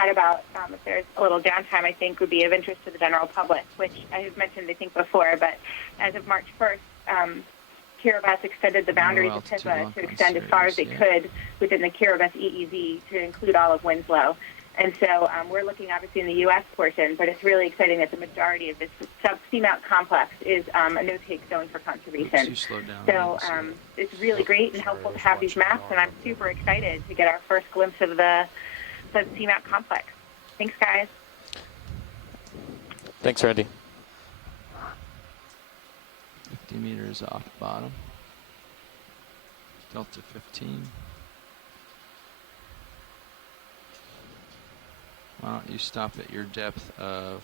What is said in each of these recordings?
chat about, if there's a little downtime, I think would be of interest to the general public, which I have mentioned, I think, before, but as of March 1st, Kiribati extended the boundaries of PIPA to extend as far as it could within the Kiribati EEZ to include all of Winslow. And so we're looking obviously in the U.S. portion, but it's really exciting that the majority of this seamount complex is a no-take zone for conservation. So it's really great and helpful to have these maps, and I'm super excited to get our first glimpse of the seamount complex. Thanks, guys. Thanks, Randy. 50 meters off bottom. Delta 15. Why don't you stop at your depth of...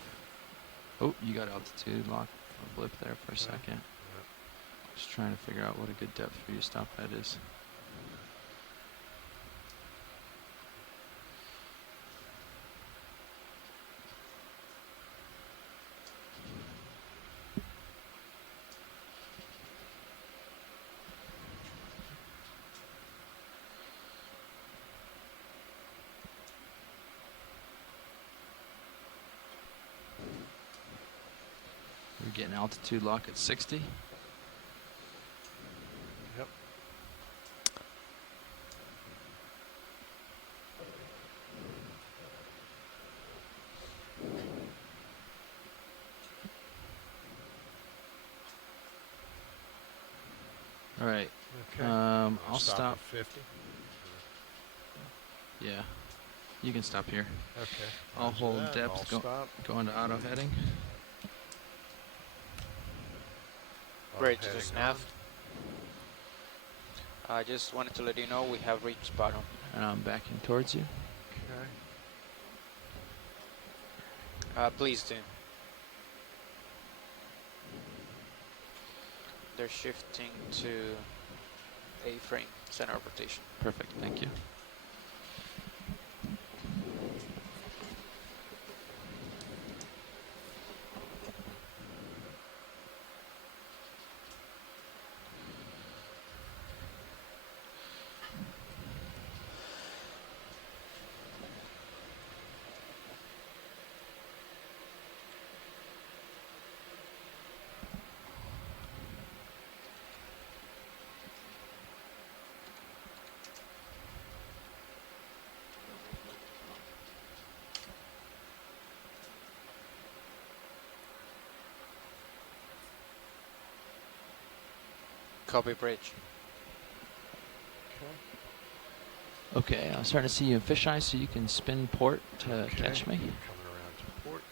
Oh, you got altitude lock or blip there for a second. Just trying to figure out what a good depth for you to stop at is. We're getting altitude lock at 60. Yep. All right. Okay. I'll stop. At 50. Yeah. You can stop here. Okay. I'll hold that. depth. I'll Go into auto heading. Bridge to snav. I just wanted to let you know we have reached bottom. And I'm backing towards you. Okay. Please do. They're shifting to A-frame center of rotation. Perfect. Thank you. Copy bridge. Okay, I'm starting to see you in fisheye, so you can spin port to catch me. Coming around to port.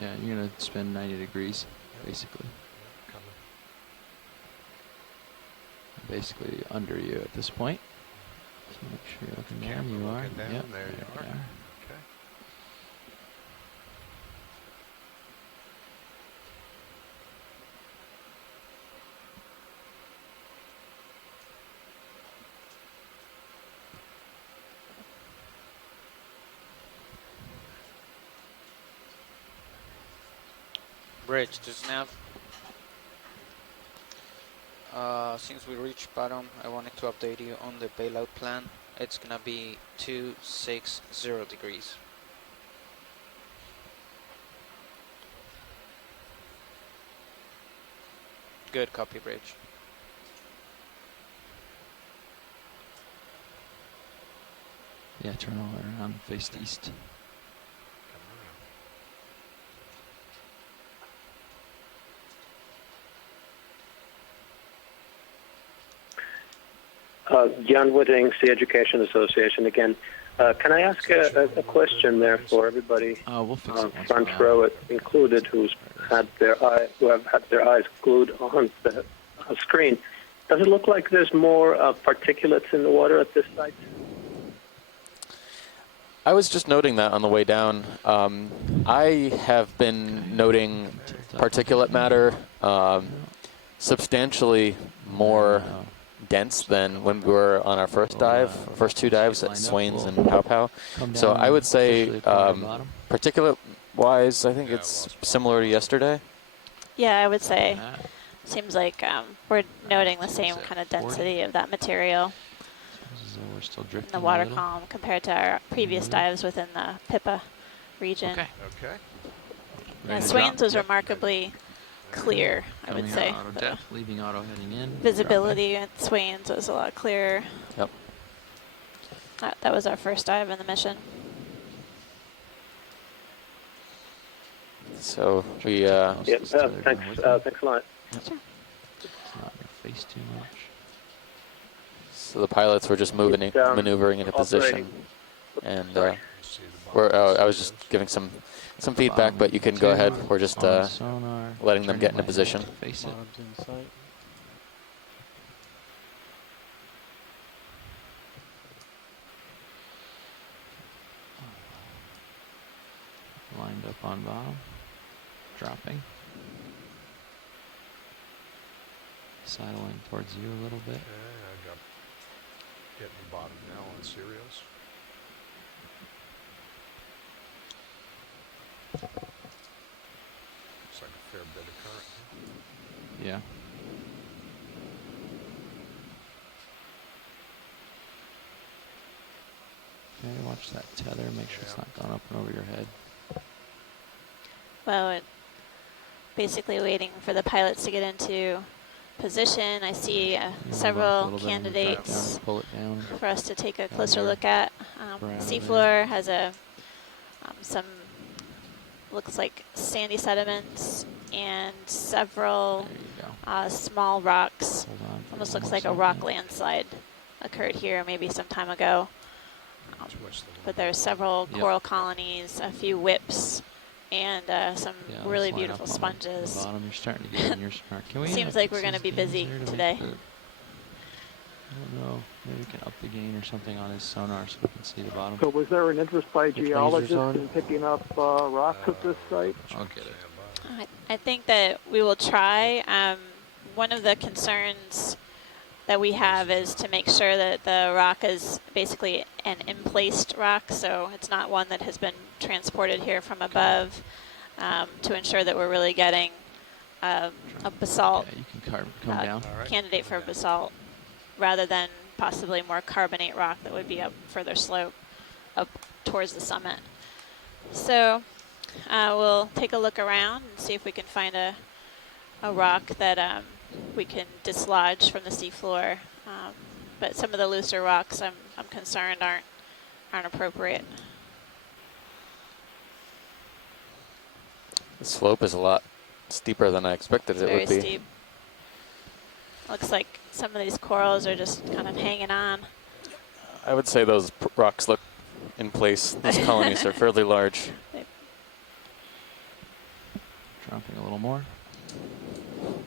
Yeah, you're gonna spin 90 degrees, basically. Coming. Basically under you at this point. So make sure you're looking down. You are. Down. Yep. There you are. Okay. Bridge to snav. Since we reached bottom, I wanted to update you on the bailout plan. It's gonna be 260 degrees. Good copy, bridge. Yeah, turn all around, face east. John Whitting, Sea Education Association again. Can I ask a question there for everybody, we'll fix it front row included, who have had their eyes glued on the screen? Does it look like there's more particulates in the water at this site? I was just noting that on the way down. I have been noting particulate matter substantially more dense than when we were on our first dive, first two dives at Swains and Pow Pow. Come So down I would and say, officially apply the bottom. particulate-wise, I think Yeah, it's well, similar to yesterday. Yeah, I would say That. seems like we're noting the Altitude's same at kind of 40. density of that material Seems as though we're still in drifting the water a little. column compared to our previous Mhm. dives within the Pippa region. Okay. Okay. Yeah, Ready to Swains drop? was Yep. remarkably clear, I would Coming say. out auto The depth, leaving auto heading in. visibility at Swains was a lot clearer. Yep. That was our first dive in the mission. So we, Yeah, thanks a lot. It's not in your face too much. so the pilots were just maneuvering into operating. position, and Sorry. See the we're. bottom I was just mosquitoes. giving some feedback, but you can go ahead. We're just On sonar, letting them turning get into my head position. to face it. Lined up on bottom, dropping. Sidling towards you a little bit. Okay, I got hitting the bottom now on cereals. Looks like a fair bit of current. Huh? Yeah. Okay, watch that tether, make sure it's Yeah. not going up and over your head. Well, basically waiting for the pilots to get into position. I see You move up a several little bit and drop candidates down, pull it down. for us to take a Down closer here. look at. Ground Seafloor has some looks like sandy sediments and several There you go. small rocks. Hold on. for Almost one looks more like a second. rock landslide occurred here maybe some time ago. Too much to the But there's several Yep. coral colonies, a few whips, and some Yeah, let's really line beautiful up on sponges. The bottom, you're starting to get in your smart. Can we Seems fix like we're gonna these be gains busy there to make today. the- I don't know. Maybe we can up the gain or something on his sonar so we can see the bottom. So was there an interest by geologists on? in picking up rocks at this site? I'll get it. I think that we will try. One of the concerns that we have is to make sure that the rock is basically an emplaced rock, so it's not one that has been transported here from above, to ensure that we're really getting a basalt Yeah, you can come down. All right. candidate for basalt rather than possibly more carbonate rock that would be up further slope up towards the summit. So we'll take a look around and see if we can find a rock that we can dislodge from the seafloor. But some of the looser rocks I'm concerned aren't appropriate. The slope is a lot steeper than I expected It's it very would be. steep. Looks like some of these corals are just kind of hanging on. I would say those rocks look in place. Those colonies are fairly large. Dropping a little more. Okay.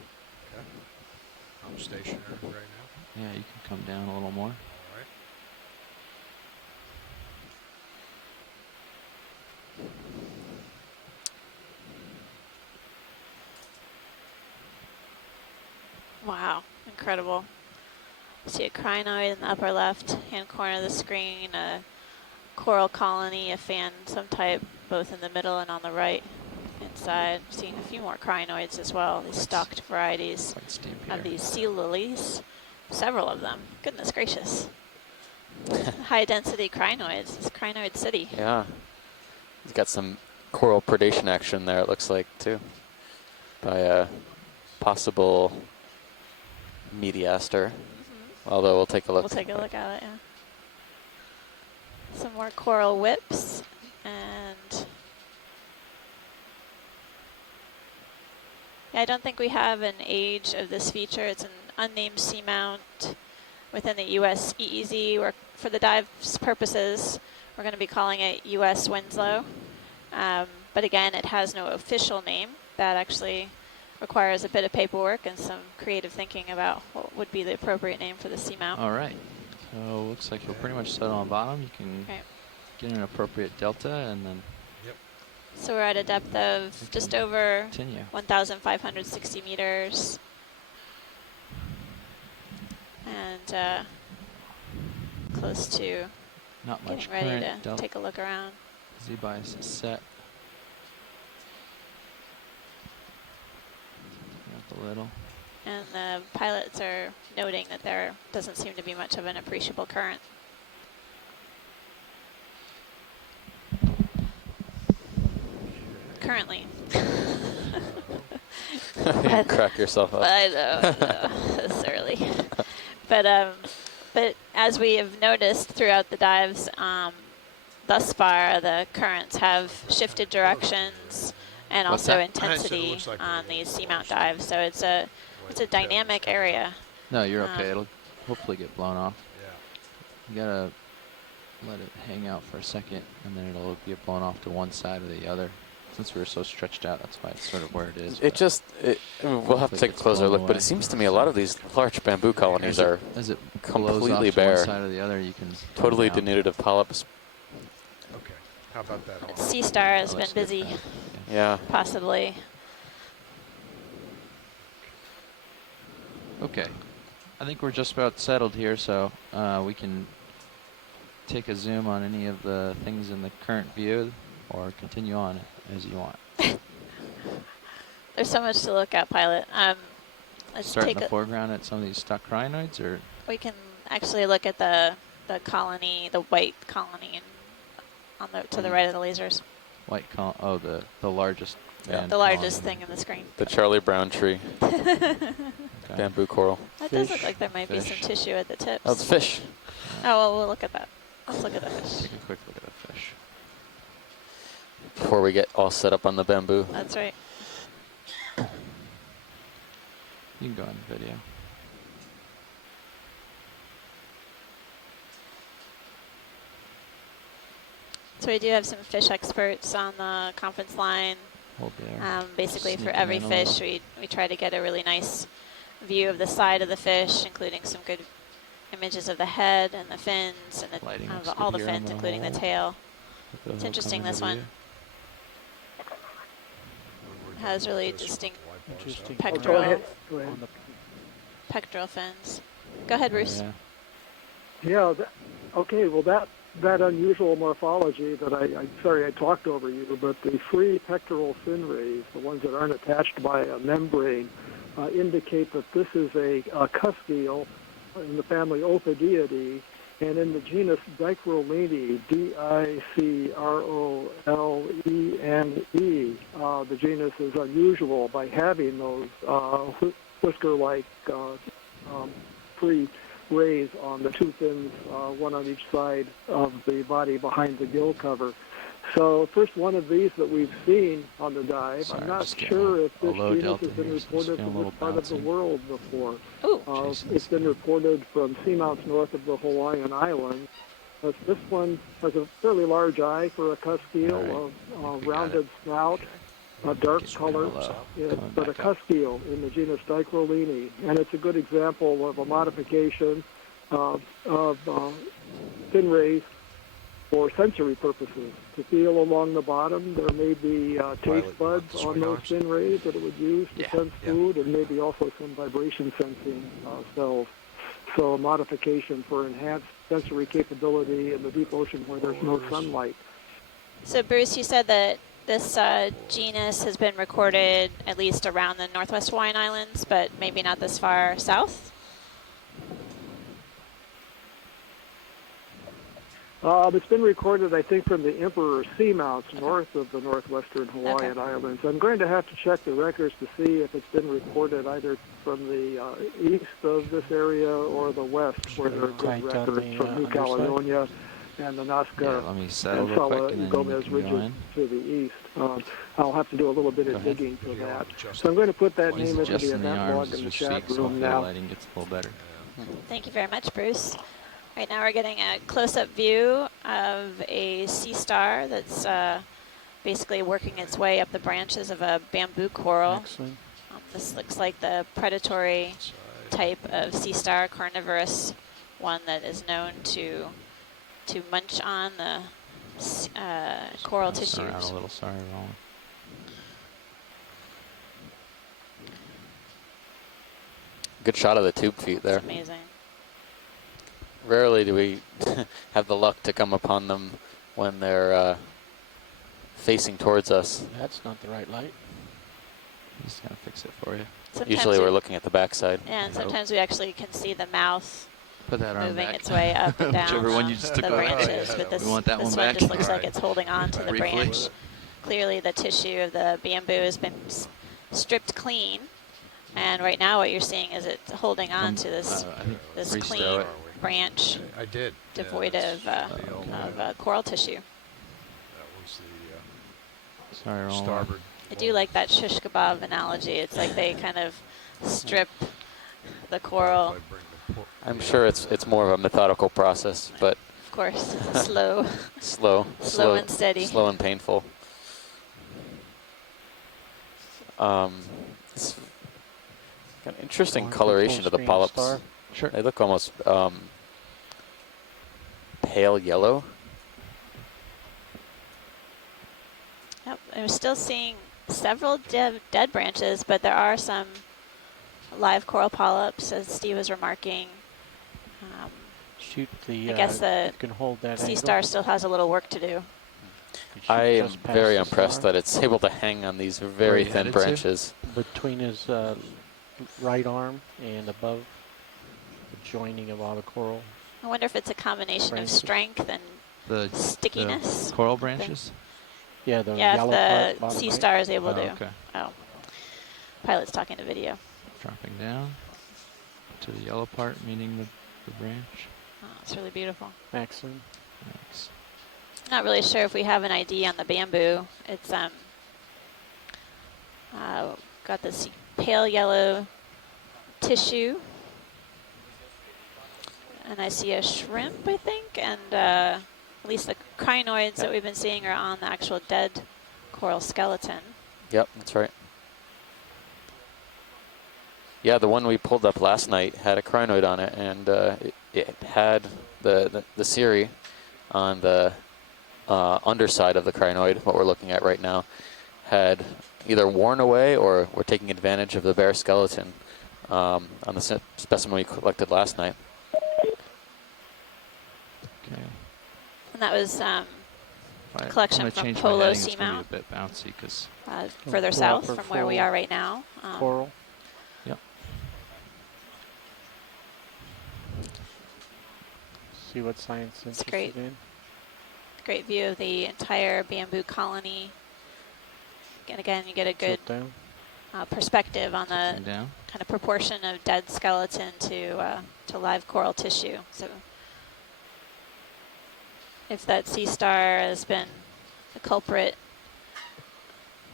I'm stationary right now. Yeah, you can come down a little more. All right. Wow, incredible. See a crinoid in the upper left hand corner of the screen, a coral colony, a fan some type, both in the middle and on the right inside. Seeing a few more crinoids as well, these stalked varieties Quite steep here. of these sea lilies. Several of them. Goodness gracious. High density crinoids. It's crinoid city. Yeah. He's got some coral predation action there, it looks like, too. By a possible mediaster. Although we'll take a look. We'll take a look at it, yeah. Some more coral whips and yeah, I don't think we have an age of this feature. It's an unnamed seamount within the US EEZ. For the dive's purposes, we're going to be calling it US Winslow. But again, it has no official name. That actually requires a bit of paperwork and some creative thinking about what would be the appropriate name for the seamount. All right. So looks like we're pretty much set on bottom. You can Right. get an appropriate delta and then So we're at a depth of just over continue. 1,560 meters. And and close to Not much getting ready current. to take a look around. Z-bias is set. Up a little. And the pilots are noting that there doesn't seem to be much of an appreciable current. Currently. You crack yourself up. I know, it's early. But as we have noticed throughout the dives thus far, the currents have shifted directions and What's also that? intensity looks like on a these roller seamount coaster. dives. So it's a dynamic area. No, you're okay. It'll hopefully get blown off. Yeah. You gotta let it hang out for a second, and then it'll get blown off to one side or the other. Since we were so stretched out, that's why it's sort of where it is. We'll have to take a closer look, but it seems to me a lot of these large bamboo colonies are as it completely blows off to bare. one side or the other, you can Totally down. denuded of polyps. Okay. How about that? Sea Star has Oh, been that's good. busy, Yeah. possibly. Okay. I think we're just about settled here, so we can take a zoom on any of the things in the current view or continue on as you want. There's so much to look at, pilot. Let's Start in take the a, foreground at some of these stock crinoids, or we can actually look at the colony, the white colony, on the to the right of the lasers. white oh, the largest band The largest colony. thing in the screen. The Charlie Brown tree. Okay. Bamboo coral. That does look like there might be some Fish. tissue at the tips. Oh, it's fish. Oh, well, we'll look at that. Let's look at the fish. Take a quick look at the fish. Before we get all set up on the bamboo. That's right. You can go on video. So we do have some fish experts on the conference line. Hold there. Basically, for Sneaking every in a fish, little. we try to get a really nice view of the side of the fish, including some good images of the head and the fins and Lighting looks all the good here on fins, the including the whole. tail. Look at the It's whole interesting, cover this one. view. Has really distinct Interesting. pectoral, Go ahead. pectoral fins. Go ahead, Bruce. Yeah. Yeah. Okay. Well, that unusual morphology that I'm sorry I talked over you, but the free pectoral fin rays, the ones that aren't attached by a membrane, indicate that this is a cuspeel in the family Ophideidae, and in the genus Dicrolene, D-I-C-R-O-L-E-N-E, the genus is unusual by having those whisker-like free rays on the two fins, one on each side of the body behind the gill cover. So first one of these that we've seen on the dive. Sorry, I'm not just getting sure if a this low genus delta has been here, so it's reported feeling a from little this part of the bouncy. world before. Ooh. It's been reported from seamounts north of the Hawaiian Islands. But this one has a fairly large eye for a cuspeel, rounded snout, a dark color, but a cuspeel in the genus Dicrolene. And it's a good example of a modification of fin rays for sensory purposes. To feel along the bottom, there may be taste buds on those fin rays that it would use to sense food, and maybe also some vibration sensing cells. So a modification for enhanced sensory capability in the deep ocean where there's no sunlight. So, Bruce, you said that this genus has been recorded at least around the Northwest Hawaiian Islands, but maybe not this far south? It's been recorded, I think, from the Emperor seamounts north of the northwestern Hawaiian Islands. I'm going to have to check the records to see if it's been reported either from the east of this area or the west, where there are good records from New Caledonia and the Nazca let me and settle real quick, Sala and then and Gomez you can go ridges in. to the east. I'll have to do a little bit Go of ahead. digging for that. So I'm going to put that He's name into the adjusting the event arms log as in we the chat speak, so room hopefully the now. lighting gets a little better. Thank you very much, Bruce. Right now we're getting a close-up view of a sea star that's basically working its way up the branches of a bamboo coral. This looks like the predatory type of sea star, carnivorous one that is known to munch on the coral Bounce around tissues. a little, sorry, Roland. Good shot of the tube feet there. It's amazing. Rarely do we have the luck to come upon them when they're facing towards us. That's not the right light. Just gonna fix it for you. Sometimes Usually we're looking at the backside. Yeah, and sometimes we actually can see the mouth Put that arm moving back. its way up and down Whichever one you just the took away. branches. Yeah, But this, we want that this one one back. just looks like Alright. it's holding on to the Briefly. branch. Clearly the tissue of the bamboo has been stripped clean. And right now what you're seeing is it's holding on to this I think this freeze clean throw it. branch I did. devoid Yeah, of coral tissue. that was the Sorry, Roland. starboard. I do like that shish kebab analogy. It's like they kind of strip the coral, If I bring the I'm sure it's more of a methodical process, but of course, slow, slow and steady. slow and painful. It's got an interesting Going for coloration full to the screen polyps. star. Sure. They look almost pale yellow. Yep, I'm still seeing several dead branches, but there are some live coral polyps, as Steve was remarking. Shoot the. I guess the you can hold that sea angle. star still has a little work to do. You shoot I am just past very the impressed star. that it's able to hang on these Where very you thin headed to? branches. Between his right arm and above the joining of all the coral. I wonder if it's a combination of Branches. strength and The stickiness. coral branches. Yeah, the Yeah, yellow if part, the bottom sea right. star is able Oh, to. okay. Oh, pilot's talking to video. Dropping down to the yellow part, meaning the branch. Oh, it's really beautiful. Maxim. Thanks. Not really sure if we have an ID on the bamboo. It's got this pale yellow tissue, and I see a shrimp, I think, and at least the crinoids that we've been seeing are on the actual dead coral skeleton. Yep, that's right. Yeah, the one we pulled up last night had a crinoid on it, and it had the cirri on the underside of the crinoid, what we're looking at right now, had either worn away or were taking advantage of the bare skeleton on the specimen we collected last night. Okay. And that was If I- collection I'm gonna from change my Polo heading, it's gonna Seamount. be a bit bouncy because further Go south for from where we full are right now. coral. Yep. See what science is interested great. in. Great view of the entire bamboo colony. And again, you get a good Tilt down. perspective on the tilting down. kind of proportion of dead skeleton to live coral tissue. So if that sea star has been the culprit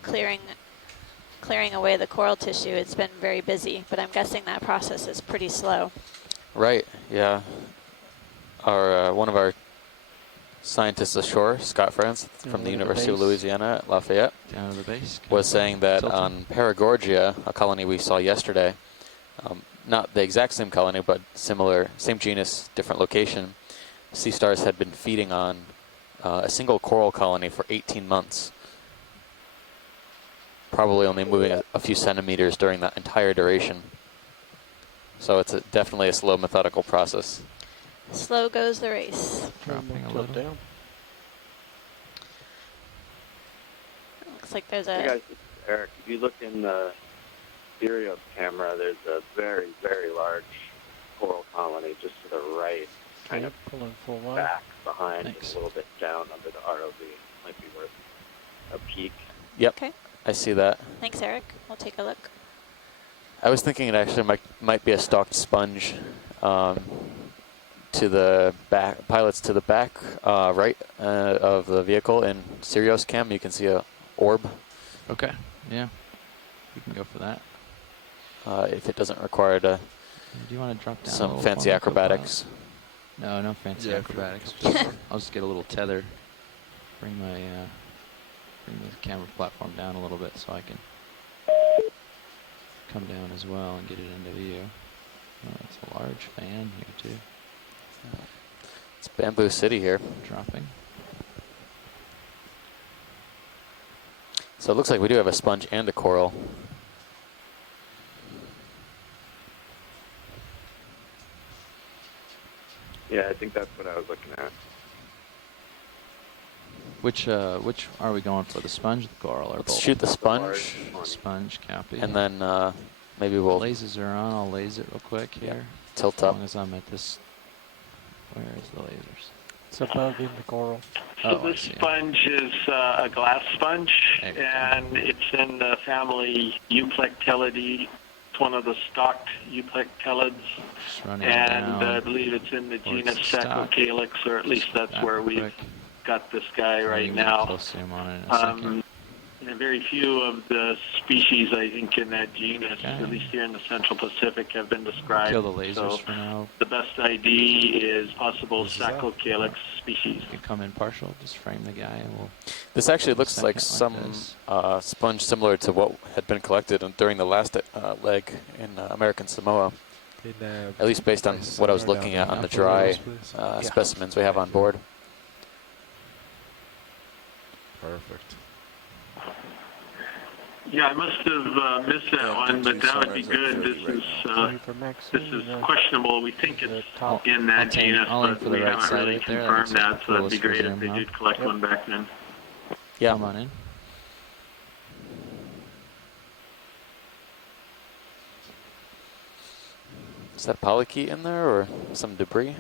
clearing away the coral tissue, it's been very busy, but I'm guessing that process is pretty slow. Right, yeah. Our one of our scientists ashore, Scott France, from look the at the University of base. Louisiana at Lafayette, Down to the base. was saying that Tilting. on Paragorgia, a colony we saw yesterday, not the exact same colony, but similar, same genus, different location, sea stars had been feeding on a single coral colony for 18 months. Probably only moving a few centimeters during that entire duration. So it's definitely a slow, methodical process. Slow goes the race. Dropping a Tilt little. down. Looks like there's Hey a guys, this is Eric. If you look in the stereo camera, there's a very, very large coral colony just to the right, kind of Pulling full line. back behind Thanks. and a little bit down under the ROV. Might be worth a peek. Yep, Okay. I see that. Thanks, Eric. We'll take a look. I was thinking it actually might be a stalked sponge to the back, pilots to the back right of the vehicle. In Sirius cam, you can see a orb. Okay. Yeah. We can go for that. If it doesn't require Do you want to drop down a some little fancy for me, acrobatics. No, no fancy Yeah, acrobatics. I'll just get a little tether. Bring my bring the camera platform down a little bit so I can come down as well and get it into view. Oh, it's a large fan here too. It's Bamboo City here. Dropping. So it looks like we do have a sponge and a coral. Yeah, I think that's what I was looking at. Which are we going for? The sponge, the coral, or Let's both? shoot the sponge. Sponge, copy. And then maybe we'll... Lasers are on. I'll laser it real quick here. Tilt as up. As long as I'm at this... Where is the lasers? It's above in the coral. So this sponge is a glass sponge, and it's in the family Euplectelid. It's one of the stocked Euplectelids, and I believe it's in the genus Sacrocalyx, or at least that's where we've got this guy right now. And very few of the species, I think, in that genus, at least here in the Central Pacific, have been described. Kill the lasers so for now. the best ID is possible Sacrocalyx species. You can come in partial, just frame the guy, and we'll... This actually looks like some sponge similar to what had been collected during the last leg in American Samoa. At least based on what I was looking at on the dry specimens we have on board. Perfect. Yeah, I must have missed that one, but that would be good. This is questionable. We think it's in that genus, but we haven't really confirmed that, so that'd be great if they did collect one back then. Yeah. Come on in. Is that polychaete in there or some debris?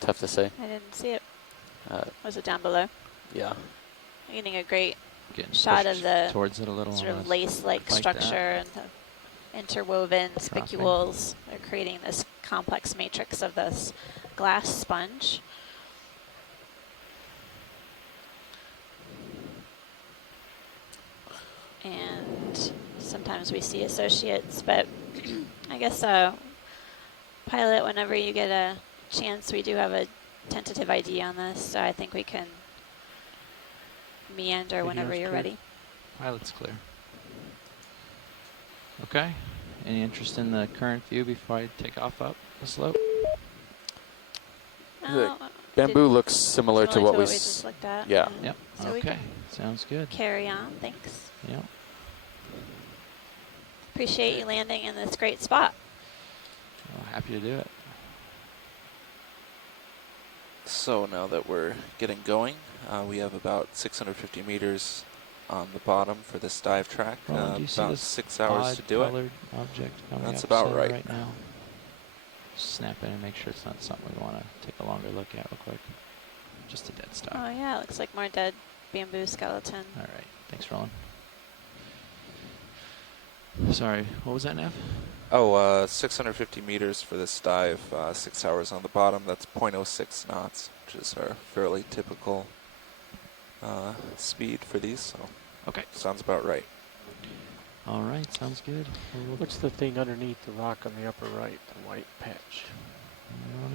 Tough to say. I didn't see it. Was it down below? Yeah. Getting a great shot of the towards it a little sort of lace-like structure and the interwoven spicules. They're creating this complex matrix of this glass sponge. And sometimes we see associates, but I guess pilot, whenever you get a chance, we do have a tentative ID on this, so I think we can meander whenever you're ready. Pilot's clear. Okay. Any interest in the current view before I take off up the slope? The bamboo looks similar to what we just looked at. Yeah. Yep. So okay. Sounds good. Carry on. Thanks. Yep. Appreciate you landing in this great spot. Well, happy to do it. So now that we're getting going, we have about 650 meters on the bottom for this dive track. About 6 hours to do it. Object That's about right. Now. Snap in and make sure it's not something we want to take a longer look at real quick. Just a dead stock. Oh yeah, it looks like more dead bamboo skeleton. All right, thanks, Roland. Sorry, what was that, Nev? Oh, 650 meters for this dive, 6 hours on the bottom. That's 0.06 knots, which is our fairly typical speed for these. So, okay, sounds about right. All right, sounds good. What's the thing underneath the rock on the upper right, the white patch? I don't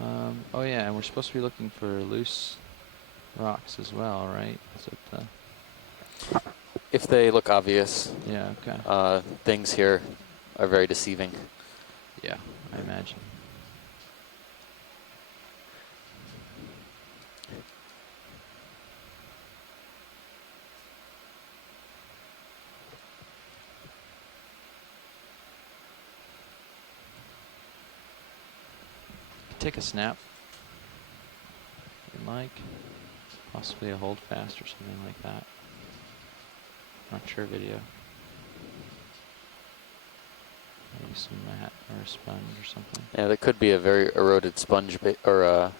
know. Oh yeah, and we're supposed to be looking for loose rocks as well, right? Is it the... If they look obvious. Yeah, okay. Things here are very deceiving. Yeah, I imagine. Take a snap. If you'd like. Possibly a hold fast or something like that. Not sure video. Maybe some mat or a sponge or something. Yeah, that could be a very eroded sponge or a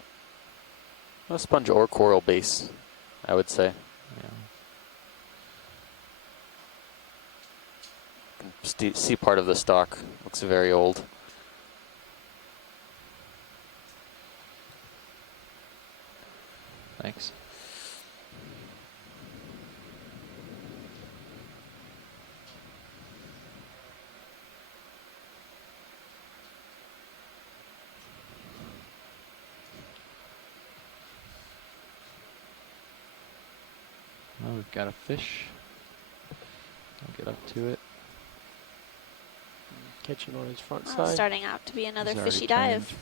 sponge or coral base, I would say. Yeah. See part of the stalk. Looks very old. Thanks. Well, we've got a fish. I'll get up to it. Catch him on his front side. Starting out to be another He's fishy already dive.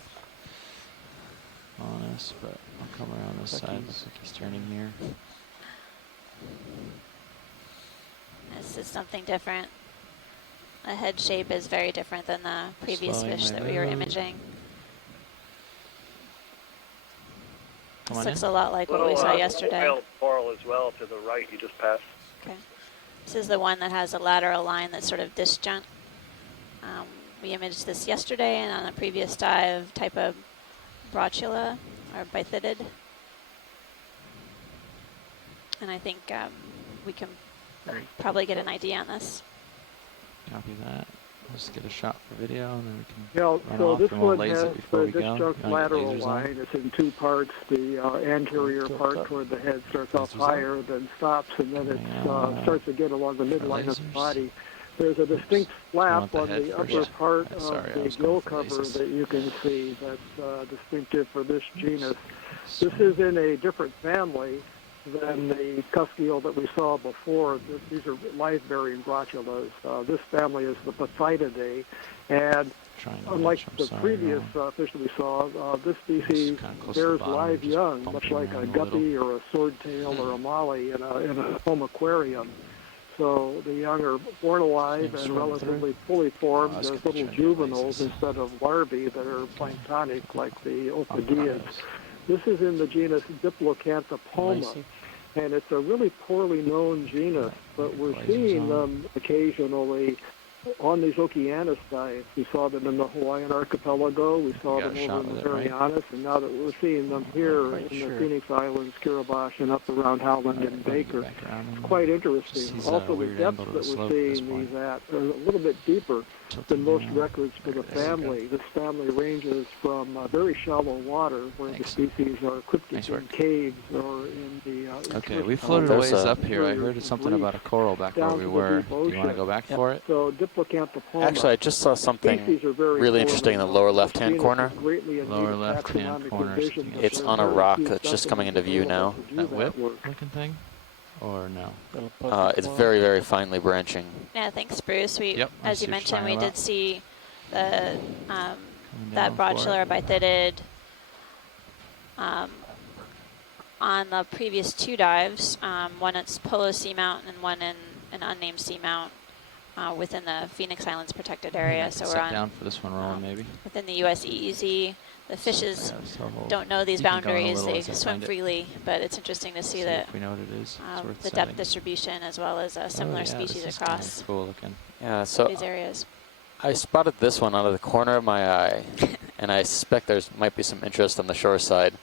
On us, but I'll come around this side. Looks like he's turning here. This is something different. The head shape is very different than the previous Slowing fish my that we were move. imaging. Come This on looks in. a lot like what we saw yesterday. Coral as well to the right you just passed. Okay. This is the one that has a lateral line that's sort of disjunct. We imaged this yesterday and on a previous dive, type of Brachula or Bythidid. And I think we can probably get an idea on this. Copy that. We'll just get a shot for video, and then we can Yeah, run so off this and we'll one laser has it before the we go. You disjunct wanna get lateral lasers on? line. It's in two parts. The anterior part toward the head starts off higher, then stops, and then it starts again along the midline of the body. There's a distinct flap on the upper part of the gill cover that you can see that's distinctive for this genus. This is in a different family than the cusk eel that we saw before. These are live-bearing Brachulas. This family is the Pythididae, and unlike the previous fish that we saw, this species bears live young, much like a guppy or a swordtail or a molly in a home aquarium. So the young are born alive and relatively fully formed as little juveniles instead of larvae that are planktonic like the Ophidiids. This is in the genus Diplocanthopoma, and it's a really poorly known genus, but we're seeing them occasionally on these Okeanos dives. We saw them in the Hawaiian archipelago, we saw them over in the Marianas, and now that we're seeing them here in the Phoenix Islands, Kiribati, and up around Howland and Baker. It's quite interesting. Also, the depths that we're seeing these at are a little bit deeper than most records for the family. This family ranges from very shallow water, where the species are cryptic in caves or in the... Okay, we floated a ways up here. I heard something about a coral back where we were. Do you want to go back for it? So Diplocanthopoma. Actually, I just saw something really interesting in the lower left-hand corner. Lower left-hand corner. It's on a rock that's just coming into view now. That whip-looking thing? Or no? It's very, very finely branching. Yeah, thanks, Bruce. As you mentioned, we did see the that Brachula Bythidid on the previous two dives, one at Polo Seamount and one in an unnamed seamount within the Phoenix Islands protected area. So we're on down for this one, Roland, maybe. Within the U.S. EEZ. The fishes don't know these boundaries; they swim freely. But it's interesting to see that we know what it is. The depth distribution as well as similar species across cool looking. Yeah, so these areas. I spotted this one out of the corner of my eye, and I suspect there might be some interest on the shore side.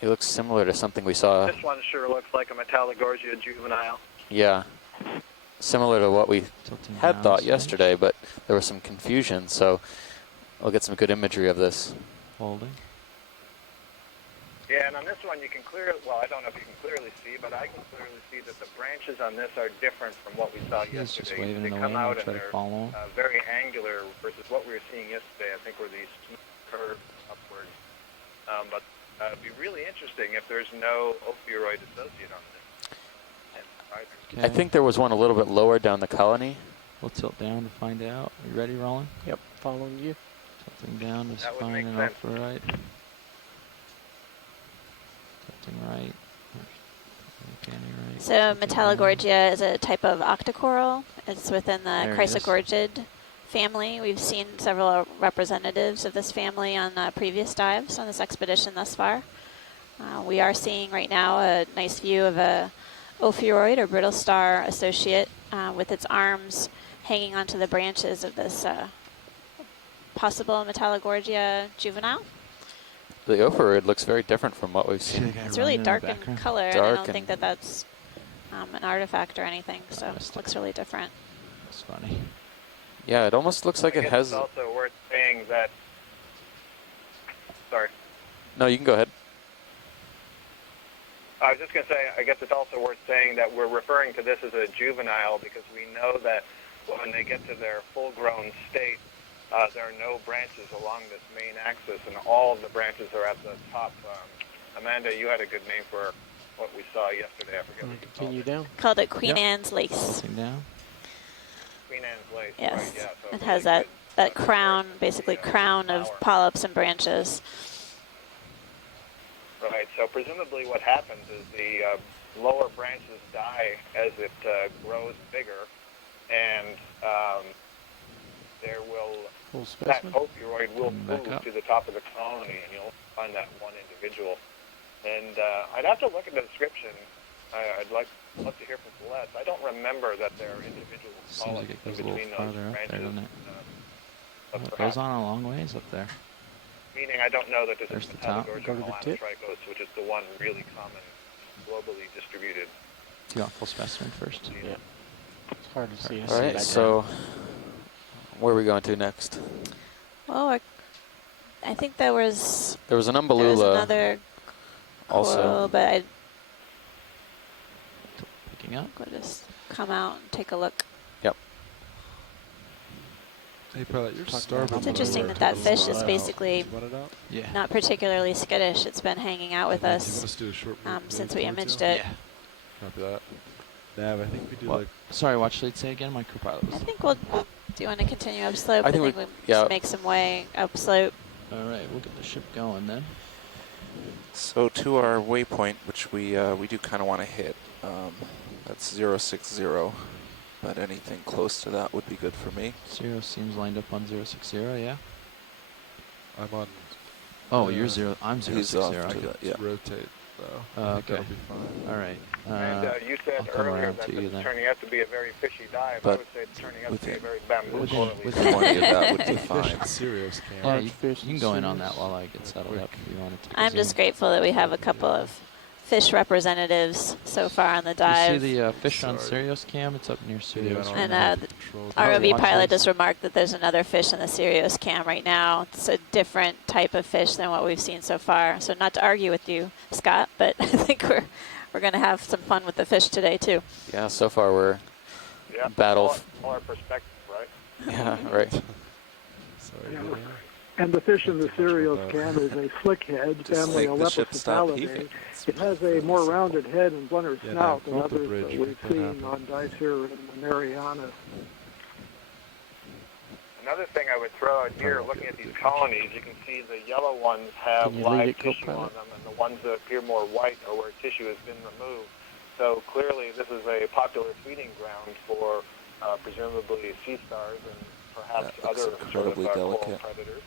It looks similar to something we saw. This one sure looks like a Metallogorgia juvenile. Yeah, similar to what we had thought yesterday, but there was some confusion, so I'll get some good imagery of this. Holding. Yeah, and on this one you can clearly, well, I don't know if you can clearly see, but I can clearly see that the branches on this are different from what we saw yesterday. Just waving they away come and out I'll try and to follow they're very angular versus what we were seeing yesterday. I think were these smooth curves upward. But it'd be really interesting if there's no ophiuroid associate on this. Okay. I think there was one a little bit lower down the colony. We'll tilt down to find out. Are you ready, Roland? Yep, following you. Tilting down to find an alpha right. Tilting right. Right. So Metallogorgia is a type of octocoral. It's within the Chrysogorgid family. We've seen several representatives of this family on previous dives on this expedition thus far. We are seeing right now a nice view of a ophiuroid or brittle star associate with its arms hanging onto the branches of this possible Metallogorgia juvenile. The ophiuroid looks very different from what we've seen. It's really dark in color, and I don't think that that's an artifact or anything, so it looks really different. That's funny. Yeah, it almost looks like it has... It's also worth saying that... Sorry. No, you can go ahead. I was just going to say, I guess it's also worth saying that we're referring to this as a juvenile because we know that when they get to their full-grown state, there are no branches along this main axis, and all of the branches are at the top. Amanda, you had a good name for what we saw yesterday. I forget what you called it. Down. Called it Queen Anne's lace. Down. Queen Anne's lace. Yes. Right, yeah, so it has that crown, basically crown of polyps and branches. Right. So presumably what happens is the lower branches die as it grows bigger, and there will Full that specimen? opioid will Back move up. to the top of the colony, and you'll find that one individual. And I'd have to look at the description. I'd love to hear from Celeste. I don't remember that there are individual Seems like it goes a between little those farther up branches. there, doesn't it? But It perhaps, goes on a long ways up there. meaning I don't know that this There's is the top. Metallogorgia Go to the tip. melanotrichos, which is the one really common, globally distributed. Do you want full specimen first? Yeah. It's hard to see. All right, so where are we going to next? Well, I think there was There was an there was Umbellula another also. coil, but I Picking up. will just come out and take a look. Yep. Hey, Pilot, you're Talk starboard. about It's interesting Umbellula. that fish is Wow. basically Did you want it out? Yeah. not particularly skittish. It's been hanging out with Do you want us us to do a short move since we towards imaged you? it. Yeah. Copy that. Nav, I think we do What? like. Sorry, watch lead say again. My co-pilot I was. think we'll. Do you want to continue upslope? I think we- we yeah. just make some way upslope. All right, we'll get the ship going then. So to our waypoint, which we do kind of want to hit, that's 060, but anything close to that would be good for me. 0 seems lined up on 060, yeah. I'm on. Oh, you're 0. I'm He's 060. off to Okay. the, yeah. Rotate though. Oh, I think okay. that'll be fine. All right. And you said I'll come earlier around that to this you is then. turning out to be a very fishy dive. I But would say it's turning out to be a within- very bamboo within- corally. within- 20 of that would be Fish fine. and Sirius cam. Yeah, Large you fish can and go in on serious. that while I get settled up if you wanted to. I'm just grateful that we have a couple of fish representatives so far on the dive. You see the fish on Sorry. Sirius cam? It's up near Yeah, Sirius. I don't And, have the control. ROV watch pilot this. just remarked that there's another fish in the Sirius cam right now. It's a different type of fish than what we've seen so far. So not to argue with you, Scott, but I think we're going to have some fun with the fish today too. Yeah, so far we're Yeah, battle. more perspective, right? Yeah, right. Sorry. Yeah. Billy. And the fish in the Sirius cam is a slickhead, Just family make the ship stop Lepidopteridae. heaving. It has a more rounded head and blunter Yeah, snout now, than go up the others bridge, that make we've that seen happen. on dives here in the Marianas. Another thing I would throw out here, looking at these colonies, you can see the yellow ones have Can you lead live it, tissue co-pilot? on them, and the ones that appear more white are where tissue has been removed. So clearly this is a popular feeding ground for presumably sea stars and perhaps That looks other sort of incredibly coral delicate. predators.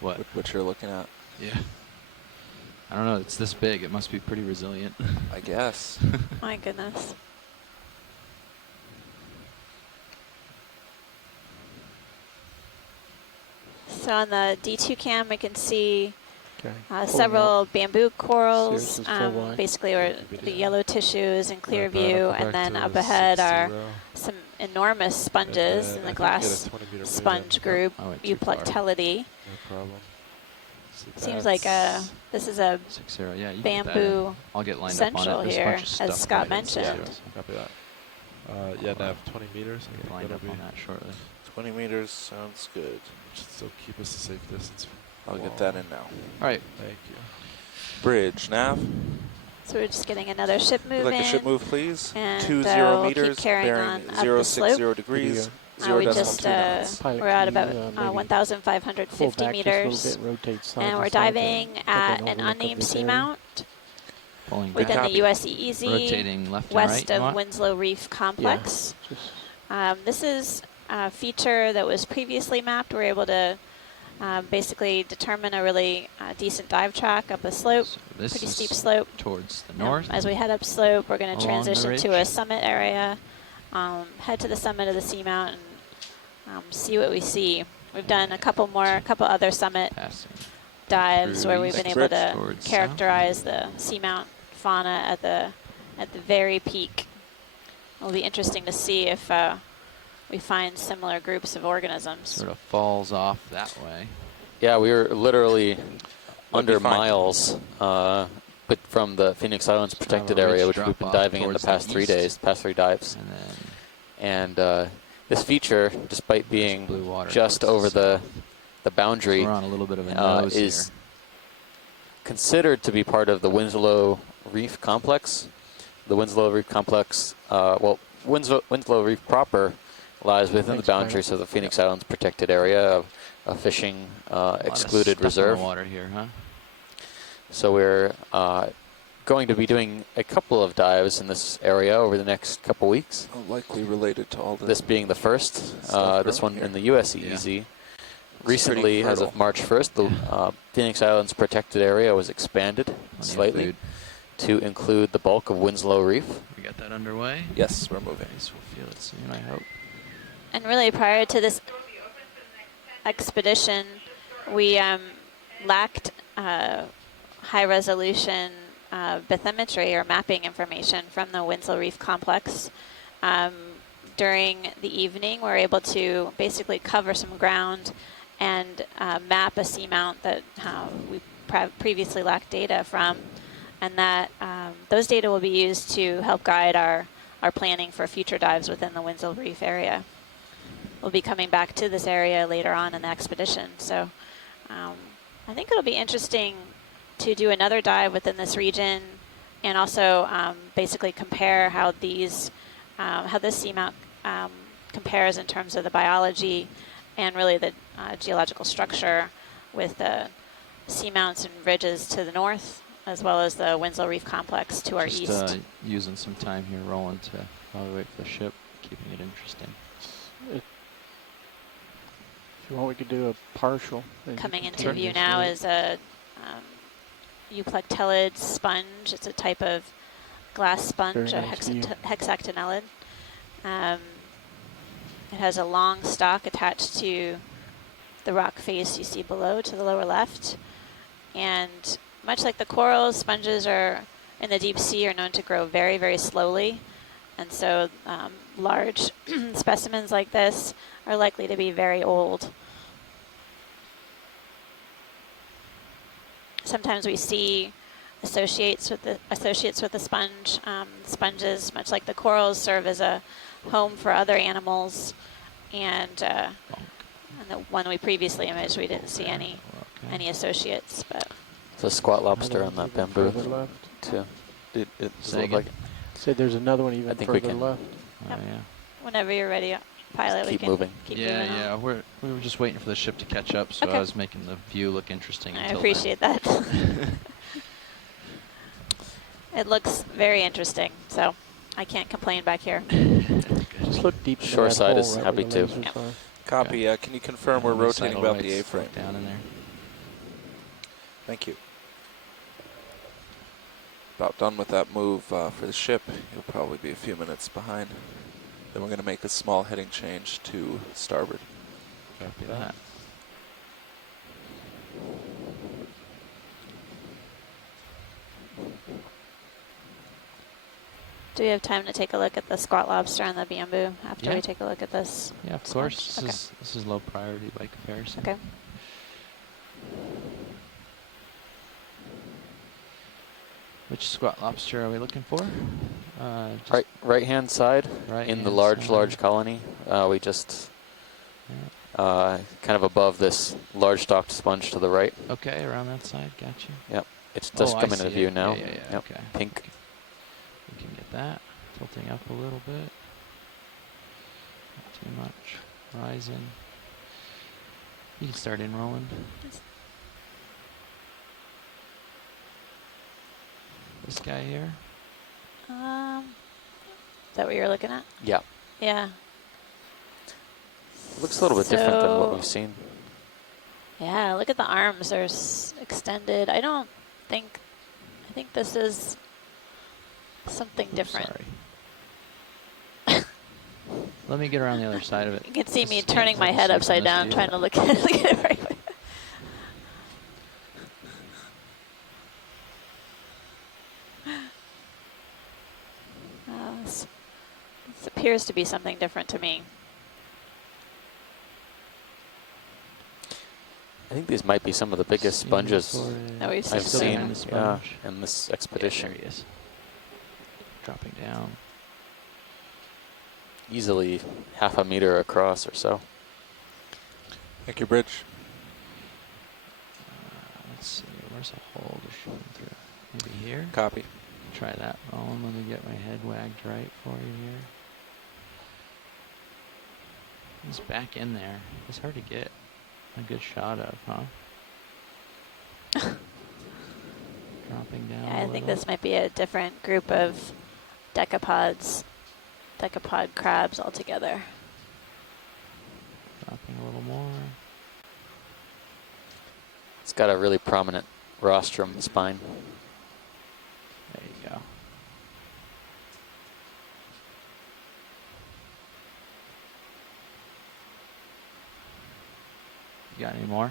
What? What you're looking at, Yeah. I don't know. It's this big. It must be pretty resilient. I guess. My goodness. So on the D2 cam, we can see Okay. several bamboo corals, Sirius is full wide. basically where the Video. yellow tissue is in clear Right, back view, up and then to up ahead are 60. some enormous sponges And in I the think we had a glass 20-meter sponge medium. group, I went too far. Euplectelid. No problem. So Seems like that's- this is a 60. Yeah. You get that in. bamboo I'll get lined central up on it. There's a here, bunch of stuff as Scott right in mentioned. Sirius. Copy that. Yeah, Nav, 20 meters. I I'll think get lined that'll up be. on that shortly. 20 meters sounds good. Should still keep us a safe distance. From I'll the get that wall. in now. All right. Thank you. Bridge, nav. So we're just getting another ship Would you move like in. the ship move, please? And 20 we'll keep meters, carrying bearing on up the 060 slope. degrees, We just 0.2 knots. Pilot, we're at can about you, maybe pull 1,550 back meters, just a little bit, rotate side and to we're side, diving get at an an overlook of unnamed this area. seamount Pulling within back. the US EEZ, Rotating left and west right. of Winslow Reef complex. Just This is a feature that was previously mapped. We're able to basically determine a really decent dive track up a slope, So this pretty is steep slope. towards the north. As we head up slope, we're going to along the transition to ridge. a summit area, head to the summit of the seamount, and see what we see. We've done a couple other summit Passing. dives where we've Through been able to towards characterize the seamount fauna at the very peak. It'll be interesting to see if we find similar groups of organisms. Sort of falls off that way. Yeah, we were literally under fine. miles but from the Phoenix Islands protected ridge area, which we've drop been off diving in the towards the past 3 east. days, past 3 dives. And then And this feature, despite being blue water just towards over the the boundary, we're on a little bit of a nose is here. considered to be part of the Winslow Reef complex. The Winslow Reef complex, Winslow Reef proper lies within Thanks, the boundaries of the Phoenix Islands protected area, a fishing A lot of excluded stuff in reserve. the water here, huh? So we're going to be doing a couple of dives in this area over the next couple weeks. Likely related to all this being the first. This one here. in the U.S. EEZ. Recently, as of March 1st, the Phoenix Islands protected area was expanded slightly to include the bulk of Winslow Reef. We got that underway? Yes, we're moving. So we'll feel it soon, I hope. And really, prior to this expedition, we lacked high-resolution bathymetry or mapping information from the Winslow Reef complex. During the evening, we're able to basically cover some ground and map a seamount that we previously lacked data from, and that those data will be used to help guide our planning for future dives within the Winslow Reef area. We'll be coming back to this area later on in the expedition, so I think it'll be interesting to do another dive within this region and also basically compare how this seamount compares in terms of the biology and really the geological structure with the seamounts and ridges to the north, as well as the Winslow Reef complex to our east. Using some time here, Roland, while we wait for the ship, keeping it interesting. If you want, we could do a partial. Coming into view now is a Euplectelid Sponge. It's a type of glass sponge, a hexactinellid. It has a long stalk attached to the rock face you see below to the lower left. And much like the corals, sponges are in the deep sea are known to grow very, very slowly. And so large specimens like this are likely to be very old. Sometimes we see associates with the sponge. Sponges, much like the corals, serve as a home for other animals, and the one we previously imaged, we didn't see any associates. But it's a squat lobster on that bamboo too. It look like it. Say there's another one even further left. Yep. Yeah. Whenever you're ready, pilot, keep moving. Keep moving yeah. We were just waiting for the ship to catch up, so I was making the view look interesting. I appreciate that. It looks very interesting, so I can't complain back here. Just look deep. Shore side is happy too. Yep. Copy. Can you confirm we're rotating about the A-frame? Down in there. Thank you. About done with that move for the ship. You'll probably be a few minutes behind. Then we're going to make a small heading change to starboard. Copy that. Do we have time to take a look at the squat lobster and the bamboo after we take a look at this? Yeah, of course. This is low priority by comparison. Okay. Which squat lobster are we looking for? Right hand side in the large colony. We just kind of above this large stalked sponge to the right. Okay, around that side. Gotcha. Yep. It's just coming into view now. Yeah, yep. Okay. Pink. We can get that. Tilting up a little bit. Not too much. Rising. You can start in rolling. This guy here. Is that what you're looking at? Yeah. Yeah. Looks a little bit different than what we've seen. Yeah, look at the arms. They're extended. I think this is something different. Sorry. Let me get around the other side of it. You can see me turning my head upside down, trying to look at it right away. This appears to be something different to me. I think these might be some of the biggest sponges I've seen in this expedition. Yeah, there he is. Dropping down. Easily half a meter across or so. Thank you, Bridge. Let's see, where's the hole they're shooting through? Maybe here? Copy. Try that, Roland. Let me get my head wagged right for you here. He's back in there. It's hard to get a good shot of, huh? Dropping down. Yeah, I think this might be a different group of decapod crabs altogether. Dropping a little more. It's got a really prominent rostrum spine. There you go. You got any more?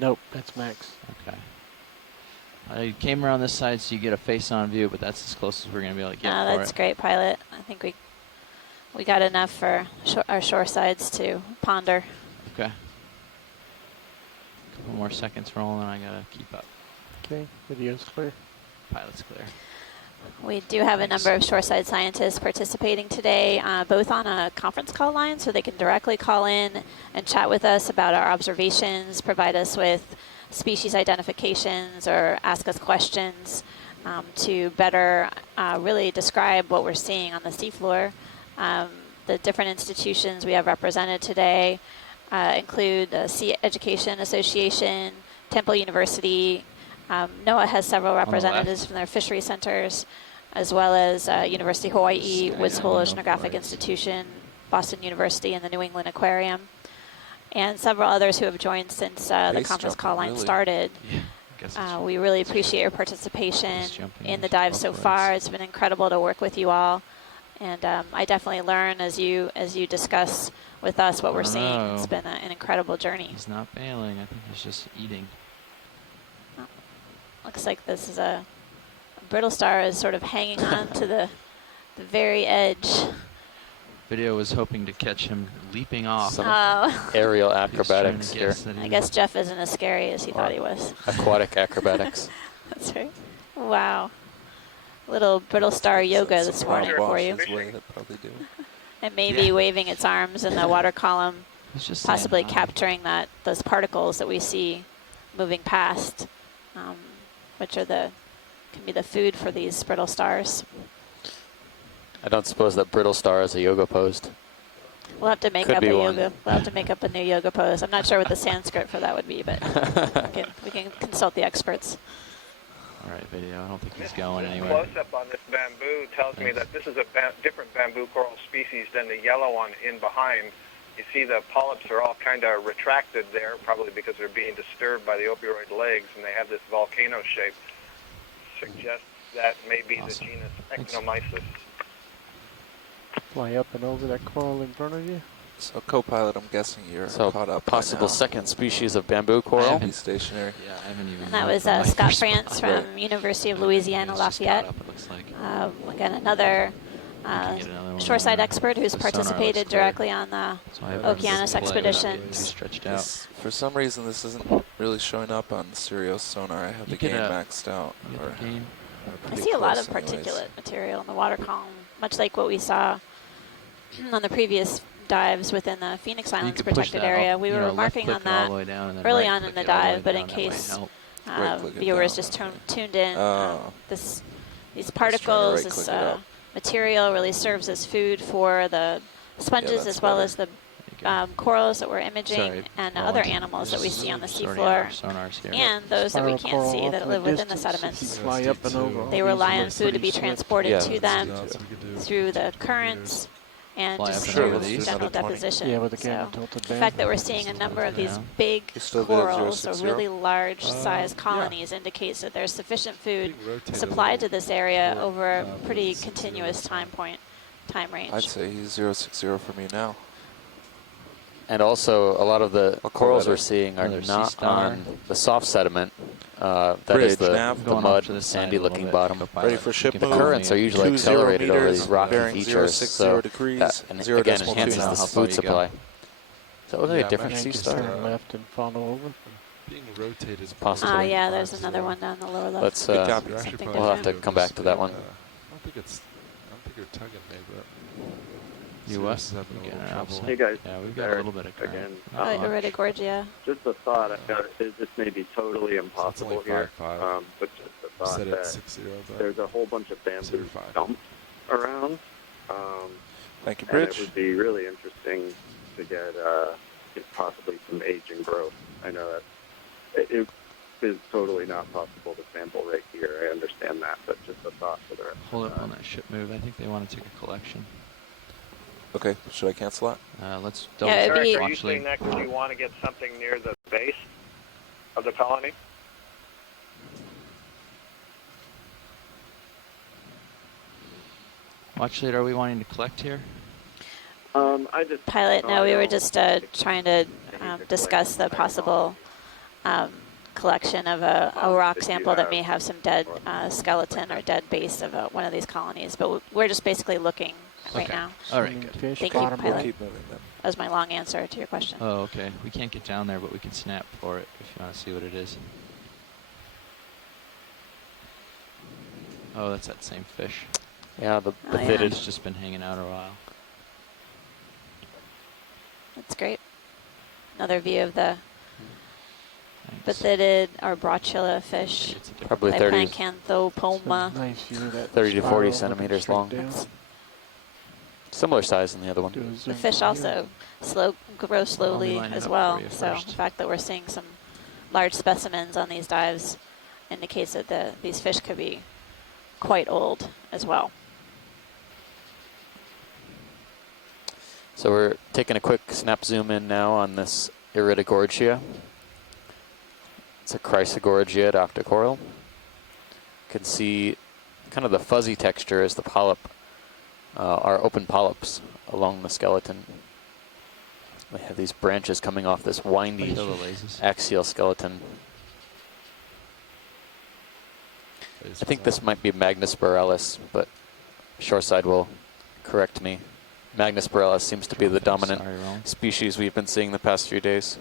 Nope, that's max. Okay. You came around this side so you get a face-on view, but that's as close as we're going to be able to get for That's it. great, pilot. I think we got enough for our shore sides to ponder. Okay. A couple more seconds rolling, I got to keep up. Okay, video's clear. Pilot's clear. We do have a number of shoreside scientists participating today, both on a conference call line, so they can directly call in and chat with us about our observations, provide us with species identifications, or ask us questions to better really describe what we're seeing on the seafloor. The different institutions we have represented today include the Sea Education Association, Temple University. NOAA has several representatives from their fishery centers, as well as University of Hawaii, Woods Hole Oceanographic Institution, Boston University, and the New England Aquarium, and several others who have joined since the conference call line started. Yeah, we really appreciate your participation in the dive so far. It's been incredible to work with you all, and I definitely learn as you discuss with us what we're seeing. It's been an incredible journey. He's not failing. I think he's just eating. Looks like this is a brittle star is sort of hanging on to the very edge. Video was hoping to catch him leaping off. Aerial acrobatics here. I guess Jeff isn't as scary as he thought he was. Aquatic acrobatics. That's right. Wow. Little brittle star yoga this morning for you. And maybe waving its arms in the water column, possibly capturing those particles that we see moving past, which are can be the food for these brittle stars. I don't suppose that brittle star is a yoga pose. We'll have to make up We'll have to make up a new yoga pose. I'm not sure what the Sanskrit for that would be, but we can consult the experts. All right, video. I don't think he's going anywhere. Close-up on this bamboo tells me that this is a different bamboo coral species than the yellow one in behind. You see the polyps are all kind of retracted there, probably because they're being disturbed by the opioid legs, and they have this volcano shape. Suggests that may be the genus Ectomyces. Fly up and over that coral in front of you. So, co-pilot, I'm guessing you're caught up. Possible second species of bamboo coral. Be stationary. Yeah, I haven't even. And that was Scott France from University of Louisiana Lafayette. Again, another shoreside expert who's participated directly on the Okeanos expeditions. For some reason, this isn't really showing up on the Sirius sonar. I have the game maxed out. I see a lot of particulate material in the water column, much like what we saw on the previous dives within the Phoenix Islands protected area. We were remarking on that early on in the dive, but in case viewers just tuned in, these particles, this material really serves as food for the sponges as well as the corals that we're imaging and other animals that we see on the seafloor and those that we can't see that live within the sediments. They rely on food to be transported to them through the currents and just through general deposition. So the fact that we're seeing a number of these big corals or really large size colonies indicates that there's sufficient food supplied to this area over a pretty continuous time range. I'd say he's 060 for me now. And also, a lot of the corals we're seeing are not on the soft sediment. That is the mud, sandy-looking bottom. Ready for ship The currents are usually accelerated over these rocky features, so that, and again, enhances this food supply. So that was a different sea star. Left and follow over. Being rotated is possible. Oh yeah, there's another one down the lower left. Let's. We'll have to come back to that one. I don't think you're tugging me, but. U.S. Hey guys, yeah, we've got a little bit of current. again. Iridogorgia. Just a thought. This may be totally impossible here, but just a thought that there's a whole bunch of bamboo stumps around. Thank you, and Bridge. it would be really interesting to get possibly some age and growth. I know that is totally not possible to sample right here. I understand that, but just a thought for the rest. Hold up on that ship move. I think they want to take a collection. Okay, should I cancel that? Let's double Yeah, check. Eric, are you Watch lead. saying that because you want to get something near the base of the colony? Watch lead, are we wanting to collect here? I just Pilot, no, we were just trying to discuss the possible collection of a rock sample that may have some dead skeleton or dead base of one of these colonies. But we're just basically looking right now. All right, good. Thank you, We'll Pilot. keep moving then. That was my long answer to your question. Oh, okay. We can't get down there, but we can snap for it if you want to see what it is. Oh, that's that same fish. Yeah, the yeah. fitted. It's just been hanging out a while. That's great. Another view of the Thanks. Bathidid or Brochula fish. Probably 30, Lycanthopoma. Nice view of that 30 to 40 spiral centimeters looking long. straight down. Similar size than the other one. Do a The zoom fish in also grow slowly line it as up well. for you So first. the fact that we're seeing some large specimens on these dives indicates that these fish could be quite old as well. So we're taking a quick snap zoom in now on this Iridogorgia. It's a Chrysogorgia octocoral. You can see kind of the fuzzy texture as the polyp are open polyps along the skeleton. We have these branches coming off this windy axial skeleton. I think this might be Magnus borealis, but shoreside will correct me. Magnus borealis seems to be the dominant species we've been seeing the past few days.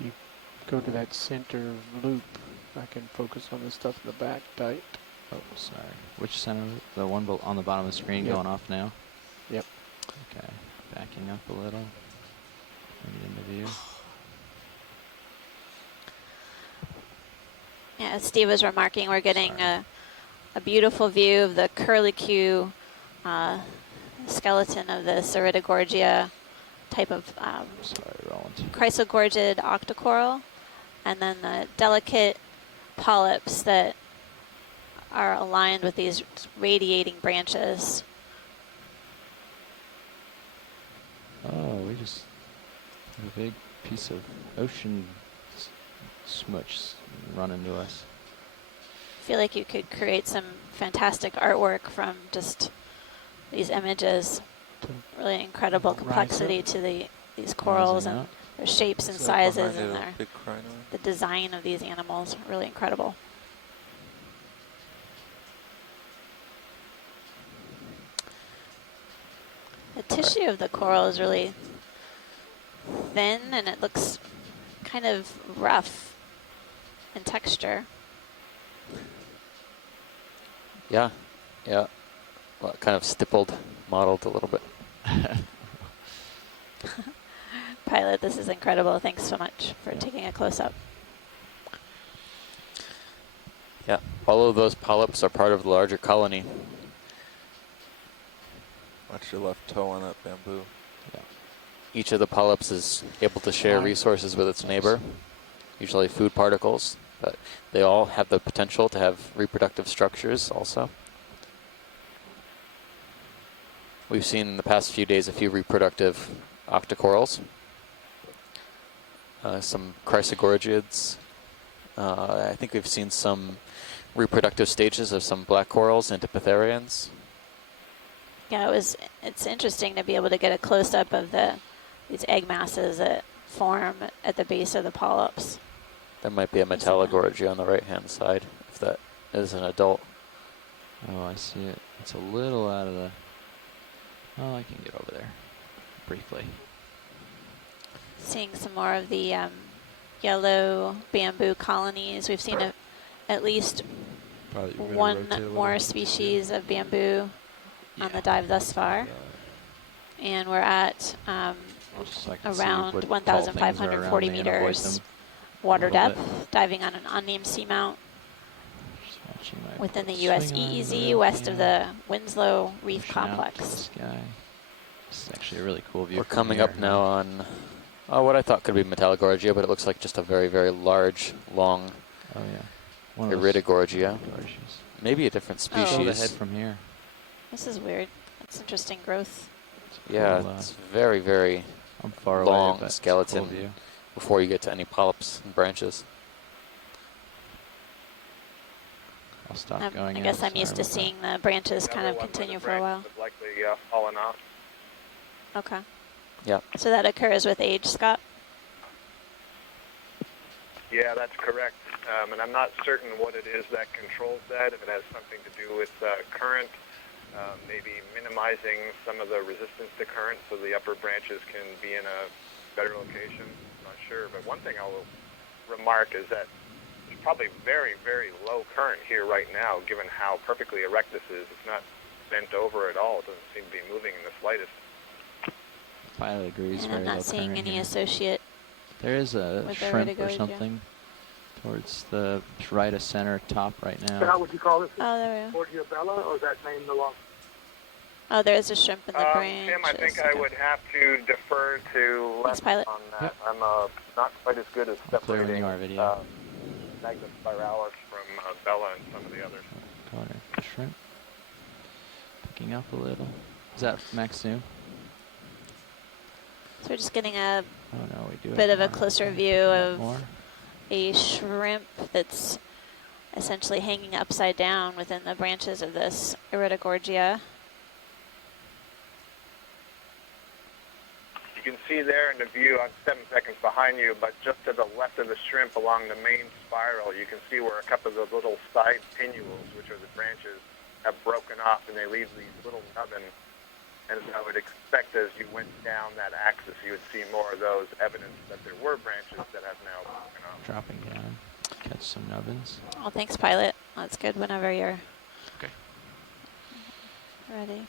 You go to that center loop. I can focus on the stuff in the back tight. Oh, sorry. Which center? The one on the bottom of the screen going off now? Yep. Okay. Backing up a little. Bring it into view. Yeah, as Steve was remarking, we're getting a beautiful view of the curlicue skeleton of this Iridogorgia type of chrysogorgid octocoral, and then the delicate polyps that are aligned with these radiating branches. Oh, we just have a big piece of ocean smudge run into us. I feel like you could create some fantastic artwork from just these images. Really incredible complexity to these corals and their shapes and sizes and the design of these animals. Really incredible. The tissue of the coral is really thin and it looks kind of rough in texture. Yeah, yeah. Well, kind of stippled, modeled a little bit. Pilot, this is incredible. Thanks so much for taking a close-up. Yeah, all of those polyps are part of the larger colony. Watch your left toe on that bamboo. Yeah. Each of the polyps is able to share resources with its neighbor, usually food particles, but they all have the potential to have reproductive structures also. We've seen in the past few days a few reproductive octocorals, some chrysogorgids. I think we've seen some reproductive stages of some black corals and Dipitherians. Yeah, it's interesting to be able to get a close-up of these egg masses that form at the base of the polyps. There might be a Metallogorgia on the right-hand side, if that is an adult. Oh, I see it. It's a little out of the... Oh, I can get over there briefly. Seeing some more of the yellow bamboo colonies. We've seen at least one more species of bamboo on the dive thus far. And we're at around 1,540 meters water depth, diving on an unnamed seamount within the US EEZ west of the Winslow Reef complex. This is actually a really cool view. We're from coming here. up now on what I thought could be Metallogorgia, but it looks like just a very, very large, long Oh yeah. One of those Iridogorgia. gorgeous. Maybe a different species. Show the head from here. This is weird. That's interesting growth. Yeah, Cool, it's very, very I'm far long away, but skeleton it's a cool view. before you get to any polyps and branches. I'll stop I going. guess out, I'm used to sorry seeing the branches kind of Another one where continue the for a while. branches have likely fallen off. Okay. Yeah. So that occurs with age, Scott? Yeah, that's correct. And I'm not certain what it is that controls that, if it has something to do with current, maybe minimizing some of the resistance to current so the upper branches can be in a better location. I'm not sure. But one thing I will remark is that there's probably very, very low current here right now, given how perfectly erect this is. It's not bent over at all. It doesn't seem to be moving in the slightest. Pilot agrees. And Very I'm low not seeing current any here. associate. There is a with the shrimp or Iridogorgia. something towards the right of center top right So now. how would you call this? Oh, there we go. Gorgia bella, or is that name no longer? Oh, there's a shrimp in the branch. Tim, I think I would have to defer to Les Pilot. on that. Yep. I'm not quite as good as I'll clear when separating you are, video. Magnus spiralis from Bella and some of the others. Corner. Shrimp. Picking up a little. Is that Max Zoom? So we're just getting a Oh no, we do bit have of a more. closer view of More. a shrimp that's essentially hanging upside down within the branches of this Iridogorgia. You can see there in the view, I'm 7 seconds behind you, but just to the left of the shrimp along the main spiral, you can see where a couple of the little side pinnules, which are the branches, have broken off, and they leave these little nubbins. And I would expect as you went down that axis, you would see more of those, evidence that there were branches that have now broken off. Dropping down. Catch some nubbins. Oh, thanks, Pilot. That's good whenever you're Okay. ready.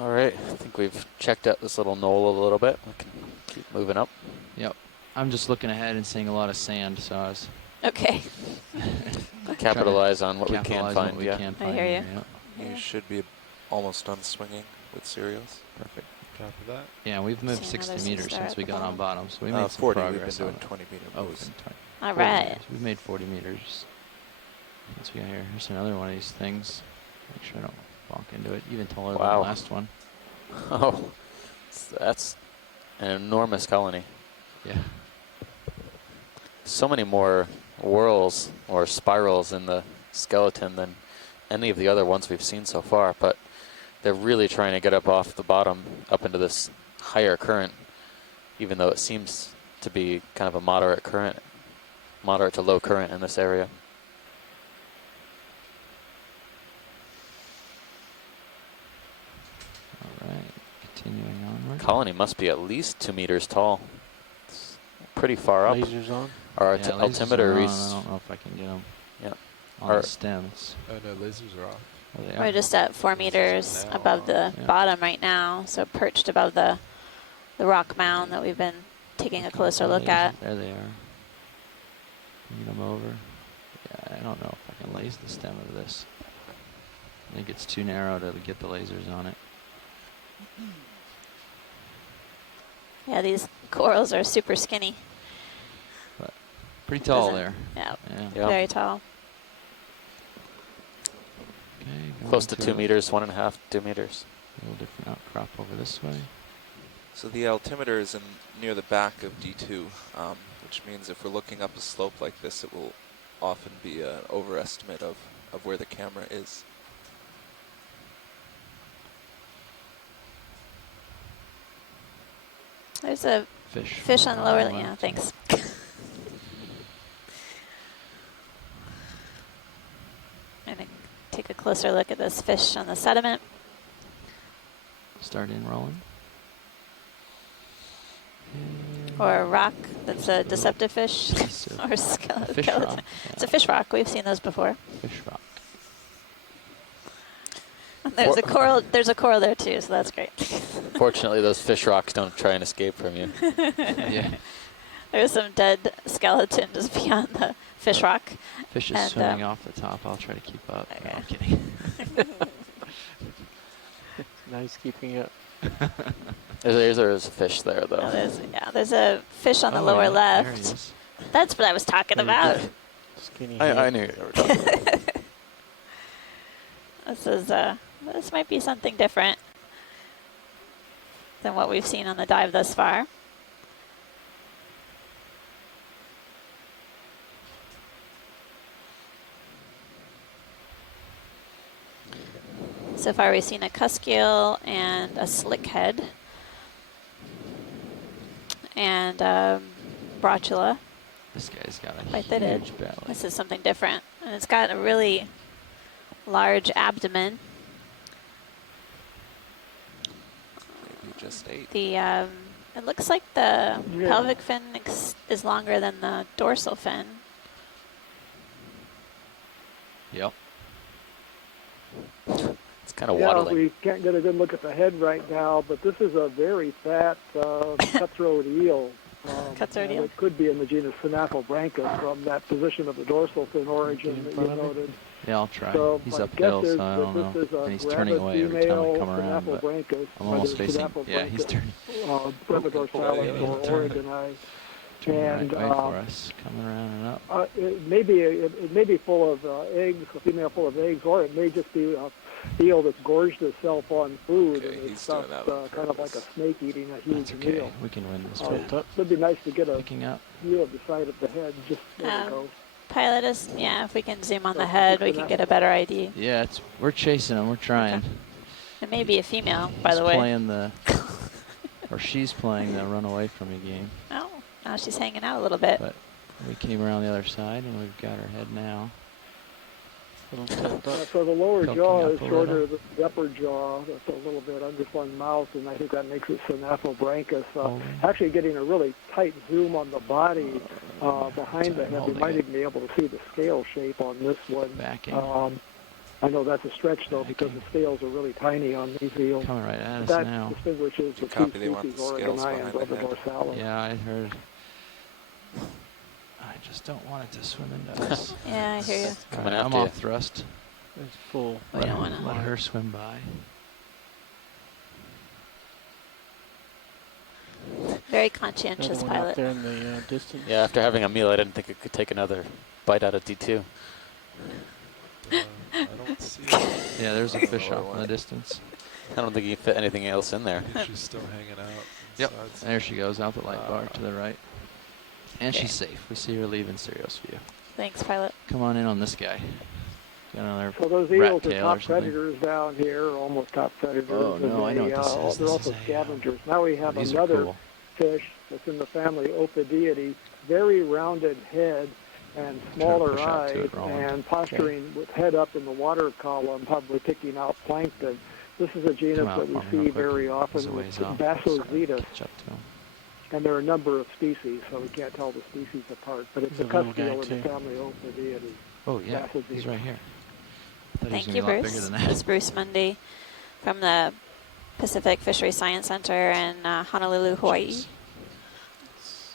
All right, I think we've checked out this little knoll a little bit. We can keep moving up. Yep. I'm just looking ahead and seeing a lot of sand, so I was Okay. Capitalize on what we can capitalize on find. what we Yeah. can I find hear here, you. yep. You Yeah. should be almost done swinging with cereals. Perfect. Copy that. Yeah, we've moved See 60 another meters star since at we the got on bottom. bottom, so we made some 40, we've been progress doing on it. 20 meter Oh, moves. All 40 right. meters. We've made 40 meters. Once we got here, here's another one of these things. Make sure I don't bonk into it. Even taller than Wow. the last one. Oh, that's an enormous colony. Yeah. So many more whorls or spirals in the skeleton than any of the other ones we've seen so far, but they're really trying to get up off the bottom, up into this higher current, even though it seems to be kind of a moderate current, moderate to low current in this area. All right. Continuing onward. Colony must be at least 2 meters tall. It's pretty far up. Lasers on? Our Yeah, lasers altimeter are on. is. I don't know if I can get them Yeah. on Our- the stems. Oh no, lasers are off. Oh, they We're are. just at 4 meters now above the Yeah. bottom right now, so perched above the rock mound that we've been taking a closer look at. There they are. Bring them over. Yeah, I don't know if I can laze the stem of this. I think it's too narrow to get the lasers on it. Yeah, these corals are super skinny. Pretty tall Doesn't- there. Yeah, Yeah. Yeah. very tall. Okay, going Close to to 2 meters, 1.5, 2 meters. A little different outcrop over this way. So the altimeter is near the back of D2, which means if we're looking up a slope like this, it will often be an overestimate of where the camera is. There's a Fish. fish on the lower. left. Yeah, thanks. I'm gonna take a closer look at this fish on the sediment. Start in rolling. Or a rock that's a deceptive fish. It's a Or skeleton. fish rock. It's a fish rock. We've seen those before. Fish rock. There's a coral. There's a coral there too, so that's great. Fortunately, those fish rocks don't try and escape from you. Yeah. There's some dead skeleton just beyond the fish rock. Fish is And, swimming off the top. I'll try to keep up. No, okay. I'm kidding. Nice keeping up. There's a fish there, though. There's a fish on the lower left. There he is. That's what I was talking about. Skinny I knew you were talking about. This might be something different than what we've seen on the dive thus far. So far we've seen a cuskeel and a slickhead and Brotula. This guy's got a huge belly. This is something different. And it's got a really large abdomen. Maybe just ate. It looks like the pelvic fin is longer than the dorsal fin. Yep. It's kind of waddling. We can't get a good look at the head right now, but this is a very fat cutthroat eel. Cutthroat eel? It could be in the genus Synaphobranchus from that position of the dorsal fin origin that you noted. Yeah, I'll try. So he's uphill, so I don't know. And he's turning away every time I come around, but I'm almost facing. Yeah, he's turning. Brevadorsalis or Oregoni. Turning right way for us, coming around and up. It may be full of eggs, a female full of eggs, or it may just be a eel that's gorged itself on food, and it's stuffed, kind of like a snake eating a huge meal. We can win this. It would be nice to get a view of the side of the head. Just there we go. Pilot us, if we can zoom on the head, we can get a better ID. Yeah, we're chasing him. We're trying. Okay. It may be a female, by the way. Playing or she's playing the run away from you game. Oh, now she's hanging out a little bit. But we came around the other side, and we've got her head now. So the lower jaw is shorter than the upper jaw. That's a little bit underslung mouth, and I think that makes it Synaphobranchus. Actually getting a really tight zoom on the body behind the head, we might even be able to see the scale shape on this one. I know that's a stretch, though, because the scales are really tiny on these eels. Coming right at us that now. That distinguishes the two species, Oregoni and Brevadorsalis. Yeah, I heard. I just don't want it to swim into us. Yeah, I hear you. I'm off thrust. It's full. We don't want to let her swim by. Very conscientious pilot. Out there in the distance. Yeah, after having a meal, I didn't think it could take another bite out of D2. I don't see it. Yeah, there's a fish off in the distance. I don't think you can fit anything else in there. She's still hanging out. Yep. There she goes, out the light bar to the right. And she's safe. We see her leaving Serios view. Thanks, pilot. Come on in on this guy. Got another so those eels are top predators down here, almost top predators. Oh, no, I know what this is. They're also scavengers. Now we have another fish that's in the family Ophidiidae, very rounded head and smaller eyes, and posturing with head up in the water column, probably picking out plankton. This is a genus that we see very often. It's Basozetus. And there are a number of species, so we can't tell the species apart. But it's a cuskeel in the family Ophidiidae. Oh, yeah, he's right here. Thank you, Bruce. That's Bruce Mundy from the Pacific Fisheries Science Center in Honolulu, Hawaii.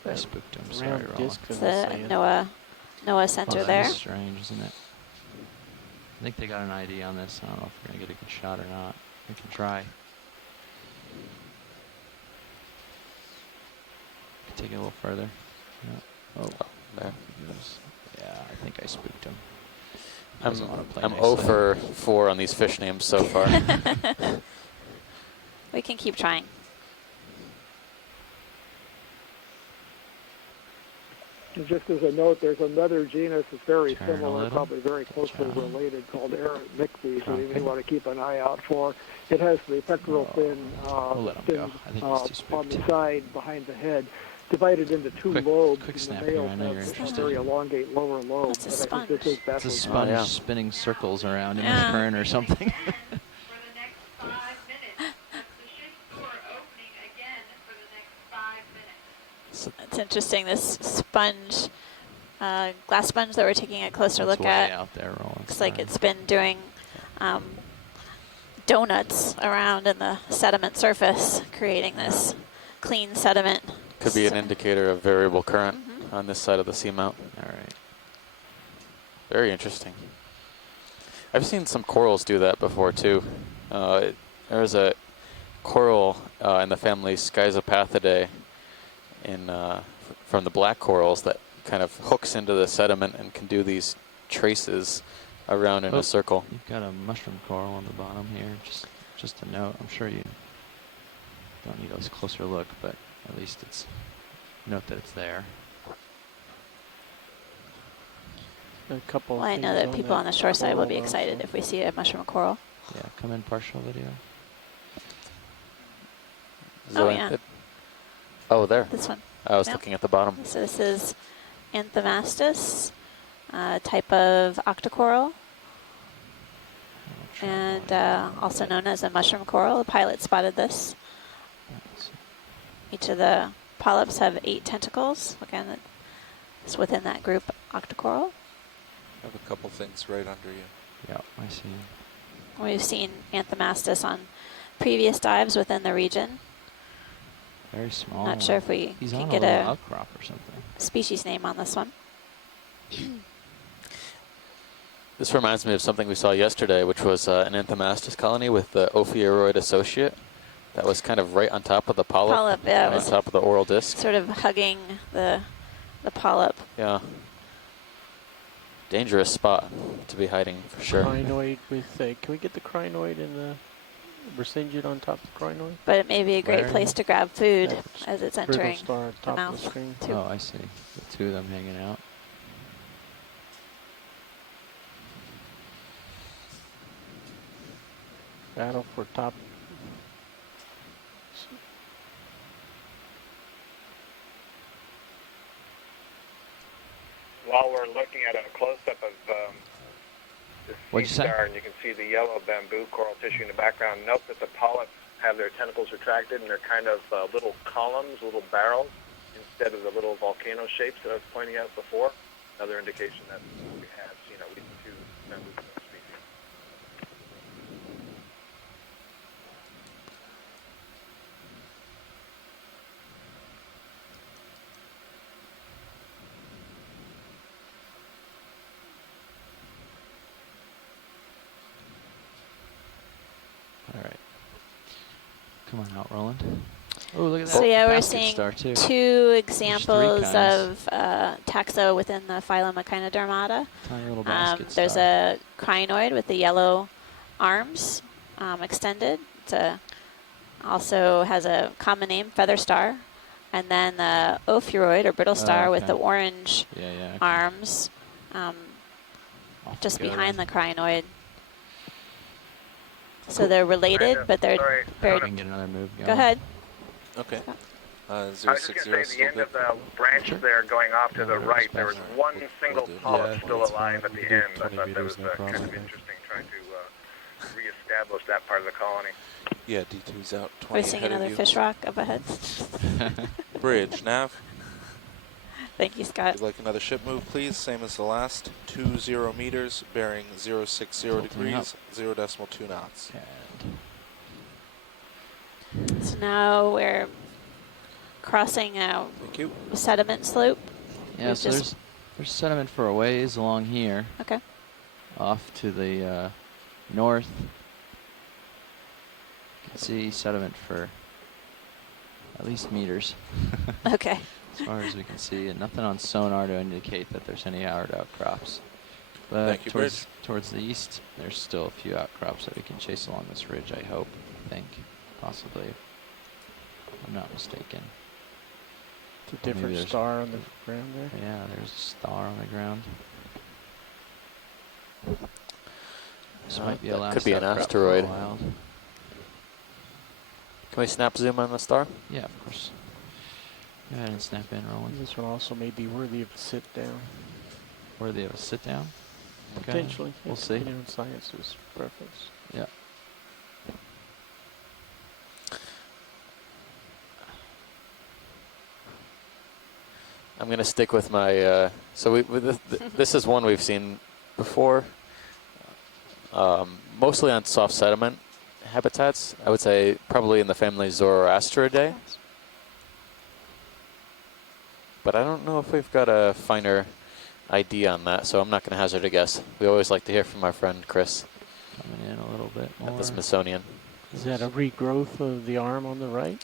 I spooked him. Sorry, it's the NOAA Center there. That's strange, isn't it? I think they got an ID on this. I don't know if we're going to get a good shot or not. We can try. Take it a little further. Yeah. Oh, there. Yeah, I think I spooked him. I'm 0 for 4 on these fish names so far. We can keep trying. And just as a note, there's another genus that's very similar, probably very closely related, called Arrowmictes, so you may want to keep an eye out for. It has the pectoral fin on the side behind the head, divided into two lobes. Quick and snap the here. males I know you're have interested. a very elongate lower lobe. It's a sponge. It's a sponge spinning circles around in the current or something. It's interesting, this sponge, glass sponge that we're taking a closer look at. Out there looks like it's been doing donuts around in the sediment surface, creating this clean sediment. Could be an indicator of variable current on this side of the seamount. All right. Very interesting. I've seen some corals do that before too. There's a coral in the family Schizopathidae from the black corals that kind of hooks into the sediment and can do these traces around in a circle. You've got a mushroom coral on the bottom here. Just a note. I'm sure you don't need a closer look, but at least it's note that it's there. Well, I know that people on the shore side will be excited if we see a mushroom coral. Yeah, come in partial video. Oh, yeah. Oh, there. This one. I was looking at the bottom. So this is Anthomastus, type of octocoral, and also known as a mushroom coral. The pilot spotted this. Each of the polyps have 8 tentacles. Again, it's within that group octocoral. I have a couple things right under you. Yeah, I see. We've seen Anthomastus on previous dives within the region. Very small. Not sure if we He's can on get a a little outcrop or something. species name on this one. This reminds me of something we saw yesterday, which was an Anthomastus colony with the Ophiuroid associate. That was kind of right on top of the polyp, Yeah, on top of the oral disc. Sort of hugging the polyp. Yeah. Dangerous spot to be hiding for sure. Crinoid with, can we get the crinoid and the Brisingid on top of the crinoid? But it may be a great place to grab food as it's entering star the top mouth. of the screen. Too. Oh, I see. The 2 of them hanging out. Battle for top. While we're looking at a close-up of the What'd you say? sea star, and you can see the yellow bamboo coral tissue in the background, note that the polyps have their tentacles retracted, and they're kind of little columns, little barrels, instead of the little volcano shapes that I was pointing out before. Another indication that we have seen at least 2 bamboo species. All right. Come on out, Roland. Oh, look at that. So yeah, we're basket seeing star too. 2 examples kinds. of taxa within the phylum Echinodermata. Tiny little basket There's star. a crinoid with the yellow arms extended. Also has a common name, feather star. And then the ophiuroid, or brittle star, with the orange arms just behind the crinoid. So they're related, but they're very... I can get another move going. Go ahead. Okay. I was just going to say, the end of the branch there going off to the right, there was one single polyp still alive at the end. I thought that was kind of interesting, trying to reestablish that part of the colony. Yeah, D2's out 20 We're seeing ahead another of you. fish rock up ahead. Bridge, nav. Thank you, Scott. Would you like another ship move, please? Same as the last. 20 meters, bearing 060 degrees, 0.2 knots. So now we're crossing a sediment slope. Yeah, so there's sediment for a ways along here. Okay. Off to the north. You can see sediment for at least meters. Okay. As far as we can see, and nothing on sonar to indicate that there's any hard outcrops. But towards the east, there's still a few outcrops that we can chase along this ridge, I hope, possibly, if I'm not mistaken. It's a different star on the ground there? Yeah, there's a star on the ground. This might be a last could be an outcrop asteroid. for a while. Can we snap zoom on the star? Yeah, of course. Go ahead and snap in, Roland. This one also may be worthy of a sit down. Worthy of a sit down? Okay. Potentially. We'll see. Depending on science's preference. Yeah. I'm going to stick with my, this is one we've seen before, mostly on soft sediment habitats. I would say probably in the family Zoroastridae. But I don't know if we've got a finer ID on that, so I'm not going to hazard a guess. We always like to hear from our friend Chris. Coming in a little bit more. At the Smithsonian. Is that a regrowth of the arm on the right?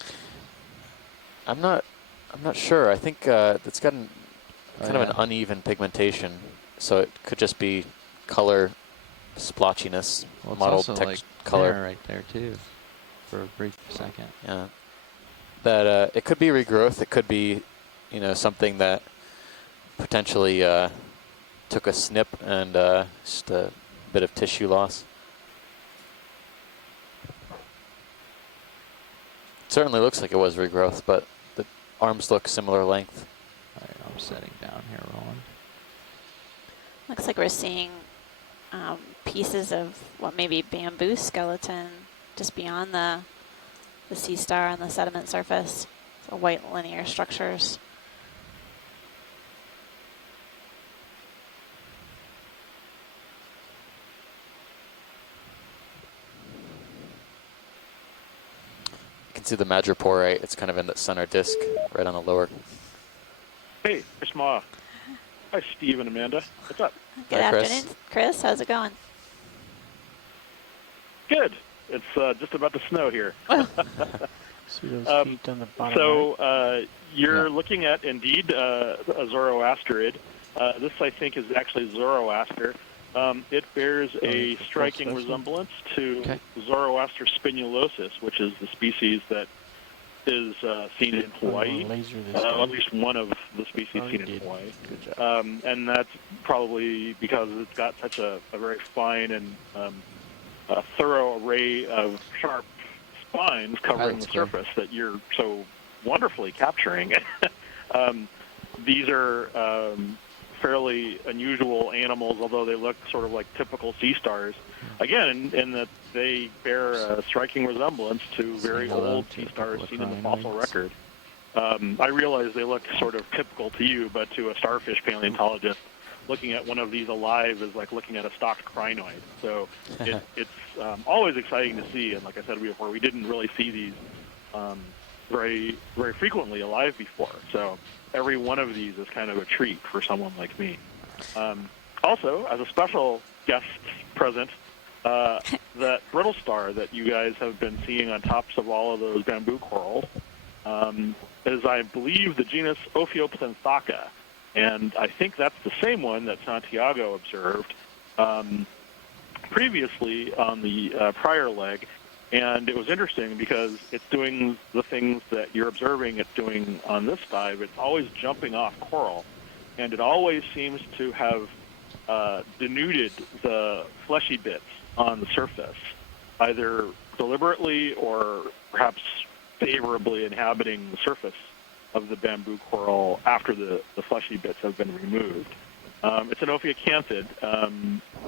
I'm not sure. I think it's got kind of an uneven pigmentation, so it could just be color splotchiness, Well, it's mottled also like color right there too, for a brief second. Yeah, that it could be regrowth. It could be, you know, something that potentially took a snip and just a bit of tissue loss. It certainly looks like it was regrowth, but the arms look similar length. All right, I'm setting down here, Roland. Looks like we're seeing pieces of what may be bamboo skeleton just beyond the sea star on the sediment surface. So white linear structures. You can see the madrepore. It's kind of in the center disc, right on the lower. Hey, Chris Ma. Hi, Steve and Amanda. What's up? Good afternoon, Chris. How's it going? Good. It's just about to snow here. See those feet on the bottom. So you're looking at, indeed, a Zoroasterid. This, I think, is actually Zoroaster. It bears a striking resemblance to Zoroaster spinulosus, which is the species that is seen in Hawaii. At least one of the species seen in Hawaii. Good job. And that's probably because it's got such a very fine and a thorough array of sharp spines covering the surface that you're so wonderfully capturing. These are fairly unusual animals, although they look sort of like typical sea stars. Again, in that they bear a striking resemblance to very old sea stars seen in the fossil record. I realize they look sort of typical to you, but to a starfish paleontologist, looking at one of these alive is like looking at a stocked crinoid. So it's always exciting to see, and like I said before, we didn't really see these very, very frequently alive before. So every one of these is kind of a treat for someone like me. Also, as a special guest present, that brittle star that you guys have been seeing on tops of all of those bamboo corals is, I believe, the genus Ophioplanthaca. And I think that's the same one that Santiago observed previously on the prior leg. And it was interesting because it's doing the things that you're observing it's doing on this dive. It's always jumping off coral. And it always seems to have denuded the fleshy bits on the surface, either deliberately or perhaps favorably inhabiting the surface of the bamboo coral after the fleshy bits have been removed. It's an ophiacanthid,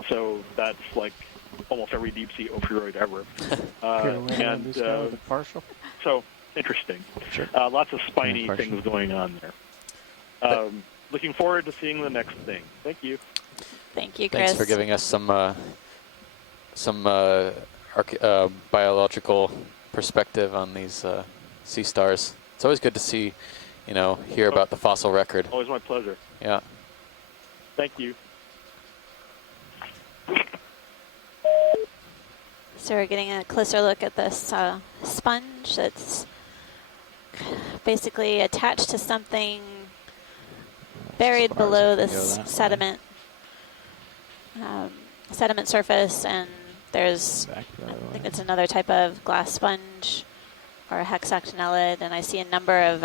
so that's like almost every deep-sea ophiuroid ever. So, interesting. Sure. Lots of spiny things going on there. Looking forward to seeing the next thing. Thank you. Thank you, Chris. Thanks for giving us some biological perspective on these sea stars. It's always good to see, hear about the fossil record. Always my pleasure. Yeah. Thank you. So we're getting a closer look at this sponge that's basically attached to something buried below this sediment surface, and there's, I think it's another type of glass sponge or a hexactinellid, and I see a number of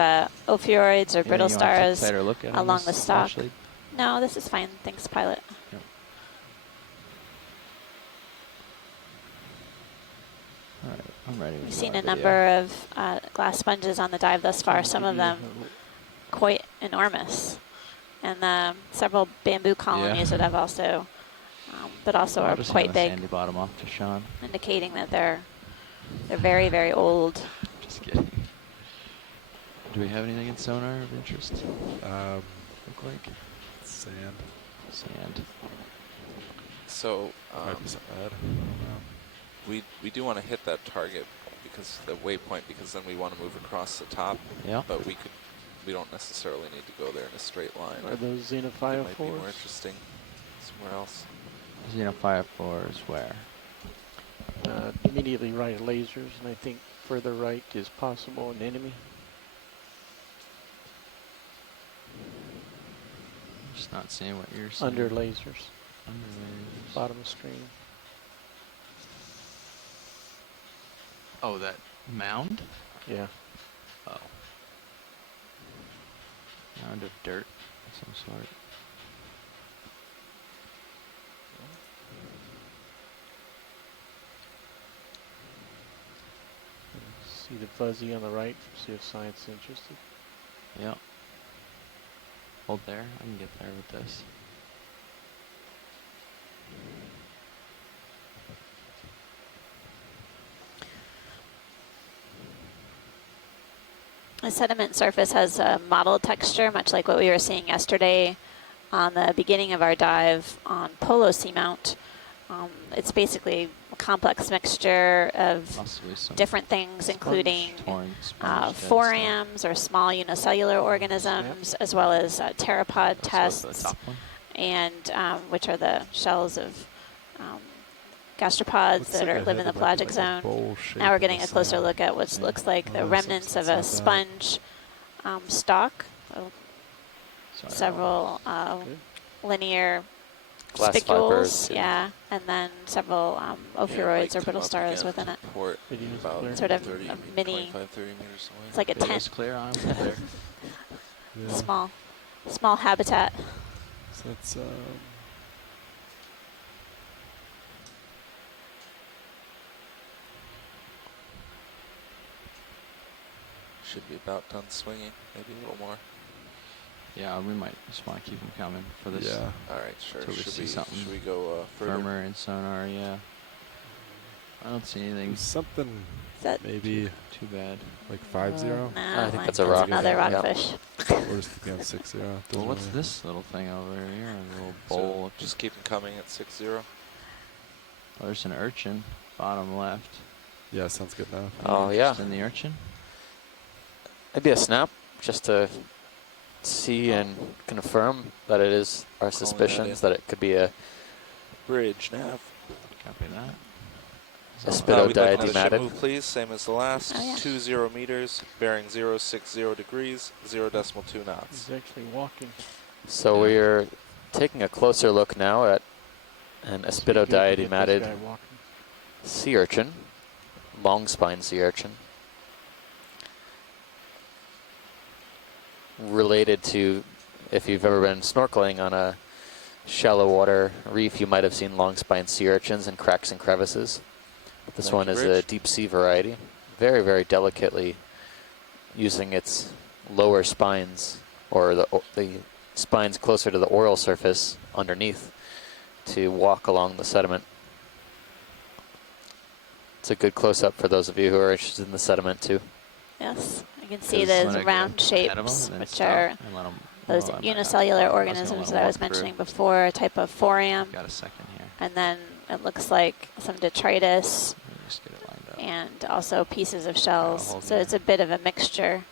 ophiuroids or brittle stars along the stalk. Actually? No, this is fine. Thanks, pilot. Yep. All right, I'm ready. We've seen a number of glass sponges on the dive thus far, some of them quite enormous, and several bamboo colonies that have also are quite big, sandy bottom off to Sean, indicating that they're very, very old. Just kidding. Do we have anything in sonar of interest? Look like sand. So we do want to hit that target because the waypoint, because then we want to move across the top. Yeah. But we don't necessarily need to go there in a straight line. Are those It xenophyophores? might be more interesting somewhere else. Xenophyophores where? immediately right of lasers, and I think further right is possible an enemy. Just not seeing what you're seeing. Under lasers. Under lasers. Bottom of stream. Oh, that mound? Yeah. Oh. Mound of dirt of some sort. See the fuzzy on the right, see if science is interested. Yep. Hold there, I can get there with this. The sediment surface has a mottled texture, much like what we were seeing yesterday on the beginning of our dive on Polo Seamount. It's basically a complex mixture of different things, including forams or small unicellular organisms, as well as pteropod tests, and which are the shells of gastropods that live in the pelagic zone. Now we're getting a closer look at what looks like the remnants of a sponge stalk, several linear spicules, yeah, and then several ophiuroids or brittle stars within it. Sort of a mini, it's like a tent. Clear, I'm clear. Small habitat. So that's should be about done swinging, maybe a little more. Yeah, we might just want to keep them coming for this. Yeah. All right, sure. Should we go further? Firmer in sonar, yeah. I don't see anything. Something maybe too bad. Like 5-0? No, I think that's a rock. Another rockfish. We're just keeping on 6-0. Well, what's this little thing over here? A little bowl. So just keep them coming at 6-0. Oh, there's an urchin, bottom left. Yeah, sounds good now. Oh, yeah. In the urchin? Maybe a snap, just to see and confirm that it is our suspicions that it could be a bridge nav. Copy that. We'd like another ship move, please, same as the last. Oh, yeah. 20 meters, bearing 060 degrees, 0.2 knots. He's actually walking. So we're taking a closer look now at an aspidodiadematid sea urchin, long spine sea urchin. Related to, if you've ever been snorkeling on a shallow water reef, you might have seen long spine sea urchins in cracks and crevices. This one is a deep sea variety, very, very delicately using its lower spines, or the spines closer to the oral surface underneath, to walk along the sediment. It's a good close-up for those of you who are interested in the sediment too. Yes, you can see those round shapes, which are those unicellular organisms that I was mentioning before, a type of foram. Got a second here. And then it looks like some detritus and also pieces of shells. So it's a bit of a mixture.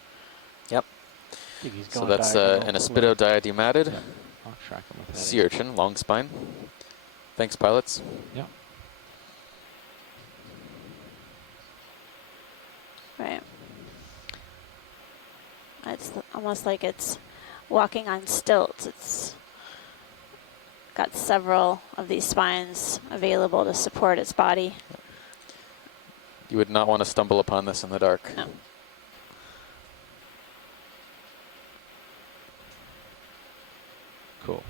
Yep. So that's an aspidodiadematid sea urchin, long spine. Thanks, pilots. Yep. Right. It's almost like it's walking on stilts. It's got several of these spines available to support its body. You would not want to stumble upon this in the dark. No. Cool.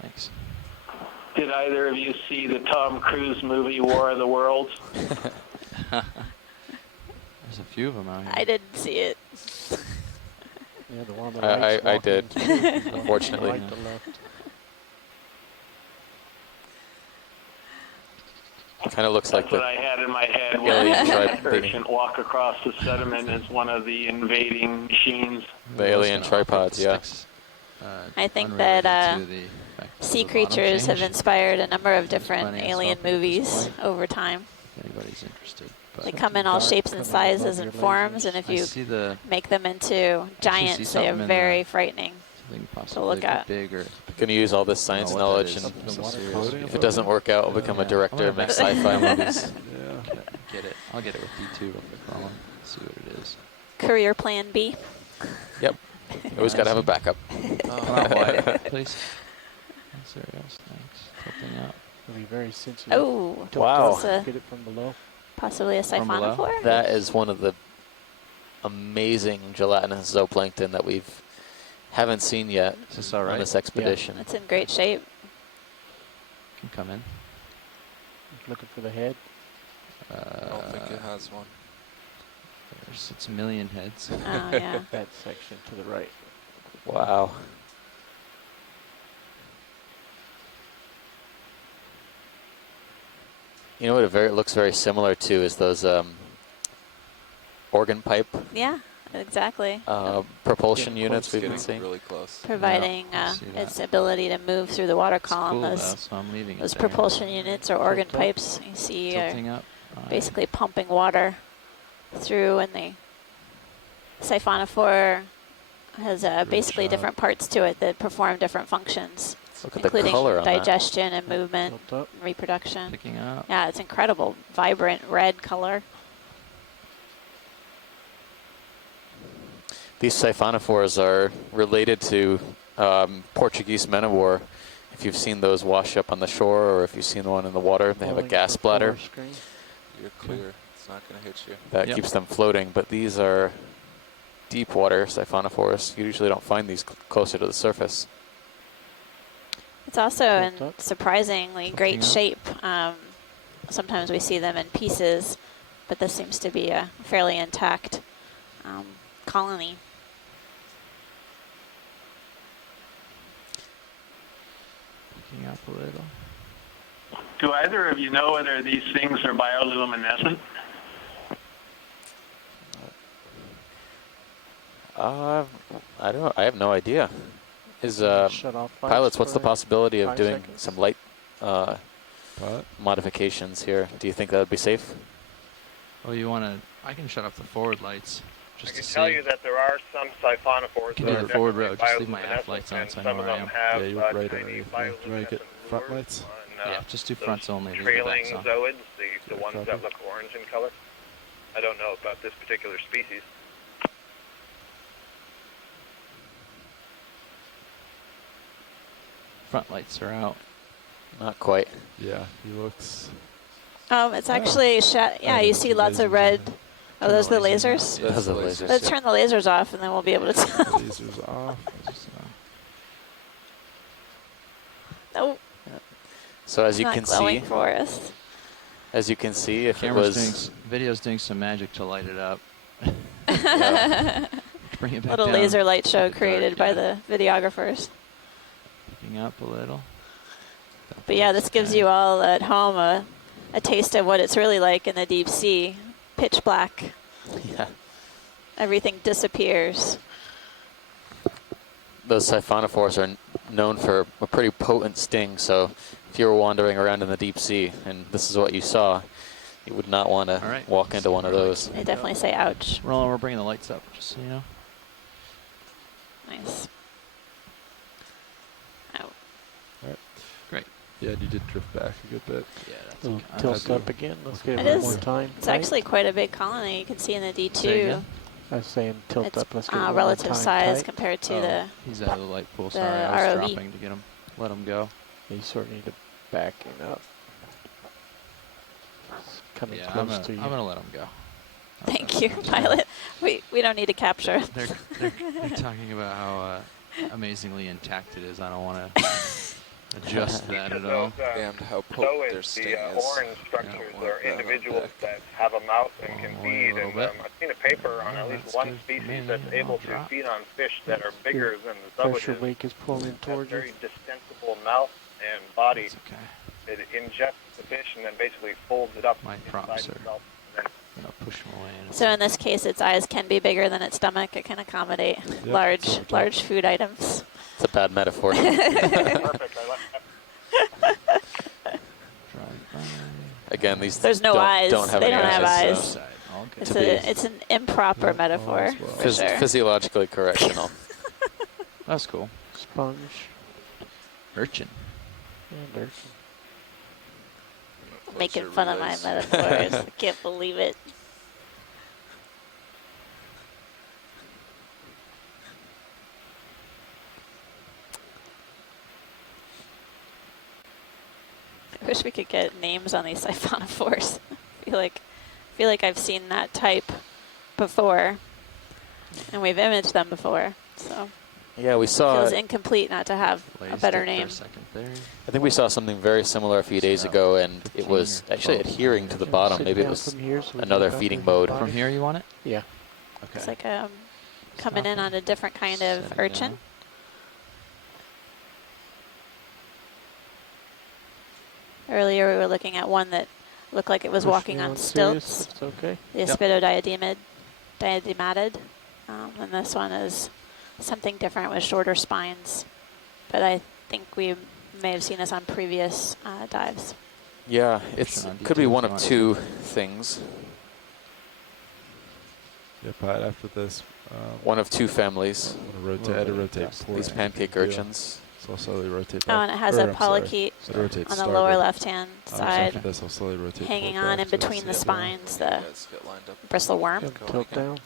Thanks. Did either of you see the Tom Cruise movie War of the Worlds? There's a few of them out here. I didn't see it. Yeah, the one on the right. I did, unfortunately. Right to left. Kind of looks like That's what I had in my head when the urchin walk across the sediment as one of the invading machines. The alien tripods, yeah. I think that sea creatures have inspired a number of different alien movies over time. If anybody's interested. They come in all shapes and sizes and forms, and if you make them into giants, they are very frightening. Something to possibly look at. bigger. Going to use all this science knowledge, and if it doesn't work out, I'll become a director and make sci-fi movies. Yeah. Get it. I'll get it with D2 real quick, Roland. See what it is. Career plan B. Yep. Always got to have a backup. Come on, Wyatt, please. There it is. Thanks. Tilting out. It'll be very sensitive. Oh, wow. Get it from below. Possibly a siphonophore? That is one of the amazing gelatinous zooplankton that we've haven't seen yet on this expedition. Yeah. It's in great shape. Can come in. Looking for the head. I don't think it has one. There's its million heads. Oh, yeah. That section to the right. Wow. You know what it looks very similar to is those organ pipe. Yeah, exactly. Propulsion units we've been seeing. Really close. Providing its ability to move through the water column. Cool, those so I'm leaving those it there. propulsion units or organ pipes you see Tilting are up. basically pumping water through, and the siphonophore has basically different parts to it that perform different functions, Look at the including color on that. digestion and movement, and reproduction. Picking up. Yeah, it's incredible, vibrant red color. These siphonophores are related to Portuguese men of war. If you've seen those wash up on the shore, or if you've seen one in the water, they have a gas bladder. You're clear. It's not going to hit you. That keeps them floating, but these are deep water siphonophores. You usually don't find these closer to the surface. It's also in surprisingly great shape. Sometimes we see them in pieces, but this seems to be a fairly intact colony. Picking up a little. Do either of you know whether these things are bioluminescent? I don't know. I have no idea. Is pilots? What's the possibility of doing some light modifications here? Do you think that would be safe? Well, you want to? I can shut off the forward lights. I can tell you that there are some siphonophores Can that do are the forward row. definitely Just leave my aft lights on, and so I some know of where I them am. have Yeah, you're right tiny already. Do I get front lights? Yeah, just do fronts only. Leave the trailing backs on. zoids, the ones that look orange in color. I don't know about this particular species. Front lights are out. Not quite. Yeah, he looks. It's actually yeah, you see lots of red. Oh, those are the lasers? Those are the lasers. Let's turn the lasers off, and then we'll be able to tell. Lasers off. Oh. So as you Not can glowing see, for us. as you can see, if it Camera's was video's doing some magic to light it up. Bring it back Little down. laser light show Dark, created by the videographers. Picking up a little. But yeah, this gives you all at home a taste of what it's really like in the deep sea. Pitch black. Yeah. Everything disappears. Those siphonophores are known for a pretty potent sting, so if you were wandering around in the deep sea and this is what you saw, you would not want to walk into one of those. They definitely say ouch. Roland, we're bringing the lights up, just so you know. Nice. Out. Alright. Great. Yeah, you did drift back a good bit. Yeah, that's We'll tilt up again. Let's get It a little is. more time. It's actually quite a big colony. You can see in the Say D2. again? I was saying tilt It's up. Let's get a little relative more time size tight. compared to the He's out of the light pool. the Sorry, I was ROV. dropping to get him. Let him go. You sort of need to back him up. It's coming Yeah, close to you. I'm gonna let him go. Thank you, pilot. We don't need to capture. They're talking about how amazingly intact it is. I don't want to adjust that at all. And how potent their Zoids, sting the is. orange structures You don't are want that on individuals deck. that have a mouth and can Only a feed. little And bit. I've seen a paper on at least one species that's able to feed on fish that are bigger than the Pressure zoids. wake is pulling Has towards you. very distensible mouth and body. It's okay. It ingests the fish and then basically folds it up My inside props are itself. And then gonna push him away. So in this case, its eyes can be bigger than its stomach. It can accommodate large food items. It's a bad metaphor. perfect. I like that. Again, these There's no eyes. don't have They any don't have eyes. so It's an improper metaphor. For sure. physiologically correct and all. That's cool. Sponge. Urchin. And urchin. Making fun of my metaphors. I can't believe it. I wish we could get names on these siphonophores. I feel like I've seen that type before, and we've imaged them before. So yeah, we saw. Feels incomplete not to have a better name. I think we saw something very similar a few days ago, and it was actually adhering to the bottom. Maybe it was another feeding mode. From here, you want it? Yeah. Okay. It's like coming in on a different kind of urchin. Down. Earlier we were looking at one that looked like it was walking on stilts. It's okay. The Aspidodiadematid. And this one is something different with shorter spines. But I think we may have seen this on previous dives. Yeah, it could be one of two things. Yep, after this. One of two families. Rotate these pancake urchins. So I'll slowly rotate back. Oh, and it has a polychaete on the lower left-hand side, this, I'll slowly rotate hanging on in between the spines, the bristle worm. Tilt down.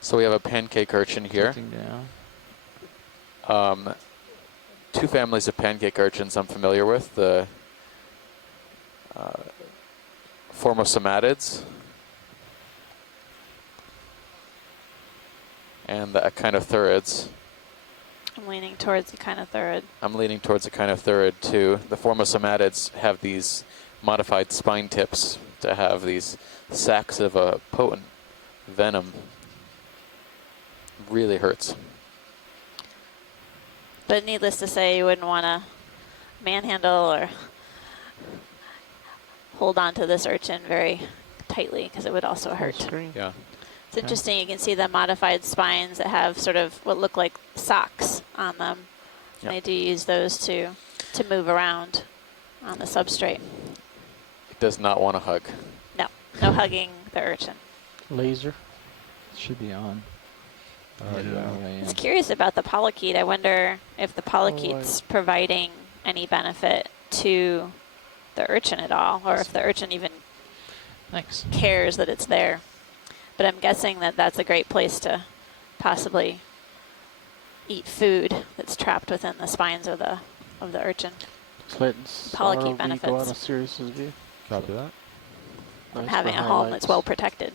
So we have a pancake urchin here. Two families of pancake urchins I'm familiar with. The Formosomatids and the Echinothurids. I'm leaning towards the Echinotherid. I'm leaning towards the Echinotherid too. The Formosomatids have these modified spine tips to have these sacs of a potent venom. Really hurts. But needless to say, you wouldn't want to manhandle or hold on to this urchin very tightly because it would also hurt. Yeah. It's interesting, you can see the modified spines that have sort of what look like socks on them. Yep. They do use those to move around on the substrate. It does not want to hug. No, no hugging the urchin. Laser. It should be on. It's curious about the polychaete. I wonder if the polychaete's providing any benefit to the urchin at all, or if the urchin even cares that it's there. But I'm guessing that that's a great place to possibly eat food that's trapped within the spines of the urchin. Polychaete benefits. Go out of Sirius's view. Copy that. From having a home that's well protected.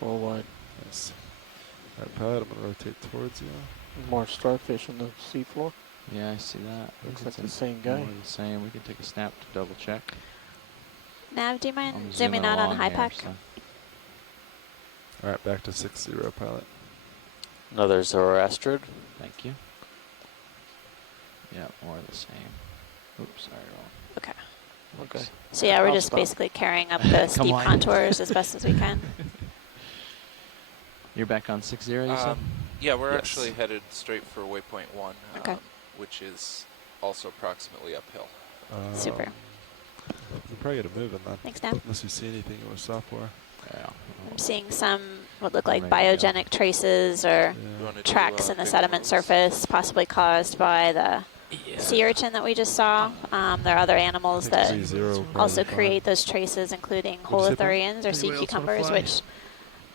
Full wide. Yes. All right, pilot, I'm going to rotate towards you. More starfish on the seafloor. Yeah, I see that. Looks like the same guy. More the same. We can take a snap to double check. Nav, do you mind zooming out on HiPAC? So. All right, back to 6-0, pilot. Another Zoroastrid. Thank you. Yeah, more the same. Oops, sorry, wrong. Okay. Okay. So yeah, we're just basically carrying up the steep contours as best as we can. You're back on 6-0, you said? Yeah, we're actually headed straight for waypoint 1, which is also approximately uphill. Super. We're probably going to move in then. Thanks, Nav. Unless you see anything in the software. Yeah. I'm seeing some what look like biogenic traces or tracks in the sediment surface, possibly caused by the sea urchin that we just saw. There are other animals that also create those traces, including holothurians or sea cucumbers, which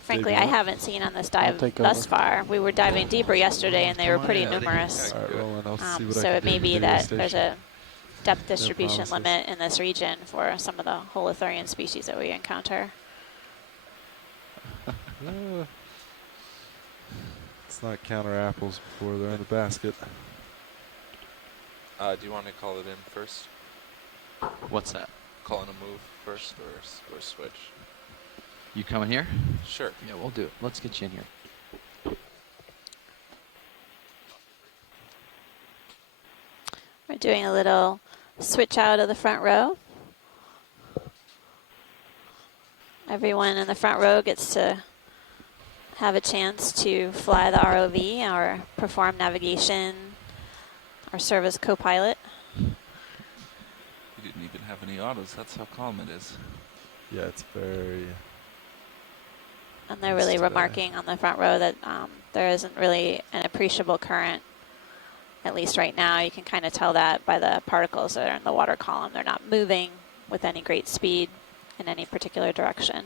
frankly I haven't seen on this dive thus far. We were diving deeper yesterday and they were pretty numerous. So it may be that there's a depth distribution limit in this region for some of the holothurian species that we encounter. Let's not counter apples before they're in the basket. Do you want to call it in first? What's that? Call in a move first or switch? You coming here? Sure. Yeah, we'll do it. Let's get you in here. We're doing a little switch out of the front row. everyone in the front row gets to have a chance to fly the ROV or perform navigation or serve as co-pilot. You didn't even have any autos. That's how calm it is. Yeah, it's very... And they're really remarking on the front row that there isn't really an appreciable current, at least right now. You can kind of tell that by the particles that are in the water column. They're not moving with any great speed in any particular direction.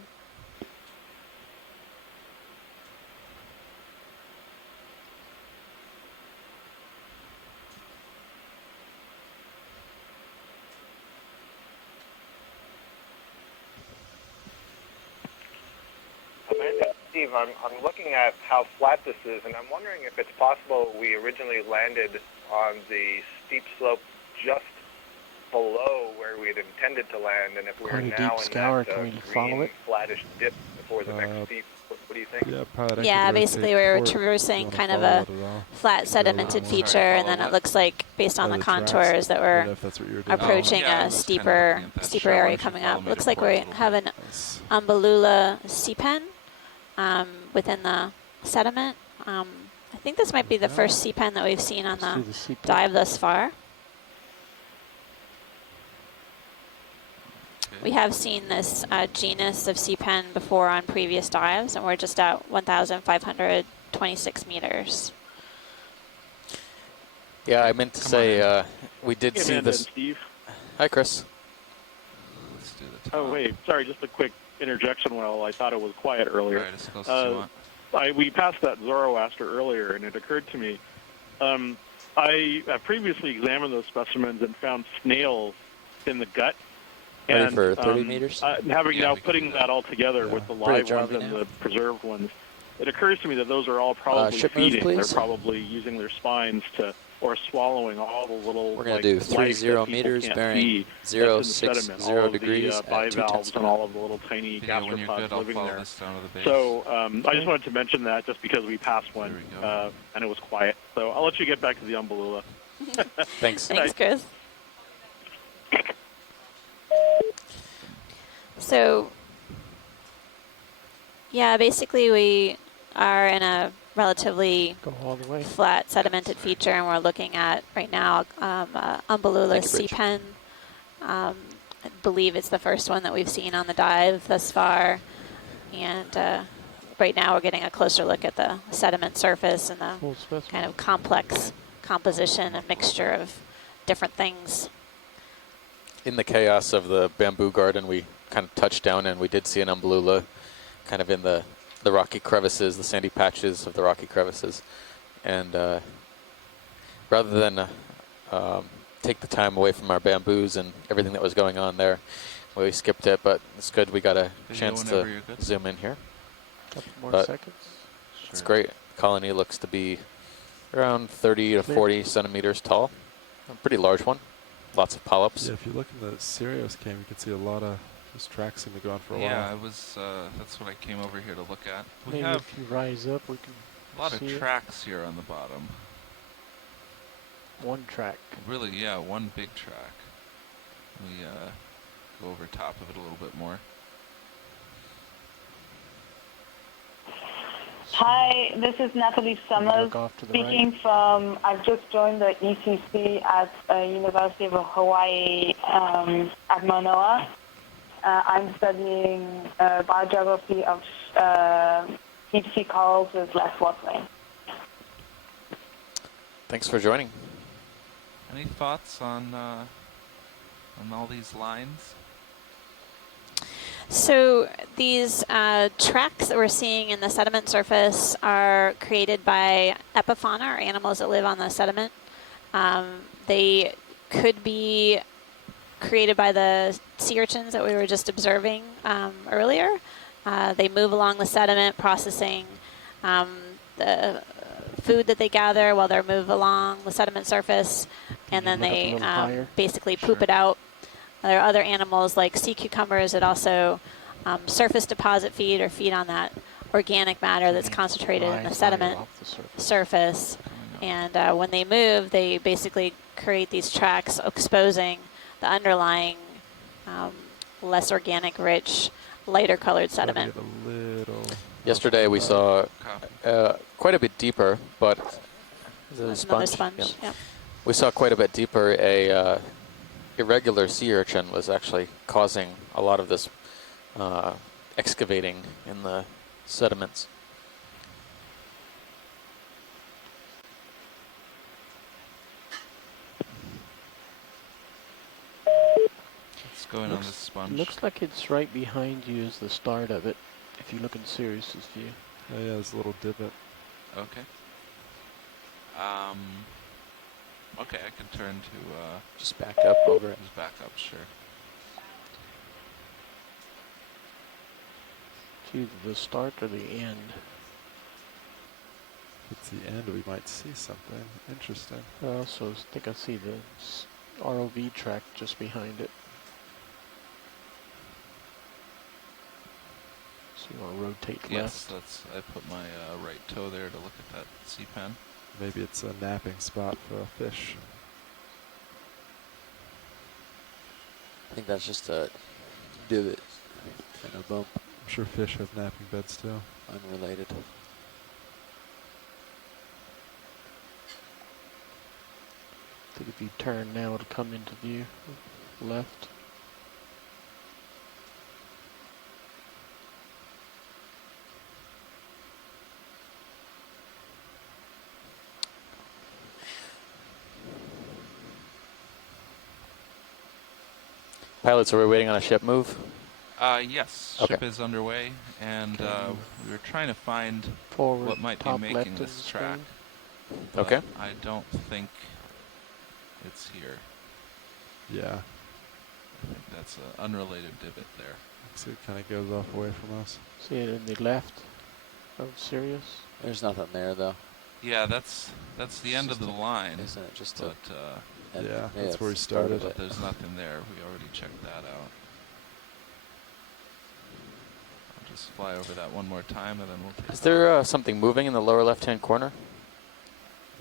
Amanda, Steve, I'm looking at how flat this is, and I'm wondering if it's possible we originally landed on the steep slope just below where we had intended to land, and if we're Quite a now deep in scour, that can we follow green, it? flattish dip before the next steep. What do you think? Yeah, probably. Yeah, basically we were traversing kind of a flat sedimented feature, and then it looks like, based on the contours, that we're approaching a steeper area coming up. Looks like we have an Umbellula sea pen within the sediment. I think this might be the first sea pen that we've seen on the dive thus far. We have seen this genus of sea pen before on previous dives, and we're just at 1,526 meters. Yeah, I meant to say we did see Amanda this. and Steve. Hi, Chris. Let's do the top. Oh, wait. Sorry, just a quick interjection. Well, I thought it was quiet earlier. Right, as close as you want. We passed that Zoroaster earlier, and it occurred to me. I previously examined those specimens and found snails in the gut. Ready And, for 30 meters? Putting that all together with the live ones and the preserved ones, it occurs to me that those are all probably feeding. They're probably using their spines to, or swallowing all the little. We're going to do 30 meters, bearing 060 degrees at 2 bivalves and all of the little tiny gastropods living there. So I just wanted to mention that just because we passed one and it was quiet. So I'll let you get back to the Umbellula. Thanks. Thanks, Chris. So, yeah, basically we are in a relatively flat sedimented feature, and we're looking at right now Umbellula sea pen. I believe it's the first one that we've seen on the dive thus far, and right now we're getting a closer look at the sediment surface and the kind of complex composition and mixture of different things. In the chaos of the bamboo garden, we kind of touched down, and we did see an Umbellula kind of in the rocky crevices, the sandy patches of the rocky crevices. And rather than take the time away from our bamboos and everything that was going on there, we skipped it, but it's good we got a chance to zoom in here. Couple more seconds. It's great. The colony looks to be around 30 to 40 centimeters tall. A pretty large one. Lots of polyps. Yeah, if you look in the Sirius cam, you can see a lot of those tracks seem to go on for a while. Yeah, it was. That's what I came over here to look at. We Maybe have if you rise up, we can a lot of see tracks here on the bottom. One track. Really, yeah, one big track. We go over top of it a little bit more. Hi, this is Natalie Summers speaking from, I've just joined the ECC at University of Hawaii at Manoa. I'm studying biogeography of deep sea corals with less watering. Thanks for joining. Any thoughts on all these lines? So these tracks that we're seeing in the sediment surface are created by epifauna, or animals that live on the sediment. They could be created by the sea urchins that we were just observing earlier. They move along the sediment, processing the food that they gather while they move along the sediment surface, and then they basically poop it out. There are other animals like sea cucumbers that also surface deposit feed or feed on that organic matter that's concentrated in the sediment surface. And when they move, they basically create these tracks exposing the underlying less organic rich lighter colored sediment. Yesterday we saw quite a bit deeper, but That's another sponge. Yep. We saw quite a bit deeper. A irregular sea urchin was actually causing a lot of this excavating in the sediments. What's going on this sponge? Looks like it's right behind you is the start of it, if you look in Sirius's view. Oh yeah, there's a little divot. Okay. Okay, I can turn to... just back up over it. Just back up, sure. It's either the start or the end. If it's the end, we might see something interesting. I also think I see the ROV track just behind it. So you want to rotate yes, left? I put my right toe there to look at that sea pen. Maybe it's a napping spot for a fish. I think that's just a divot and a bump. I'm sure fish have napping beds too. Unrelated. I think if you turn now, it'll come into view. Left. Pilots, are we waiting on a ship move? Yes, Okay. ship is underway, and we were trying to find Forward, what might be top making left this of the track. screen. But Okay. I don't think it's here. Yeah. I think that's an unrelated divot there. So it kind of goes off away from us. See it in the left of Sirius? There's nothing there though. Yeah, that's the end of the line. Isn't it just but, yeah, that's where we it's started. But there's nothing there. We already checked that out. I'll just fly over that one more time, and then we'll take Is there something moving in the lower left-hand corner?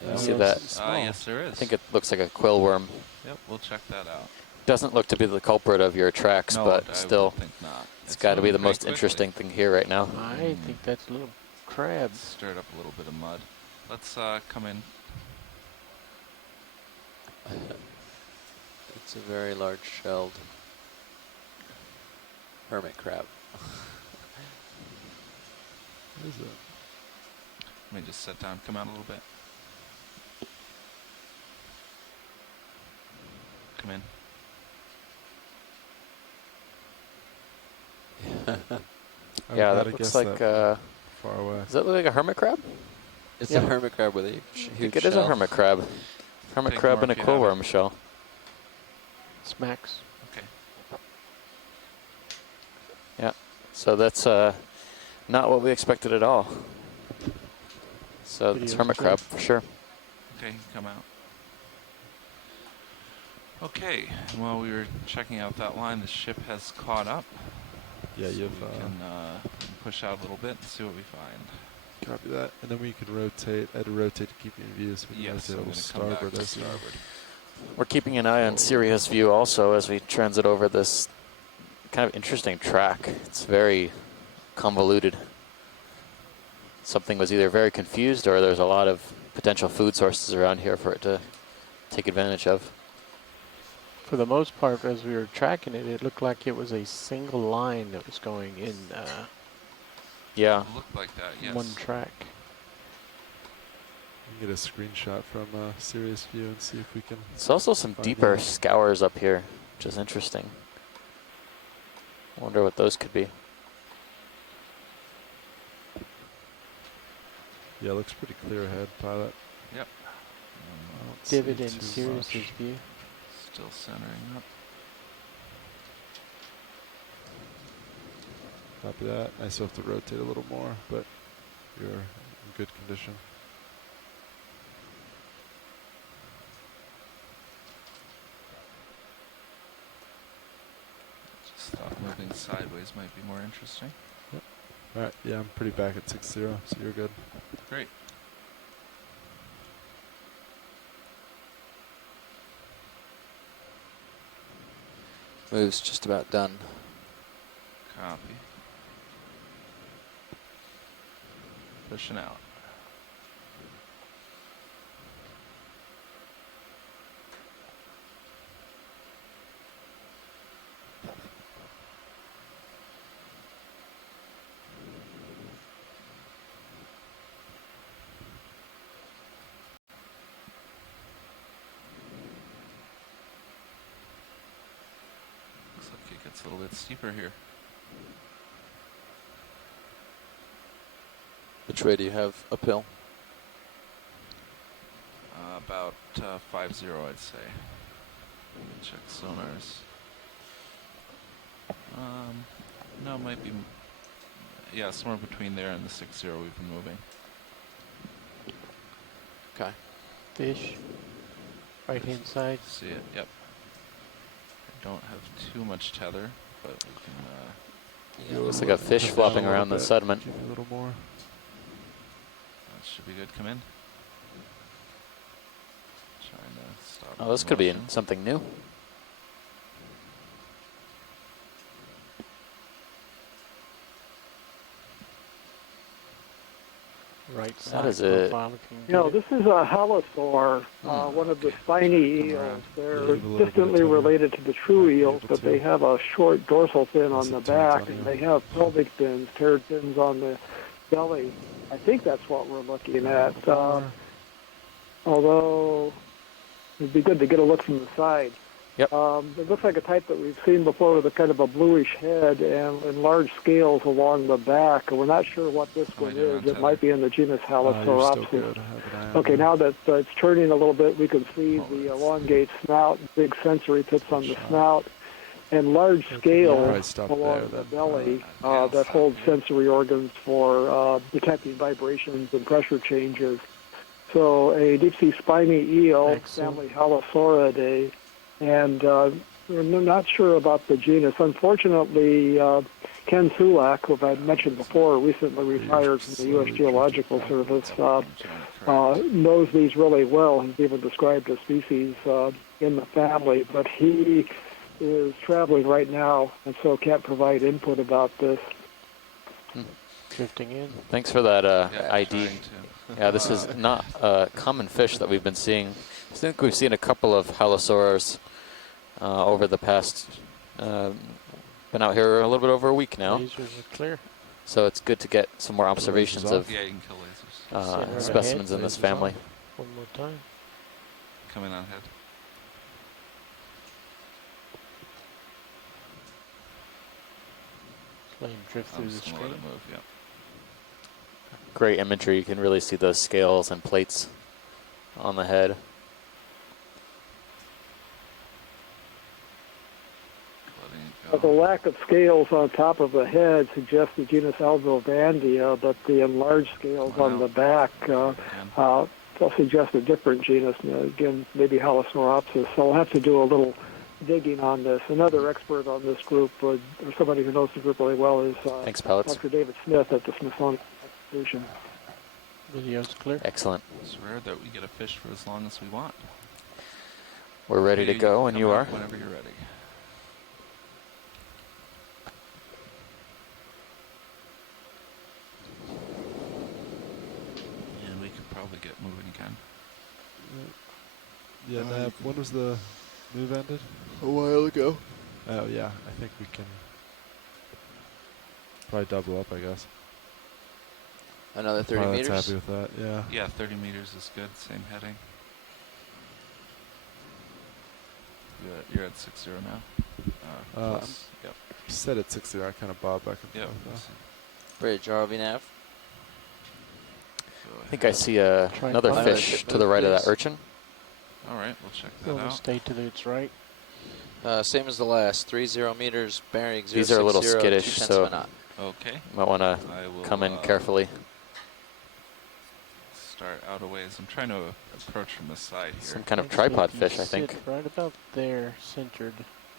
Yeah. You see that? Yes, there is. I think it looks like a quill worm. Yep, we'll check that out. Doesn't look to be the culprit of your tracks, No, but I still, would think not. it's got to be moving the pretty most quickly. interesting thing here right now. I think that's a little crab. Stirred up a little bit of mud. Let's come in. It's a very large shelled hermit crab. What is it? Let me just sit down. Come out a little bit. Come in. Yeah, that looks like. Far away. Does that look like a hermit crab? It's a hermit crab with a huge I think it shell. is a hermit crab. Hermit Take crab more and a if you quill have it. worm shell. Smacks. Okay. Yeah. So that's not what we expected at all. So it's Videos hermit too. crab for sure. Okay, come out. Okay, while we were checking out that line, the ship has caught up. Yeah, so you've. we can push out a little bit and see what we find. Copy that, and then we can rotate. I had to rotate to keep you in view, so we can Yes, rotate a I'm little going to come back starboard. to as well. starboard. We're keeping an eye on Sirius view also as we transit over this kind of interesting track. It's very convoluted. Something was either very confused or there's a lot of potential food sources around here for it to take advantage of. For the most part, as we were tracking it, it looked like it was a single line that was going in Yeah. It looked like that, yes. one track. We can get a screenshot from Sirius view and see if we can. There's also some find deeper it. scours up here, which is interesting. I wonder what those could be. Yeah, it looks pretty clear ahead, pilot. Yep. I don't see Divot in too Sirius's much. view. Still centering up. Copy that. I still have to rotate a little more, but you're in good condition. Just thought moving sideways might be more interesting. Yep. All right. Yeah, I'm pretty back at 6-0, so you're good. Great. Move's just about done. Copy. Pushing out. Looks like it gets a little bit steeper here. Which way do you have uphill? About 5-0, I'd say. Check sonars. No, it might be. Yeah, somewhere between there and the 6-0 we've been moving. Okay. Fish. Right hand side. See it, yep. I don't have too much tether, but we can. Yeah, looks like a fish flopping around the sediment. Give you a little more. That should be good. Come in. Trying to stop. Oh, this could be something new. Right That is side. This is a Halosaur, one of the spiny eels. They're distantly related to the true eels, but they have a short dorsal fin on the back, and they have pelvic fins, paired fins on the belly. I think that's what we're looking at. Although it'd be good to get a look from the side. Yep. It looks like a type that we've seen before with a kind of a bluish head and large scales along the back. We're not sure what this one is. It might be in the genus Halosauropsis. Okay, now that it's turning a little bit, we can see the elongate snout, big sensory tips on the snout, and large scales along the belly that hold sensory organs for detecting vibrations and pressure changes. So a deep-sea spiny eel, family Halosauridae, and we're not sure about the genus. Unfortunately, Ken Sulak, who I've mentioned before, recently retired from the U.S. Geological Service, knows these really well. He's even described a species in the family, but he is traveling right now and so can't provide input about this. Drifting in. Thanks for that ID. Yeah, this is not a common fish that we've been seeing. I think we've seen a couple of Halosaurs over the past, been out here a little bit over a week now. Lasers are clear. So it's good to get some more observations of Yeah, you can kill lasers. specimens in this family. One more time. Coming on head. Let him drift through the Just gonna stream. let it move, yep. Great imagery. You can really see the scales and plates on the head. The lack of scales on top of the head suggests the genus Algovandia, but the enlarged scales on the back suggest a different genus. Again, maybe Halosauropsis. So I'll have to do a little digging on this. Another expert on this group, or somebody who knows the group really well, is Thanks, Pellets. Dr. David Smith at the Smithsonian Institution. Video's clear. Excellent. It's rare that we get a fish for as long as we want. We're ready to go, and you are. Whenever you're ready. And we could probably get moving again. Yeah, Nab, when was the move ended? A while ago. Oh, yeah, I think we can probably double up, I guess. Another 30 Pilot's meters? happy with that, yeah. Yeah, 30 meters is good. Same heading. You're at 6-0 now. Plus, yep. Set at 60. I kind of bob back and Yep. forth. Bridge, RV nav. I think I see another fish to the right of that urchin. All right, we'll check that Going to out. stay to its right. Same as the last. 30 meters, bearing 060. These are a little skittish, 2 tenths so of a knot. Okay. Might want to come in carefully. Start out a ways. I'm trying to approach from the side here. Some kind of Actually, tripod if you fish, I think. sit right about there, centered.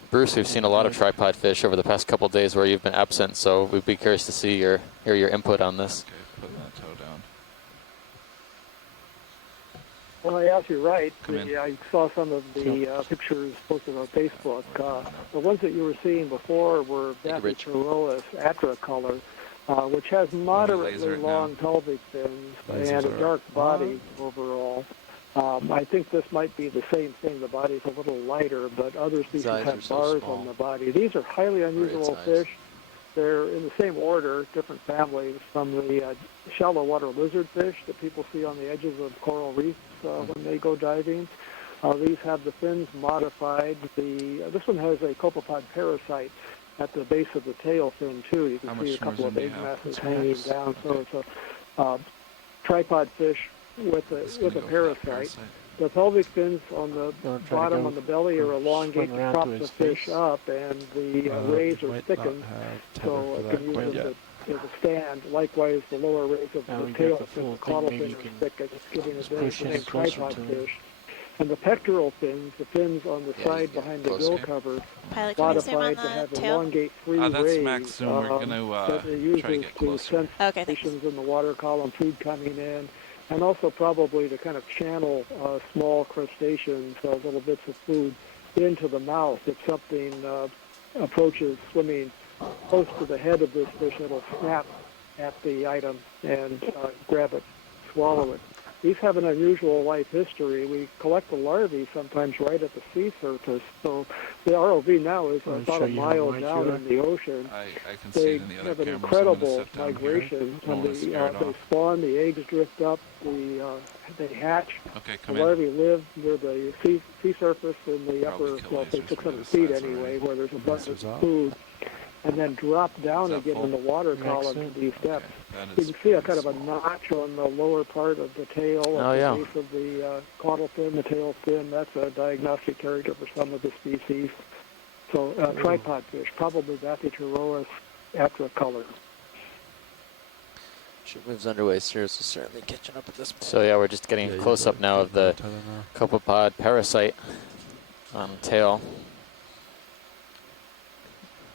Bruce, we've seen a lot of tripod fish over the past couple of days where you've been absent, so we'd be curious to see hear your input on this. Okay, putting that toe down. Well, yes, you're right. I saw some of the pictures posted on Facebook. The ones that you were seeing before were Daphnis atra color. which has moderately laser it long pelvic fins and a dark body overall. I think this might be the same thing. The body's a little lighter, but other species have bars on the body. These are highly unusual fish. They're in the same order, different families, from the shallow water lizardfish that people see on the edges of coral reefs when they go diving. These have the fins modified. This one has a Copepod Parasite at the base of the tail fin, too. You can see a couple of egg masses hanging down. So it's a tripod fish with a parasite. The pelvic fins on the bottom on the belly are elongate to prop the fish up, and the rays are thickened, so it can use them as a stand. Likewise, the lower rays of the tail fin, the caudal fin, are thickened, giving it the name tripod fish. And the pectoral fins, the fins on the side behind the gill cover, modified to have elongate free rays that it uses to sense conditions in the water column, food coming in, and also probably to kind of channel small crustaceans, little bits of food, into the mouth. If something approaches swimming close to the head of this fish, it'll snap at the item and grab it, swallow it. These have an unusual life history. We collect the larvae sometimes right at the sea surface. So the ROV now is about a mile down in the ocean. They have an incredible migration. When they spawn, the eggs drift up, they hatch. The larvae live near the sea surface in the upper, well, say 600 feet anyway, where there's abundant food, and then drop down again in the water column to these depths. You can see a kind of a notch on the lower part of the tail, at the base of the caudal fin, the tail fin. That's a diagnostic character for some of the species. So tripod fish, probably Bathyterois atricolor. Ship moves underway, Cirrus is certainly catching up at this point. So yeah, we're just getting a close-up now of the Copepod Parasite on the tail.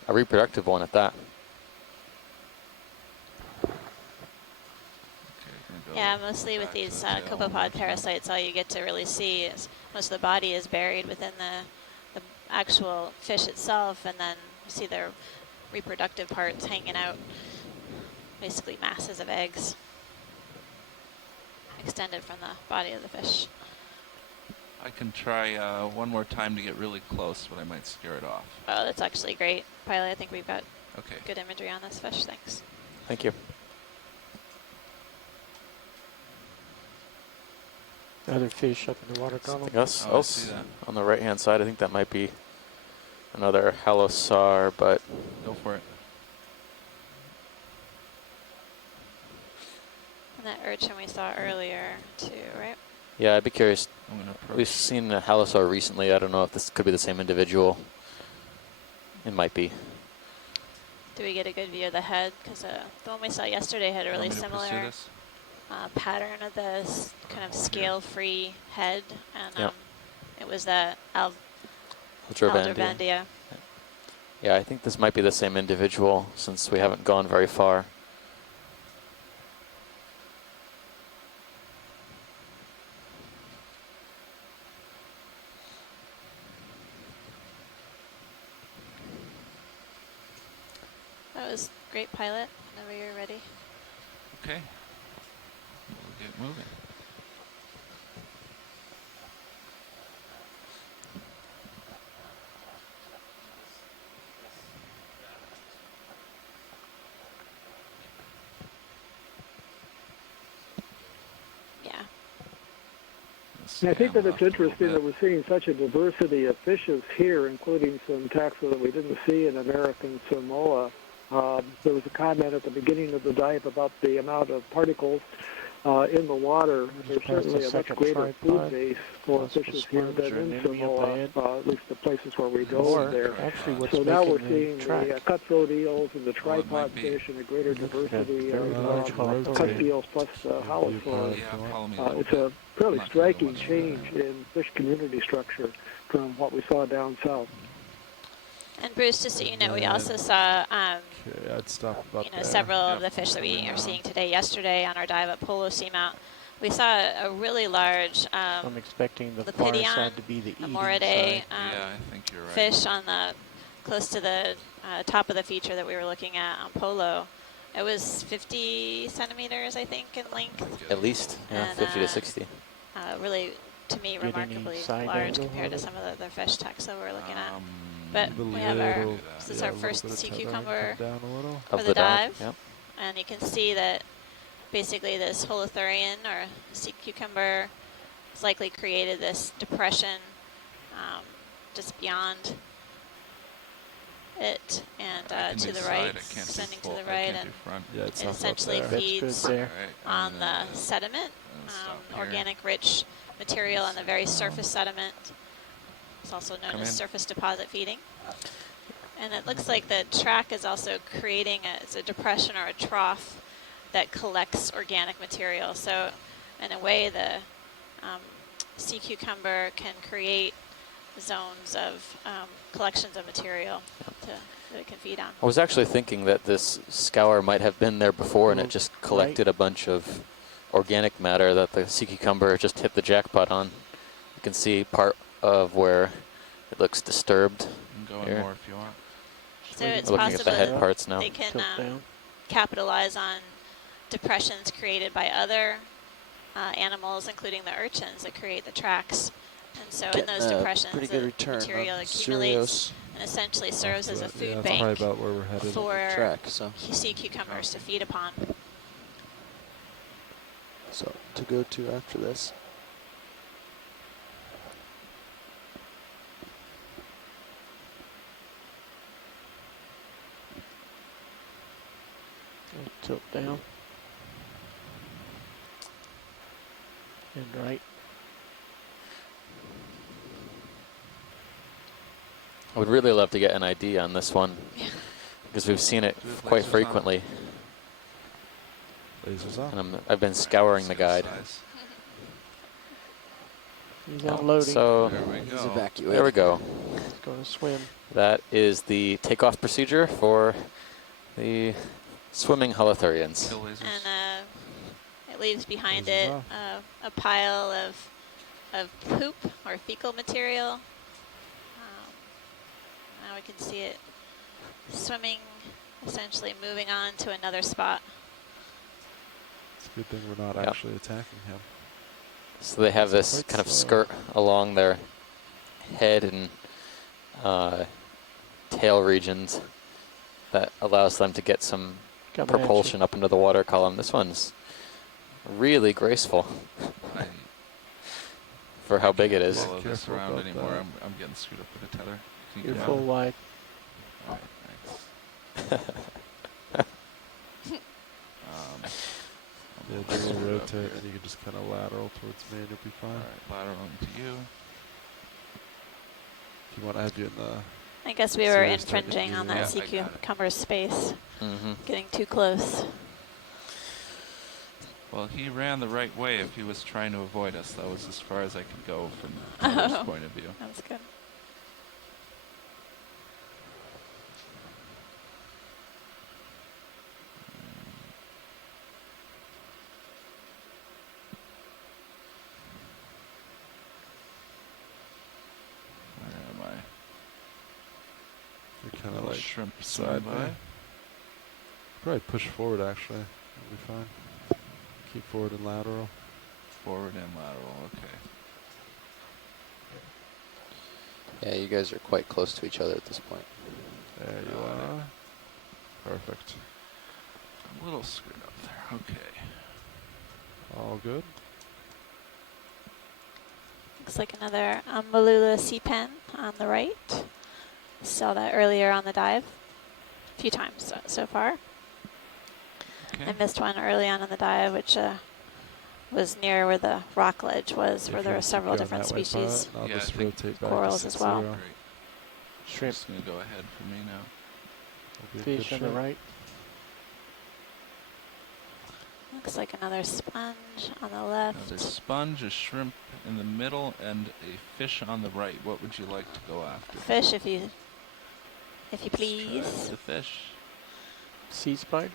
A reproductive one at that. Yeah, mostly with these Copepod parasites, all you get to really see is most of the body is buried within the actual fish itself, and then you see their reproductive parts hanging out, basically masses of eggs extended from the body of the fish. I can try one more time to get really close, but I might scare it off. Oh, that's actually great. Pilot, I think we've got good imagery on this fish. Thanks. Thank you. Other fish up in the water column. Yes, on the right-hand side, I think that might be another Halosaur, but... Go for it. And that urchin we saw earlier, too, right? Yeah, I'd be curious. We've seen a Halosaur recently. I don't know if this could be the same individual. It might be. Do we get a good view of the head? Because the one we saw yesterday had a really similar pattern of this kind of scale-free head, and it was the Aldervandia. Yeah, I think this might be the same individual since we haven't gone very far. That was great, Pilot. Whenever you're ready. Okay. We'll get moving. I think that it's interesting that we're seeing such a diversity of fishes here, including some taxa that we didn't see in American Samoa. There was a comment at the beginning of the dive about the amount of particles in the water. There's certainly a much greater food base for fishes here than in Samoa, at least the places where we go there. So now we're seeing the cutthroat eels and the tripod fish and a greater diversity of cut eels plus Halosaurs. It's a fairly striking change in fish community structure from what we saw down south. And Bruce, just so you know, we also saw several of the fish that we are seeing today. Yesterday on our dive at Polo Seamount, we saw a really large I'm expecting the far side to be the Amoridae fish on the close to the top of the feature that we were looking at on Polo. It was 50 centimeters, I think, in length. At least, yeah, And, 50 to 60. Really, to me, remarkably large compared to some of the other fish techs that we're looking at. But we have this is our first sea cucumber for the dive. Yep. And you can see that basically this holothurian or sea cucumber has likely created this depression just beyond it and to the right, extending to the right, and it essentially feeds on the sediment, organic rich material on the very surface sediment. It's also known as surface deposit feeding. And it looks like the track is also creating a depression or a trough that collects organic material. So in a way, the sea cucumber can create zones of collections of material that it can feed on. I was actually thinking that this scour might have been there before and it just collected a bunch of organic matter that the sea cucumber just hit the jackpot on. You can see part of where it looks disturbed. Go in more if you want. So it's looking at the head possible parts now. they can capitalize on depressions created by other animals, including the urchins that create the tracks. And so in those depressions, the material accumulates and essentially serves as a food bank for sea cucumbers to feed upon. So to go to after this. Tilt down. And right. I would really love to get an ID on this one because we've seen it quite frequently. And I've been scouring the guide. He's unloading. So He's evacuating. there we go. He's going to swim. That is the takeoff procedure for the swimming holothurians. And it leaves behind it a pile of poop or fecal material. Now we can see it swimming, essentially moving on to another spot. It's a good thing we're not actually attacking him. So they have this kind of skirt along their head and tail regions that allows them to get some propulsion up into the water column. This one's really graceful for how big it is. Follow this around anymore. I'm getting screwed up with the tether. You're full wide. All right, thanks. Yeah, just rotate and you can just kind of lateral towards me and you'll be fine. All right, lateral into you. If you want to have you in the... I guess we were infringing on that sea cucumber space, getting too close. Well, he ran the right way if he was trying to avoid us. That was as far as I could go from his point of view. That's good. Kind of like shrimp side by. Probably push forward actually. It'll be fine. Keep forward and lateral. Forward and lateral, okay. Yeah, you guys are quite close to each other at this point. There you are. Perfect. I'm a little screwed up there, okay. All good. Looks like another Malula sea pen on the right. Saw that earlier on the dive, a few times so far. Okay. I missed one early on in the dive, which was near where the rock ledge was, where there were several different species, corals as well. Great. Shrimp's going to go ahead for me now. Fish on the right. Looks like another sponge on the left. Another sponge, a shrimp in the middle, and a fish on the right. What would you like to go after? Fish, if you please. The fish. Sea spider?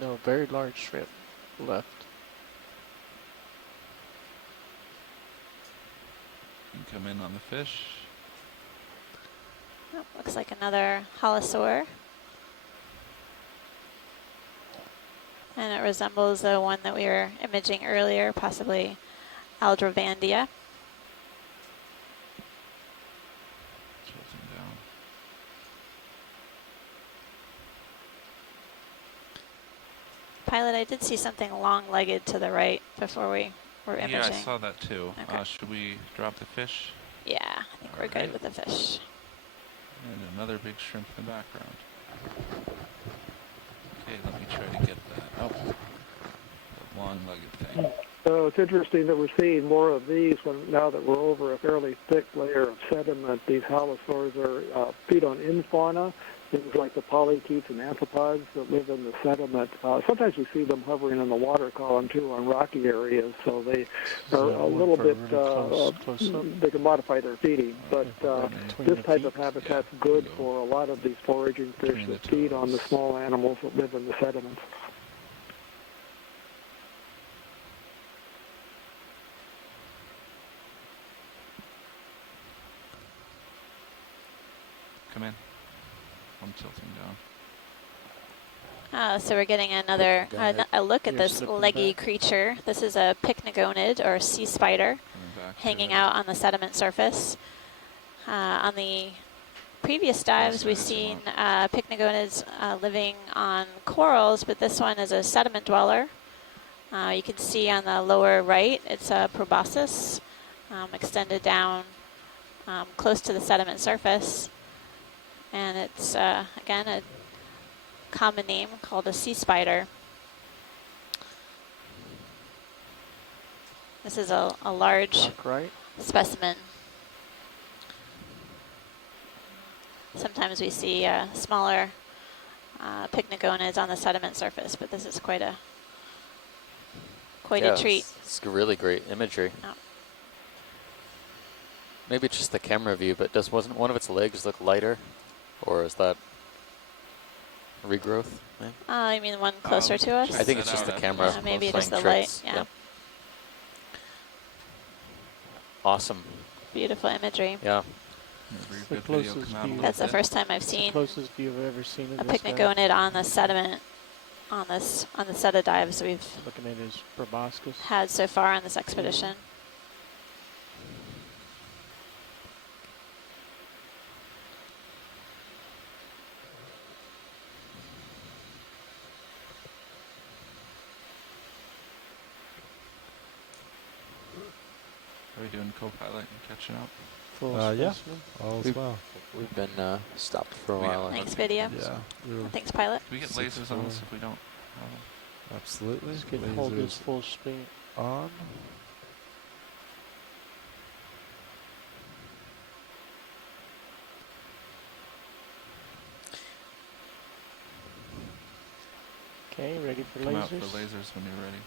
No, very large shrimp left. You can come in on the fish. Oh, looks like another Halosaur. And it resembles the one that we were imaging earlier, possibly Aldrovandia. Tilting down. Pilot, I did see something long-legged to the right before we were imaging. Yeah, I saw that too. Okay. Should we drop the fish? Yeah, I think we're good with the fish. And another big shrimp in the background. Okay, let me try to get that. Oh, the long-legged thing. So it's interesting that we're seeing more of these now that we're over a fairly thick layer of sediment. These halosaurs feed on infauna, things like the polychaetes and amphipods that live in the sediment. Sometimes we see them hovering in the water column too on rocky areas, so they are a little bit, they can modify their feeding. But this type of habitat's good for a lot of these foraging fish that feed on the small animals that live in the sediments. Come in. I'm tilting down. So we're getting another a look at this leggy creature. This is a pycnogonid, or sea spider, hanging out on the sediment surface. On the previous dives, we've seen pycnogonids living on corals, but this one is a sediment dweller. You can see on the lower right, it's a proboscis extended down close to the sediment surface. And it's, again, a common name called a sea spider. This is a large specimen. Sometimes we see smaller pycnogonids on the sediment surface, but this is quite a treat. It's really great imagery. Oh. Maybe it's just the camera view, but wasn't one of its legs look lighter? Or is that regrowth? You mean one closer to us? I think it's just the camera. Yeah, maybe just the tricks. light. Yeah. Awesome. Beautiful imagery. Yeah. The closest view. That's the first time I've seen the closest view I've ever seen of a this guy. pycnogonid on the sediment on the set of dives we've looking at his proboscis had so far on this expedition. Are we doing co-pilot and catching up? Yeah. All is well. We've been stopped for a while. Thanks, video. Yeah. Thanks, pilot. Can we get lasers on us if we don't? Absolutely. Just can hold this full speed on. Okay, ready for Come lasers? out for lasers when you're ready.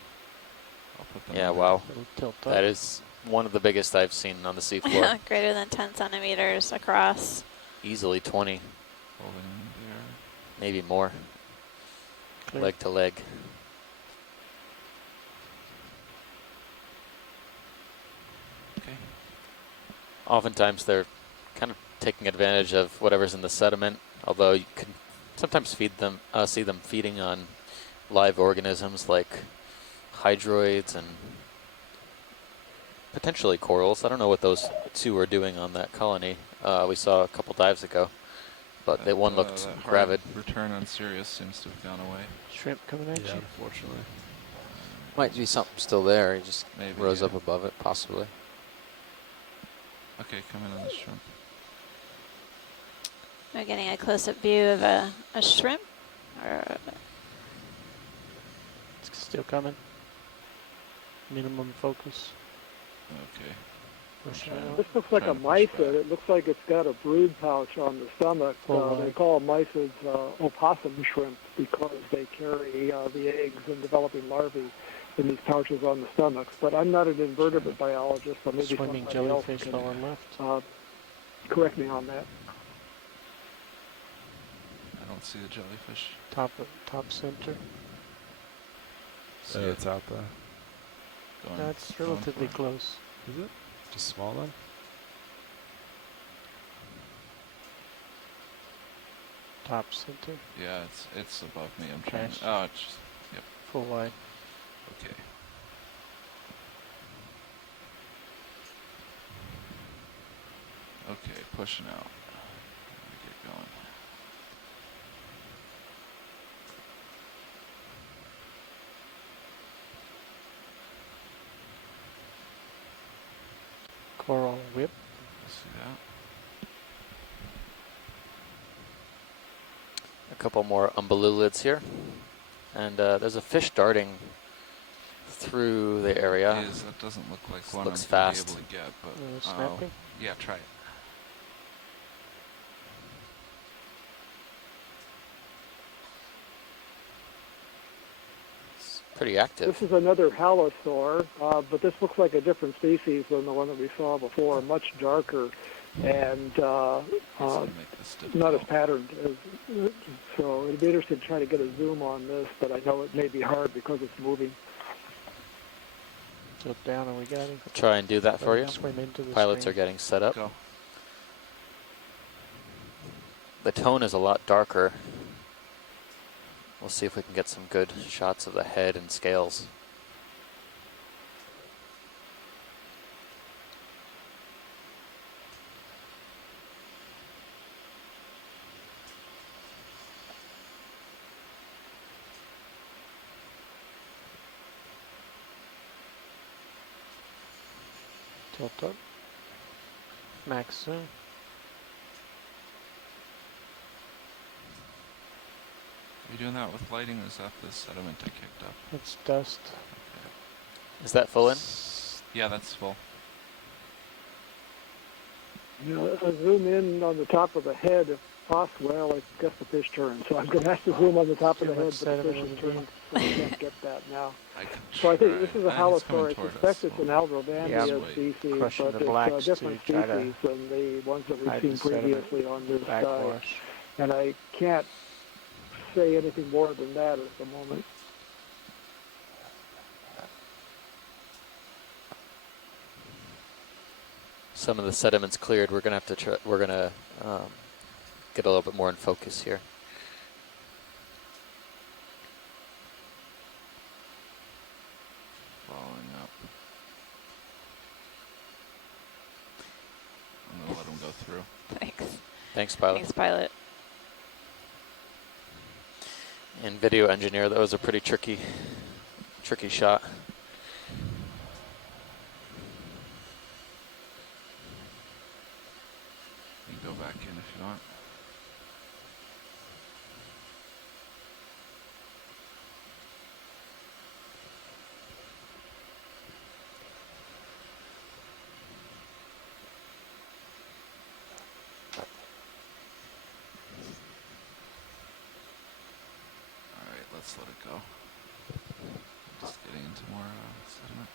I'll put them Yeah, on. wow. Tilt up. That is one of the biggest I've seen on the seafloor. Greater than 10 centimeters across. Easily 20. Holding there. Maybe more. Clear. Leg to leg. Okay. Oftentimes they're kind of taking advantage of whatever's in the sediment, although you can sometimes see them feeding on live organisms like hydroids and potentially corals. I don't know what those two are doing on that colony. We saw a couple dives ago, but that one looked gravid. Return on Sirius seems to have gone away. Shrimp coming at you? Unfortunately. Might be something still there. He just Maybe, rose yeah. up above it, possibly. Okay, come in on the shrimp. We're getting a close-up view of a shrimp. It's still coming. Minimum focus. Okay. This looks like a mysid. It looks like it's got a brood pouch on the stomach. They call mysids opossum shrimp because they carry the eggs and developing larvae in these pouches on the stomachs. But I'm not an invertebrate biologist, so maybe Swimming somebody else jellyfish can lower left. correct me on that. I don't see the jellyfish. Top center. It's out there. That's relatively close. Is it? Just small then? Top center. Yeah, it's above me. I'm trying. Cash. Oh, it's just, yep. Full wide. Okay. Okay, pushing out. Get going. Coral whip. See that? A couple more umbelulids here. And there's a fish darting through the area. That doesn't look like one looks I'm gonna fast. be able to get, but snapping? Yeah, try it. It's pretty active. This is another Halosaur, but this looks like a different species than the one that we saw before, much darker and not as patterned. So it'd be interesting to try to get a zoom on this, but I know it may be hard because it's moving. Look down and we got him. Try and do that for you. Swim into the Pilots stream. are getting set up. Go. The tone is a lot darker. We'll see if we can get some good shots of the head and scales. Tilt up. Max zoom. Are you doing that with lighting, or is that the sediment I kicked up? It's dust. Is that full in? Yeah, that's full. You know, zoom in on the top of the head if possible. Well, I guess the fish turns, so I'm going to have to zoom on the top of the head, but the fish is turned, so I can't get that now. So I think this is a Halosaur. I suspect it's an Aldrobandia species, but it's a different species than the ones that we've seen previously on this dive. And I can't say anything more than that at the moment. Some of the sediment's cleared. We're gonna have to try, get a little bit more in focus here. Following up. I'm gonna let him go through. Thanks. Thanks, pilot. Thanks, pilot. And video engineer, that was a pretty tricky shot. You can go back in if you want. Alright, let's let it go. Just getting into more sediment.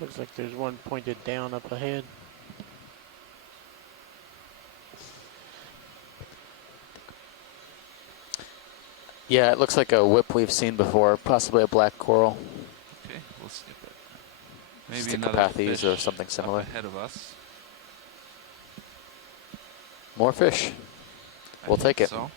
Looks like there's one pointed down up ahead. Yeah, it looks like a whip we've seen before, possibly a black coral. Okay, we'll skip it. Maybe another Sticopathes fish or something similar. up ahead of us. More fish. We'll take it. So.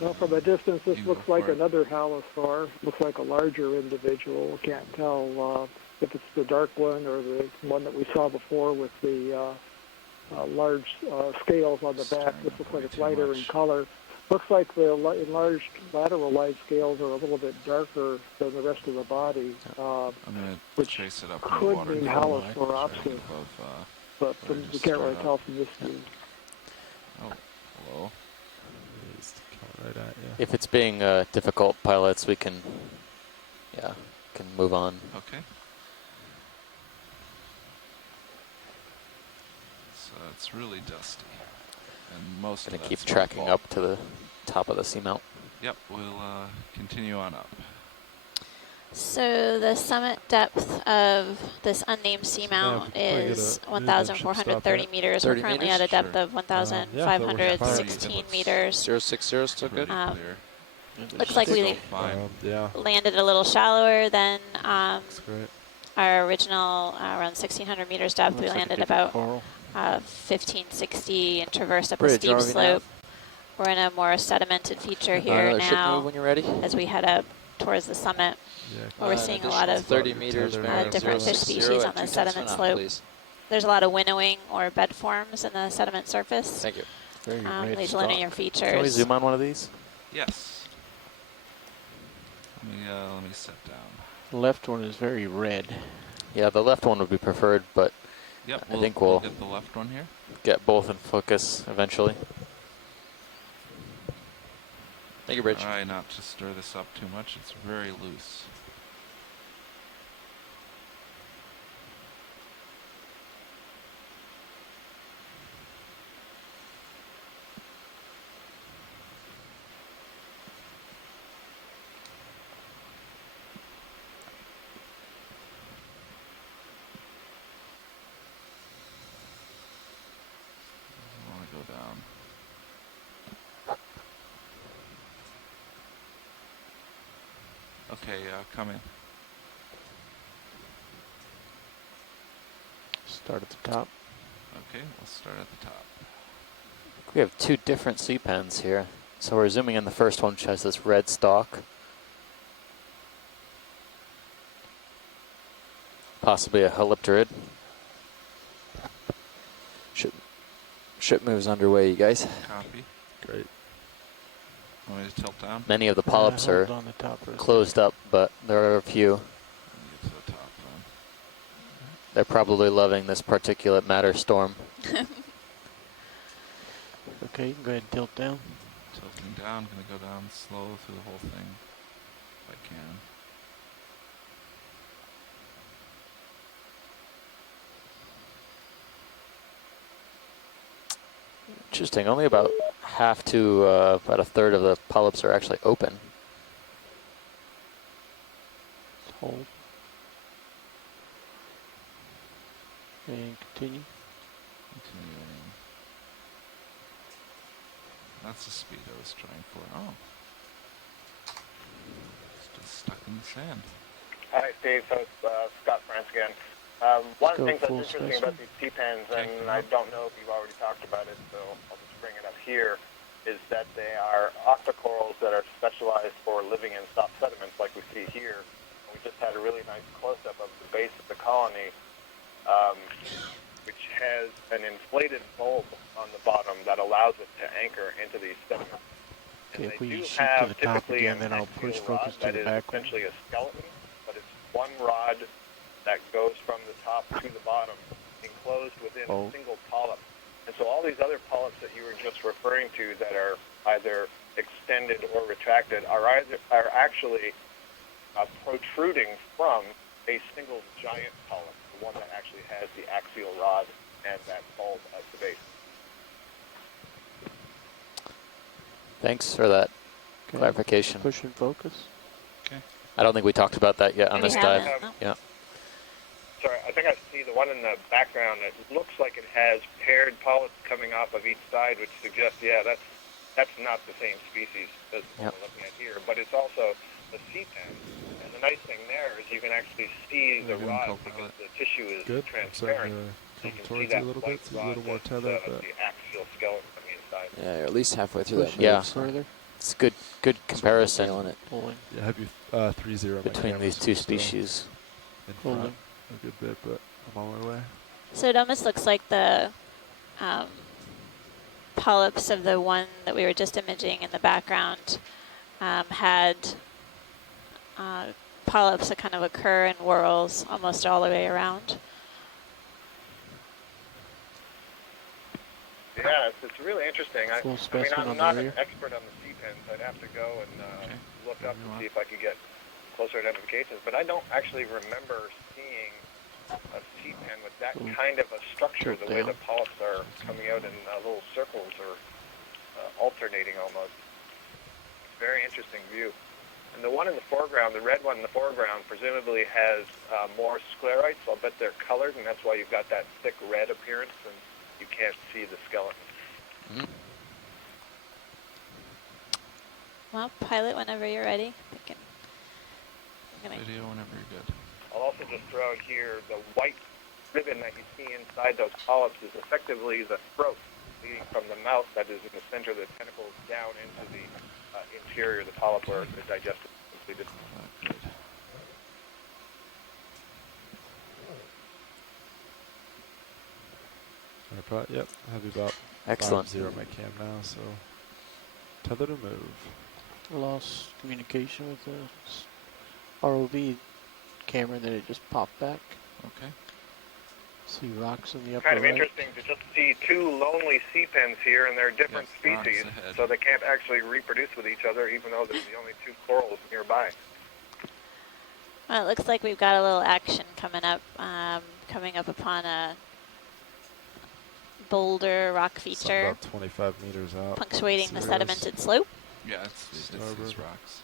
Well, from a distance, this looks like another Halosaur. Looks like a larger individual. Can't tell if it's the dark one or the one that we saw before with the large scales on the back. This looks like it's lighter in color. Looks like the enlarged lateral light scales are a little bit darker than the rest of the body, which chase it up could mean Halosauropsis, but we can't really tell from this view. Oh, hello. Right at you. If it's being difficult, pilots, we can move on. Okay. So it's really dusty, and most Gonna of keep that's tracking fall. up to the top of the seamount. Yep, we'll continue on up. So the summit depth of this unnamed seamount is 1,430 meters. We're currently at a depth of 1,516 meters. 060 is still good? Looks like we landed a little shallower than our original around 1,600 meters depth. We landed about 1,560 and traversed up a steep slope. We're in a more sedimented feature here now when you're ready. as we head up towards the summit. We're seeing a lot of 30 meters, different fish species on the sediment slope. There's a lot of winnowing or bed forms in the sediment surface. Thank you. These linear features. Can we zoom on one of these? Yes. Let me sit down. The left one is very red. Yeah, the left one would be preferred, but yep, I think we'll get the left one here. Get both in focus eventually. Thank you, Rich. Try not to stir this up too much. It's very loose. Okay, come in. Start at the top. Okay, we'll start at the top. We have two different sea pens here. So we're zooming in the first one, which has this red stalk. Possibly a Halosaur. Ship moves underway, you guys. Copy. Great. Want me to tilt down? Many of the polyps are on the top closed up, but there are a few. Get to the top then. They're probably loving this particulate matter storm. Okay, go ahead and tilt down. Tilting down, gonna go down slow through the whole thing, if I can. Interesting, only about half to about a third of the polyps are actually open. Hold. And continue. Continuing. That's the speed I was trying for. Oh. It's just stuck in the sand. Hi, Steve. So it's Scott France again. One of the things that's interesting about these T-pens, and I don't know if you've already talked about it, so I'll just bring it up here, is that they are octocorals that are specialized for living in soft sediments like we see here. We just had a really nice close-up of the base of the colony, which has an inflated bulb on the bottom that allows it to anchor into these sediments. Okay, And if they we do shoot have to the top typically again, then I'll push focus to the back one. that is essentially a skeleton, but it's one rod that goes from the top to the bottom, enclosed within a single polyp. And so all these other polyps that you were just referring to that are either extended or retracted are actually protruding from a single giant polyp, the one that actually has the axial rod and that bulb at the base. Thanks for that clarification. Push and focus. Okay. I don't think we talked about that yet on this dive. Yeah. Sorry, I think I see the one in the background. It looks like it has paired polyps coming off of each side, which suggests, that's not the same species as the one we're looking at here. But it's also a sea pen. And the nice thing there is you can actually see the rod because the tissue is transparent. Come towards you a little bit, so a little more tether. The axial skeleton on the inside. Yeah, you're at least halfway through that. Yeah. Further. It's good comparison Yeah, have you 3-0 between these two species. In front a good bit, but I'm on my way. So it almost looks like the polyps of the one that we were just imaging in the background had polyps that kind of occur in whorls almost all the way around. Yeah, it's really interesting. I mean, I'm not an expert on the sea pens. I'd have to go and look up and see if I could get closer identifications. But I don't actually remember seeing a sea pen with that kind of a structure, the way the polyps are coming out in little circles or alternating almost. Very interesting view. And the one in the foreground, the red one in the foreground, presumably has more sclerites. I'll bet they're colored, and that's why you've got that thick red appearance, and you can't see the skeleton. Mm-hmm. Well, pilot, whenever you're ready. Video whenever you're good. I'll also just throw out here the white ribbon that you see inside those polyps is effectively the throat leading from the mouth that is in the center of the tentacles down into the interior of the polyp where the digestive is completed. Yep, I have about Excellent. 5-0 my cam now, so tether to move. Lost communication with the ROV camera, then it just popped back. Okay. See rocks in the upper Kind of right. interesting to just see two lonely sea pens here, and they're different species, so they can't actually reproduce with each other, even though there's the only two corals nearby. Well, it looks like we've got a little action coming up upon a boulder rock feature. About 25 meters out. Punctuating the sedimented slope. Yeah, it's these rocks.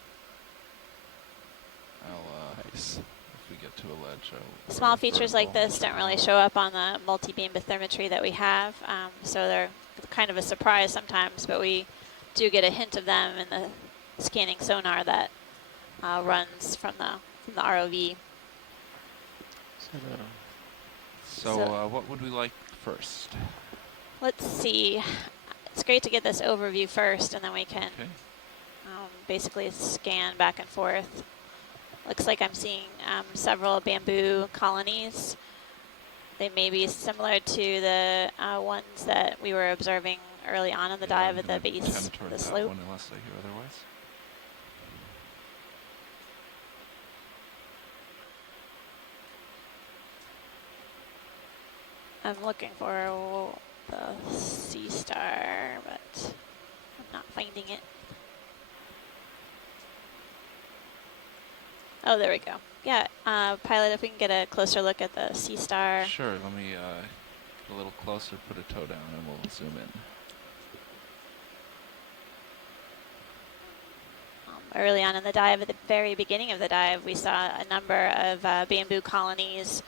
Nice. If we get to a ledge, Small features like this don't really show up on the multi-beam bathymetry that we have, so they're kind of a surprise sometimes, but we do get a hint of them in the scanning sonar that runs from the ROV. So what would we like first? Let's see. It's great to get this overview first, and then we can basically scan back and forth. Looks like I'm seeing several bamboo colonies. They may be similar to the ones that we were observing early on in the dive at the base of the slope. Unless I hear otherwise. I'm looking for the sea star, but I'm not finding it. Oh, there we go. Yeah, pilot, if we can get a closer look at the sea star. Sure, let me get a little closer, put a toe down, and we'll zoom in. Early on in the dive, at the very beginning of the dive, we saw a number of bamboo colonies,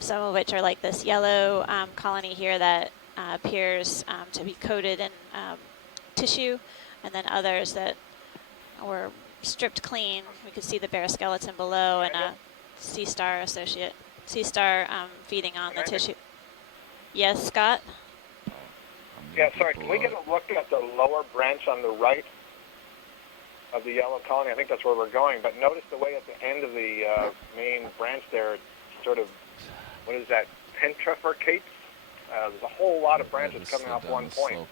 some of which are like this yellow colony here that appears to be coated in tissue, and then others that were stripped clean. We could see the bare skeleton below and a sea star feeding on the tissue. Yes, Scott? Yeah, sorry, can we get a look at the lower branch on the right of the yellow colony? I think that's where we're going, but notice the way at the end of the main branch there, it's sort of, what is that, pentrifurcates? There's a whole lot of branches coming off one point.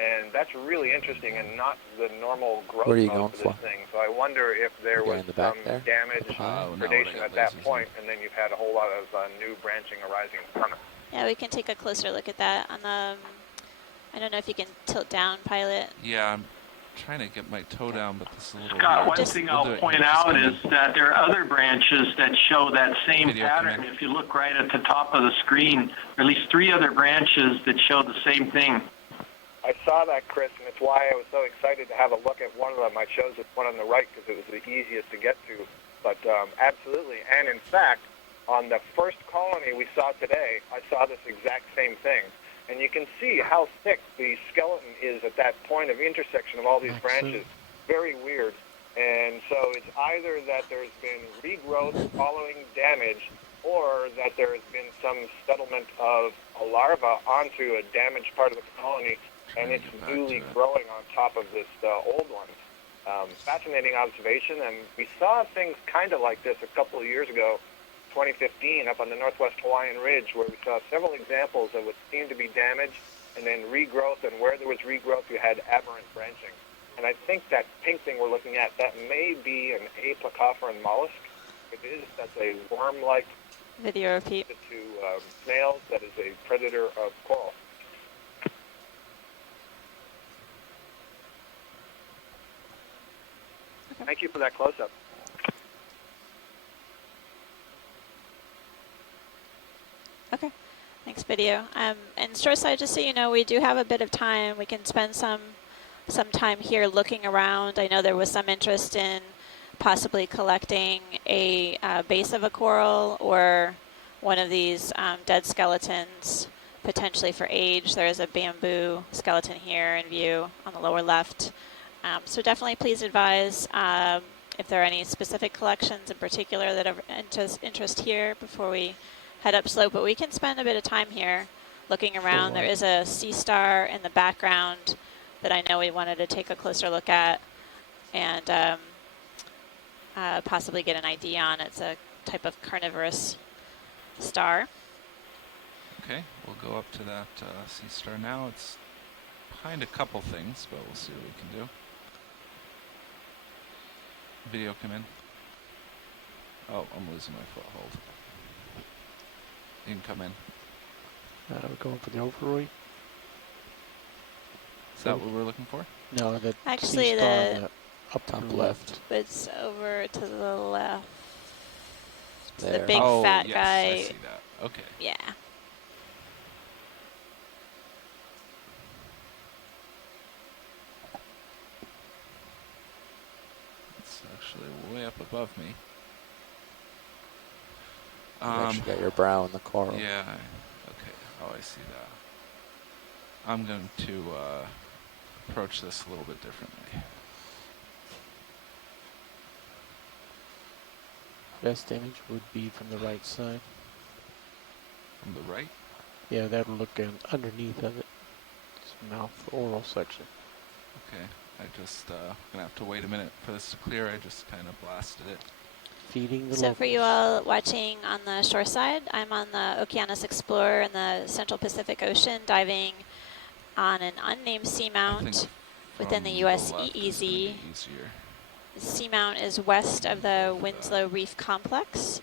And that's really interesting and not the normal growth mode for this thing. So I wonder if there was some damage, predation at that point, and then you've had a whole lot of new branching arising in the summit. Yeah, we can take a closer look at that on the, I don't know if you can tilt down, pilot. Yeah, I'm trying to get my toe down, but this is a little Scott, weird. one thing I'll point out is that there are other branches that show that same pattern. If you look right at the top of the screen, there are at least 3 other branches that show the same thing. I saw that, Chris, and it's why I was so excited to have a look at one of them. I chose this one on the right because it was the easiest to get to. But absolutely, and in fact, on the first colony we saw today, I saw this exact same thing. And you can see how thick the skeleton is at that point of intersection of all these branches. Very weird. And so it's either that there's been regrowth following damage, or that there has been some settlement of a larva onto a damaged part of the colony, and it's newly growing on top of this old one. Fascinating observation, and we saw things kind of like this a couple of years ago, 2015, up on the northwest Hawaiian Ridge, where we saw several examples of what seemed to be damaged and then regrowth, and where there was regrowth, you had aberrant branching. And I think that pink thing we're looking at, that may be an aplacophorine mollusk. If it is, that's a worm-like video repeat to snails that is a predator of coral. Okay. Thank you for that close-up. Okay, thanks, video. And shoreside, just so you know, we do have a bit of time. We can spend some some time here looking around. I know there was some interest in possibly collecting a base of a coral or one of these dead skeletons, potentially for age. There is a bamboo skeleton here in view on the lower left. So definitely please advise if there are any specific collections in particular that are of interest here before we head up slope. But we can spend a bit of time here looking around. There is a sea star in the background that I know we wanted to take a closer look at and possibly get an ID on. It's a type of carnivorous star. Okay, we'll go up to that sea star now. It's behind a couple things, but we'll see what we can do. Video come in. Oh, I'm losing my foothold. You can come in. We're going for the overroy. Is that what we're looking for? No, the Actually, sea star the on the up top and left. It's over to the left. There. The big oh, fat yes, guy. I see that. Okay. Yeah. It's actually way up above me. You actually got your brow in the coral. Yeah. Okay. Oh, I see that. I'm going to approach this a little bit differently. best image would be from the right side. From the right? Yeah, that'll look underneath of it. It's mouth oral section. Okay. I just gonna have to wait a minute for this to clear. I just kind of blasted it. Feeding the So for you all watching on the shore side, I'm on the Okeanos Explorer in the Central Pacific Ocean, diving on an unnamed seamount within the U.S. EEZ. The seamount is west of the Winslow Reef complex,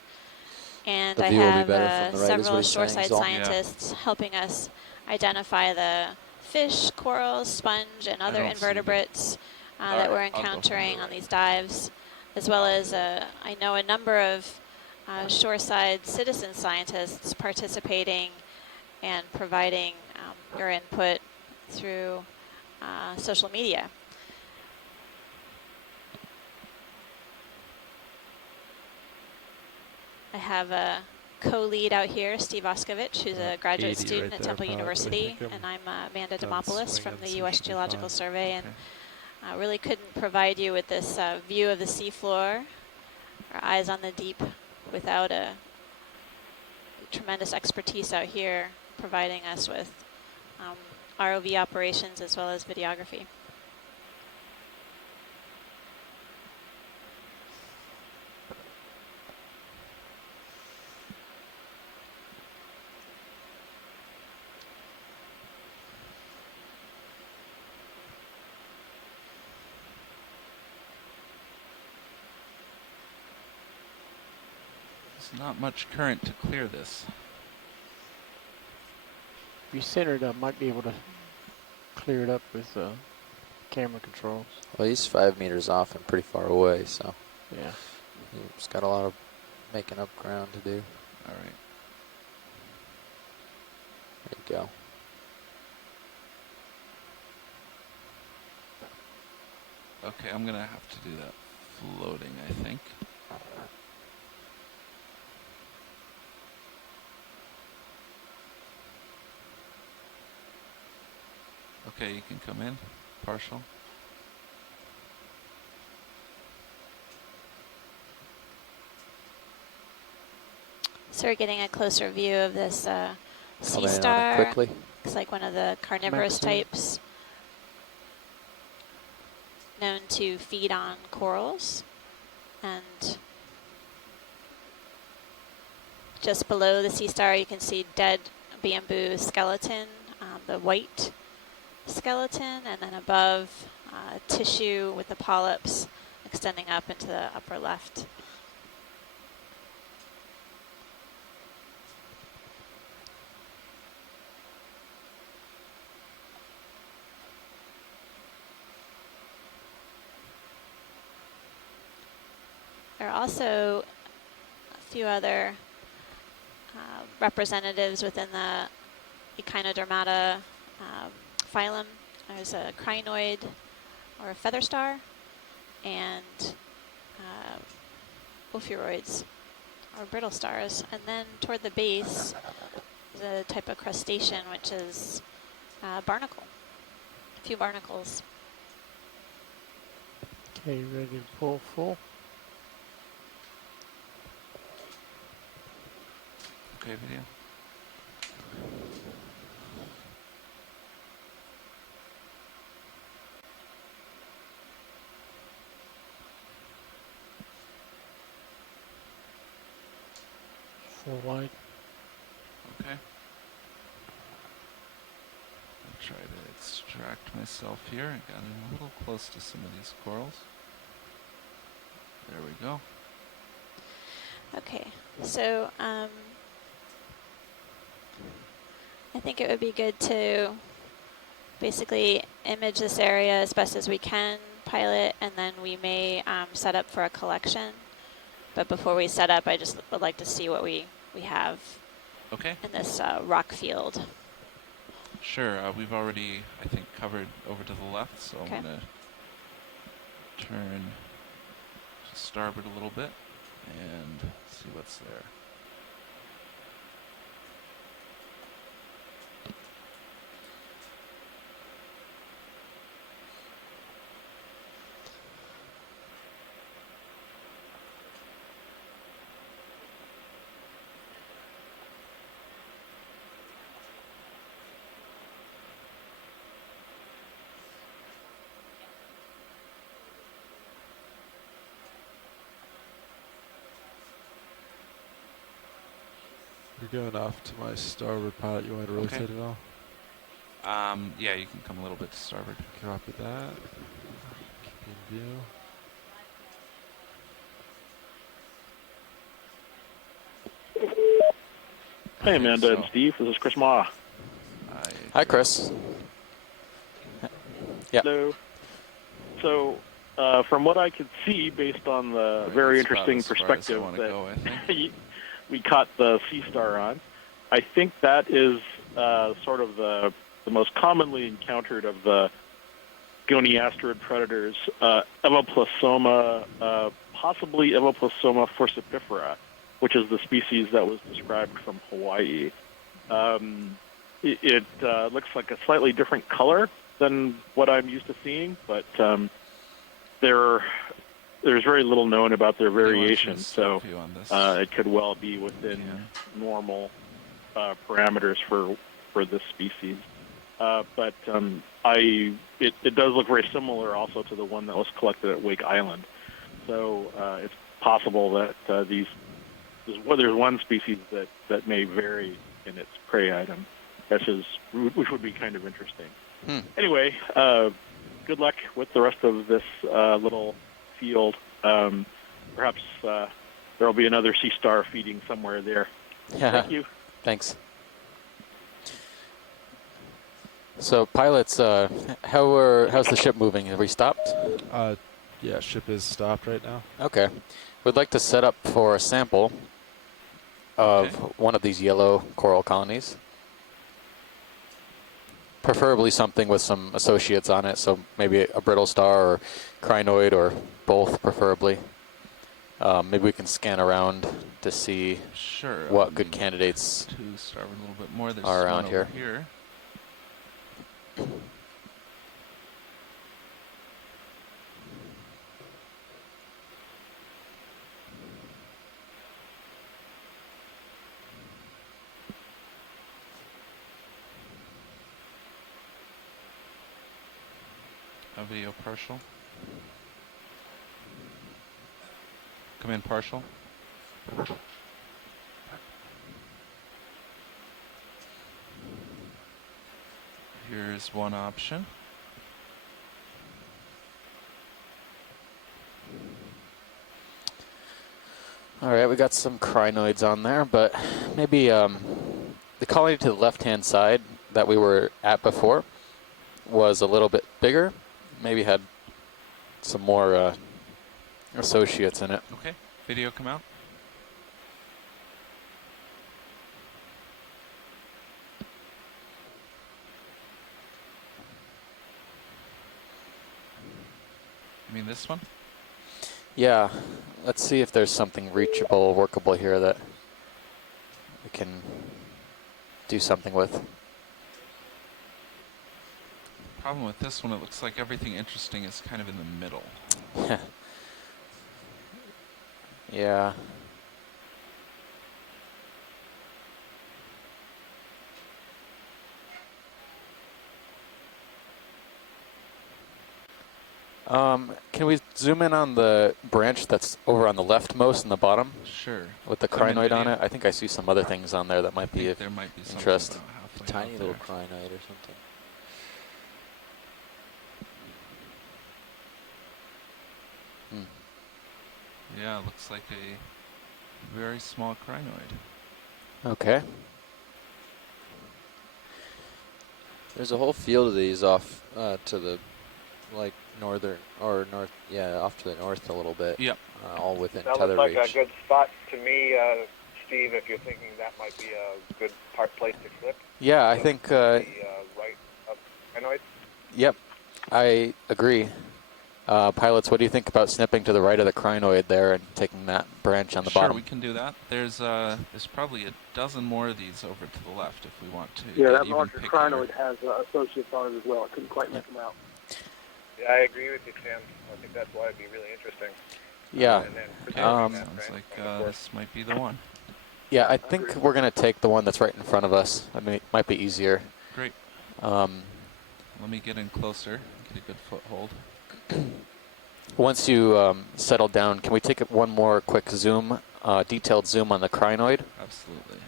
and I have several shoreside scientists helping us identify the fish, corals, sponge, and other invertebrates that we're encountering on these dives, as well as I know a number of shoreside citizen scientists participating and providing your input through social media. I have a co-lead out here, Steve Oskovich, who's a graduate student at Temple University, and I'm Amanda Demopoulos from the U.S. Geological Survey, and really couldn't provide you with this view of the seafloor, or eyes on the deep, without a tremendous expertise out here providing us with ROV operations as well as videography. There's not much current to clear this. If you center it up, might be able to clear it up with camera controls. Well, he's 5 meters off and pretty far away, so yeah, he's got a lot of making up ground to do. All right. There you go. Okay, I'm gonna have to do that floating, I think. Okay, you can come in, partial. So we're getting a closer view of this sea star. Quickly. Looks like one of the carnivorous types known to feed on corals. And just below the sea star, you can see dead bamboo skeleton, the white skeleton, and then above tissue with the polyps extending up into the upper left. There are also a few other representatives within the Echinodermata phylum. There's a crinoid or a feather star, and ophiuroids, or brittle stars. And then toward the base is a type of crustacean, which is barnacle, a few barnacles. Okay, ready to pull full? Okay, video. Full wide. Okay. I'll try to extract myself here. I got in a little close to some of these corals. There we go. Okay, so I think it would be good to basically image this area as best as we can, pilot, and then we may set up for a collection. But before we set up, I just would like to see what we have in this rock field. Sure, we've already, I think, covered over to the left, so I'm going to turn to starboard a little bit and see what's there. You're going off to my starboard pilot. You want me to rotate at all? Yeah, you can come a little bit to starboard. Copy that. Keep in view. Hey, Amanda and Steve. This is Chris Ma. Hi, Chris. Yeah. Hello. So, from what I could see, based on the very interesting perspective that we caught the sea star on, I think that is sort of the most commonly encountered of the goniasterid predators, Euplectelid, possibly Euplectelid forcipifera, which is the species that was described from Hawaii. It looks like a slightly different color than what I'm used to seeing, but there's very little known about their variation, so it could well be within normal parameters for this species. But it does look very similar also to the one that was collected at Wake Island. So it's possible that there's one species that may vary in its prey item, which would be kind of interesting. Anyway, good luck with the rest of this little field. Perhaps there will be another sea star feeding somewhere there. Thank you. Thanks. So, pilots, how's the ship moving? Have we stopped? Yeah, ship is stopped right now. Okay. We'd like to set up for a sample of one of these yellow coral colonies. Preferably something with some associates on it, so maybe a brittle star or crinoid or both, preferably. Maybe we can scan around to see what good candidates starboard a little bit more. There's are around one here. over here. A video partial. Come in partial. Here's one option. All right, we got some crinoids on there, but maybe the colony to the left-hand side that we were at before was a little bit bigger. Maybe had some more associates in it. Okay, video come out. You mean this one? Yeah. Let's see if there's something reachable, workable here that we can do something with. Problem with this one, it looks like everything interesting is kind of in the middle. Yeah. Can we zoom in on the branch that's over on the leftmost in the bottom? Sure. With the crinoid on it? I think I see some other things on there that might be of interest. Tiny little crinoid or something. Yeah, it looks like a very small crinoid. Okay. There's a whole field of these off to the, like, northern, or north, yeah, off to the north a little bit. Yep. All within That tether looks like reach. a good spot to me, Steve, if you're thinking that might be a good place to clip. Yeah, I think... right up crinoid. Yep, I agree. Pilots, what do you think about snipping to the right of the crinoid there and taking that branch on the bottom? Sure, we can do that. There's probably a dozen more of these over to the left if we want to. Yeah, get that even larger pickier. crinoid has associates on it as well. I couldn't quite make them out. Yeah, I agree with you, Tim. I think that's why it'd be really interesting. Yeah. And then Okay, sounds like this might be the one. Yeah, I think we're going to take the one that's right in front of us. I mean, it might be easier. Great. Let me get in closer, get a good foothold. Once you settle down, can we take one more quick zoom, detailed zoom on the crinoid? Absolutely.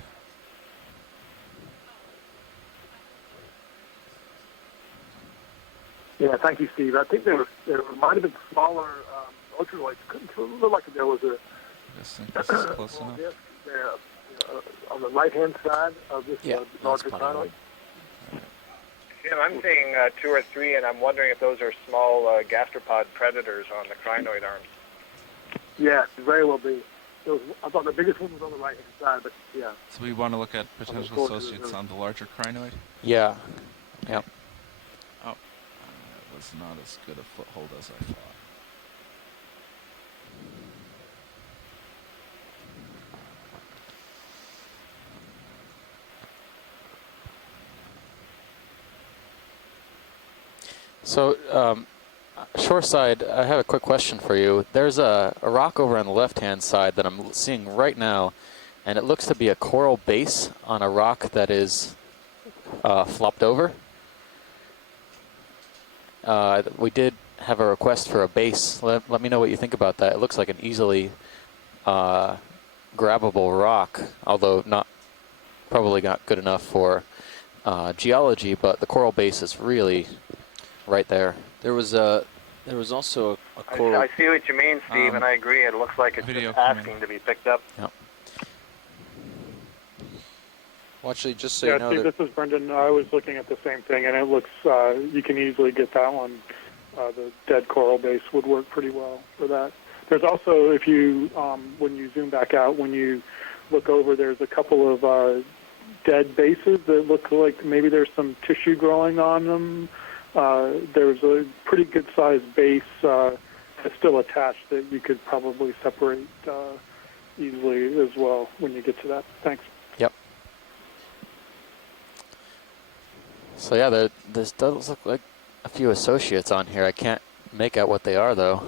Yeah, thank you, Steve. I think there might have been smaller ultralights. Couldn't look like there was a I think this is close enough. there, on the right-hand side of this larger crinoid. Tim, I'm seeing 2 or 3, and I'm wondering if those are small gastropod predators on the crinoid arms. Yeah, it very well be. I thought the biggest one was on the right-hand side, but yeah. So we want to look at potential associates on the larger crinoid? Yeah. Yep. Oh, that was not as good a foothold as I thought. So, shoreside, I have a quick question for you. There's a rock over on the left-hand side that I'm seeing right now, and it looks to be a coral base on a rock that is flopped over. We did have a request for a base. Let me know what you think about that. It looks like an easily grabbable rock, although probably not good enough for geology, but the coral base is really right there. There was also a coral. I see what you mean, Steve, and I agree. It looks like it's just asking to be picked up. Yep. Well, actually, just so you know, Steve, this is Brendan. I was looking at the same thing, and it looks you can easily get that one. The dead coral base would work pretty well for that. There's also, if you when you zoom back out, when you look over, there's a couple of dead bases that look like maybe there's some tissue growing on them. There's a pretty good-sized base that's still attached that you could probably separate easily as well when you get to that. Thanks. Yep. So yeah, this does look like a few associates on here. I can't make out what they are, though.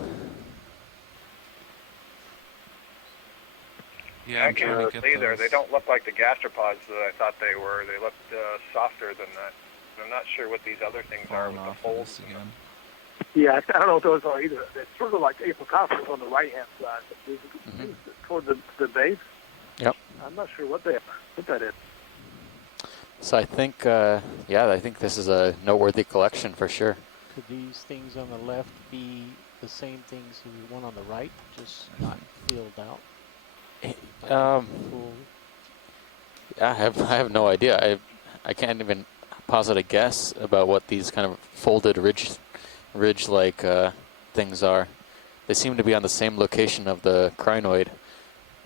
Yeah, I'm trying to get either. those. They don't look like the gastropods that I thought they were. They looked softer than that. I'm not sure what these other things are with the folds again. Yeah, I don't know what those are either. They're sort of like Euplectelid on the right-hand side, but toward the base. Yep. I'm not sure what that is. So I think, I think this is a noteworthy collection for sure. Could these things on the left be the same things as the one on the right, just not filled out? I have no idea. I can't even posit a guess about what these kind of folded ridge-like things are. They seem to be on the same location of the crinoid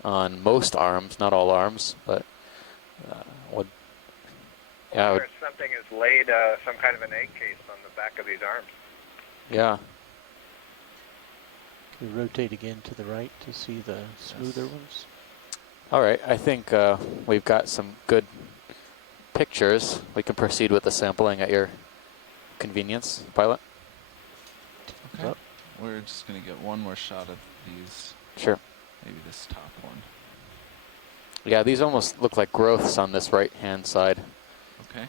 on most arms, not all arms, but something is laid, some kind of an egg case on the back of these arms. Yeah. Can we rotate again to the right to see the smoother ones? All right, I think we've got some good pictures. We can proceed with the sampling at your convenience, pilot. Okay. Oh. We're just going to get one more shot of these. Sure. Maybe this top one. Yeah, these almost look like growths on this right-hand side. Okay.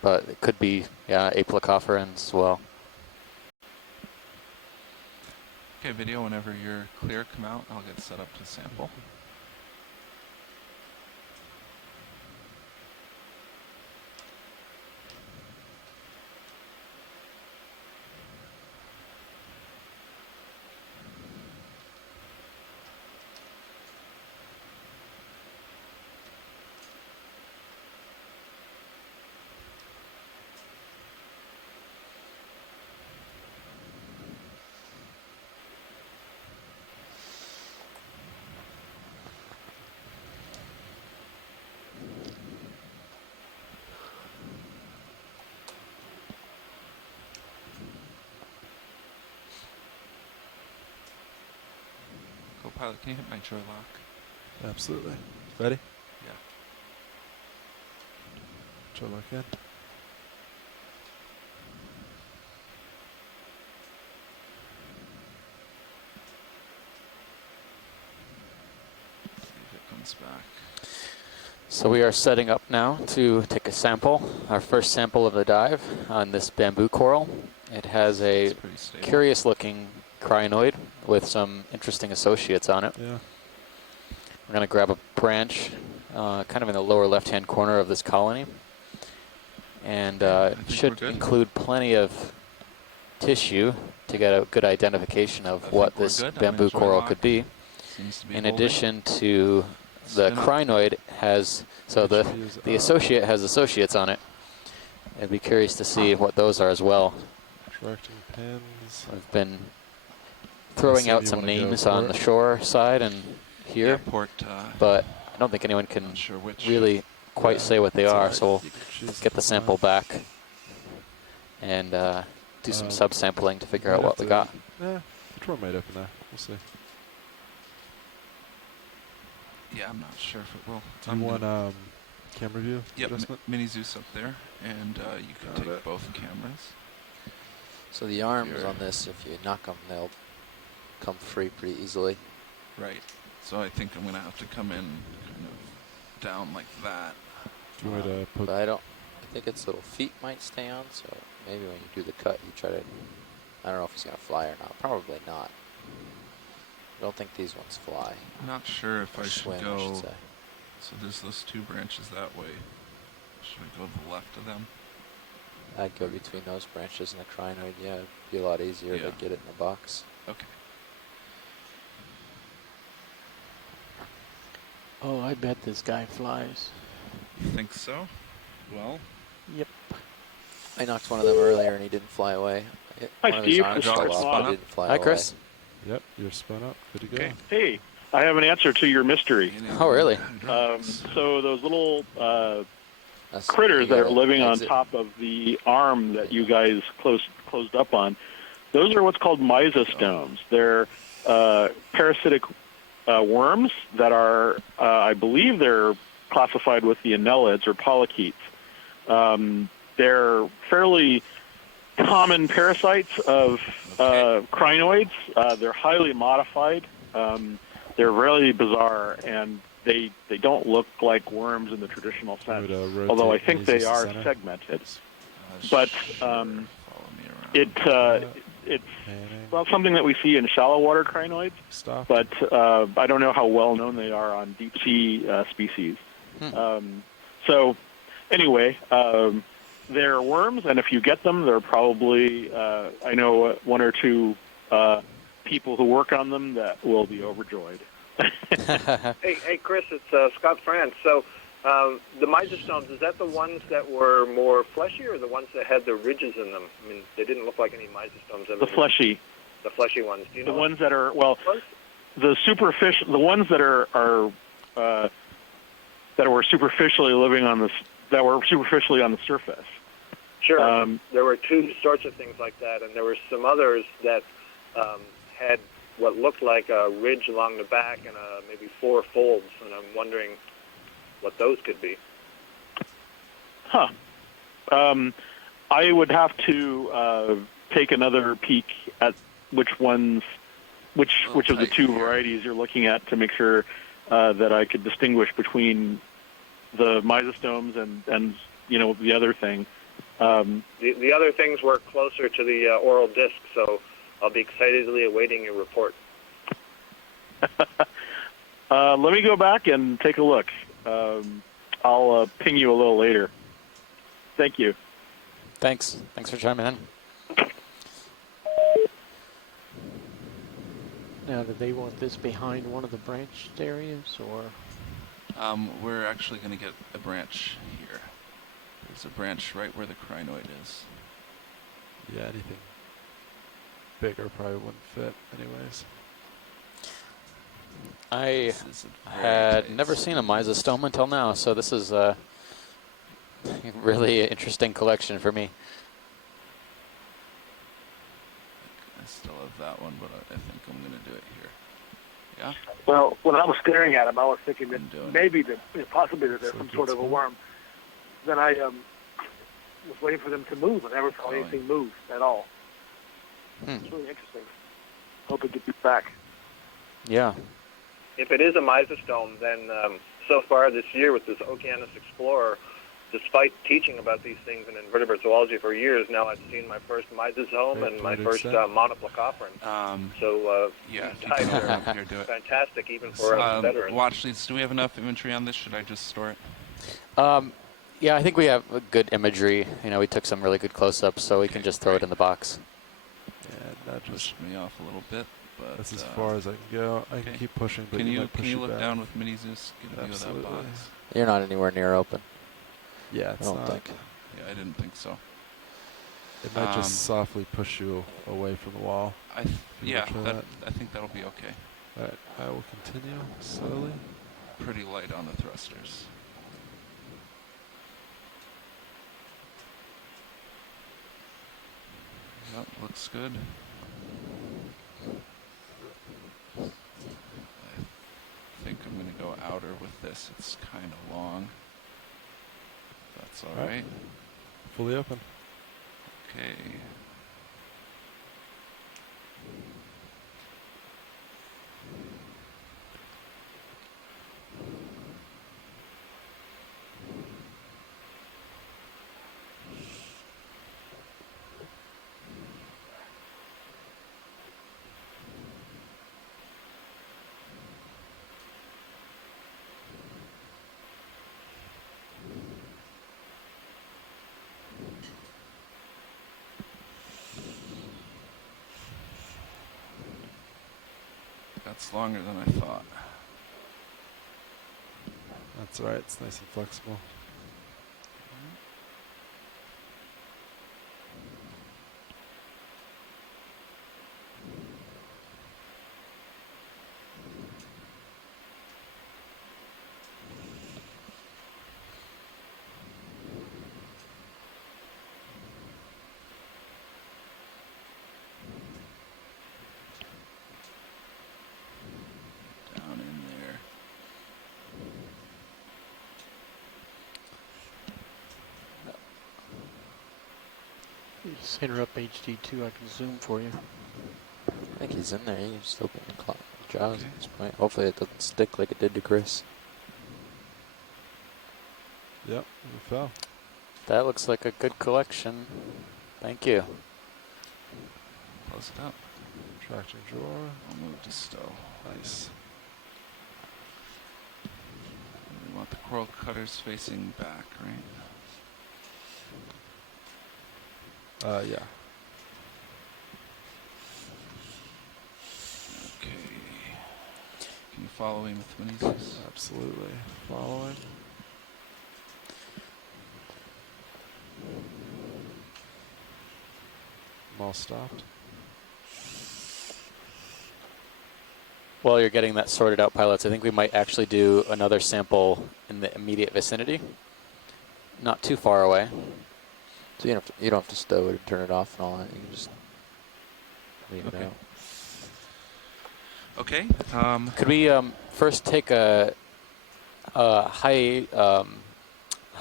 But it could be, yeah, Aplicophorans as well. Okay, video, whenever you're clear, come out. I'll get set up to sample. Copilot, can you hit my draw lock? Absolutely. Ready? Yeah. Draw lock in. See if it comes back. So we are setting up now to take a sample, our first sample of the dive on this bamboo coral. It has a curious looking crinoid with some interesting associates on it. Yeah. We're going to grab a branch kind of in the lower left-hand corner of this colony. And it should include plenty of tissue to get a good identification of what this bamboo coral could be. In addition to the crinoid has, so the associate has associates on it. I'd be curious to see what those are as well. Attracting pins. I've been throwing out some names on the shore side and here, but I don't think anyone can really quite say what they are, so we'll get the sample back and do some sub-sampling to figure out what we got. Yeah, the drawer might open there. We'll see. Yeah, I'm not sure if it will. Do you want camera view? Yep, Mini Zeus up there, and you can take both cameras. So the arms on this, if you knock them, they'll come free pretty easily. Right. So I think I'm going to have to come in kind of down like that. But I think its little feet might stay on, so maybe when you do the cut, you try to, I don't know if it's going to fly or not. Probably not. I don't think these ones fly. I'm not sure if I should swim, go. I should say. So there's those two branches that way. Should I go to the left of them? I'd go between those branches and the crinoid. Yeah, it'd be a lot easier to get it in the box. Okay. Oh, I bet this guy flies. You think so? Well. Yep. I knocked one of them earlier and he didn't fly away. Hi, Steve. Hi, Chris. Yep, you're spun up. Good to go. Okay. Hey, I have an answer to your mystery. Oh, really? So those little critters that are living on top of the arm that you guys closed up on, those are what's called Miso Stones. They're parasitic worms that are, I believe they're classified with the annelids or polychaetes. They're fairly common parasites of crinoids. They're highly modified. They're really bizarre, and they don't look like worms in the traditional sense, although I think they are segmented. But it's well something that we see in shallow water crinoids, but I don't know how well known they are on deep sea species. So anyway, they're worms, and if you get them, they're probably, I know one or two people who work on them that will be overjoyed. Hey, Chris, it's Scott France. So the Miso Stones, is that the ones that were more fleshy or the ones that had the ridges in them? I mean, they didn't look like any Miso Stones. The fleshy. The fleshy ones. Do you know? The ones that are, well, the superficial, the ones that that were superficially living on that were superficially on the surface. Sure. There were two sorts of things like that, and there were some others that had what looked like a ridge along the back and maybe 4 folds, and I'm wondering what those could be. Huh. I would have to take another peek at which of the two varieties you're looking at to make sure that I could distinguish between the Miso Stones and the other thing. The other things were closer to the oral disc, so I'll be excitedly awaiting your report. Let me go back and take a look. I'll ping you a little later. Thank you. Thanks for chiming in. Now, do they want this behind one of the branched areas, or? We're actually going to get a branch here. There's a branch right where the crinoid is. Yeah, anything bigger probably wouldn't fit anyways. I had never seen a Miso Stone until now, so this is a really interesting collection for me. I still have that one, but I think I'm going to do it here. Yeah? Well, when I was staring at them, I was thinking that maybe possibly that they're some sort of a worm. Then I was waiting for them to move, and never saw anything move at all. It's really interesting. Hope it gets back. Yeah. If it is a Miso Stone, then so far this year with this Okeanos Explorer, despite teaching about these things in invertebrate zoology for years, now I've seen my first Misosome and my first Monoplecopteran. Yeah, these types are here, do it. fantastic even for us veterans. Watch leads, do we have enough imagery on this? Should I just store it? Yeah, I think we have good imagery. We took some really good close-ups, so we can just throw it in the box. Yeah, that pushed me off a little bit, but that's as far as I can go. I can keep pushing, but can you look back. Down with Mini Zeus? Get a view of that box. You're not anywhere near open. Yeah, it's I don't think. Yeah, I didn't think so. It might just softly push you away from the wall. I think that'll be okay. All right, I will continue slowly. Pretty light on the thrusters. Yep, looks good. I think I'm going to go outer with this. It's kind of long. That's all right. Fully open. Okay. That's longer than I thought. That's all right. It's nice and flexible. Just interrupt HD2, I can zoom for you. I think he's in there. You just open the jaws at this point. Hopefully it doesn't stick like it did to Chris. Yep, we fell. That looks like a good collection. Thank you. Close it up. Traction drawer. I'll move to stow. Nice. We want the coral cutters facing back, right? Yeah. Okay. Can you follow me with Mini Zeus? Absolutely. Following. I'm all stopped. While you're getting that sorted out, pilots, I think we might actually do another sample in the immediate vicinity. Not too far away. So you don't have to stow it or turn it off and all that. You can just leave it out. Okay. Could we first take a high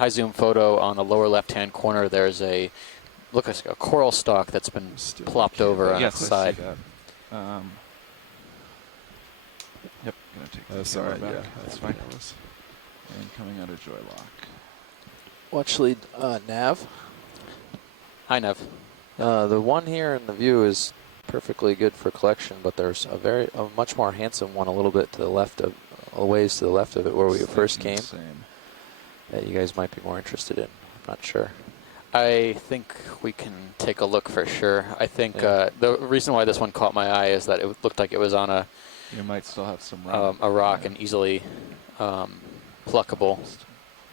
zoom photo on the lower left-hand corner? There's a like a coral stalk that's been plopped over on its side. Yes, I see that. Yep, gonna take That's the camera alright, back. yeah. That's fine. And coming out of joy lock. Watch lead nav. Hi, Nev. The one here in the view is perfectly good for collection, but there's a much more handsome one a little bit to the left of, a ways to the left of it where we first came. That you guys might be more interested in. I'm not sure. I think we can take a look for sure. I think the reason why this one caught my eye is that it looked like it was on a You might still have some a rock and easily pluckable,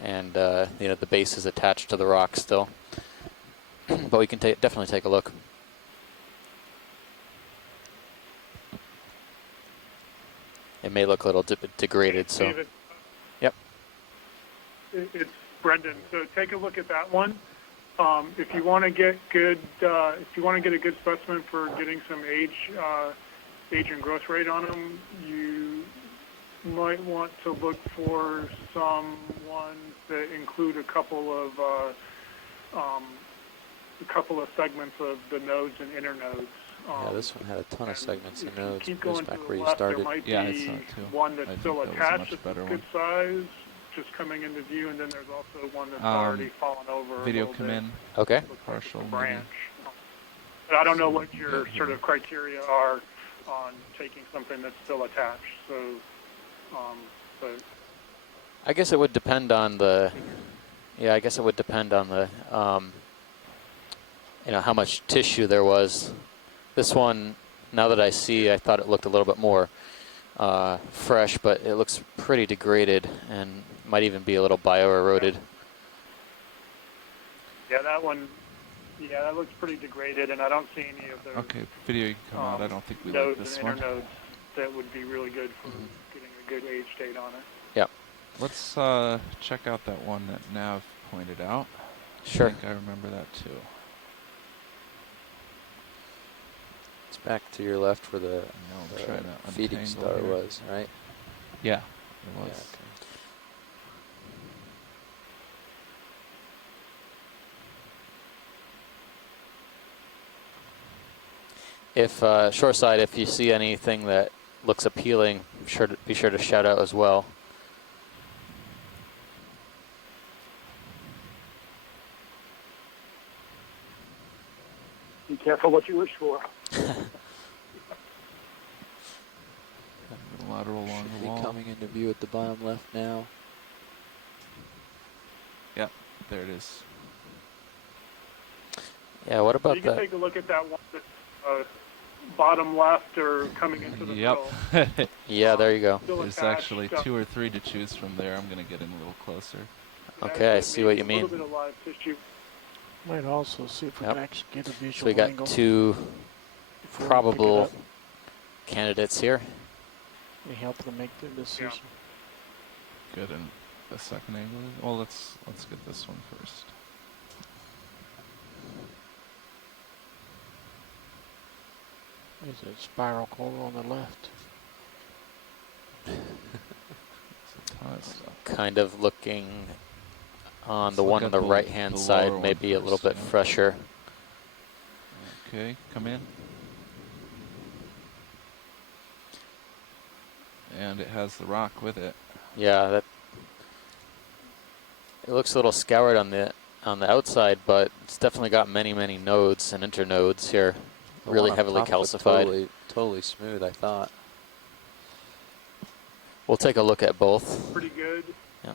and you know, the base is attached to the rock still. But we can definitely take a look. It may look a little degraded, so. David, Yep. it's Brendan. So take a look at that one. If you want to get good, if you want to get a good specimen for getting some age and growth rate on them, you might want to look for some ones that include a couple of segments of the nodes and inner nodes. Yeah, this one had a ton of segments and nodes. Keep Goes going back to where the you left, started. there might Yeah, be I saw it too. one that's I still think that was a attached much that's better good size, just coming into view, and then there's also one that's already fallen over. Video a little come bit. in. Okay. Partial Branch. But I don't know what your sort of criteria are on taking something that's still attached. So, but I guess it would depend on the. Yeah, I guess it would depend on the. You know, how much tissue there was. This one, now that I see, I thought it looked a little bit more fresh, but it looks pretty degraded and might even be a little bio-eroded. yeah, that one. Yeah, that looks pretty degraded, and I don't see any of the Okay, video you can come out. I don't think we like nodes this and one. inner nodes that would be really good for getting a good age date on it. Yep. Let's check out that one that Nav pointed out. Sure. I think I remember that too. It's back to your left where the try to feeding untangle star here. was, right? Yeah, it was. Yeah, okay. If shoreside, if you see anything that looks appealing, be sure to shout out as well. Be careful what you wish for. Lateral along Should the be wall. coming into view at the bottom left now. Yep, there it is. Yeah, what about you can that? take a look at that one that's bottom left or coming into the middle. Yeah, there you go. Still There's attached, actually 2 or 3 to choose from there. I'm going to get in a little closer. Okay, I see what you A mean. little bit of live tissue. Might also see if we Yep. can actually get a visual So we got angle. 2 before we pick it probable up. candidates here. May help them make their decision. Good, and the second angle. Well, let's get this one first. There's a spiral coral on the left. Kind of looking on the Let's one look on the at right-hand the side, lower maybe one a little first, bit yeah. fresher. Okay, come in. And it has the rock with it. Yeah, that it looks a little scoured on the outside, but it's definitely got many nodes and internodes here, The really one up heavily top looked calcified. Totally smooth, I thought. We'll take a look at both. Pretty good. Yeah.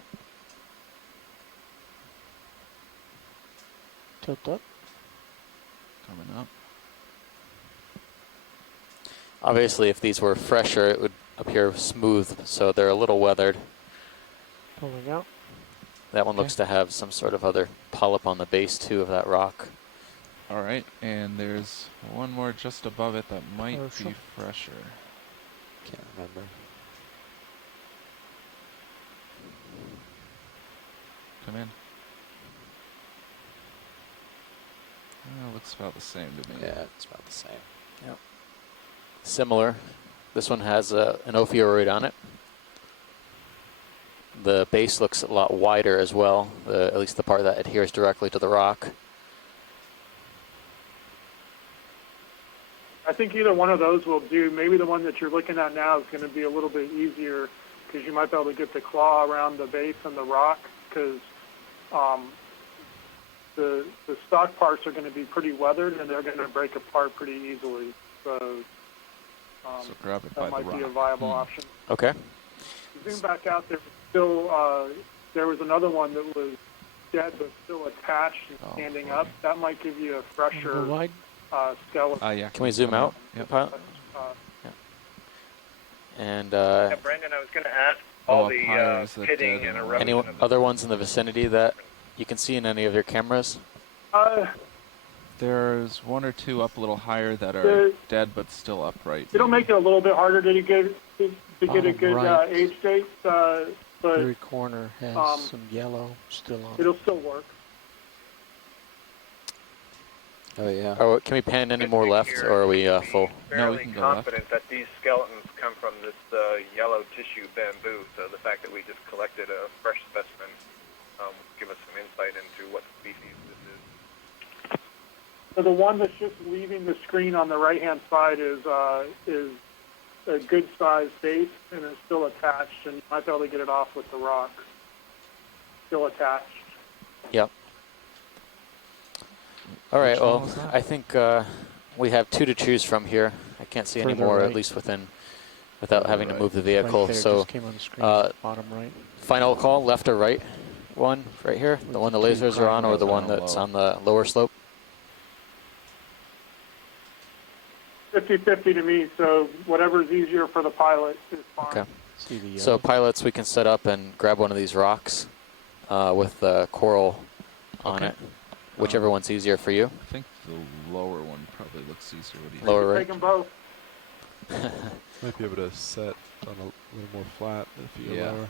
Tilt up. Coming up. Obviously, if these were fresher, it would appear smooth, so they're a little weathered. Pulling out. That one looks to have some sort of other polyp on the base, too, of that rock. All right, and there's one more just above it that might be fresher. Can't remember. Come in. Looks about the same to me. Yeah, it's about the same. Yep. Similar. This one has an ophiuroid on it. The base looks a lot wider as well, at least the part that adheres directly to the rock. I think either one of those will do. Maybe the one that you're looking at now is going to be a little bit easier because you might be able to get the claw around the base and the rock because the stock parts are going to be pretty weathered and they're going to break apart pretty easily. So grab it that by might the be a rock. viable option. Okay. Zoom back out there. There was another one that was dead but still attached and standing up. That might give you a fresher skeleton. Yeah. Can we zoom out? Yep. Pilot? And Yeah, Brendan, I was going to ask all the pitting and erosion. any other ones in the vicinity that you can see in any of your cameras? There's one or two up a little higher that are dead but still upright. It'll make it a little bit harder to get a good right. age state, but Very corner has some yellow still on it. it'll still work. Oh, yeah. Oh, can we pan any more left, or are we full? Fairly confident that these skeletons come from this yellow tissue bamboo, so the fact that we just collected a fresh specimen will give us some insight into what species this is. So the one that's just leaving the screen on the right-hand side is a good-sized base, and it's still attached, and you might be able to get it off with the rock. Still attached. Yep. All right, Which one well, was that? I think we have two to choose from here. I can't see any Further more, right. at least without having to move the vehicle. Right there, So, just came on the screen, bottom right. final call, left or right? One right here, the one the lasers are on, or the one that's on the lower slope? 50-50 to me, so whatever's easier for the pilot is fine. Okay. See the So pilots, we can set up and grab one of these rocks with the coral on Okay. it. Whichever one's easier for you. I think the lower one probably looks easier. What do you Lower right. Take them both. Might be able to set on a little more flat if you go lower.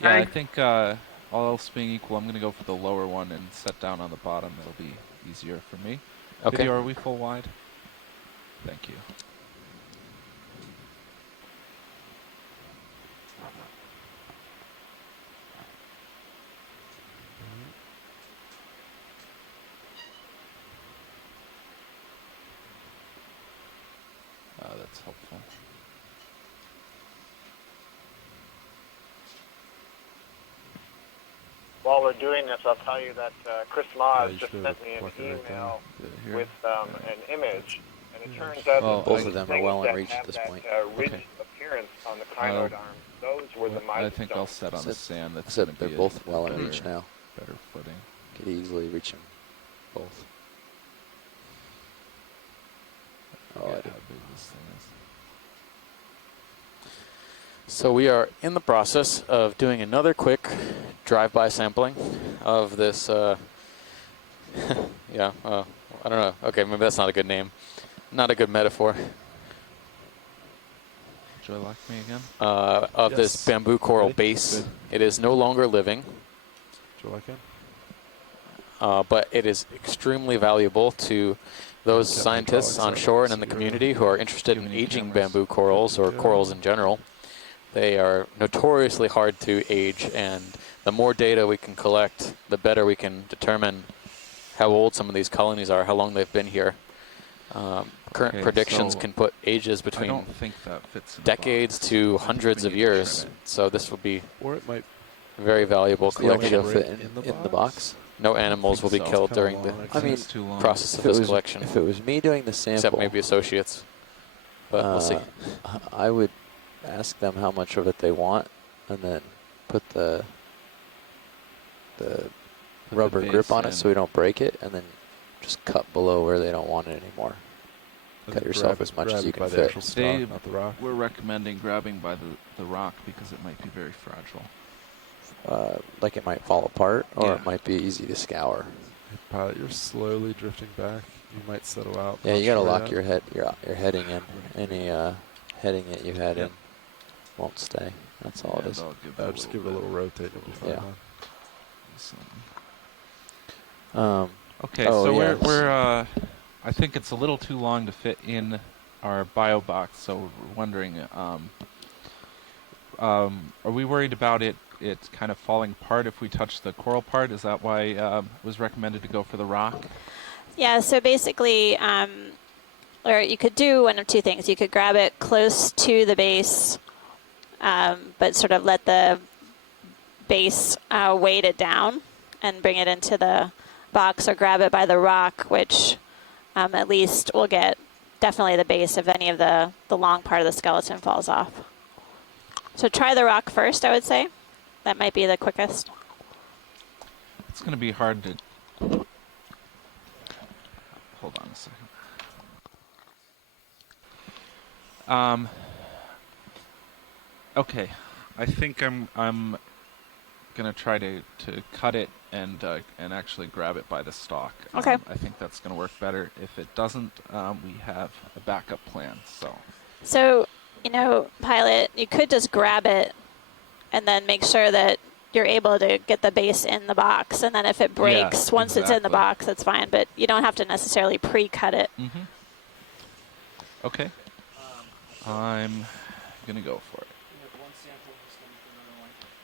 Yeah, I think all else being equal, I'm going to go for the lower one and set down on the bottom. That'll be easier for me. Okay. Video, are we full wide? Thank you. That's helpful. While we're doing this, I'll tell you that Chris Moz just sent me an email with an image, and it turns out that both of them are well in reach at this point. ridge appearance on the crinoid arms, those were the Miso I think I'll Stones. set on the sand. That's Said gonna they're be both a well in better- reach now. Better footing. Could easily reach them both. Oh, how big this thing is. So we are in the process of doing another quick drive-by sampling of this, I don't know. Okay, maybe that's not a good name. Not a good metaphor. Would you like me again? Of this bamboo coral base. Good. It is no longer living, Do you like it? but it is extremely valuable to those scientists on shore and in the community who are interested in aging bamboo corals or corals in general. They are notoriously hard to age, and the more data we can collect, the better we can determine how old some of these colonies are, how long they've been here. Current Okay, predictions so can put ages I between don't think that fits in the decades box. to I think hundreds we of need to trim years. it. So this will be Or it might. very valuable Do you think it'll collection. fit in the box? No animals will be so. It's killed kinda during the long. I mean, It's too long. process If of it this was collection, if it was me doing the sample, except maybe associates. But we'll see. I would ask them how much of it they want, and then put the rubber grip base on it in. so we don't break it, and then just cut below where they don't want it anymore. I Cut think yourself grab as it- much grab as you it by can the fit. actual They stock, not the rock. We're recommending grabbing by the rock because it might be very fragile. Like it might fall apart, or Yeah. it might be easy to scour. Hey, pilot, you're slowly drifting back. You might settle out. Yeah, Not you gotta sure lock yet. your head. Your heading in. Any heading that you had in won't stay. That's all it And is. I'll give it Just give it a little rotate. You'll be fine. Yeah. man. Okay, oh, so yeah, we're I think it's a little too long to fit in our bio box, so we're wondering, are we worried about it kind of falling apart if we touch the coral part? Is that why it was recommended to go for the rock? Yeah, so basically, or you could do one of two things. You could grab it close to the base, but sort of let the base weight it down and bring it into the box, or grab it by the rock, which at least will get definitely the base if any of the long part of the skeleton falls off. So try the rock first, I would say. That might be the quickest. It's going to be hard to... Hold on a second. Okay, I think I'm gonna try to cut it and actually grab it by the stalk. Okay. I think that's gonna work better. If it doesn't, we have a backup plan. So, you know, Pilot, you could just grab it and then make sure that you're able to get the base in the box, and then if it breaks, once it's in the box, that's fine. But you don't have to necessarily pre-cut it. Mm-hmm. Okay. I'm gonna go for it.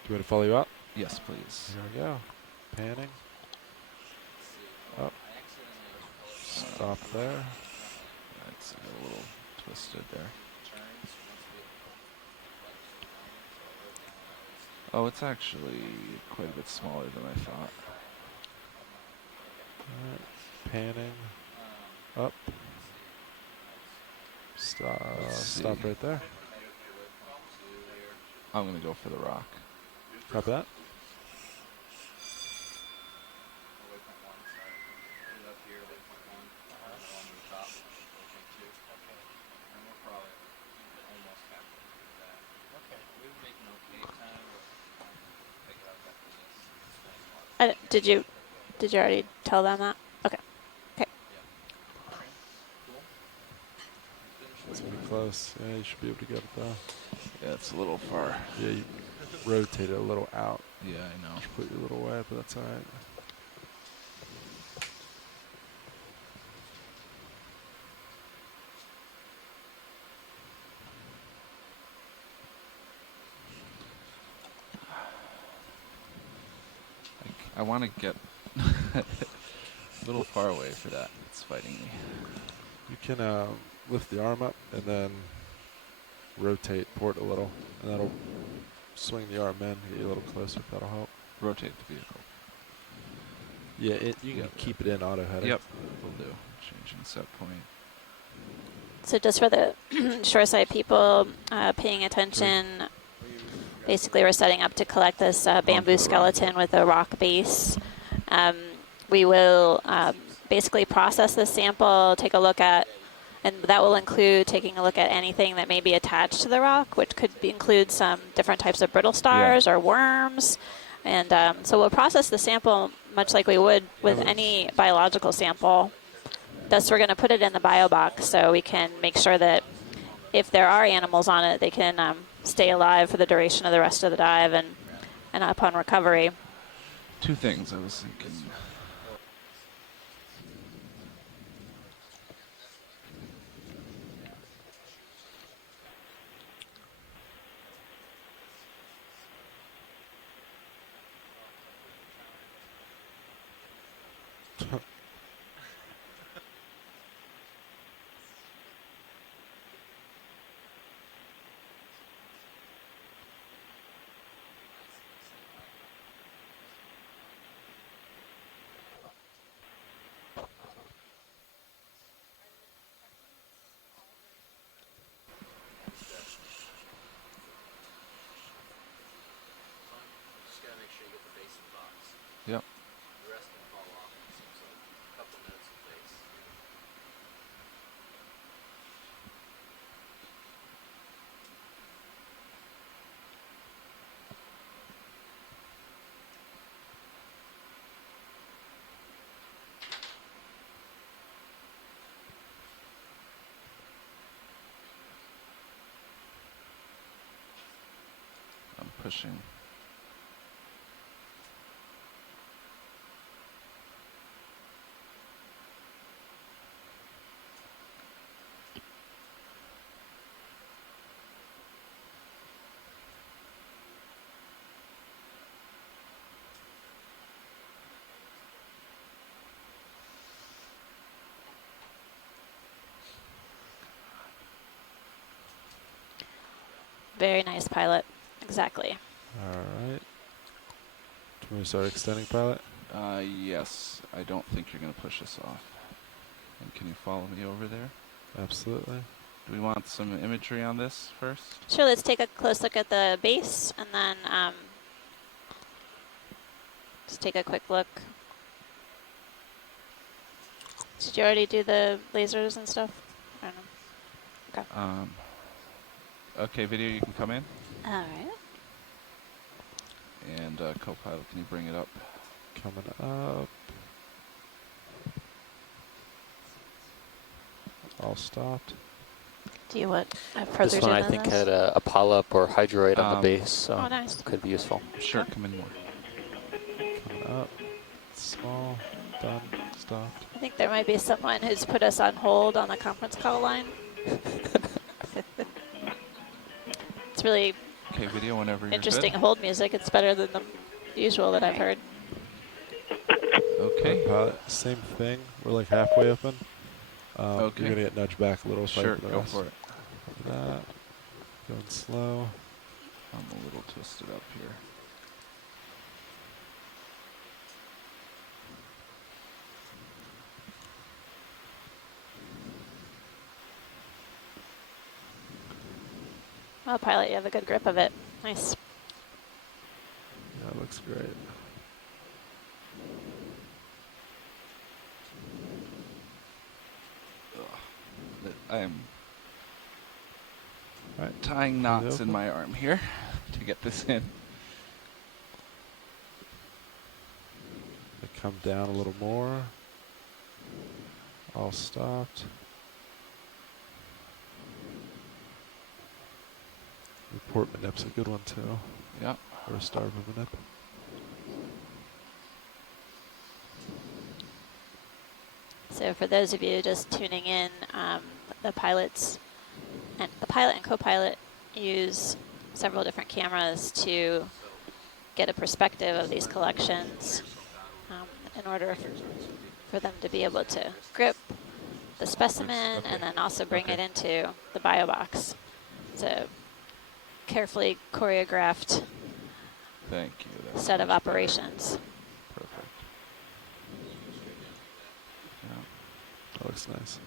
Do you want to follow you up? Yes, please. Here we go. Panning. Up. Stop there. That's a little twisted there. Oh, it's actually quite a bit smaller than I thought. Alright. Panning. Up. Stop right there. I'm going to go for the rock. Copy that. Did you already tell them that? Okay. Okay. It's pretty close. Yeah, you should be able to get it though. Yeah, it's a little far. Yeah, you rotate it a little out. Yeah, I know. Completely a little way, but that's alright. I want to get a little far away for that. It's fighting me. You can lift the arm up and then rotate port a little, and that'll swing the arm in, get you a little closer. If that'll help. Rotate the vehicle. Yeah, you can keep it in auto header. Yep, will do. Changing set point. So just for the shoreside people paying attention, basically we're setting up to collect this bamboo skeleton with a rock base. We will basically process this sample, take a look at, and that will include taking a look at anything that may be attached to the rock, which could include some different types of brittle stars or worms. And so we'll process the sample much like we would with any biological sample. Thus, we're going to put it in the bio box so we can make sure that if there are animals on it, they can stay alive for the duration of the rest of the dive and upon recovery. Two things I was thinking. Yep. The rest can fall off, it seems like. A couple notes of base. I'm pushing. Very nice pilot. Exactly. All right. Can we start extending pilot? Yes. I don't think you're going to push us off. And can you follow me over there? Absolutely. Do we want some imagery on this first? Sure, let's take a close look at the base and then just take a quick look. Did you already do the lasers and stuff? I don't know. Okay. Okay, video, you can come in. All right. And Copilot, can you bring it up? Coming up. All stopped. Do you want further This one I think had a polyp or hydroid on the base, so nice. could be useful. Sure, come in more. Coming up. Small. Done. Stopped. I think there might be someone who's put us on hold on the conference call line. It's really okay, video whenever interesting you're good. hold music. It's better than the usual that I've heard. Okay. Same thing. We're like halfway open. Okay. You're going to get nudged back a little. Sure, go for it. Going slow. I'm a little twisted up here. Well, pilot, you have a good grip of it. Nice. Yeah, it looks great. I am tying knots in my arm here to get this in. They come down a little more. All stopped. Report manip's a good one too. Yeah. Or a starboard manip. So for those of you just tuning in, the pilot and co-pilot use several different cameras to get a perspective of these collections in order for them to be able to grip the specimen and then also bring it into the bio box. It's a carefully choreographed set of operations. Perfect. Yeah. That looks nice.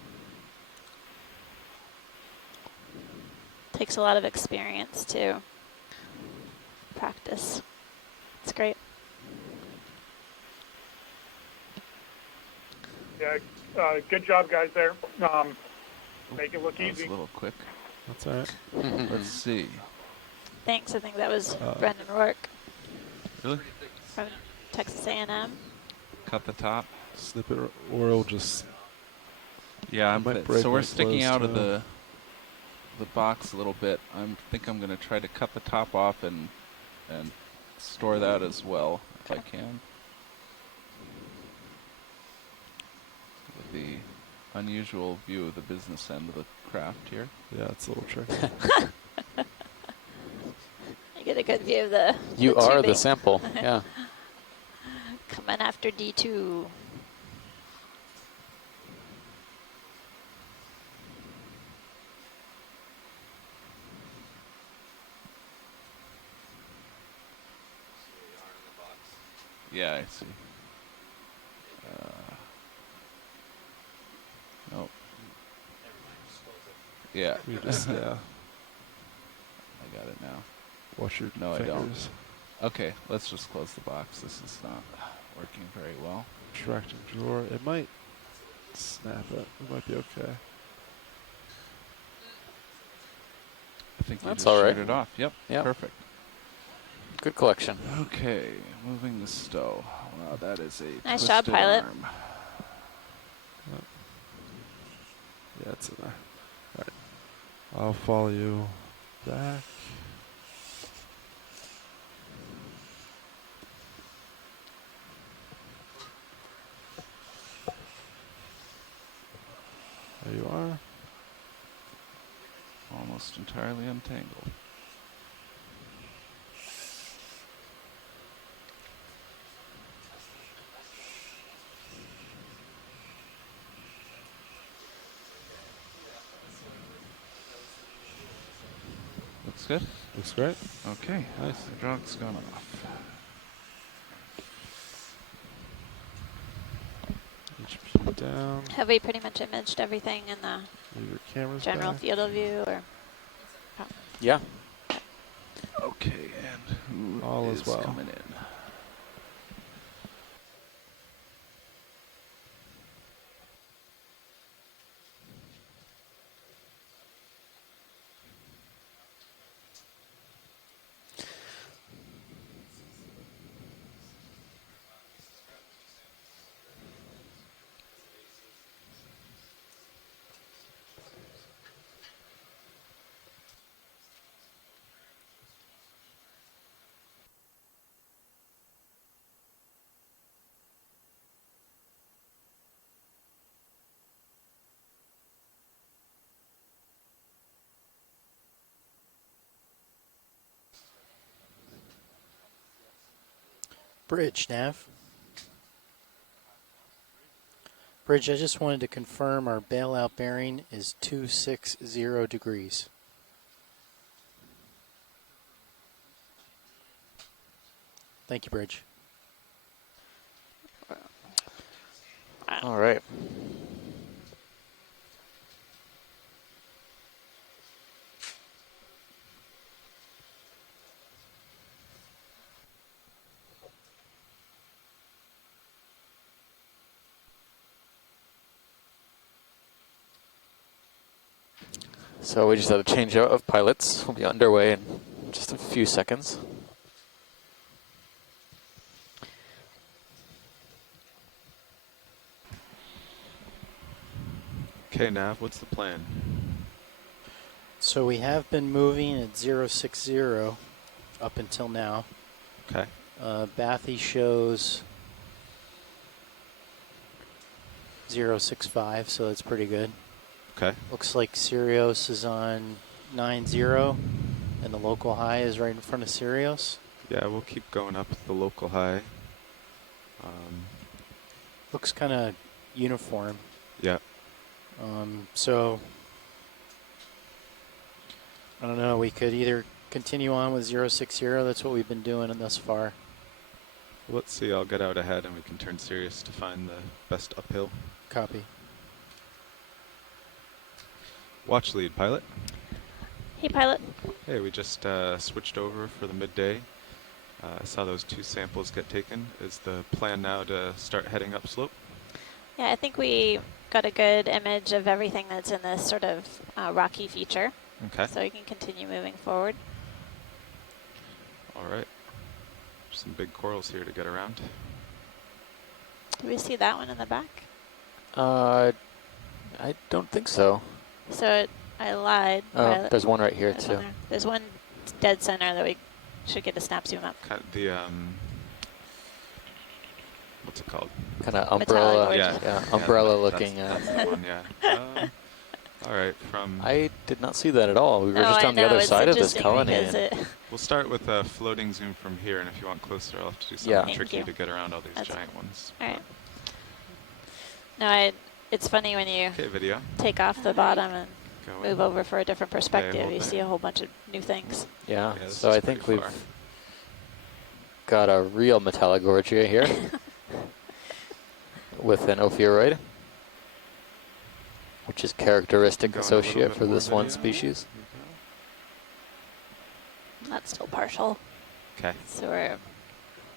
Takes a lot of experience to practice. It's great. Yeah, good job, guys, there. Make it look easy. A little quick. That's all right. Let's see. Thanks. I think that was Brendan Rourke. Really? From Texas A&M. Cut the top. Snip it, or it'll just. Yeah, so we're sticking out of too. the box a little bit. I think I'm going to try to cut the top off and store that as well if I can. With the unusual view of the business end of the craft here. Yeah, it's a little tricky. You get a good view of the You the are tubing. the sample, yeah. Coming after D2. Yeah, I see. Nope. Yeah. We just, yeah. I got it now. Wash your No, fingers. I don't. Okay, let's just close the box. This is not working very well. Extracting drawer. It might snap it. It might be okay. I think you That's just all right. sheared it off. Yep. Yep. Perfect. Good collection. Okay, moving the stow. Wow, that is a Nice job, twisted pilot. arm. Yeah, it's in there. All right. I'll follow you back. There you are. Almost entirely untangled. Looks good? Looks great. Okay. Nice. The drug's gone off. HP down. Have we pretty much imaged everything in the Leave your cameras general back. field of view, or? Oh. Yeah. Okay, and who All is is well. coming in? Bridge, Nav. Bridge, I just wanted to confirm our bailout bearing is 260 degrees. Thank you, Bridge. All right. So we just had a change out of pilots. We'll be underway in just a few seconds. Okay, Nav, what's the plan? So we have been moving at 060 up until now. Okay. Bathy shows 065, so that's pretty good. Okay. Looks like Sirius is on 90, and the local high is right in front of Sirius. Yeah, we'll keep going up the local high. Looks kind of uniform. Yeah. So, I don't know, we could either continue on with 060, that's what we've been doing thus far. Let's see, I'll get out ahead and we can turn Sirius to find the best uphill. Copy. Watch lead, pilot. Hey, pilot. Hey, we just switched over for the midday. I saw those 2 samples get taken. Is the plan now to start heading upslope? Yeah, I think we got a good image of everything that's in this sort of rocky feature. Okay. So we can continue moving forward. All right. Some big corals here to get around. Do we see that one in the back? I don't think so. So I lied. Oh, there's one right here, too. There's one dead center that we should get a snap zoom up. Kind of the, what's it called? Kind of umbrella. Yeah, umbrella looking. That's the one, yeah. All right, from... I did not see that at all. We were No, just I on the know, other it's side of this interesting colony. because We'll start with a floating zoom from here, and if you want closer, I'll have to do something Yeah. tricky Thank you. to get around all these That's giant ones. All right. No, it's funny when you Okay, video. take off the bottom and Go move in. over for a different perspective. hold You there. see a whole bunch of new things. Yeah, this so is I think pretty we've far. got a real metallogorgia here with an ophiuroid, which is characteristic Going a little associate bit for more this one video. species. That's still partial. Okay. So we're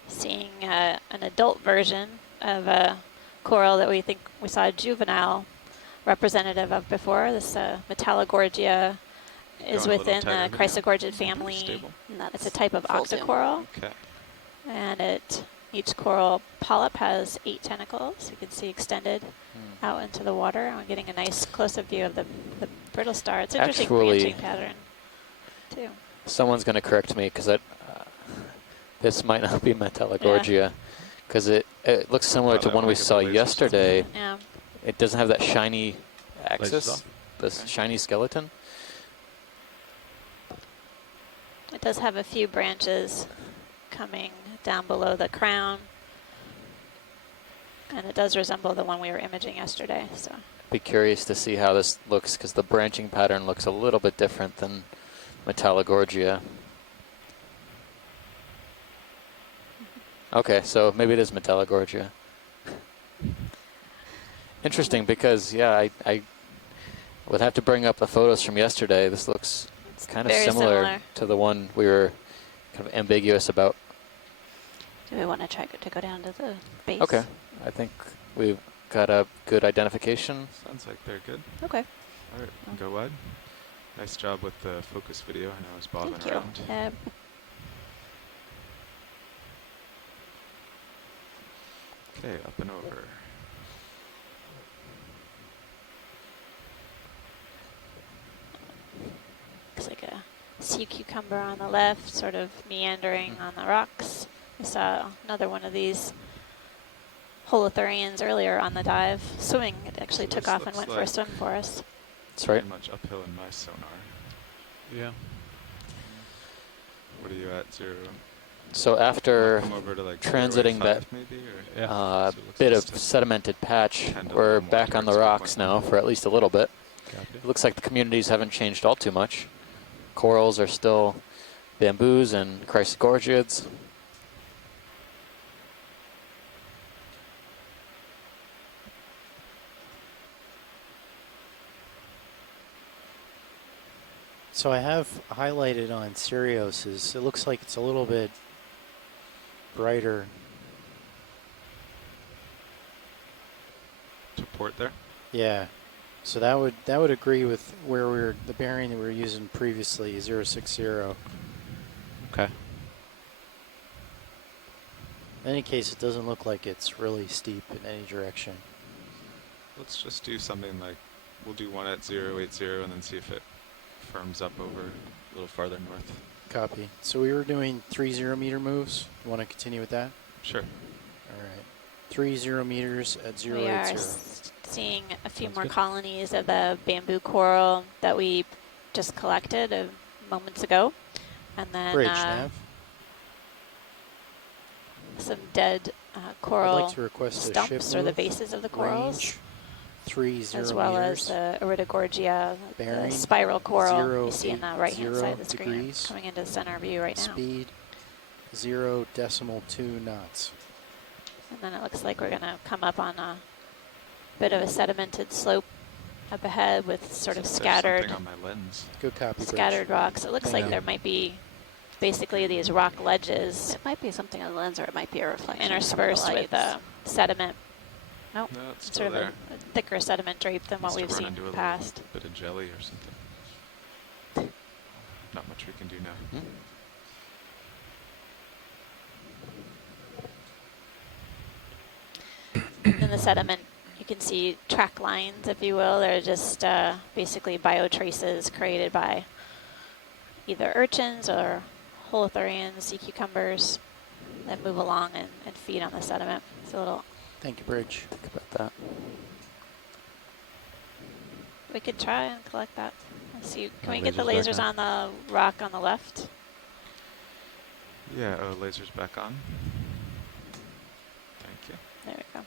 seeing an adult version of a coral that we think we saw a juvenile representative of before. This metallogorgia is Going a little within tighter the video. chrysogorgid family. Stable. It's a type of octocoral. Okay. And each coral polyp has 8 tentacles. You can see extended out into the water. I'm getting a nice close-up view of the brittle star. It's an interesting Actually, branching pattern, too. Someone's going to correct me because this might not be metallogorgia because it looks similar to that one might we get the saw laser yesterday. Yeah. It doesn't have that shiny Lasers axis, off. this shiny skeleton. It does have a few branches coming down below the crown. And it does resemble the one we were imaging yesterday. So Be curious to see how this looks because the branching pattern looks a little bit different than Metallogorgia. Okay, so maybe it is Metallogorgia. Interesting, because yeah, I would have to bring up the photos from yesterday. This looks kind of similar to the one we were kind of ambiguous about. Do we want to try to go down to the base? Okay, I think we've got a good identification. Sounds like they're good. Okay. All right, go wide. Nice job with the focus video. I know I was bobbing Thank around. you. Okay, up and over. Looks like a sea cucumber on the left, sort of meandering on the rocks. We saw another one of these holothurians earlier on the dive, swimming. It actually took off and went for a swim for us. That's right. Pretty much uphill in my sonar. Yeah. What are you at, 0? So after come over to like transiting that maybe, or? Yeah. So bit of sedimented patch, we're back on the rocks now for at least a little bit. It looks like the communities haven't changed all too much. Corals are still bamboos and chrysogorgiids. So I have highlighted on Sirius's. It looks like it's a little bit brighter. To port there? Yeah. So that would agree with where the bearing that we were using previously, 060. Okay. In any case, it doesn't look like it's really steep in any direction. Let's just do something like, we'll do one at 080 and then see if it firms up over a little farther north. Copy. So we were doing 3 0-meter moves. You want to continue with that? Sure. All right. 3 0 meters at 080. We are seeing a few more colonies of the bamboo coral that we just collected moments ago. And then Bridge, Nav. Some dead coral I'd like to request stumps or the bases of the corals. Range, 3 0 as well meters. as the Iridogorgia, Bearing, the spiral coral 0, you see in the right-hand side of the screen, degrees. coming into the center view right now. Speed 0.2 knots. And then it looks like we're going to come up on a bit of a sedimented slope up ahead with sort of scattered, on my lens. Good copy, scattered rocks. It looks like there might be basically these rock ledges. It might be something on the lens, or it might be a reflection interspersed with sediment. No, it's sort of there. a thicker sediment drape than what we've seen in the past. A bit of jelly or something. Not much we can do now. In the sediment, you can see track lines, if you will. They're just basically biotraces created by either urchins or holothurians, sea cucumbers that move along and feed on the sediment. It's a little. Thank you, Bridge. Think about that. We could try and collect that. Let's see. Can we Lasers get the back lasers on. on the rock on the left? Yeah, laser's back on. Thank you. There we go.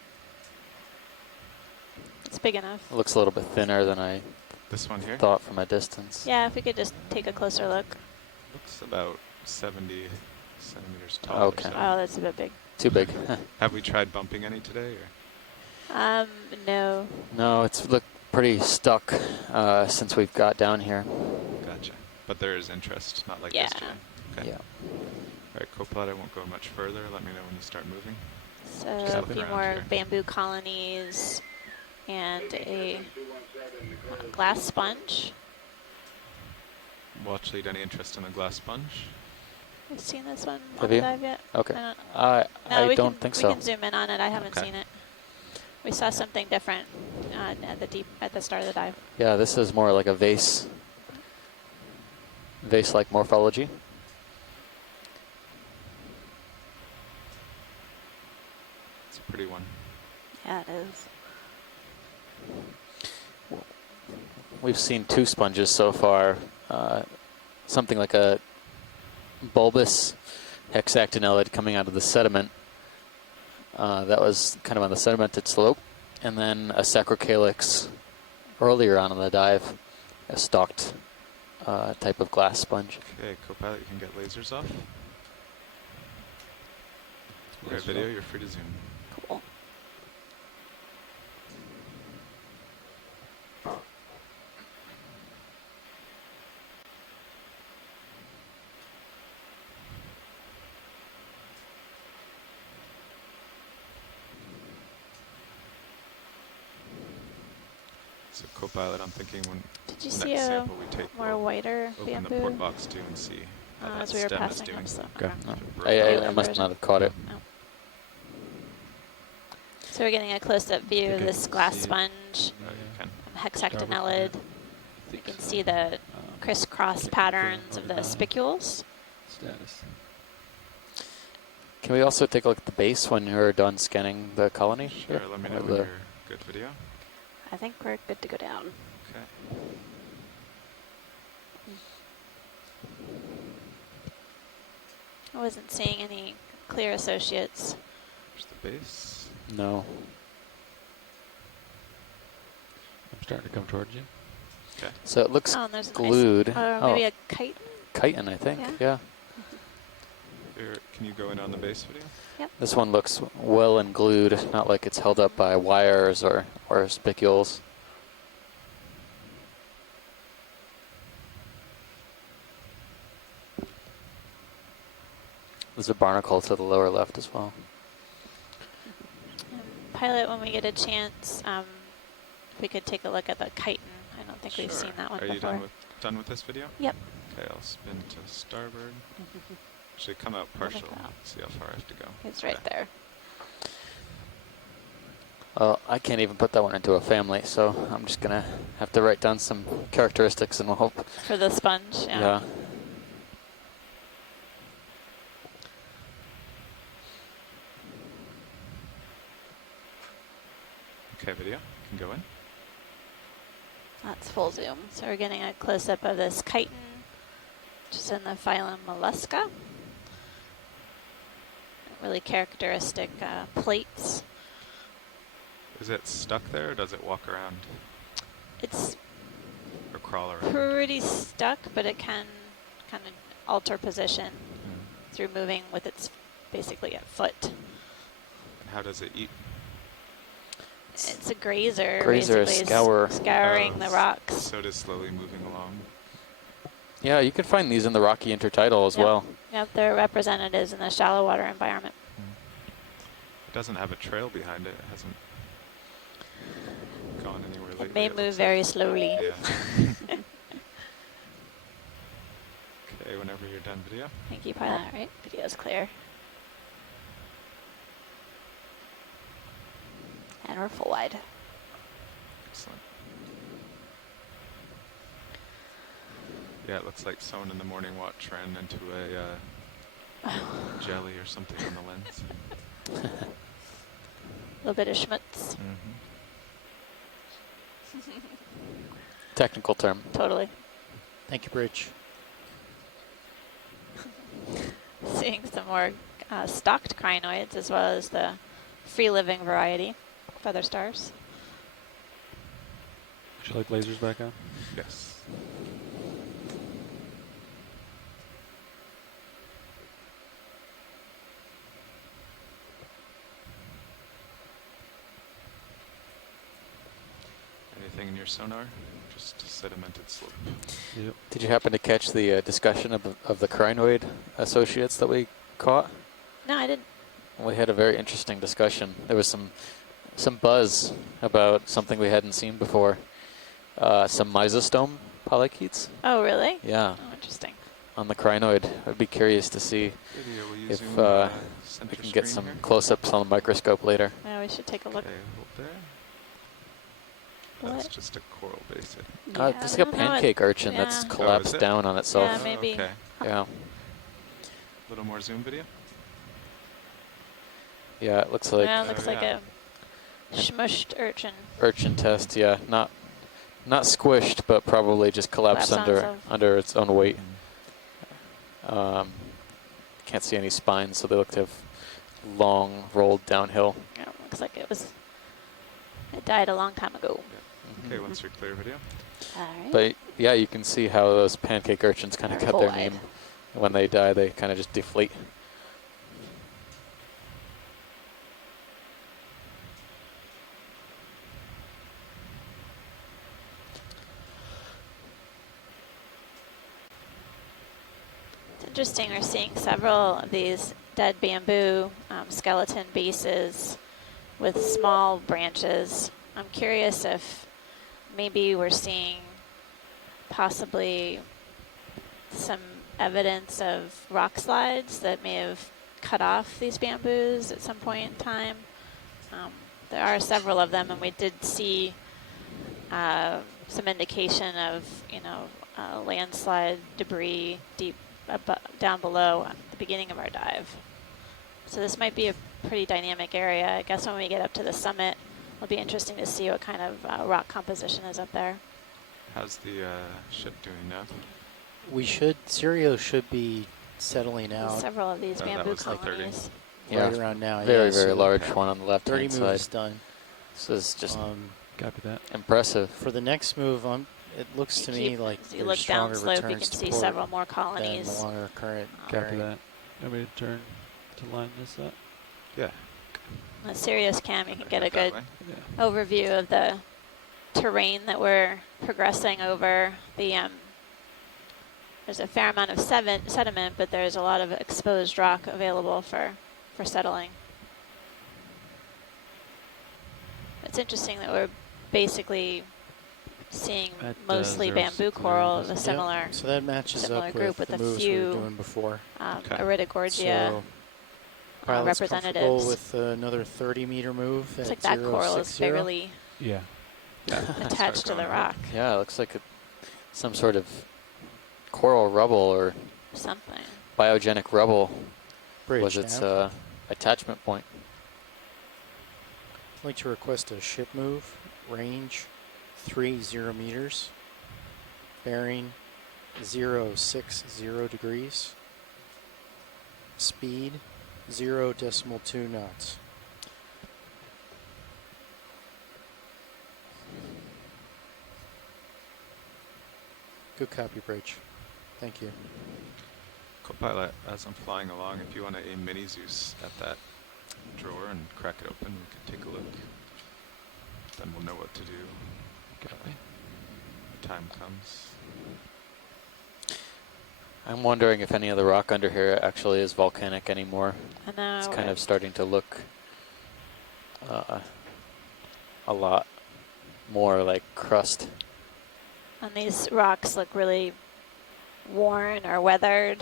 It's big enough. It looks a little bit thinner than I This one here? thought from a distance. Yeah, if we could just take a closer look. Looks about 70 centimeters tall. Okay. Or so. Oh, that's a bit big. Too big. Have we tried bumping any today? Or? No. No, it's looked pretty stuck since we've got down here. Gotcha. But there is interest, not like Yeah. yesterday. Okay. Yeah. All right, Copepod, I won't go much further. Let me know when you start moving. So a few more bamboo colonies and a glass sponge. Watch lead, any interest in the glass sponge? Have you seen this one on Have the you? dive yet? Okay. No, I we don't think so. We can zoom in on it. I haven't Okay. seen it. We saw something different at the start of the dive. Yeah, this is more like a vase-like morphology. It's a pretty one. Yeah, it is. We've seen 2 sponges so far. Something like a bulbous hexactinellid coming out of the sediment. That was kind of on the sedimented slope. And then a sacrocalyx earlier on in the dive, a stalked type of glass sponge. Okay, Copilot, you can get lasers off. Okay, video, you're free to zoom. Cool. So Copilot, I'm thinking when Did you next see a sample we take, more we'll whiter open bamboo? the port box too and see how that As we were stem is passing doing. up some. Okay. Okay. I must not have caught it. Oh. So we're getting a close-up view of this glass sponge, hexactinellid. You can see the crisscross patterns of the spicules. Status. Can we also take a look at the base when you're done scanning the colony? Sure, let me know when you're good, video. I think we're good to go down. Okay. I wasn't seeing any clear associates. There's the base. No. I'm starting to come towards you. Okay. So it looks Oh, and there's a glued. nice, maybe a chitin? Chitin, I think. Yeah. Here, can you go in on the base, video? Yep. This one looks well and glued, not like it's held up by wires or spicules. There's a barnacle to the lower left as well. Pilot, when we get a chance, if we could take a look at the chitin. I don't think we've seen that one Are before. you done with this video? Yep. Okay, I'll spin to starboard. Should come out partial. See how far I have to go. It's right there. Well, I can't even put that one into a family, so I'm just gonna have to write down some characteristics and we'll hope. For the sponge, yeah. Okay, video, can go in. That's full zoom. So we're getting a close-up of this chitin, just in the phylum Mollusca. Really characteristic plates. Is it stuck there or does it walk around? It's or crawl around? pretty stuck, but it can kind of alter position through moving with its basically a foot. And how does it eat? It's a grazer. Grazer, a basically, scour. Scouring the rocks. So it is slowly moving along. Yeah, you can find these in the rocky intertidal as well. Yep, they're representatives in the shallow water environment. It doesn't have a trail behind it. It hasn't gone anywhere lately. It may move very slowly. Yeah. Okay, whenever you're done, video. Thank you, pilot. All right, video's clear. And we're full wide. Excellent. Yeah, it looks like someone in the morning watch ran into a jelly or something on the lens. A little bit of schmutz. Technical term. Totally. Thank you, Bridge. Seeing some more stocked crinoids as well as the free-living variety, feather stars. Would you like lasers back on? Yes. Anything in your sonar? Just sedimented slope. Yep. Did you happen to catch the discussion of the crinoid associates that we caught? No, I didn't. We had a very interesting discussion. There was some buzz about something we hadn't seen before. Some Miso Stone polychaetes. Oh, really? Yeah. Oh, interesting. On the crinoid. I'd be curious to see if we can get some close-ups on the microscope later. Yeah, we should take a look. Okay, hold there. That's just a coral base. It's like a pancake urchin that's collapsed down on itself. Yeah, maybe. Okay. Yeah. A little more zoom, video. Yeah, it looks like. Yeah, it looks like a smushed urchin. Urchin test, yeah, not squished, but probably just collapsed under its own weight. Can't see any spines, so they look to have long rolled downhill. Yeah, looks like it died a long time ago. Okay, once you're clear, video. Alright. But yeah, you can see how those pancake urchins kind of got their name. When they die, they kind of just deflate. It's interesting, we're seeing several of these dead bamboo skeleton bases with small branches. I'm curious if maybe we're seeing possibly some evidence of rock slides that may have cut off these bamboos at some point in time. There are several of them, and we did see some indication of, landslide debris deep down below at the beginning of our dive. So this might be a pretty dynamic area. I guess when we get up to the summit, it'll be interesting to see what kind of rock composition is up there. How's the ship doing now? Sirio should be settling out. Several of these bamboo colonies. Right around now. Very, yeah, very so large one on the left-hand 30 side. moves done. This is just copy that. Impressive. For the next move, it looks to me like as you look downslope, you can see several more than colonies. the longer current. Copy that. Want me to turn to line this up? Yeah. On a Sirius cam, you can get a good overview of the terrain that we're progressing over. There's a fair amount of sediment, but there's a lot of exposed rock available for settling. It's interesting that we're basically seeing mostly bamboo coral of a similar, so that matches similar up group with with the a moves few we were doing before. Iridogorgia So pilot's comfortable representatives. with another 30-meter move. Looks at like that coral is 060. fairly attached to the rock. Yeah, it looks like some sort of coral rubble or something. Biogenic rubble was Bridge its nav. attachment point. I'd like to request a ship move, range 30 meters, bearing 060 degrees, speed 0.2 knots. Good copy, Bridge. Thank you. Copilot, as I'm flying along, if you want to aim Mini Zeus at that drawer and crack it open, we can take a look. Then we'll know what to do. When the time comes. I'm wondering if any of the rock under here actually is volcanic anymore. I know. It's kind of starting to look a lot more like crust. And these rocks look really worn or weathered.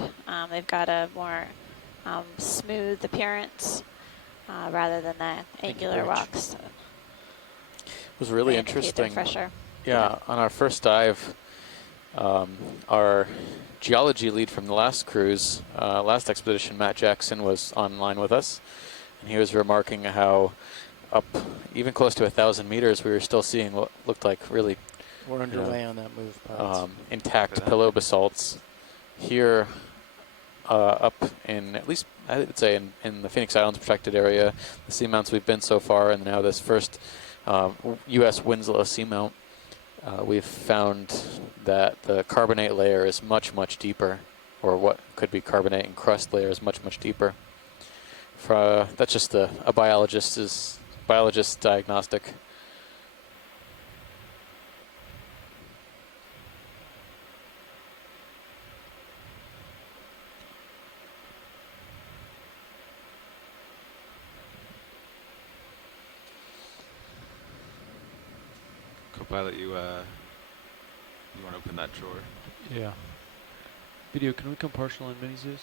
They've got a more smooth appearance rather than the angular rocks. It was really interesting. Fresher. Yeah, on our first dive, our geology lead from the last cruise, last expedition, Matt Jackson, was online with us, and he was remarking how up even close to 1,000 meters, we were still seeing what looked like really We're underway on that move, pilots. intact pillow basalts. Here, up in, at least I would say in the Phoenix Islands protected area, the seamounts we've been so far, and now this first U.S. Winslow seamount, we've found that the carbonate layer is much, much deeper, or what could be carbonate and crust layer is much, much deeper. That's just a biologist's diagnostic. Copilot, you want to open that drawer? Yeah. Video, can we come partial on Mini Zeus?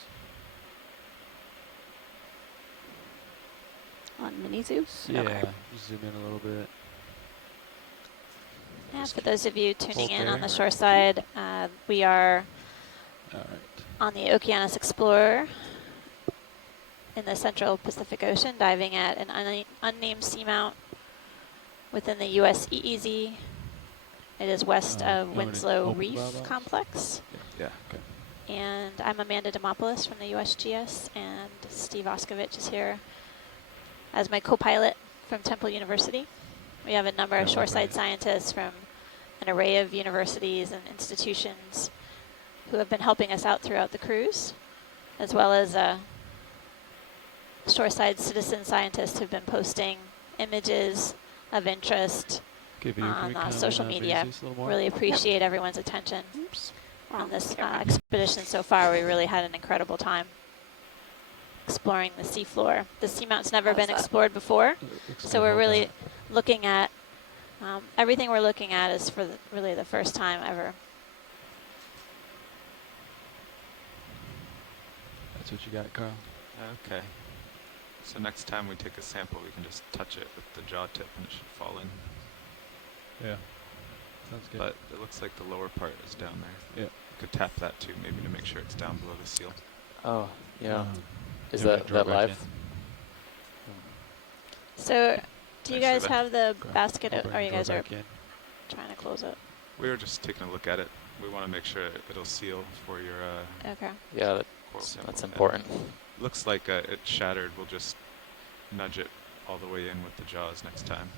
On Mini Zeus? Yeah, Okay. zoom in a little bit. Yeah, for those of you tuning in on the shore side, we are on the Okeanos Explorer in the central Pacific Ocean, diving at an unnamed seamount within the U.S. EEZ. It is west of Winslow Reef complex. Yeah. Okay. And I'm Amanda Demopoulos from the USGS, and Steve Oskovich is here as my co-pilot from Temple University. We have a number of shoreside scientists from an array of universities and institutions who have been helping us out throughout the cruise, as well as shoreside citizen scientists who've been posting images of interest on social media. Really appreciate everyone's attention on this expedition so far. We really had an incredible time exploring the seafloor. The seamount's never been explored before, so we're really looking at everything we're looking at is for really the first time ever. That's what you got, Carl. Okay. So next time we take a sample, we can just touch it with the jaw tip and it should fall in. Yeah. Sounds good. But it looks like the lower part is down there. Yeah. You could tap that too, maybe to make sure it's down below the seal. Oh, yeah. Is Yeah, that live? So, do you guys Actually, have the Go ahead. basket, I'll or you guys are back in. trying to close it? We were just taking a look at it. We want to make sure it'll seal for your Okay. Yeah, coral sample. that's And important. looks like it shattered. We'll just nudge it all the way in with the jaws next time.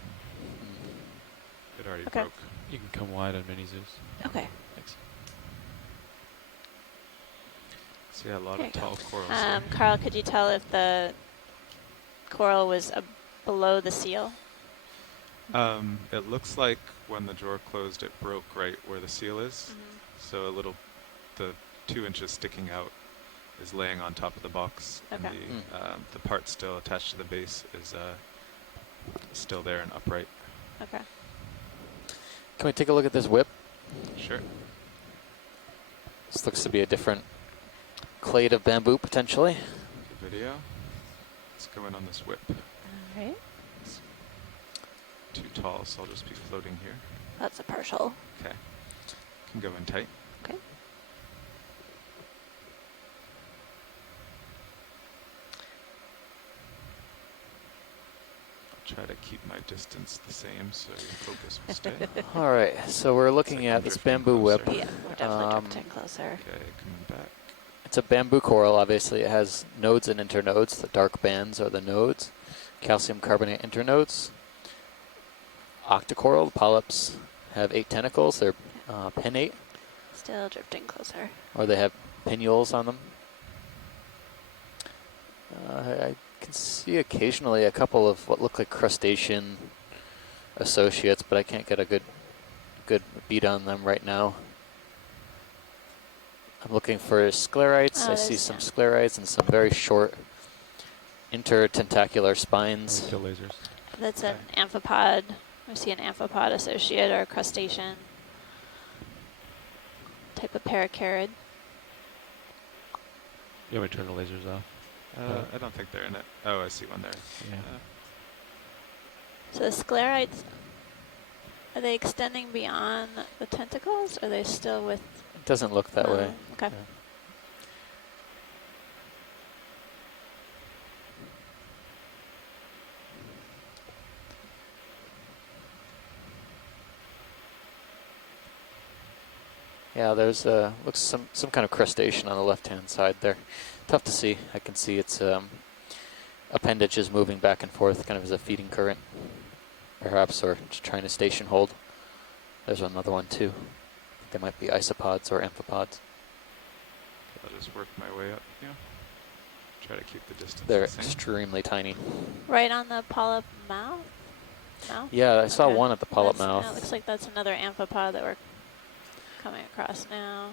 It already Okay. broke. You can come wide on mini zoos. Okay. Thanks. So yeah, a lot There of you go. tall corals there. Carl, could you tell if the coral was below the seal? It looks like when the drawer closed, it broke right where the seal is. So the 2 inches sticking out is laying on top of the box, Okay. and the part still attached to the base is still there and upright. Okay. Can we take a look at this whip? Sure. This looks to be a different clade of bamboo, potentially. The video. Let's go in on this whip. All right. It's too tall, so I'll just be floating here. That's a partial. Okay. Can go in tight. Okay. I'll try to keep my distance the same so your focus will stay. All right, so we're looking at this bamboo whip. Yeah, we're definitely drifting closer. Okay, coming back. It's a bamboo coral, obviously. It has nodes and internodes. The dark bands are the nodes. Calcium carbonate internodes. Octocoral, the polyps have 8 tentacles. They're pinnate, Still drifting closer. or they have pinnules on them. I can see occasionally a couple of what look like crustacean associates, but I can't get a good beat on them right now. I'm looking for sclerites. I see some sclerites and some very short intertentacular spines. Still lasers. That's an amphipod. I see an amphipod associate or a crustacean type of paracarid. You want me to turn the lasers off? I don't think they're in it. Oh, I see one there. Yeah. So the sclerites, are they extending beyond the tentacles? Or are they still with? It doesn't look that way. Okay. Yeah, there's looks some kind of crustacean on the left-hand side there. Tough to see. I can see its appendage is moving back and forth, kind of as a feeding current, perhaps, or just trying to station hold. There's another one too. They might be isopods or amphipods. I'll just work my way up. Yeah. Try to keep the distance. They're the same. extremely tiny. Right on the polyp mouth? Yeah, I saw Okay. one at the polyp That's- mouth. yeah, looks like that's another amphipod that we're coming across now.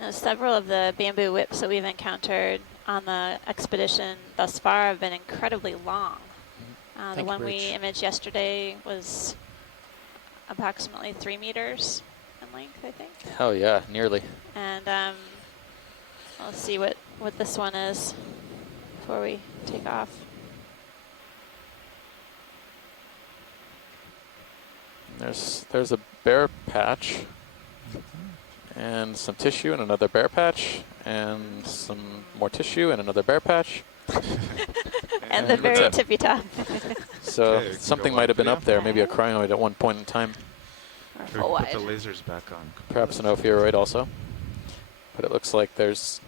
Now, several of the bamboo whips that we've encountered on the expedition thus far have been incredibly long. The Thank one you, we Rach. imaged yesterday was approximately 3 meters in length, I think. Oh yeah, nearly. And let's see what this one is before we take off. There's a bare patch, and some tissue, and another bare patch, and some more tissue, and another bare patch. And the very tippy top. So Okay, you can something go might have on been up there, maybe a crinoid at one point in time. Or Sure, full put wide. the lasers back on. Perhaps an ophiuroid also. But it looks like there's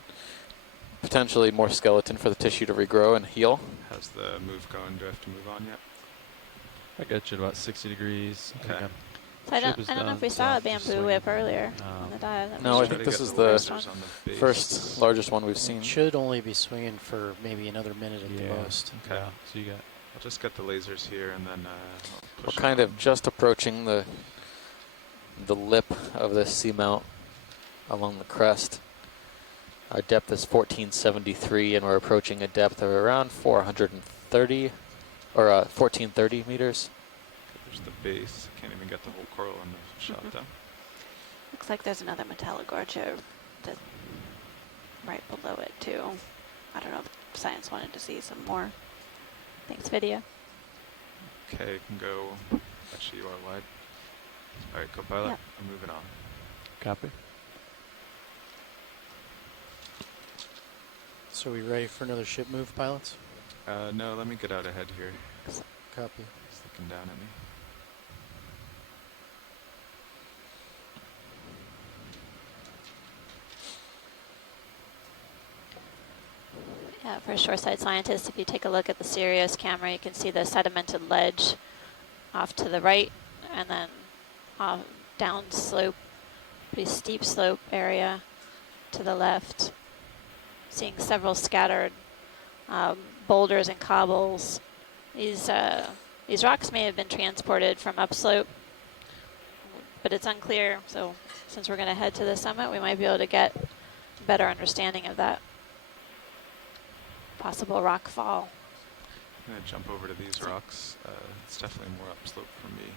potentially more skeleton for the tissue to regrow and heal. How's the move going? Do I have to move on yet? I got you at about 60 degrees. Okay. So I don't know if we saw a bamboo whip earlier on the dive. No, I think this is the first largest one we've seen. It should only be swinging for maybe another minute at the most. Okay. Yeah, so you got. I'll just get the lasers here, and then I'll We're push kind of just approaching the lip of this seamount along the crest. Our depth is 1473, and we're approaching a depth of around 430 or 1430 meters. There's the base. Can't even get the whole coral in the shot though. Looks like there's another Metallogorgia that's right below it too. I don't know if science wanted to see some more. Thanks, video. Okay, you can go. Actually, you are wide. All right, Copilot. Yep. I'm moving on. Copy. So we ready for another ship move, pilots? No, let me get out ahead here. Copy. He's looking down at me. Yeah, for a shoreside scientist, if you take a look at the Sirius camera, you can see the sedimented ledge off to the right, and then down slope, pretty steep slope area to the left. Seeing several scattered boulders and cobbles. These rocks may have been transported from upslope, but it's unclear. So since we're going to head to the summit, we might be able to get a better understanding of that possible rock fall. I'm going to jump over to these rocks. It's definitely more upslope for me.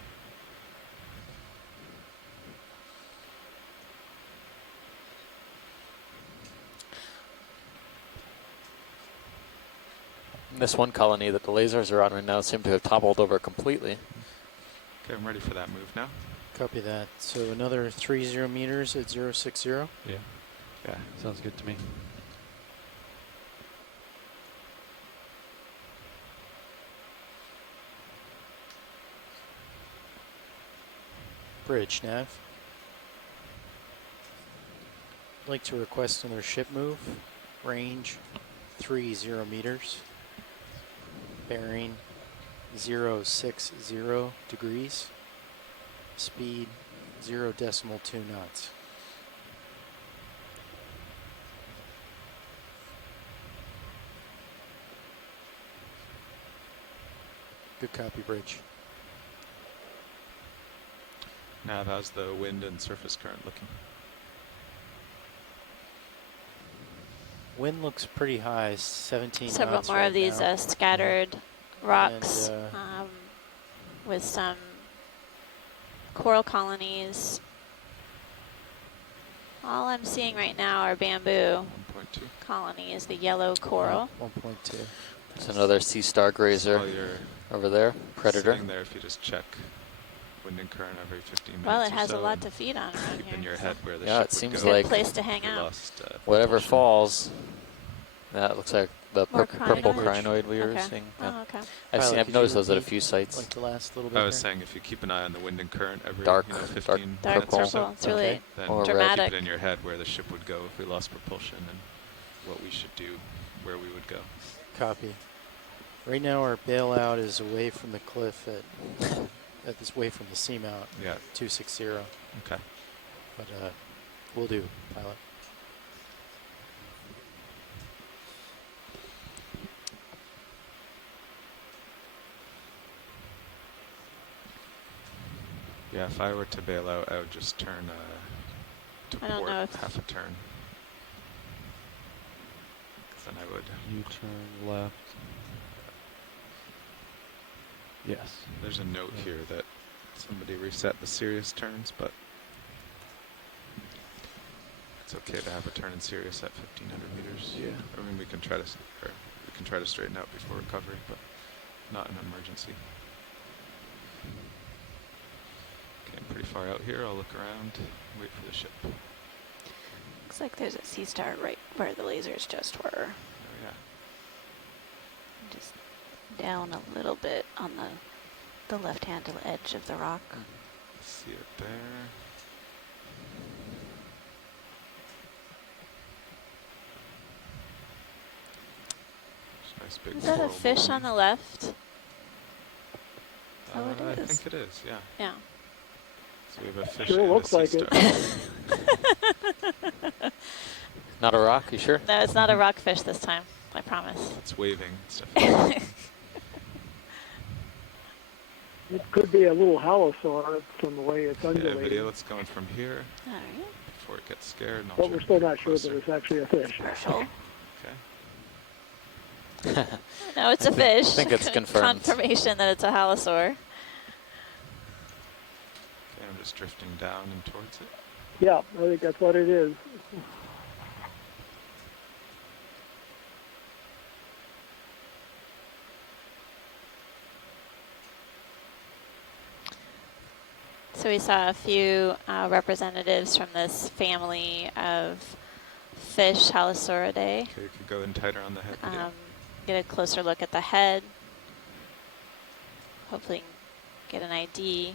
This one colony that the lasers are on right now seem to have toppled over completely. Okay, I'm ready for that move now. Copy that. So another 30 meters at 060. Yeah. Yeah, sounds good to me. Bridge, nav. I'd like to request another ship move. Range 30 meters. Bearing 060 degrees. Speed 0.2 knots. Good copy, Bridge. Nav, how's the wind and surface current looking? Wind looks pretty high, 17 Several knots more right of these now. scattered rocks And, with some coral colonies. All I'm seeing right now are bamboo colonies, the yellow coral. 1.2. There's another sea star grazer over there, predator. Sitting there, if you just check wind and current every 15 minutes. Well, it or has so, a lot to feed on around keep here. in your head where the Yeah, ship it seems would go. like Good place to hang We out. lost, whatever propulsion. falls, that looks like the More purple crinoid? crinoid we were Okay. seeing. Oh, Yeah. okay. I've noticed those at a few sites. Like the last little bit I was there? saying if you keep an eye on the wind and current every Dark, 15 dark minutes or purple. so, It's really then Or dramatic. keep it in your head where the ship would go if we lost propulsion and what we should do, where we would go. Copy. Right now our bailout is away from the cliff at this way from the seamount. Yeah. 260. Okay. But we'll do, pilot. Yeah, if I were to bail out, I would just turn to I don't port know if- half a turn. 'Cause then I would. U-turn left. Yes. There's a note here that somebody reset the Sirius turns, but it's okay to have a turn in Sirius at 1500 meters. Yeah. I mean, we can try to straighten out before recovery, but not an emergency. Okay, I'm pretty far out here. I'll look around, wait for the ship. Looks like there's a sea star right where the lasers just were. Oh yeah. Just down a little bit on the left-hand edge of the rock. See it there. Nice big Is that a coral fish ball. on the left? Oh, it I is. think it is, yeah. Yeah. So we have a fish Sure and looks a sea like it. star. Not a rock, you sure? No, it's not a rockfish this time. I promise. It's waving. It's definitely It could be a little halosaur from the way it's yeah, undulating. video. Let's go in from here. All right. Before it gets scared. And I'll But try we're to still get not sure that closer. it's actually a fish. Partial. Okay. No, it's a fish. I think it's confirmed. Confirmation that it's a halosaur. Okay, I'm just drifting down and towards it. Yeah, I think that's what it is. So we saw a few representatives from this family of fish, Halosauridae. Okay, you could go in tighter on the head video. Get a closer look at the head. Hopefully get an ID.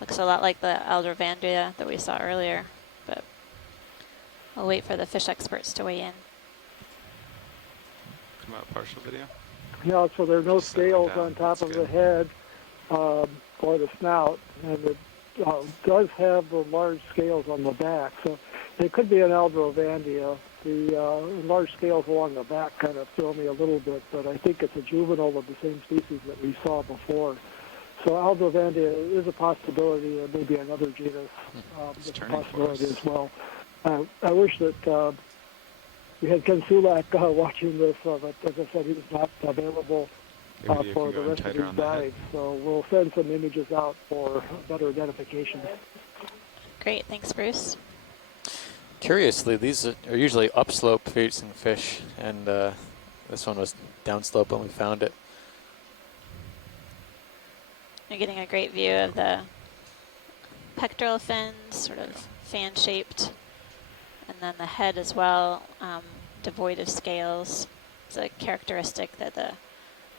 Looks a lot like the Aldrovandria that we saw earlier, but I'll wait for the fish experts to weigh in. Come out partial video. Yeah, so there are no scales on top of the head or the snout, and it does have the large scales on the back. So it could be an Aldrovandia. The large scales along the back kind of throw me a little bit, but I think it's a juvenile of the same species that we saw before. So Aldrovandia is a possibility, and maybe another genus is a possibility as well. I wish that we had Ken Sulak watching this, but as I said, he was not available for the rest of his dive. So we'll send some images out for better identification. Great, thanks, Bruce. Curiously, these are usually upslope facing fish, and this one was downslope when we found it. You're getting a great view of the pectoral fins, sort of fan-shaped, and then the head as well, devoid of scales. It's a characteristic that the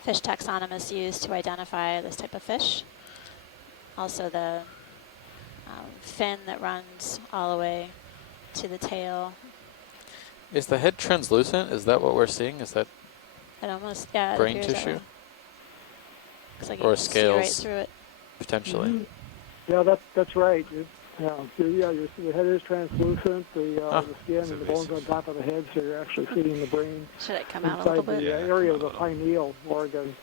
fish taxonomists use to identify this type of fish. Also the fin that runs all the way to the tail. Is the head translucent? Is that what we're seeing? Is that It almost, yeah, brain it appears that tissue? way. Looks like Or you can see right scales? through it. Potentially. Mm-hmm. Yeah, that's right. The head is translucent. The skin and the bones on top of the head, so you're actually seeing the brain Should it come out a inside little the bit? area of the pineal organ.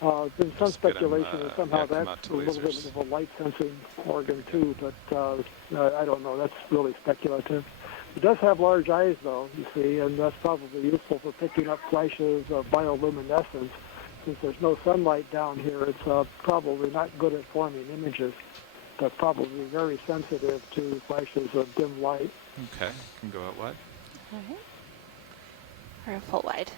There's been some speculation that somehow come out that's to a little bit lasers. of a light-sensing organ too, but I don't know. That's really speculative. It does have large eyes, though, you see, and that's probably useful for picking up flashes of bioluminescence. Since there's no sunlight down here, it's probably not good at forming images, but probably very sensitive to flashes of dim light. Okay, can go out wide. All right. Or full wide.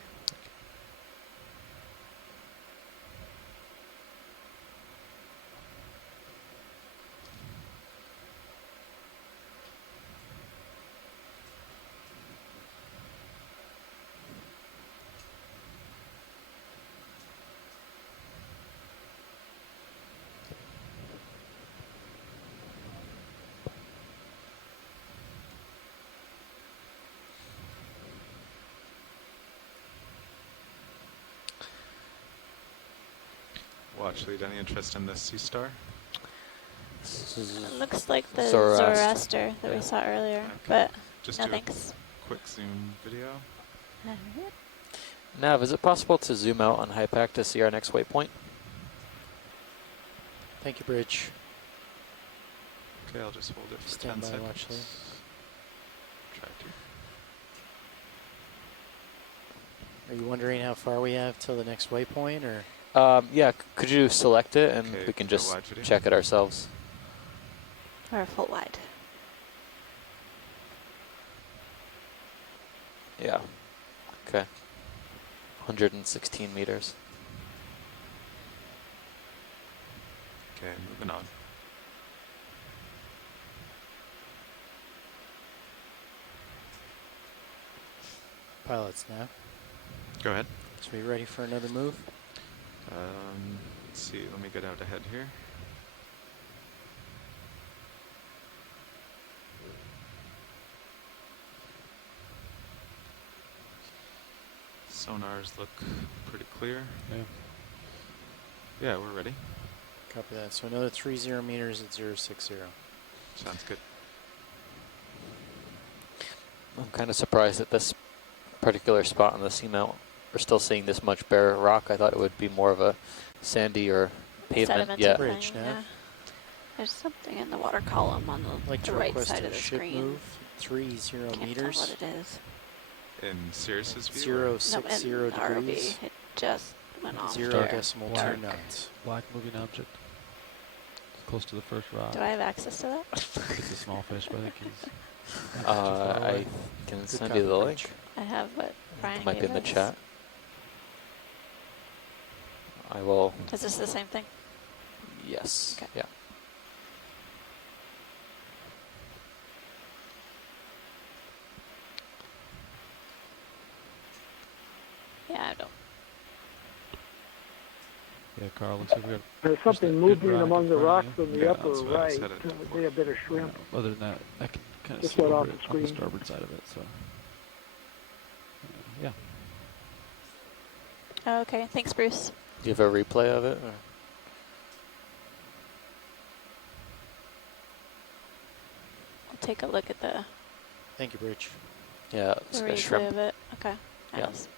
Watch lead. Any interest in this sea star? It looks like the Zoroaster. Zoroaster that we saw earlier, but Just no do thanks. a quick zoom video. Nav, is it possible to zoom out on HYPAC to see our next waypoint? Thank you, Bridge. Okay, I'll just hold it for Stand 10 by, seconds. watch lead. Try to. Are you wondering how far we have till the next waypoint, or? Yeah, could you select it and Okay, we can go just wide video. check it ourselves? Or full wide. Yeah. Okay. 116 meters. Okay, moving on. Pilots now. Go ahead. So we ready for another move? Let's see, let me get out ahead here. Sonars look pretty clear. Yeah. Yeah, we're ready. Copy that. So another 30 meters at 060. Sounds good. I'm kind of surprised at this particular spot on the seamount. We're still seeing this much bare rock. I thought it would be more of a sandy or pavement. Yeah. Bridge now. Yeah. There's something in the water column on the right side of the ship screen. Move 30 Can't meters. tell what it is. In Sirius's view? 060 no, in degrees. ROV. It just went off. 0 there. decimal Dark. 2 knots. Black moving object. Close to the first rock. Do I have access to that? It's a small fish, but I think he's... I can send you the link. I have what Brian Might be gave in the us. chat. I will. Is this the same thing? Yes. Okay. Yeah. Yeah, I don't. Yeah, Carl, looks like we got... There's something that moving good rock among in the front of rocks you. in the Yeah, upper that's what I right. said it. They have been a shrimp. Other than that, I can kind of Just see went over off it the on the screen. starboard side of it, so... yeah. Oh, okay, thanks, Bruce. Do you have a replay of it? Or? I'll take a look at the Thank you, Bridge. Yeah, it's a replay shrimp. of it. Okay, Yeah. nice.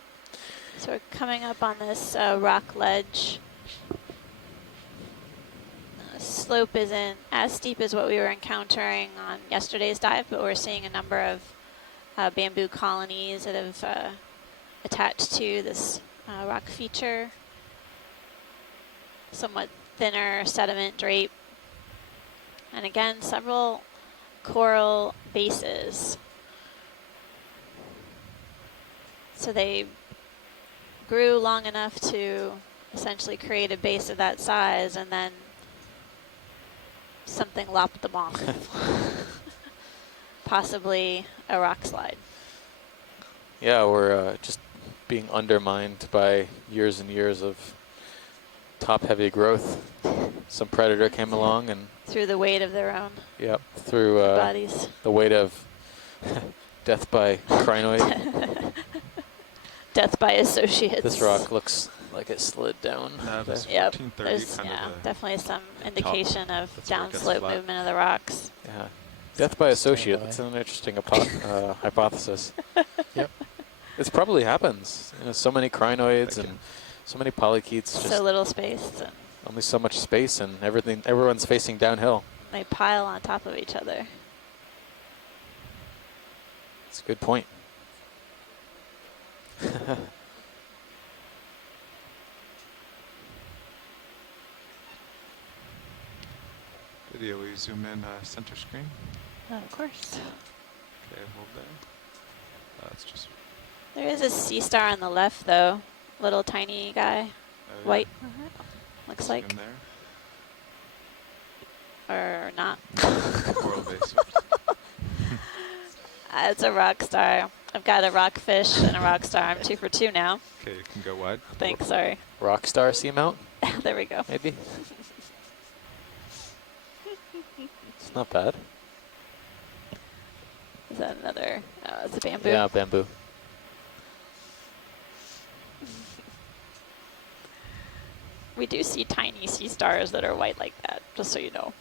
So we're coming up on this rock ledge. Slope isn't as steep as what we were encountering on yesterday's dive, but we're seeing a number of bamboo colonies that have attached to this rock feature. Somewhat thinner sediment drape. And again, several coral bases. So they grew long enough to essentially create a base of that size, and then something lopped them off. Possibly a rock slide. Yeah, we're just being undermined by years and years of top-heavy growth. Some predator came along and... Through the weight of their own Yep, through bodies. the weight of death by crinoid. Death by associates. This rock looks like it slid down. Yep, there's definitely some indication of downslope movement of the rocks. Yeah, death by associate. That's an interesting hypothesis. Yep, it probably happens. You know, so many crinoids and so many polychaetes. So little space. And only so much space, and everything. Everyone's facing downhill. They pile on top of each other. That's a good point. Video, we zoom in center screen. Of course. Okay, hold there. It's just... There is a sea star on the left, though. Little tiny guy. Oh, yeah. White. Looks Zoom like. there. Or not. Coral base. It's a rock star. I've got a rockfish and a rock star. I'm 2 for 2 now. Okay, you can go wide. Thanks, sorry. Rock star seamount? There we go. Maybe. It's not bad. Is that another? It's a bamboo. Yeah, bamboo. We do see tiny sea stars that are white like that, just so you know.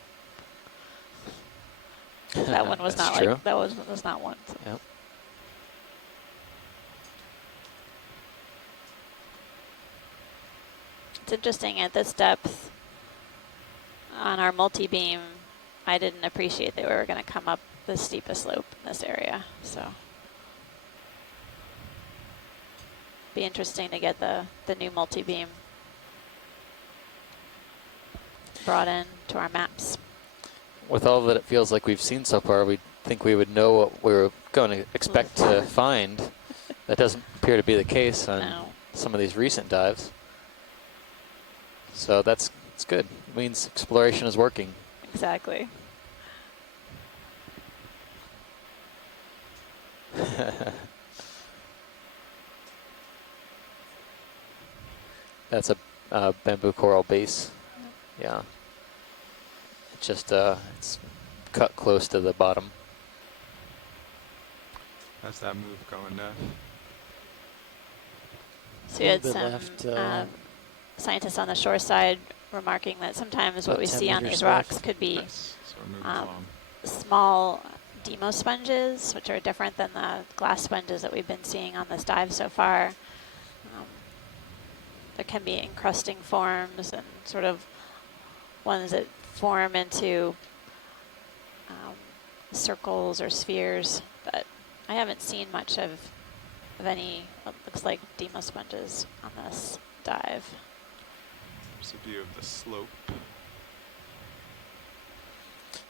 That one was That's not true. like, that was not one. So. Yep. It's interesting at this depth on our multi-beam, I didn't appreciate they were going to come up the steepest slope in this area, so. Be interesting to get the new multi-beam brought in to our maps. With all that it feels like we've seen so far, we think we would know what we were going to expect to find. That doesn't appear to be the case on some of these recent dives. So it's good. It means exploration is working. Exactly. That's a bamboo coral base. Yeah. It's just it's cut close to the bottom. How's that move going, So we had some scientists on the shore side remarking that sometimes what we see on these rocks could be small demo sponges, which are different than the glass sponges that we've been seeing on this dive so far. There can be encrusting forms and sort of ones that form into circles or spheres, but I haven't seen much of any what looks like demo sponges on this dive. There's a view of the slope.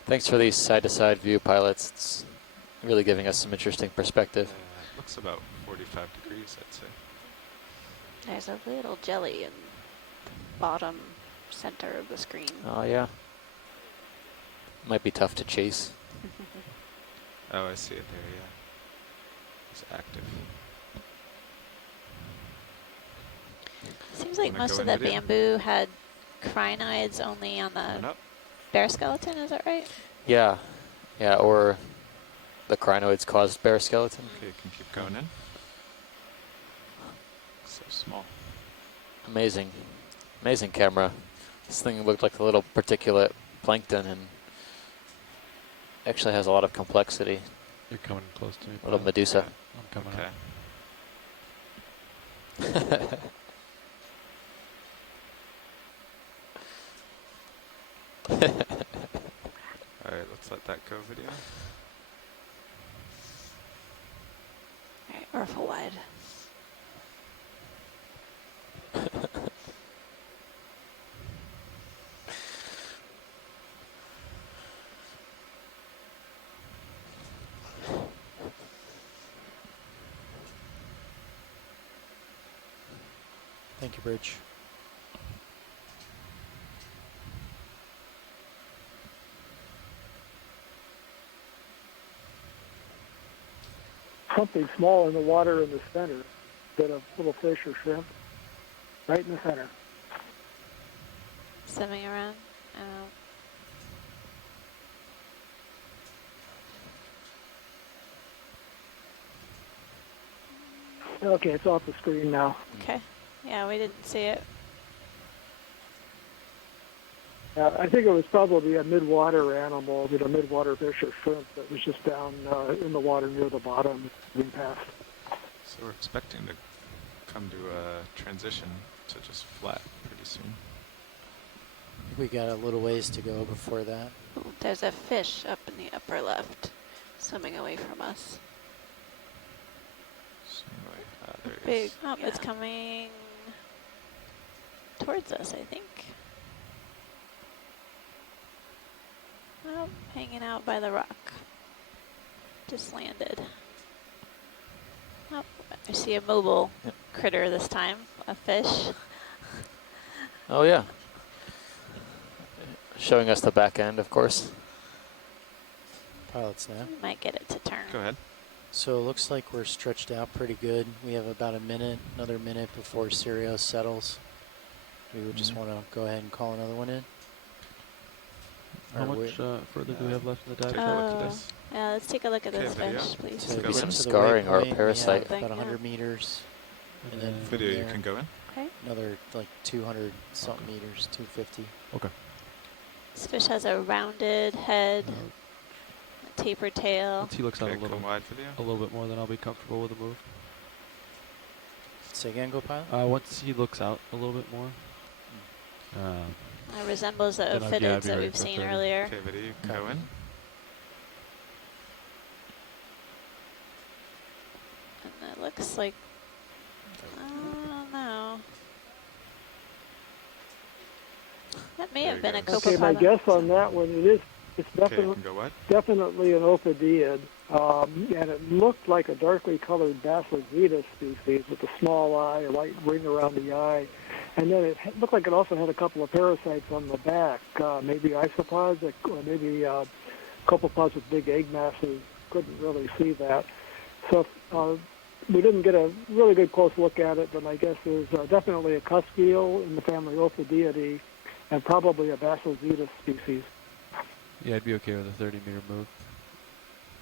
Thanks for these side-to-side view pilots. It's really giving us some interesting perspective. It looks about 45 degrees, I'd say. There's a little jelly in the bottom center of the screen. Oh, yeah. Might be tough to chase. Oh, I see it there, yeah. It's active. Seems like most of the bamboo had crinoids only on the bear skeleton, is that right? Yeah. Yeah, or the crinoids caused bear skeleton. Okay, you can keep going in. So small. Amazing. Amazing camera. This thing looked like a little particulate plankton and actually has a lot of complexity. You're coming close to me. Little Medusa. I'm coming up. Alright, let's let that go video. Alright, orpha wide. Thank you, Bridge. Something small in the water in the center, bit of little fish or shrimp, right in the center. Swimming around. Okay, it's off the screen now. Okay. Yeah, we didn't see it. I think it was probably a mid-water animal, mid-water fish or shrimp that was just down in the water near the bottom being passed. So we're expecting to come to a transition to just flat pretty soon. We got a little ways to go before that. Ooh, there's a fish up in the upper left, swimming away from us. There it Big. is. Oh, it's coming towards us, I think. Oh, hanging out by the rock. Just landed. Oh, I see a mobile critter this time, a fish. Oh, yeah. Showing us the back end, of course. Pilots now. We might get it to turn. Go ahead. So it looks like we're stretched out pretty good. We have about a minute, another minute before Sirius settles. We would just want to go ahead and call another one in. How much further do we have left in the dive? Take a look at this. Yeah, let's take a look at this fish, please. To Maybe some get to the scarring or a waypoint, parasite. we have about 100 meters. And then from Video, you there, can go in. Okay. another like 200 something meters, 250. Okay. This fish has a rounded head, a tapered tail. Once he looks out Okay, a come wide video. little bit more, then I'll be comfortable with the move. Say again, go pilot. Once he looks out a little bit more. It resembles the Then I'd be ophidians that ready we've for seen 30. earlier. Okay, video, you can go in. And it looks like, I don't know. That may have been a Copepod. Okay, my guess on that one, it's Okay, you can go wide. definitely an ophidiid, and it looked like a darkly colored Basilozetus species with a small eye, a white ring around the eye, and then it looked like it also had a couple of parasites on the back, maybe isopods, or maybe copepods with big egg masses. Couldn't really see that. So we didn't get a really good close look at it, but my guess is definitely a cuspeel in the family Ophidiidae, and probably a Basilozetus species. Yeah, I'd be okay with a 30-meter move.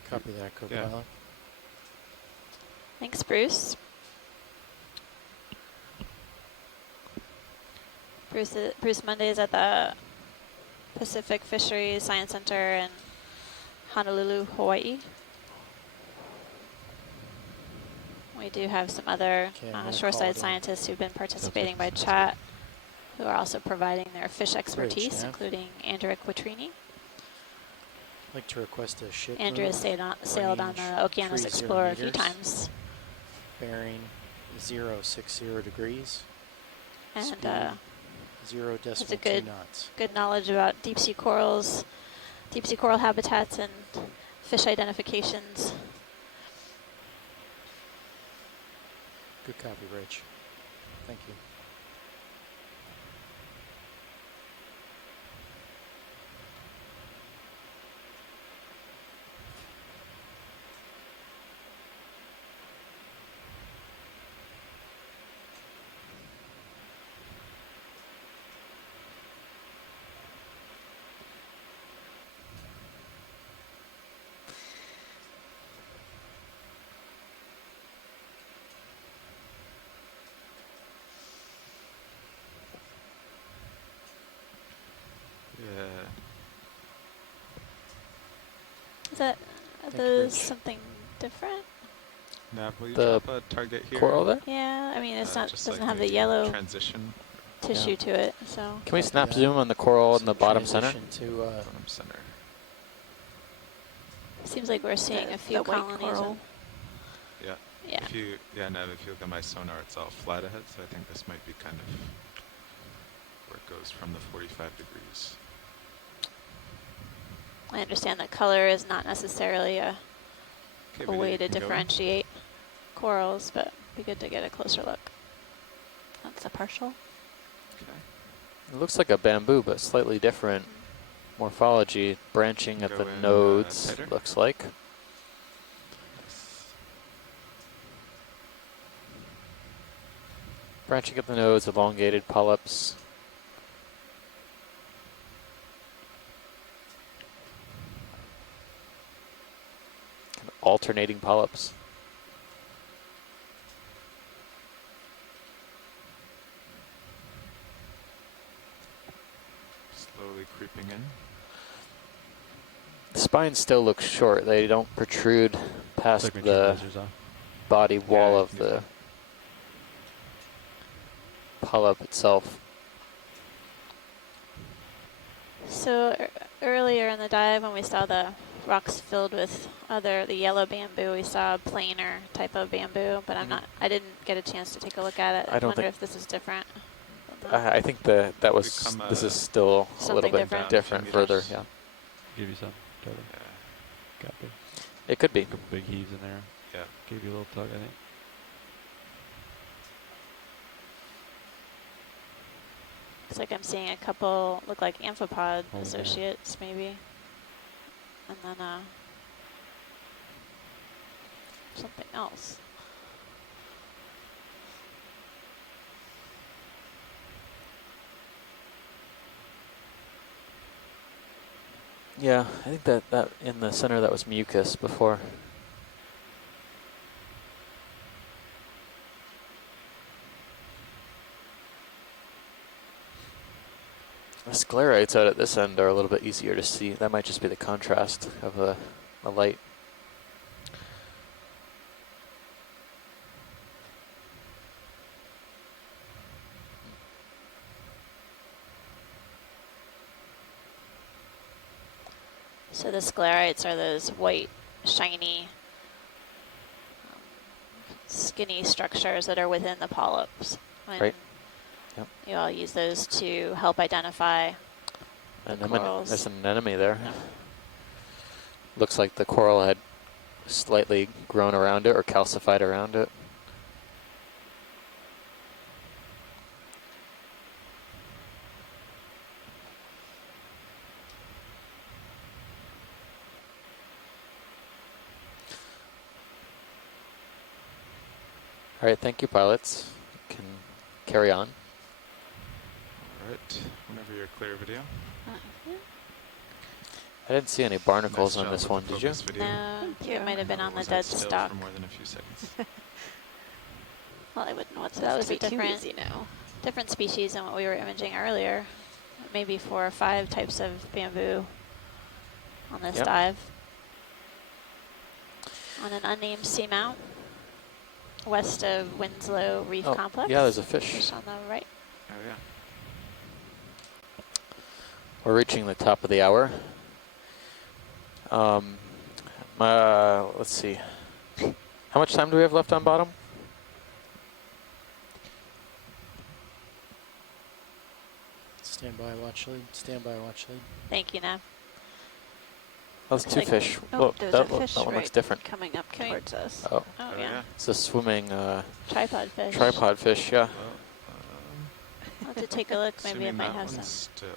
Copy that, co-pilot. Thanks, Bruce. Bruce Monday is at the Pacific Fisheries Science Center in Honolulu, Hawaii. We do have some other shoreside scientists who've been participating by chat, who are also providing their fish expertise, including Andrea Quattrini. I'd like to request a ship. Andrea sailed on the Okeanos Explorer a few times. Bearing 060 degrees. And speed 0.2 knots. Good knowledge about deep sea corals, deep sea coral habitats, and fish identifications. Good copy, Rich. Thank you. Is that something different? Nav, will you The drop a target here? coral there? Yeah, I mean, it's not just doesn't like have the a yellow transition tissue to it, so. Can we snap zoom on the coral in the bottom center? To, bottom center. Seems like we're seeing a few colonies. Yeah. Yeah. If you look at my sonar, it's all flat ahead, so I think this might be kind of where it goes from the 45 degrees. I understand that color is not necessarily a way to differentiate corals, but it'd be good to get a closer look. That's a partial. It looks like a bamboo, but slightly different morphology, branching at the nodes, looks like. Branching at the nodes, elongated polyps. Kind of alternating polyps. Slowly creeping in. The spines still look short. They don't protrude past the body wall of the polyp itself. So earlier in the dive, when we saw the rocks filled with the yellow bamboo, we saw a planer type of bamboo, but I didn't get a chance to take a look at it. I wonder if this is different. I think this is still a little bit different further, yeah. Give you some, totally. Copy. It could be. A couple big heaves in there. Yeah. Gave you a little tug, I think. Looks like I'm seeing a couple look like amphipod associates, maybe. And then something else. Yeah, I think that in the center that was mucus before. The sclerites out at this end are a little bit easier to see. That might just be the contrast of the light. So the sclerites are those white, shiny, skinny structures that are within the polyps. Right. Yep. You all use those to help identify the corals. There's an anemone there. Yeah. Looks like the coral had slightly grown around it or calcified around it. All right, thank you, pilots. You can carry on. All right, whenever you're clear, video. I didn't see any barnacles on this one, did you? No, it might have been on the dead stock. For more than a few seconds. Well, I wouldn't know what that would be too easy now. different species than what we were imaging earlier. Maybe 4 or 5 types of bamboo on this dive. On an unnamed seamount west of Winslow Reef Complex. Yeah, there's a fish. Fish on the right. Oh, yeah. We're reaching the top of the hour. Let's see. How much time do we have left on bottom? Stand by, watch lead. Stand by, watch lead. Thank you, Nav. Oh, there's 2 fish. Oh, there's a fish that one right looks different. coming up towards us. Oh, yeah. It's a swimming Tripod fish. Tripod fish, yeah. I'll have to take a look. Maybe it might have some. Still.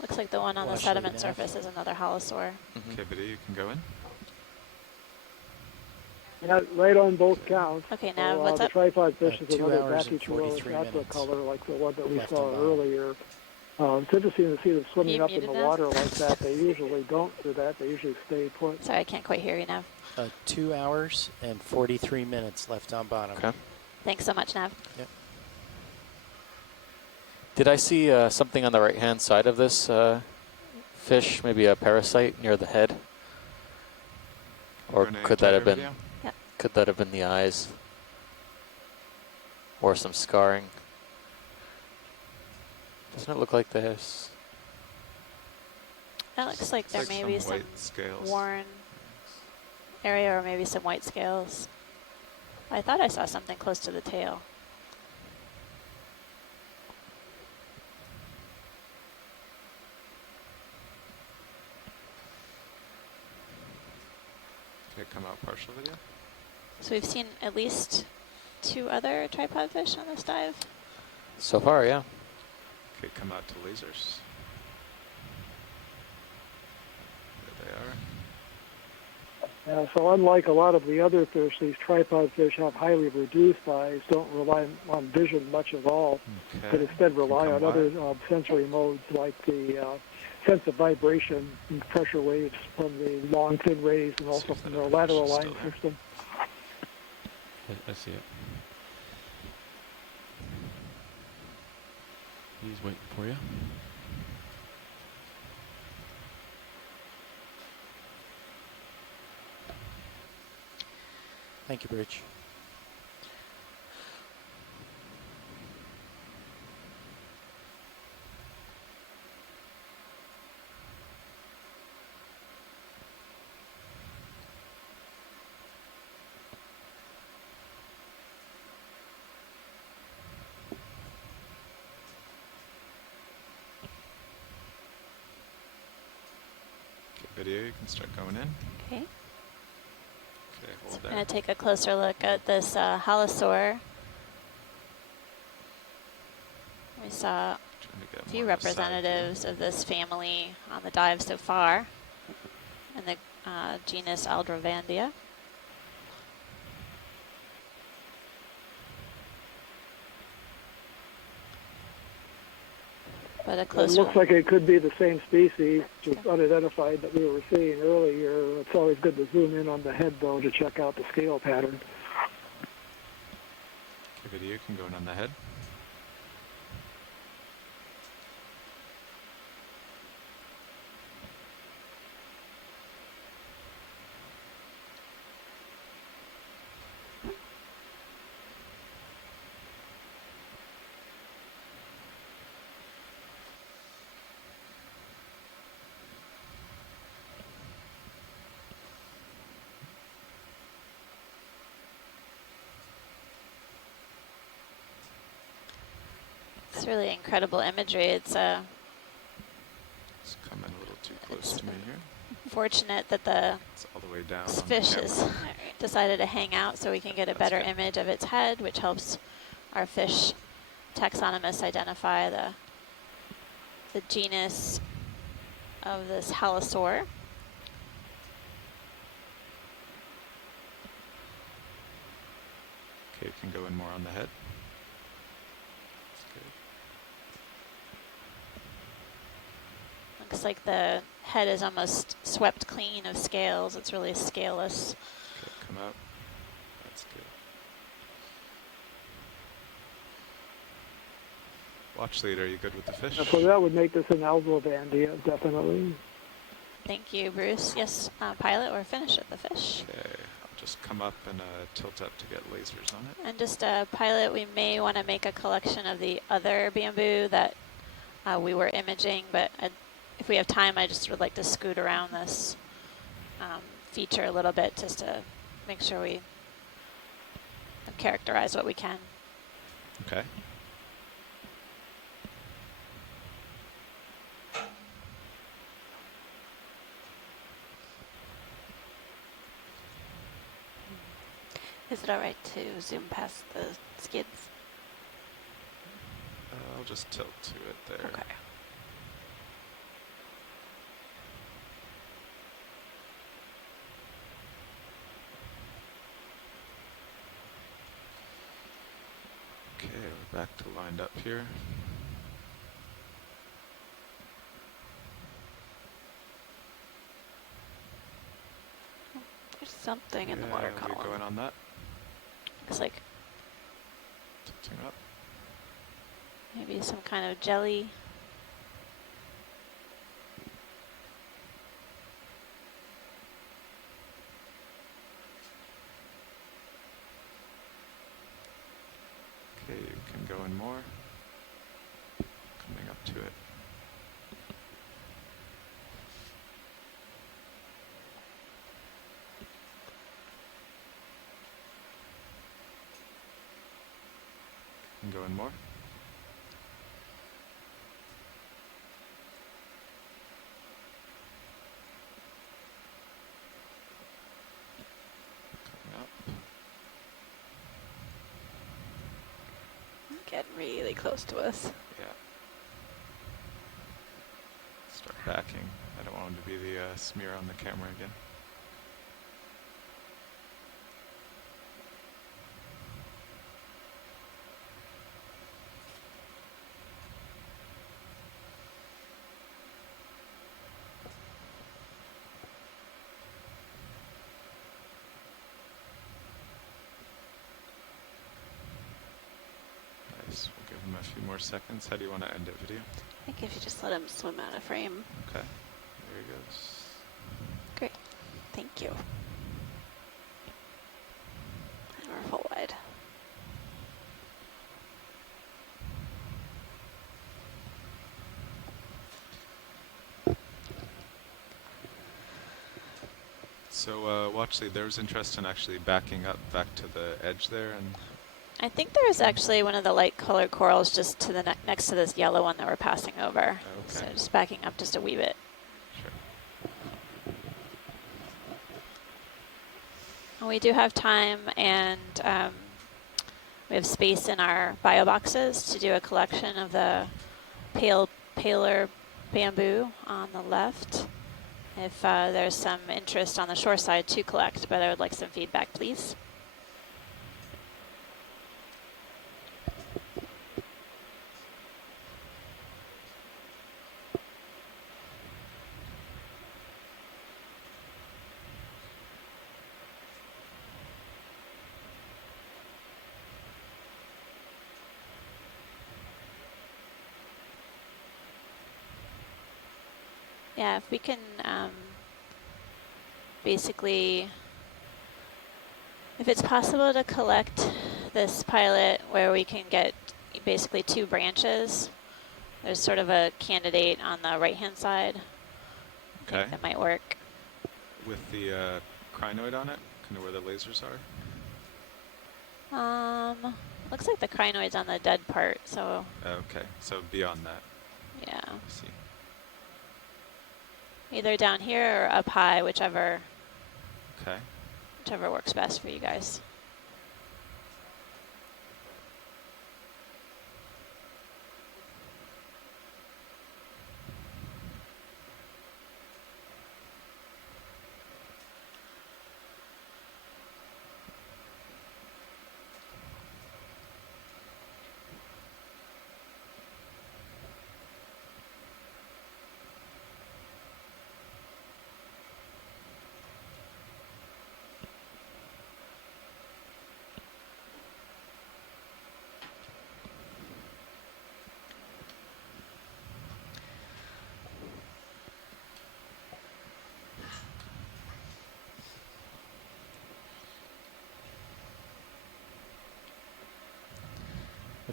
Looks like the one on the sediment surface is another Halosaur. Okay, Biddy, you can go in. Yeah, right on both counts. Okay, now so, what's the up? tripod fish is 2 another hours and brachychlorus 43 aqua minutes color like the one that we left saw on bottom. earlier. It's interesting to see them swimming You up in muted the now? water like that. They usually don't do that. They usually stay put. Sorry, I can't quite hear you, Nav. 2 hours and 43 minutes left on bottom. Okay. Thanks so much, Nav. Yep. Did I see something on the right-hand side of this fish? Maybe a parasite near the head? Or could that have been? Yep. Could that have been the eyes? Or some scarring? Doesn't it look like this? That looks like there may be some white scales. worn area or maybe some white scales. I thought I saw something close to the tail. Did it come out partial video? So we've seen at least 2 other tripod fish on this dive. So far, yeah. Okay, come out to lasers. There they are. So unlike a lot of the other fish, these tripod fish have highly reduced eyes, don't rely on vision much at all, but instead rely on other sensory modes like the sense of vibration and pressure waves from the long, thin rays and also from their lateral line system. I see it. He's waiting for you. Thank you, Bridge. Video, you can start going in. Okay. Okay, hold I'm there. going to take a closer look at this Halosaur. We saw a few representatives of this family on the dive so far in the genus Aldrovandia. But a It closer looks like it could be the same species, just unidentified, that we were seeing earlier. It's always good to zoom in on the head, though, to check out the scale pattern. Okay, video, you can go in on the head. It's really incredible imagery. It's It's coming a little too close to me here. fortunate that the It's all the way down. this on the fish camera. has decided to hang out so we can get a better image of its head, which helps our fish taxonomists identify the genus of this Halosaur. Okay, you can go in more on the head. Looks like the head is almost swept clean of scales. It's really scaleless. Okay, come out. That's good. Watch lead, are you good with the fish? So that would make this an Alvovandia, definitely. Thank you, Bruce. Yes, pilot or finish at the fish. Okay, I'll just come up and tilt up to get lasers on it. And just pilot, we may want to make a collection of the other bamboo that we were imaging, but if we have time, I just would like to scoot around this feature a little bit just to make sure we characterize what we can. Okay. Is it all right to zoom past the skids? I'll just tilt to it there. Okay. Okay, we're back to lined up here. There's something in the water column. Are we going on that? Looks like Tilting up. maybe some kind of jelly. Okay, you can go in more. Coming up to it. Can go in more. Coming up. Getting really close to us. Yeah. Start backing. I don't want him to be the smear on the camera again. Nice. We'll give him a few more seconds. How do you want to end it, video? I think if you just let him swim out of frame. Okay. There he goes. Great. Thank you. And we're full wide. So, Watchley, there was interest in actually backing up back to the edge there, and I think there was actually one of the light colored corals just to the next to this yellow one that we're passing over. Okay. So just backing up just a wee bit. Sure. We do have time, and we have space in our bio boxes to do a collection of the paler bamboo on the left. If there's some interest on the shore side to collect, but I would like some feedback, please. Yeah, if we can basically, if it's possible to collect this pilot where we can get basically 2 branches, there's sort of a candidate on the right-hand side. okay. That might work. With the crinoid on it, kind of where the lasers are? Looks like the crinoid's on the dead part, so. Okay, so beyond that. Yeah. I see. Either down here or up high, whichever works best for you guys.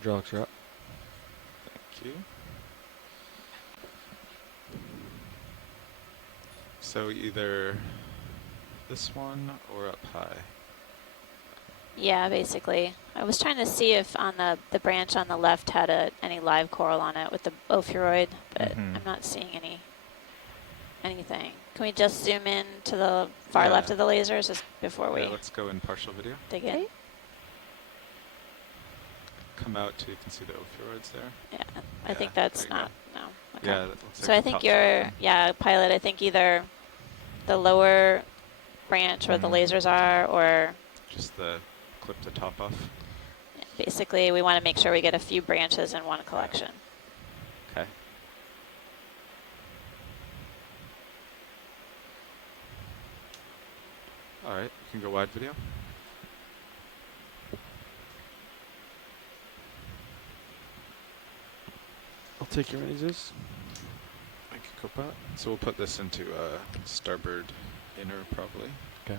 Hydraulics are up. Thank you. So either this one or up high. Yeah, basically. I was trying to see if on the branch on the left had any live coral on it with the ophiuroid, but I'm not seeing anything. Can we just zoom in to the far left of the lasers just before we let's go in partial video. dig in? Come out till you can see the ophiuroids there. Yeah, I think that's not, no. Okay. Yeah, that looks so like I the think top's you're, open. Pilot, I think either the lower branch where the lasers are, or just clip the top off. basically we want to make sure we get a few branches in one collection. Okay. All right, you can go wide video. I'll take your mini Zeus. Thank you, Copepod. So we'll put this into starboard inner probably. Okay.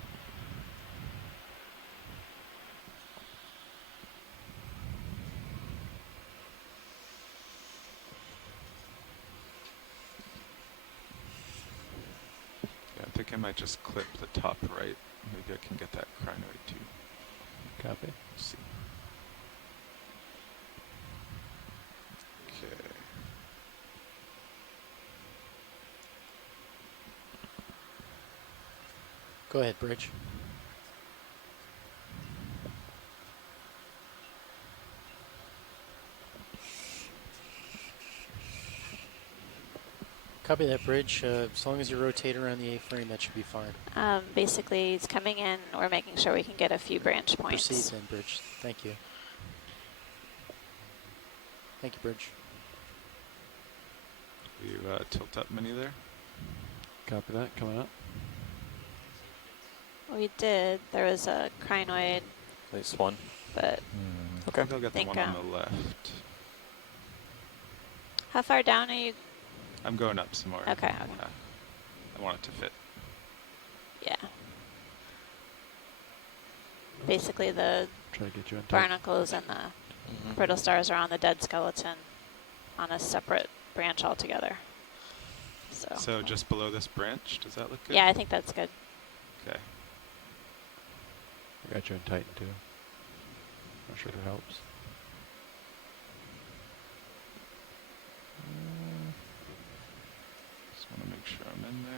Yeah, I think I might just clip the top right. Maybe I can get that crinoid too. Copy. Let's see. Okay. Go ahead, Bridge. Copy that, Bridge. As long as you rotate around the A-frame, that should be fine. Basically, it's coming in. We're making sure we can get a few branch points. Proceed then, Bridge. Thank you. Thank you, Bridge. You tilt up mini there. Copy that. Coming up. We did. There was a crinoid. At least one. But Okay. I'll get the one on the left. How far down are you? I'm going up some more. Okay. I want it to fit. Yeah. Basically, the Try to get you in barnacles and the brittle stars are on the dead skeleton on a separate branch altogether. So just below this branch, does that look good? Yeah, I think that's good. Okay. I got you in Titan too. Not sure if it helps. Just want to make sure I'm in there.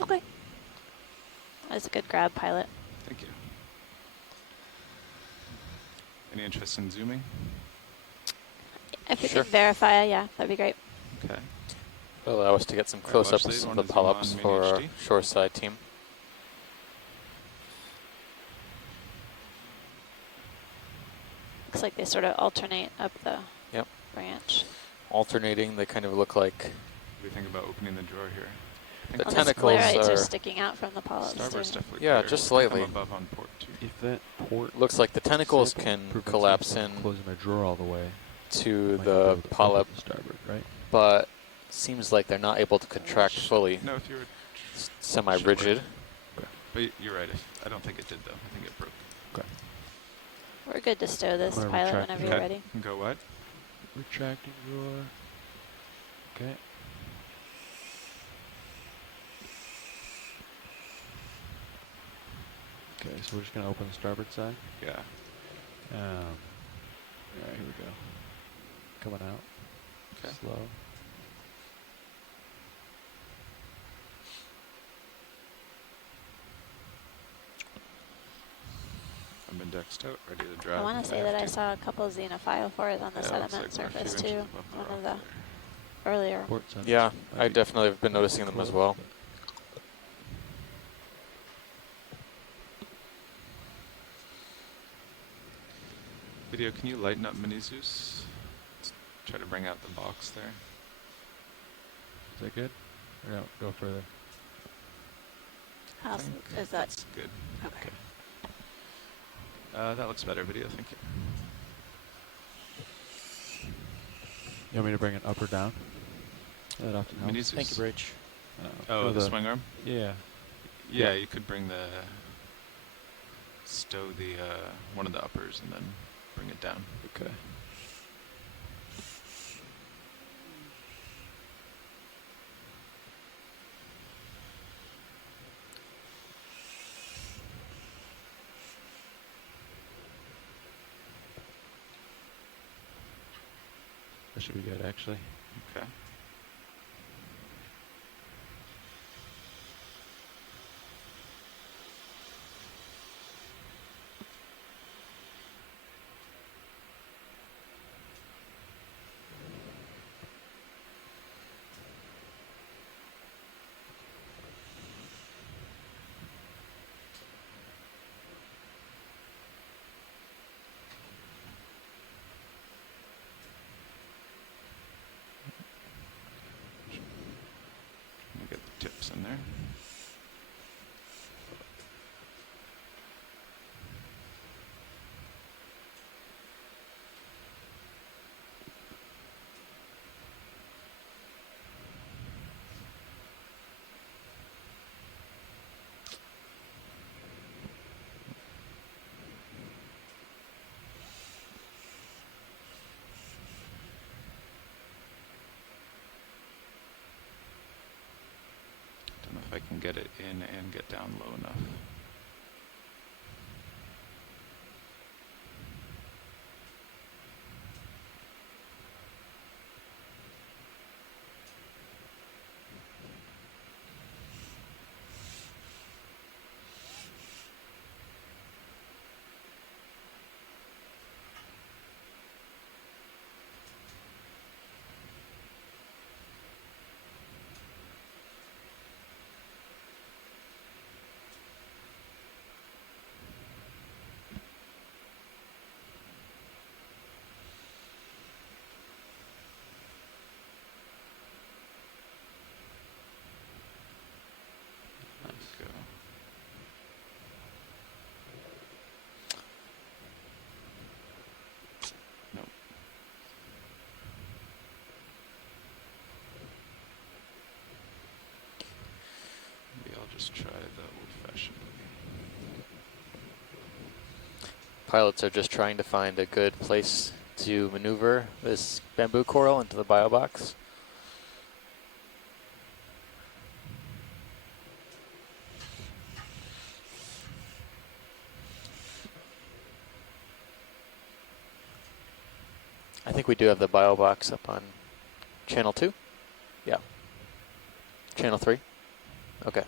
Okay. That's a good grab, Pilot. Thank you. Any interest in zooming? If we can verify, yeah, that'd be great. Okay. It'll allow us to get some close-ups of the polyps for our shoreside team. Looks like they sort of alternate up the branch. Alternating, they kind of look like... What do you think about opening the drawer here? The Well, tentacles are sticking out from the polyps. Starboard's definitely yeah, clear. just slightly. Come above on port 2. If that port looks like the tentacles can collapse in closing my drawer all the way to the polyp, starboard, right? but seems like they're not able to contract fully. No, if you were semi-rigid. Okay. But you're right. I don't think it did though. I think it broke. Okay. We're good to stow this, Pilot, whenever you're ready. Can go what? Retracting drawer. Okay. Okay, so we're just gonna open the starboard side. Yeah. Alright, here we go. Coming out. Okay. Slow. I'm indexed out, ready to drive. I want to say that I saw a couple of xenophyophores on the sediment surface too. One of the earlier. Yeah, I definitely have been noticing them as well. Video, can you lighten up Mini Zeus? Let's try to bring out the box there. Is that good? Yeah, go further. How I think is that? that's good. Okay. That looks better, video. Thank you. You want me to bring it up or down? That often helps. Mini Zeus. Thank you, Bridge. Oh, the swing arm? Yeah. Yeah, you could bring the stow the one of the uppers and then bring it down. Okay. That should be good, actually. Okay. Get the tips in there. Don't know if I can get it in and get down low enough. Go. Nope. Maybe I'll just try the old-fashioned way. Pilots are just trying to find a good place to maneuver this bamboo coral into the bio box. I think we do have the bio box up on channel 2. Yeah. Channel 3. Okay.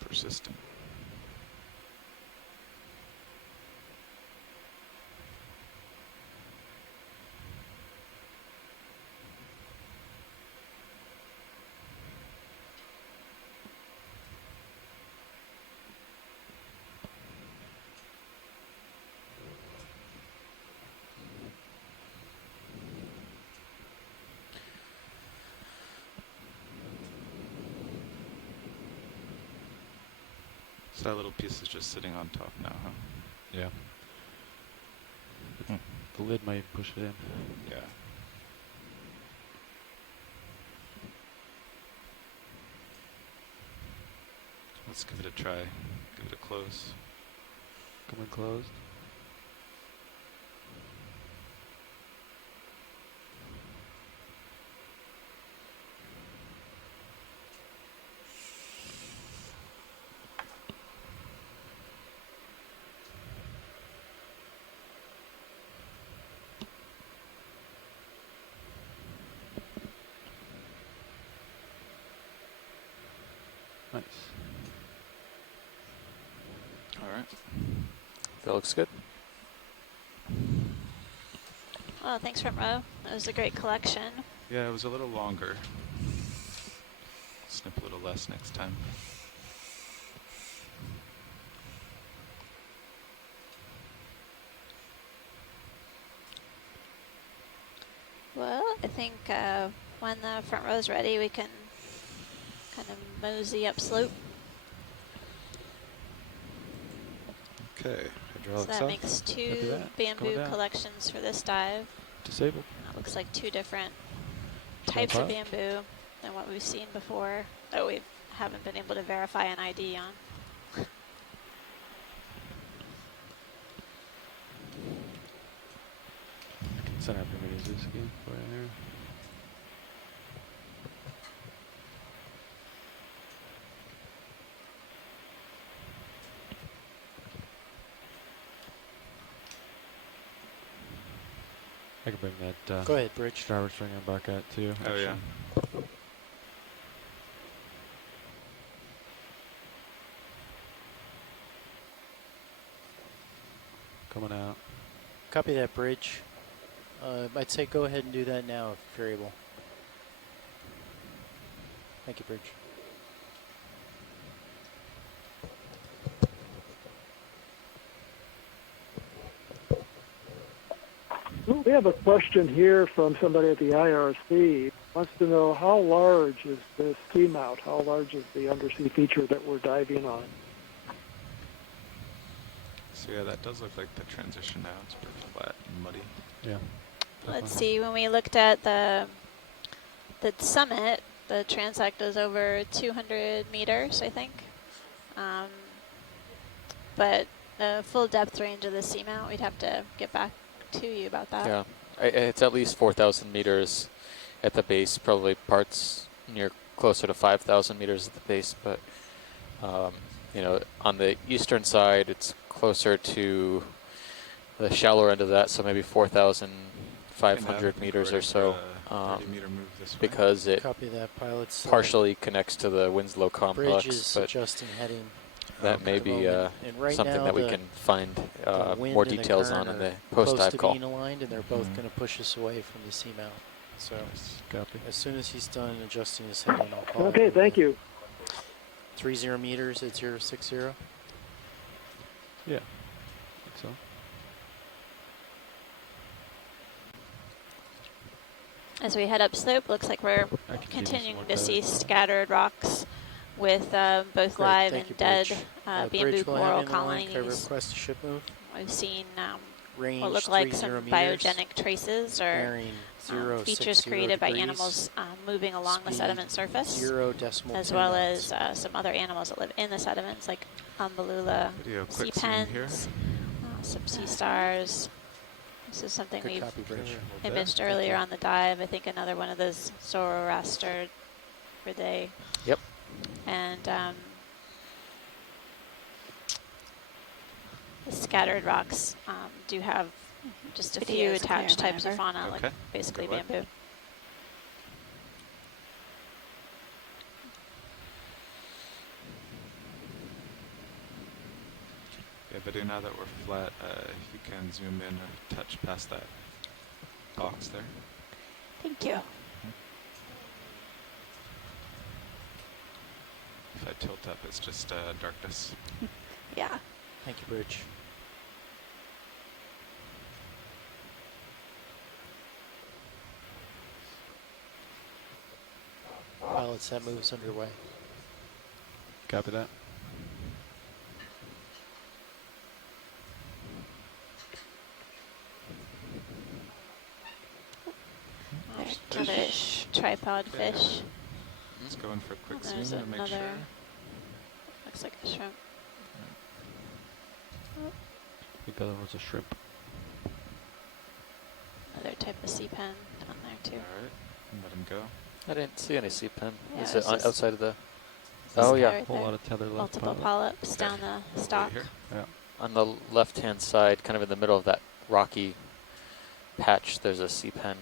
persistent. So that little piece is just sitting on top now, huh? Yeah. The lid might push it in. Yeah. Let's give it a try. Give it a close. Come in closed. Nice. All right. That looks good. Well, thanks, front row. That was a great collection. Yeah, it was a little longer. Snip a little less next time. Well, I think when the front row is ready, we can kind of mosey up slope. Okay, So hydraulics that off. makes Copy 2 that. bamboo Going down. collections for this dive. Disabled. Looks like 2 different types of bamboo than what we've seen before that we haven't been able to verify an ID on. I can send out the mini Zeus again for you here. I can bring that Go ahead, Bridge. driver stringer back out too. Oh, yeah. Coming out. Copy that, Bridge. I'd say go ahead and do that now if you're able. Thank you, Bridge. Well, we have a question here from somebody at the IRC. Wants to know how large is this seamount? How large is the undersea feature that we're diving on? So yeah, that does look like the transition now. It's pretty flat and muddy. Yeah. Let's see, when we looked at the summit, the transect is over 200 meters, I think. But the full depth range of the seamount, we'd have to get back to you about that. Yeah, it's at least 4,000 meters at the base, probably parts near closer to 5,000 meters at the base, but you know, on the eastern side, it's closer to the shallower end of that, so maybe 4,500 meters or so, because it Copy that, pilots. partially connects to the Winslow complex. Bridge is but adjusting heading. that may be something that we can find more details on in the post-dive call. Being aligned, and they're both going to push us away from the seamount. So copy. As soon as he's done adjusting his heading, I'll call. Okay, thank you. 30 meters at 060. Yeah, I think so. As we head up slope, looks like we're continuing to see scattered rocks with both live and dead bamboo coral colonies. Request a ship move. We've seen Range what look like some 30 biogenic traces or meters, features 060 created by degrees. animals moving along the sediment surface, 0 decimal as well as some other animals that live in the sediments, like umbellula, sea pens, some sea stars. This is something Good we've copy, Bridge. imaged earlier on the dive. I think another one of those Zoroaster Ridae. Yep. And the scattered rocks do have just a few attached types of fauna, like basically bamboo. video now that we're flat. If you can zoom in a touch past that box there. Thank you. If I tilt up, it's just darkness. Yeah. Thank you, Bridge. Pilot set moves underway. Copy that. Another tripod fish. Let's go in for a quick And there's zoom to make another, sure. looks like a shrimp. I think the other one's a shrimp. Another type of sea pen down there too. Alright, let him go. I didn't see any sea pen. Yeah, Is it's it just outside of the... this Oh guy yeah. right Whole there. lot of tether left. Multiple pilot. polyps down the stalk. Here. Yeah. On the left-hand side, kind of in the middle of that rocky patch, there's a sea pen.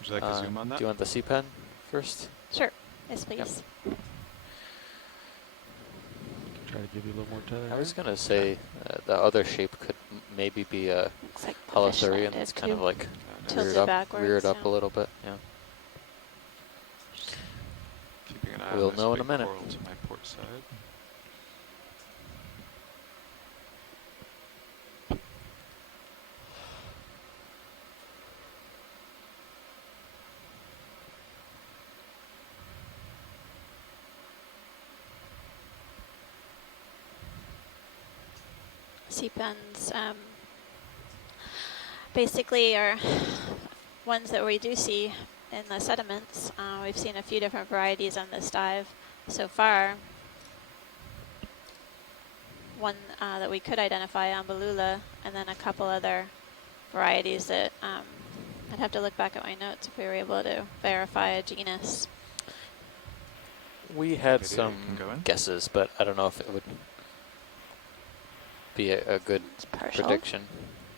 Would you like to zoom on that? Do you want the sea pen first? Sure. Yes, please. Try to give you a little more tether. I was going to say the other shape could maybe be a Looks like the fish Halosaurian. landed It's kind of too. like Tilted reared up backwards, a little bit. Yeah. Keeping an eye We'll on this know in a big minute. coral to my port side. Sea pens basically are ones that we do see in the sediments. We've seen a few different varieties on this dive so far. One that we could identify on Beluga, and then a couple other varieties that I'd have to look back at my notes if we were able to verify a genus. We had Video, some you can go in. guesses, but I don't know if it would be a good partial. prediction.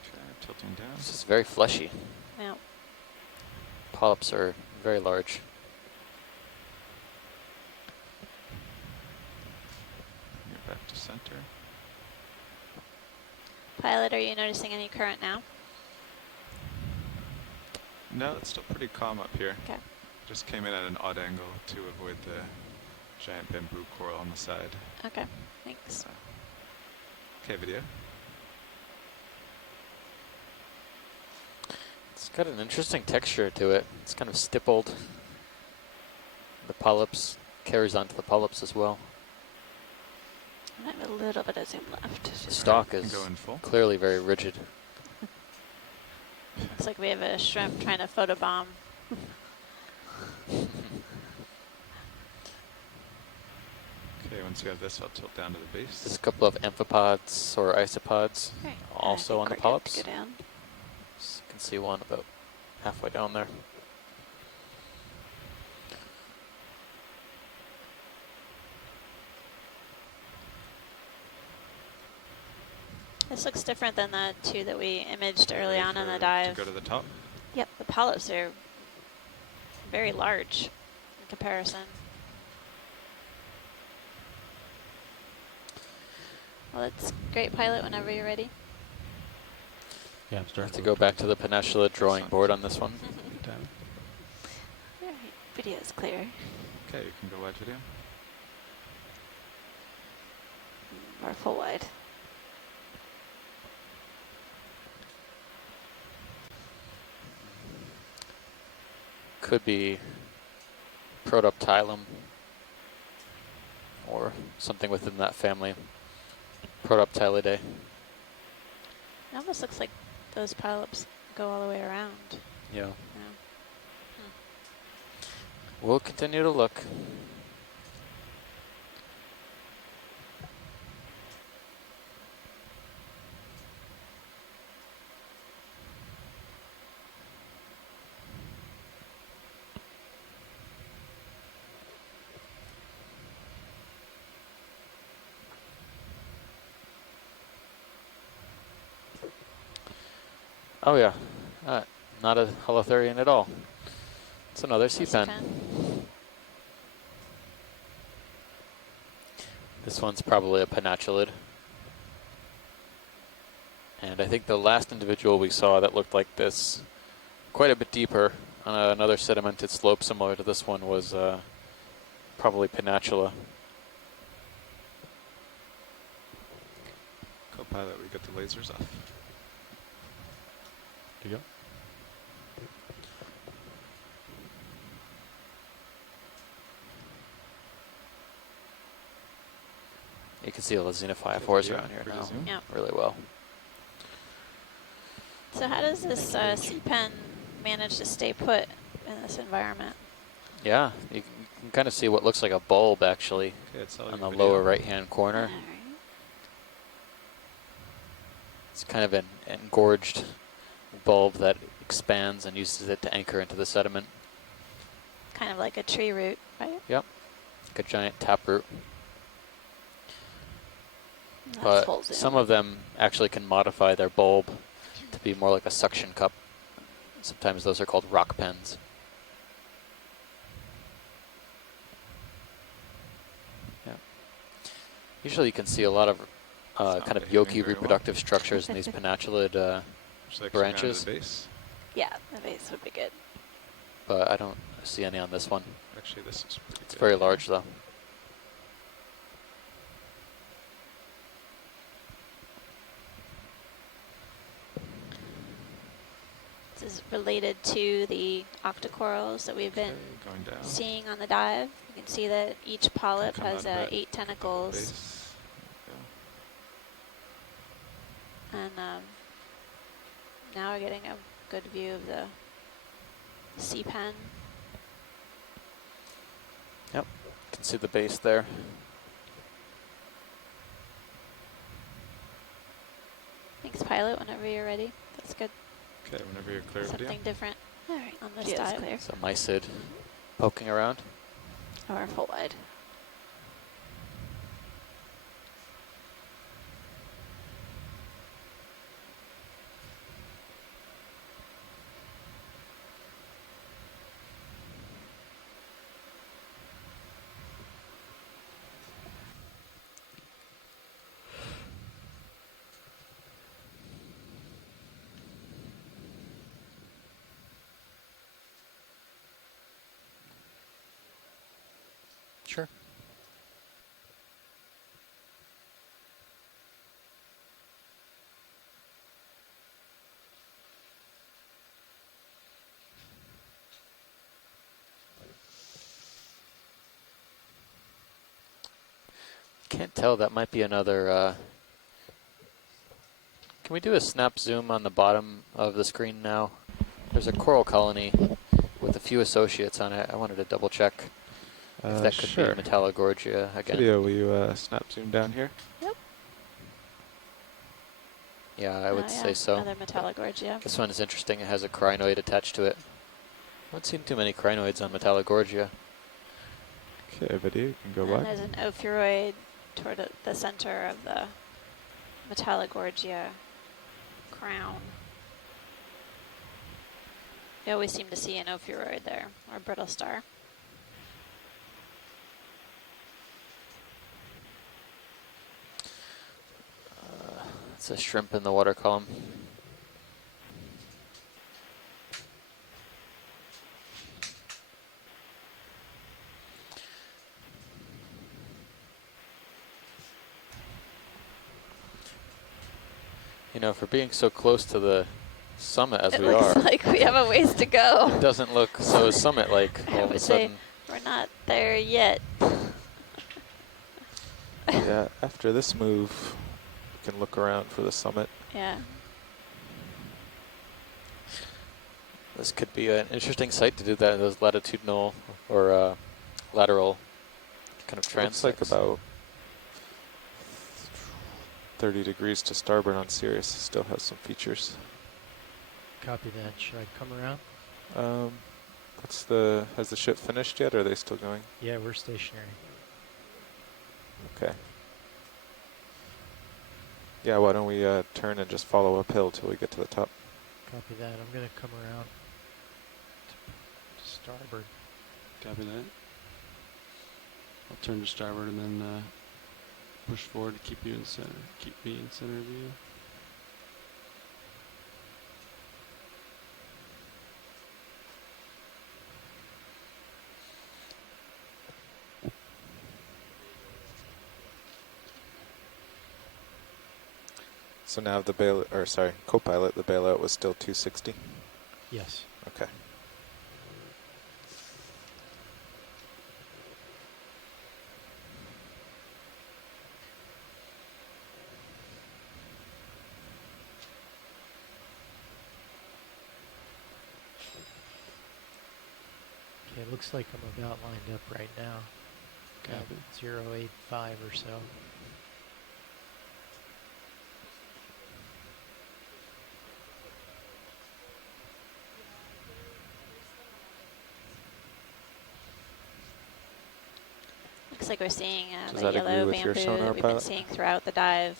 Okay, tilting down. This is very fleshy. Yeah. Polyps are very large. You're back to center. Pilot, are you noticing any current now? No, it's still pretty calm up here. Okay. Just came in at an odd angle to avoid the giant bamboo coral on the side. Okay, thanks. Okay, video. It's got an interesting texture to it. It's kind of stippled. The polyps carries onto the polyps as well. I have a little bit of zoom left. The stalk Can is go in full. clearly very rigid. Looks like we have a shrimp trying to photobomb. Okay, once you have this, I'll tilt down to the base. There's a couple of amphipods or isopods Right. also on the I think we're good to polyps. go down. So you can see one about halfway down there. This looks different than the two that we imaged early Ready on in the to dive. go to the top. Yep, the polyps are very large in comparison. Well, that's great, Pilot, whenever you're ready. Yeah, I'm I starting have to go back to the peninsula drawing board on this one. Good time. All right, video's clear. Okay, you can go wide video. Or full wide. Could be Protoptilum or something within that family. Protoptilidae. It almost looks like those polyps go all the way around. Yeah. Yeah. We'll continue to look. Oh yeah, not a holothurian at all. It's another sea pen. This one's probably a penatulid. And I think the last individual we saw that looked like this, quite a bit deeper, on another sedimented slope similar to this one, was probably Peninsula. Copilot, we got the lasers off. There you go. You can see all the xenophyophores around here now Yep. really well. So how does this sea pen manage to stay put in this environment? Yeah, you can kind of see what looks like a bulb actually on the lower right-hand corner. It's kind of an engorged bulb that expands and uses it to anchor into the sediment. Kind of like a tree root, right? Yep, like a giant taproot. That's full But zoom. some of them actually can modify their bulb to be more like a suction cup. Sometimes those are called rock pens. Yeah. Usually you can see a lot of kind of yolky reproductive structures in these penatulid branches. The base. Yeah, the base would be good. But I don't see any on this one. Actually, this is pretty It's good. very large though. This is related to the octocorals that we've been going down. seeing on the dive. You can see that each polyp Come has out of that 8 tentacles. base. And now we're getting a good view of the sea pen. Yep, you can see the base there. Thanks, pilot, whenever you're ready. That's good. Okay, whenever you're clear. Something different. All right, on this Yeah, it's dive. clear. So mysid poking around. Or full wide. Sure. Can't tell, that might be another, can we do a snap zoom on the bottom of the screen now? There's a coral colony with a few associates on it. I wanted to double check if that could Sure. be Metallogorgia again. Video, will you snap zoom down here? Yep. Yeah, I would say so. Another Metallogorgia. This one is interesting. It has a crinoid attached to it. I haven't seen too many crinoids on Metallogorgia. Okay, video, you can go And back. there's an ophiuroid toward the center of the Metallogorgia crown. You always seem to see an ophiuroid there, or brittle star. It's a shrimp in the water column. You know, for being so close to the summit as It we looks are, like we have a ways to go. it doesn't look so summit-like all I of a would say sudden. we're not there yet. Yeah, after this move, we can look around for the summit. Yeah. This could be an interesting site to do that, those latitudinal or lateral kind of Looks like transects. about 30 degrees to starboard on Sirius. Still has some features. Copy that. Should I come around? Has the ship finished yet, or are they still going? Yeah, we're stationary. Okay. Yeah, why don't we turn and just follow uphill till we get to the top? Copy that. I'm going to come around to starboard. Copy that. I'll turn to starboard and then push forward to keep you in center. Keep me in center view. So now the Copilot, the bailout was still 260? Yes. Okay. Okay, it looks like I'm about lined up right now. Got 0.85 or so. Looks like we're seeing Does the that agree yellow with your bamboo sonar that we've been pilot? seeing throughout the dive.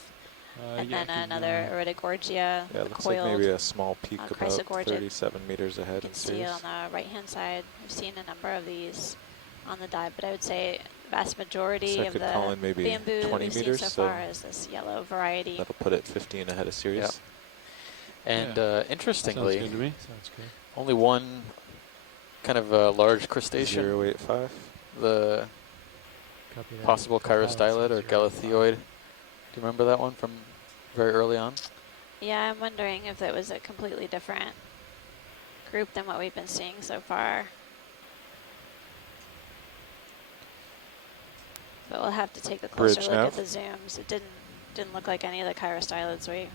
And yeah, then another Iridogorgia, Yeah, it looks like coiled, maybe a small peak about Chrysogorgia. 37 meters ahead You in can see series. on the right-hand side, we've seen a number of these on the dive, but I would say the vast majority So I of could the call in maybe bamboo that 20 we've meters, seen so so far is this yellow variety. That'll put it 15 ahead of series. Yep. And interestingly, Sounds good to me. Sounds good. only one kind of large crustacean. 0.85. The Copy that. possible Copilot chirostylid or says 0.85. galathioid. Do you remember that one from very early on? Yeah, I'm wondering if it was a completely different group than what we've been seeing so far. But we'll have to take a closer Bridge look nav. at the zooms. It didn't look like any of the chirostylids we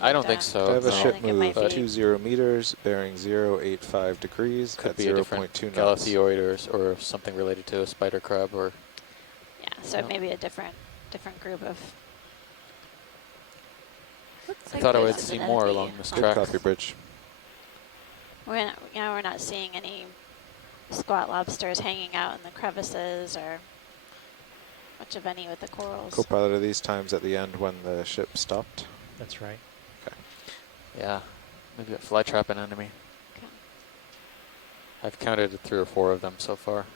I don't looked think at. so. I have a No. ship think it might move be- 20 meters, bearing 0.85 degrees Could at be a different 0.2 knots. galathioid or something related to a spider crab or. Yeah, so Yep. maybe a different group of. I thought I would see more along this Good track. copy, Bridge. We're not seeing any squat lobsters hanging out in the crevices or much of any with the corals. Copilot, are these times at the end when the ship stopped? That's right. Okay. Yeah, maybe a fly trap anemone. Okay. I've counted 3 or 4 of them so far.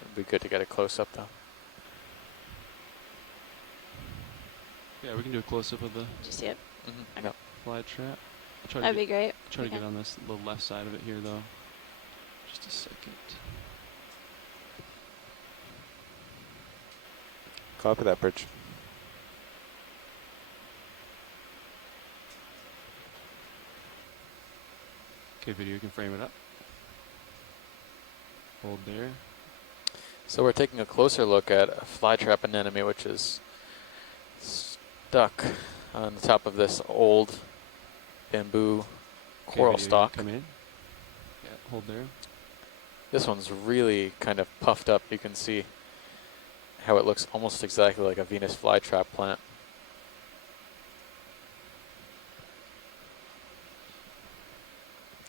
It'd be good to get a close up though. Yeah, we can do a close-up of the Did you see it? Mm-hmm. Yep. fly trap. I'll try That'd to be great. Try to Okay. get on this the left side of it here, though. Just a second. Copy that, Bridge. Okay, video, you can frame it up. Hold there. So we're taking a closer look at a fly trap anemone, which is stuck on the top of this old bamboo Okay, coral video, you stalk. come in. Yeah, hold there. This one's really kind of puffed up. You can see how it looks almost exactly like a Venus flytrap plant.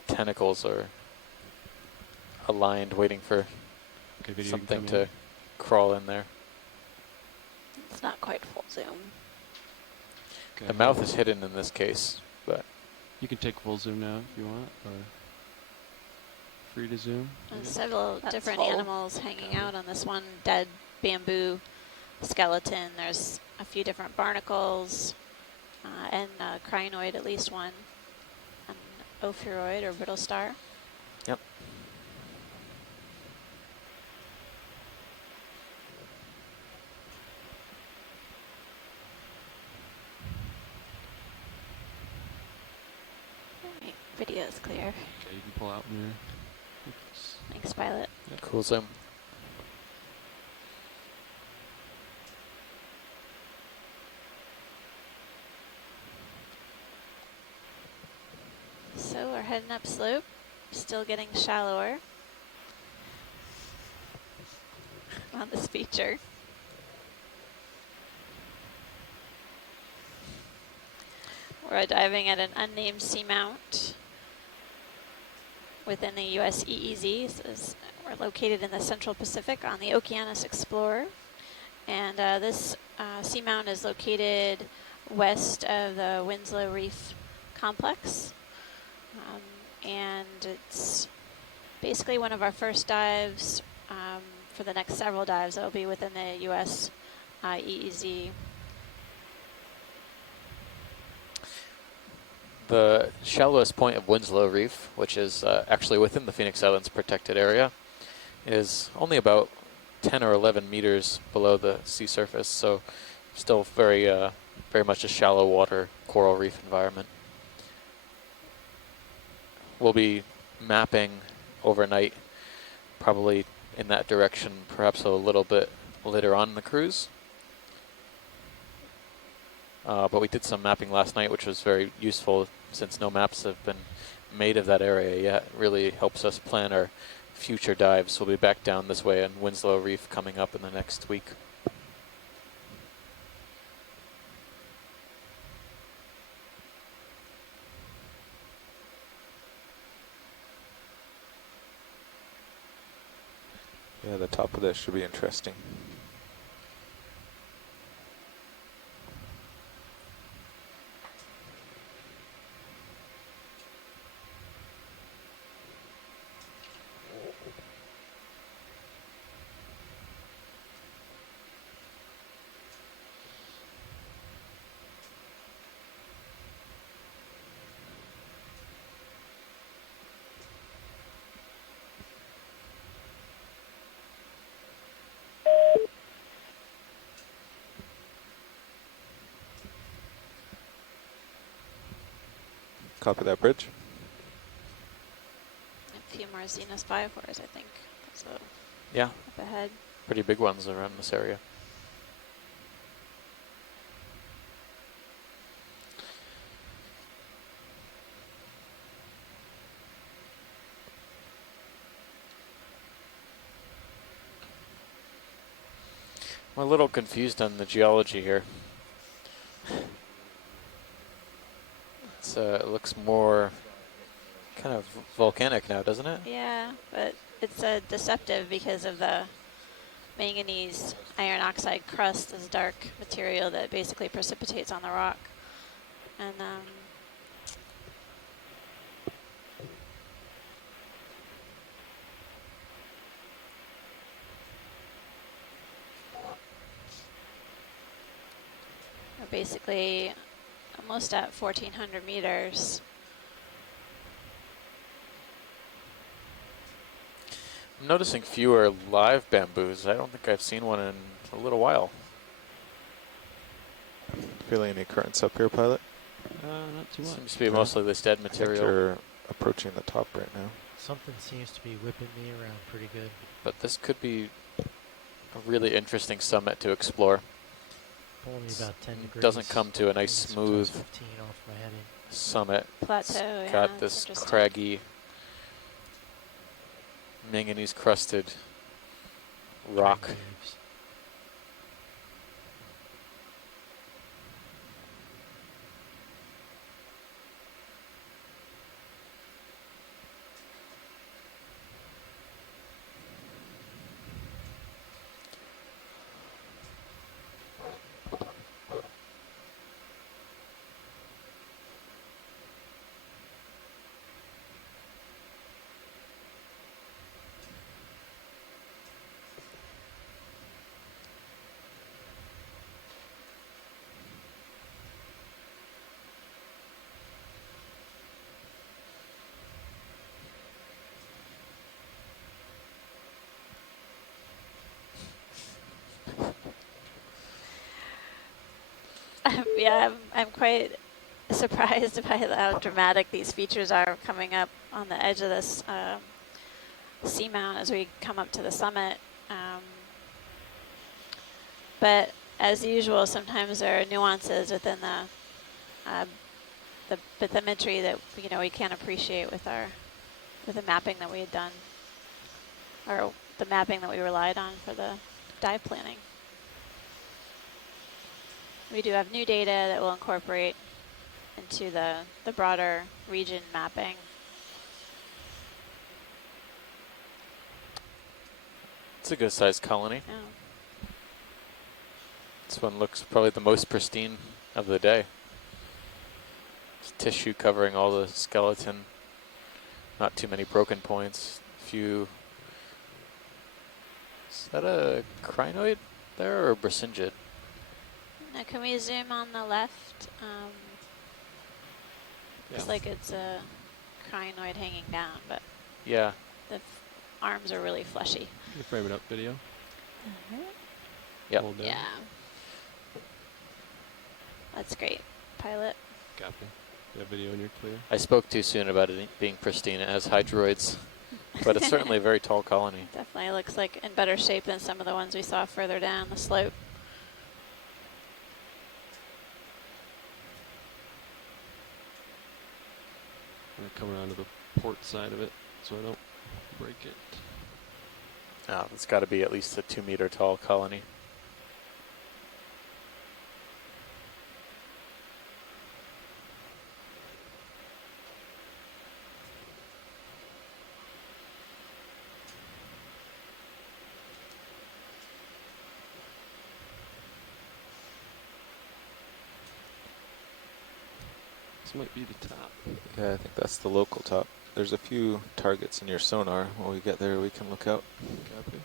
Tentacles are aligned, waiting for Okay, video, you can something come to in. crawl in there. It's not quite full zoom. Okay, The mouth is hidden in this case, but You can take full zoom now if you want, or free to zoom. I There's guess. several different animals hanging out on this one dead bamboo skeleton. There's a few different barnacles and a crinoid, at least one, an ophiuroid or brittle star. Yep. Right, video is clear. Okay, you can pull out when you're. Oops. Thanks, pilot. Yep. cool zoom. So we're heading up slope, still getting shallower on this feature. We're diving at an unnamed seamount within the U.S. EEZ. So we're located in the Central Pacific on the Okeanos Explorer. And this seamount is located west of the Winslow Reef complex. And it's basically one of our first dives for the next several dives that will be within the U.S. EEZ. The shallowest point of Winslow Reef, which is actually within the Phoenix Islands protected area, is only about 10 or 11 meters below the sea surface, so still very very much a shallow water coral reef environment. We'll be mapping overnight, probably in that direction, perhaps a little bit later on in the cruise. But we did some mapping last night, which was very useful since no maps have been made of that area yet. It really helps us plan our future dives. We'll be back down this way on Winslow Reef coming up in the next week. Yeah, the top of this should be interesting. Copy that, Bridge. A few more Xenos biofores, I think. So Yeah, up ahead. pretty big ones around this area. I'm a little confused on the geology here. It looks more kind of volcanic now, doesn't it? Yeah, but it's deceptive because of the manganese iron oxide crust, this dark material that basically precipitates on the rock. And we're basically almost at 1,400 meters. I'm noticing fewer live bamboos. I don't think I've seen one in a little while. Feeling any currents up here, pilot? Not too much. Seems to be mostly this dead material. They're approaching the top right now. Something seems to be whipping me around pretty good. But this could be a really interesting summit to explore. Only about 10 degrees. Doesn't come to a nice smooth 15 off my heading. summit. Plateau, It's yeah, got that's this craggy, manganese crusted rock. Yeah, I'm quite surprised by how dramatic these features are coming up on the edge of this seamount as we come up to the summit. But as usual, sometimes there are nuances within the bathymetry that we can't appreciate with the mapping that we had done, or the mapping that we relied on for the dive planning. We do have new data that we'll incorporate into the broader region mapping. It's a good sized colony. Yeah. This one looks probably the most pristine of the day. There's tissue covering all the skeleton. Not too many broken points. A few. Is that a crinoid there or bracingid? Now, can we zoom on the left? Looks like it's a crinoid hanging down, but yeah, the arms are really fleshy. Can you frame it up video? Yep. Hold down. Yeah. That's great, pilot. Copy. Yeah, video and you're clear. I spoke too soon about it being pristine. It has hydroids, but it's certainly a very tall colony. Definitely looks like in better shape than some of the ones we saw further down the slope. I'm gonna come around to the port side of it so I don't break it. Oh, it's got to be at least a 2-meter tall colony. This might be the top. Yeah, I think that's the local top. There's a few targets in your sonar. When we get there, we can look out. Copy.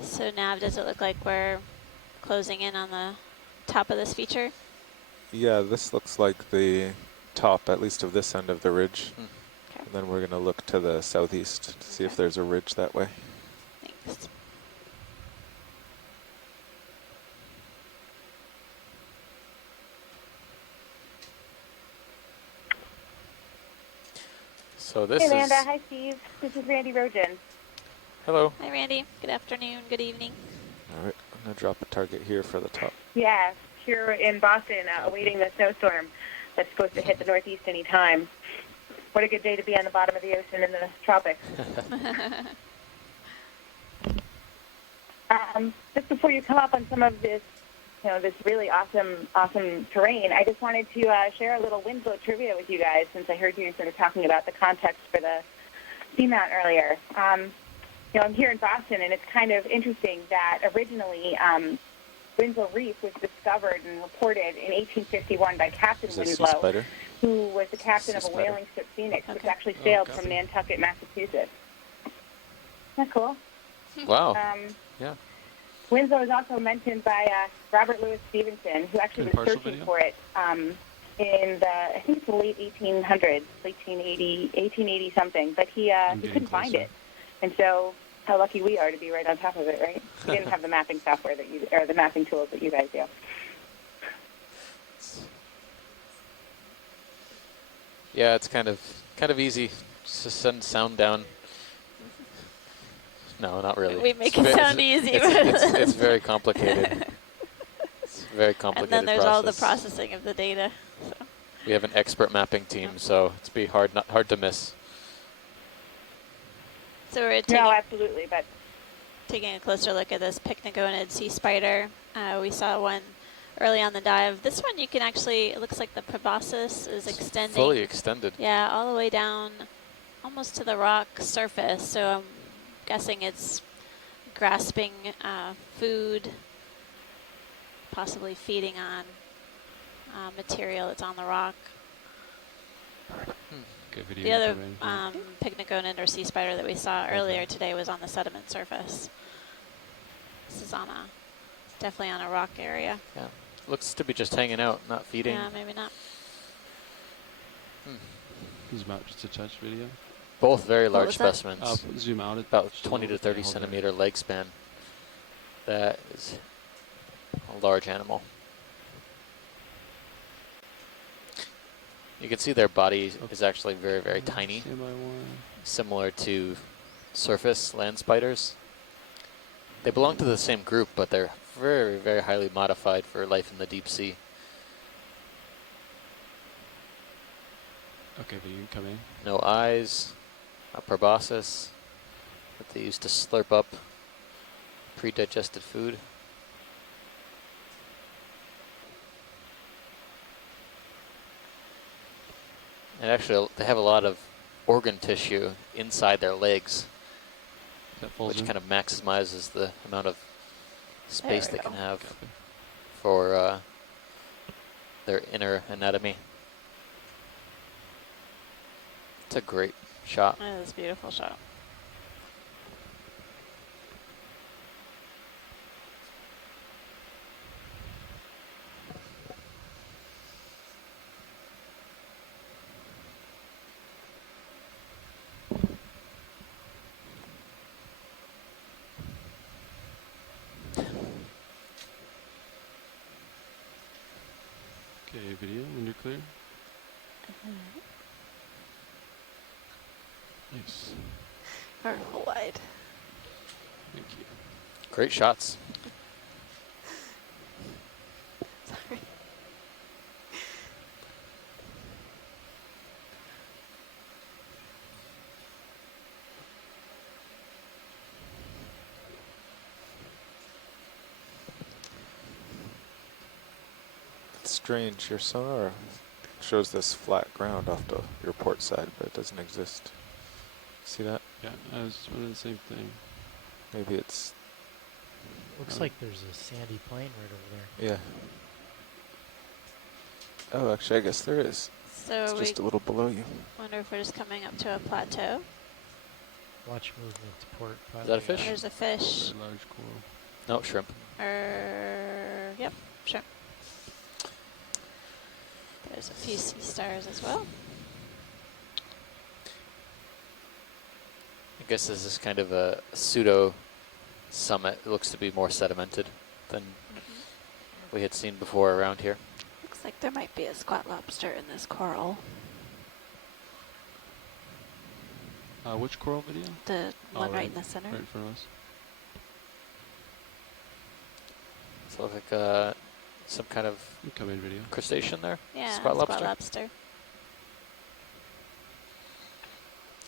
So Nav, does it look like we're closing in on the top of this feature? Yeah, this looks like the top, at least of this end of the ridge. Okay. And then we're going to look to the southeast to see if there's a ridge that way. Thanks. So this Hey, is... Amanda. Hi, Steve. This is Randy Rogen. Hello. Hi, Randy. Good afternoon. Good evening. All right, I'm going to drop a target here for the top. Yeah, here in Boston, awaiting the snowstorm that's supposed to hit the Northeast any time. What a good day to be on the bottom of the ocean in the tropics. Just before you come up on some of this, this really awesome terrain, I just wanted to share a little Winslow trivia with you guys, since I heard you sort of talking about the context for the seamount earlier. I'm here in Boston, and it's kind of interesting that originally Winslow Reef was discovered and reported in 1851 by Captain Winslow, who was the captain of a whaling ship Phoenix, which actually sailed from Nantucket, Massachusetts. Isn't that cool? Wow. Yeah. Winslow is also mentioned by Robert Louis Stevenson, who actually was searching for it in the, I think it's the late 1800s, 1880 something, but he couldn't find it. And so how lucky we are to be right on top of it, right? We didn't have the mapping software or the mapping tools that you guys do. Yeah, it's kind of easy just to send sound down. No, not really. We make it sound easy. It's very complicated. It's a very complicated And then there's process. all the processing of the data. So. We have an expert mapping team, so it's hard to miss. So we're absolutely, but taking a closer look at this Pycnogonid sea spider. We saw one early on the dive. This one you can actually, it looks like the proboscis is extending. Fully extended. Yeah, all the way down almost to the rock surface. So I'm guessing it's grasping food, possibly feeding on material that's on the rock. Good video. The other Pycnogonid or sea spider that we saw earlier today was on the sediment surface. This is on definitely on a rock area. Yeah, looks to be just hanging out, not feeding. Yeah, maybe not. Zoom out just a touch video. Both very large specimens. Zoom out about 20 to 30 centimeter leg span. That is a large animal. You can see their body is actually very, very tiny, similar to surface land spiders. They belong to the same group, but they're very, very highly modified for life in the deep sea. Okay, but you can come in. No eyes, a proboscis that they use to slurp up pre-digested food. And actually, they have a lot of organ tissue inside their legs, which kind of maximizes the amount of space they can have for their inner anatomy. It's a great shot. That is a beautiful shot. Okay, video when you're clear. Nice. Or wide. Thank you. Great shots. Sorry. It's strange. Your sonar shows this flat ground off to your port side, but it doesn't exist. See that? Yeah, I was wondering the same thing. Maybe it's... Looks like there's a sandy plain right over there. Yeah. Oh, actually, I guess there is. So it's just a little below you. Wonder if we're just coming up to a plateau. Watch movement to port. Is that a fish? There's a fish. A large coral. No, shrimp. Yep, shrimp. There's a few sea stars as well. I guess this is kind of a pseudo summit. It looks to be more sedimented than we had seen before around here. Looks like there might be a squat lobster in this coral. Which coral video? The one right in the center. Right in front of us. Does it look like some kind of come in video crustacean there? Yeah, squat lobster.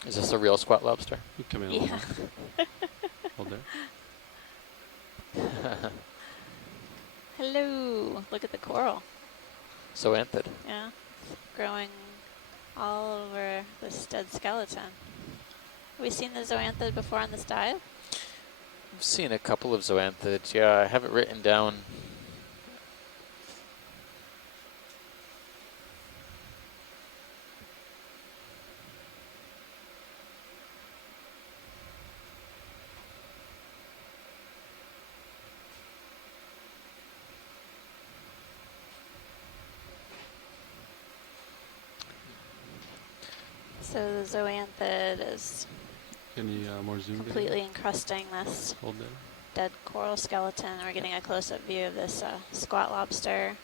Is this a real squat lobster? You come in. Yeah. Hold there. Hello. Look at the coral. Zoanthid. Yeah, growing all over this dead skeleton. Have we seen the zoanthid before on this dive? I've seen a couple of zoanthids. Yeah, I have it written down. So the zoanthid is Any more zoom? completely encrusting this Hold there. dead coral skeleton. We're getting a close-up view of this squat lobster.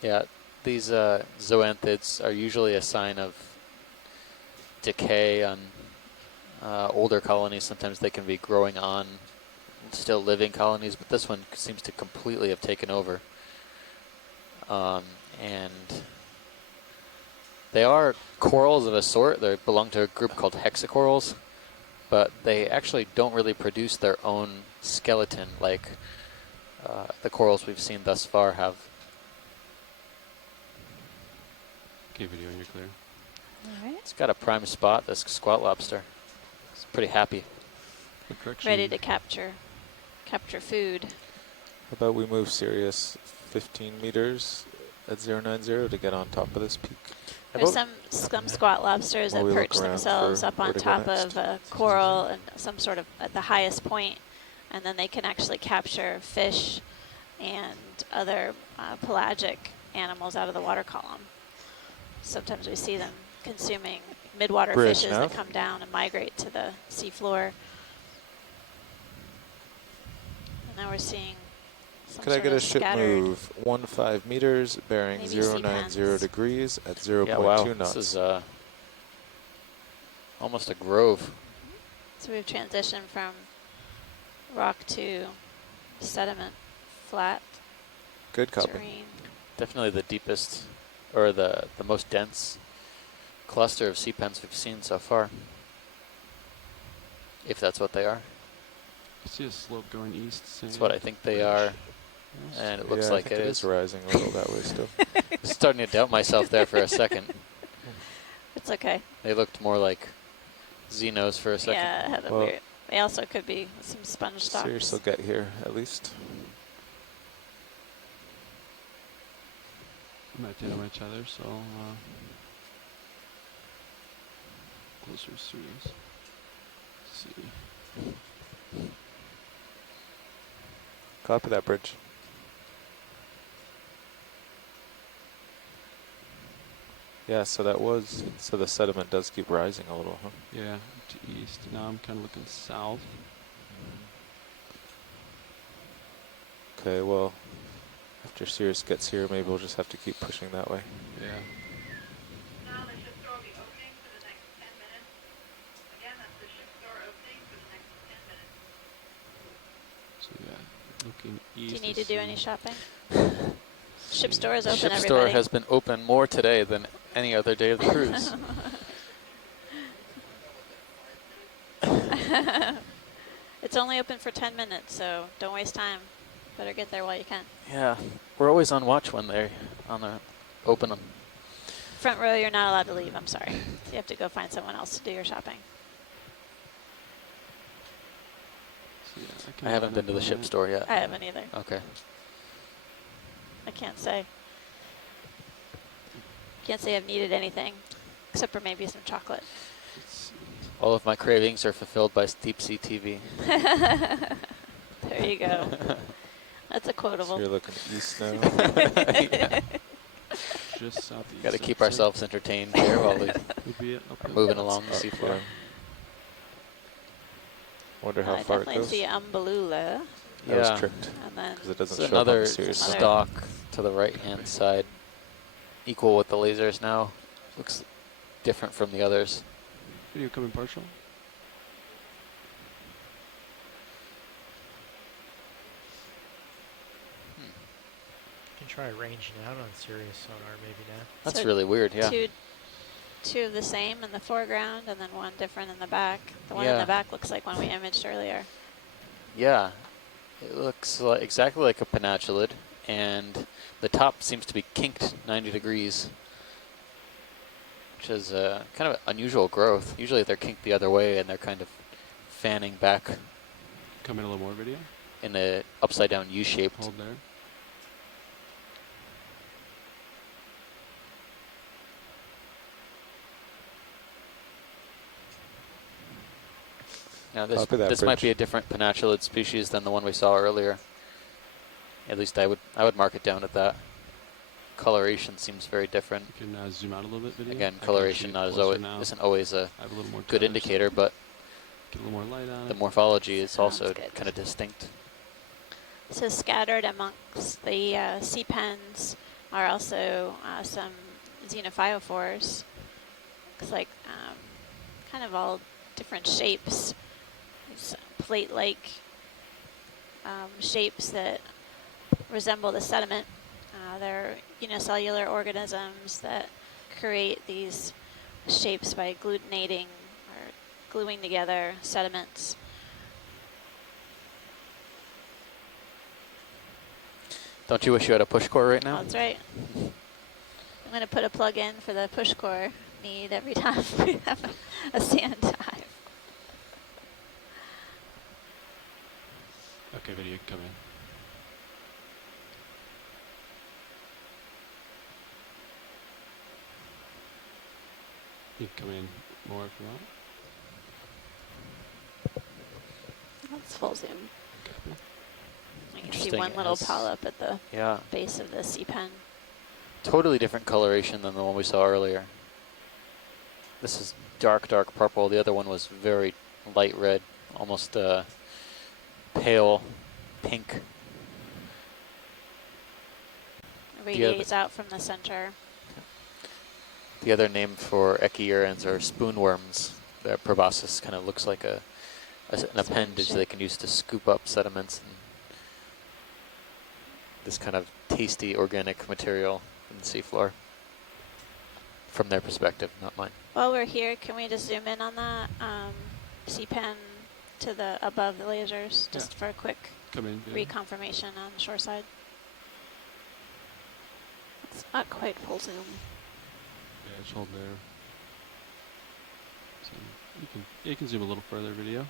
Yeah, these zoanthids are usually a sign of decay on older colonies. Sometimes they can be growing on still living colonies, but this one seems to completely have taken over. And they are corals of a sort. They belong to a group called hexacorals, but they actually don't really produce their own skeleton like the corals we've seen thus far have. Okay, video, you're clear. All right. It's got a prime spot, this squat lobster. It's pretty happy. Ready to capture food. How about we move Sirius 15 meters at 090 to get on top of this peak? There's some squat lobsters that perch themselves up on top of a coral and some sort of at the highest point, and then they can actually capture fish and other pelagic animals out of the water column. Sometimes we see them consuming midwater fishes that come down and migrate to the seafloor. And now we're seeing some Could I get a ship move 15 meters, bearing 090 degrees at 0.2 knots? This is almost a grove. So we've transitioned from rock to sediment, flat. Good copy. Terrain. Definitely the deepest, or the most dense cluster of sea pens we've seen so far. If that's what they are. I see a slope going east. That's what I think they are. And it looks like it is rising a little that way still. I'm starting to doubt myself there for a second. It's okay. They looked more like Xenos for a second. Yeah, had a weird. They also could be some sponge stocks. Sirius will get here at least. We might hit on each other, so closer to Sirius. Let's see. Copy that, bridge. Yeah, so the sediment does keep rising a little, huh? Yeah, to east. Now I'm kind of looking south. Okay, well, After Sirius gets here, maybe we'll just have to keep pushing that way. Yeah. So yeah, looking east. Do you need to do any shopping? Ship store is open, Ship everybody. store has been open more today than any other day of the cruise. It's only open for 10 minutes, so don't waste time. Better get there while you can. Yeah, we're always on watch when they're open them. Front row, you're not allowed to leave. I'm sorry. You have to go find someone else to do your shopping. So yeah, I haven't been to the ship store yet. I haven't either. Okay. I can't say. Can't say I've needed anything, except for maybe some chocolate. All of my cravings are fulfilled by deep sea TV. There you go. That's a quotable. So you're looking east now. Yeah. Just southeast. Got to keep ourselves entertained here while we are moving along the seafloor. Wonder how far it I goes. definitely see Umbellula. That was tricked And then because it doesn't It's show up on another the Sirius. stock to the right-hand side, equal with the lasers now. Looks different from the others. Video coming partial. You can try ranging out on Sirius sonar maybe now. That's So really weird, yeah. Two of the same in the foreground, and then one different in the back. The one in Yeah. the back looks like one we imaged earlier. Yeah, it looks exactly like a pennatulid, and the top seems to be kinked 90 degrees, which is kind of unusual growth. Usually they're kinked the other way, and they're kind of fanning back. Come in a little more video. In a upside-down U-shaped. Hold there. Now this Copy that, this might Bridge. be a different pennatulid species than the one we saw earlier. At least I would mark it down at that. Coloration seems very different. You can zoom out a little bit. Video. Again, I can coloration shoot not as closer always, now. isn't always a I have a little more good color, indicator, so but get a little more light on the it. morphology is Sounds also good. kind of distinct. So scattered amongst the sea pens are also some xenophyophores. Looks like kind of all different shapes. There's plate-like shapes that resemble the sediment. They're unicellular organisms that create these shapes by agglutinating or gluing together sediments. Don't you wish you had a push core right now? That's right. I'm going to put a plug in for the push core need every time we have a sand dive. Okay, video can come in. You can come in more if you want. That's full zoom. Copy. You can see Interesting, one it little has- polyp at the Yeah. base of the sea pen. Totally different coloration than the one we saw earlier. This is dark, dark purple. The other one was very light red, almost pale pink. It radiates out from the center. The other name for echierans are spoonworms. Their proboscis kind of looks like an appendage they can use to scoop up sediments and this kind of tasty organic material in the seafloor. From their perspective, not mine. While we're here, can we just zoom in on that sea pen to the above the lasers, just for a quick Come in. reconfirmation on the shore side? It's not quite full zoom. Yeah, just hold there. So you can zoom a little further, video.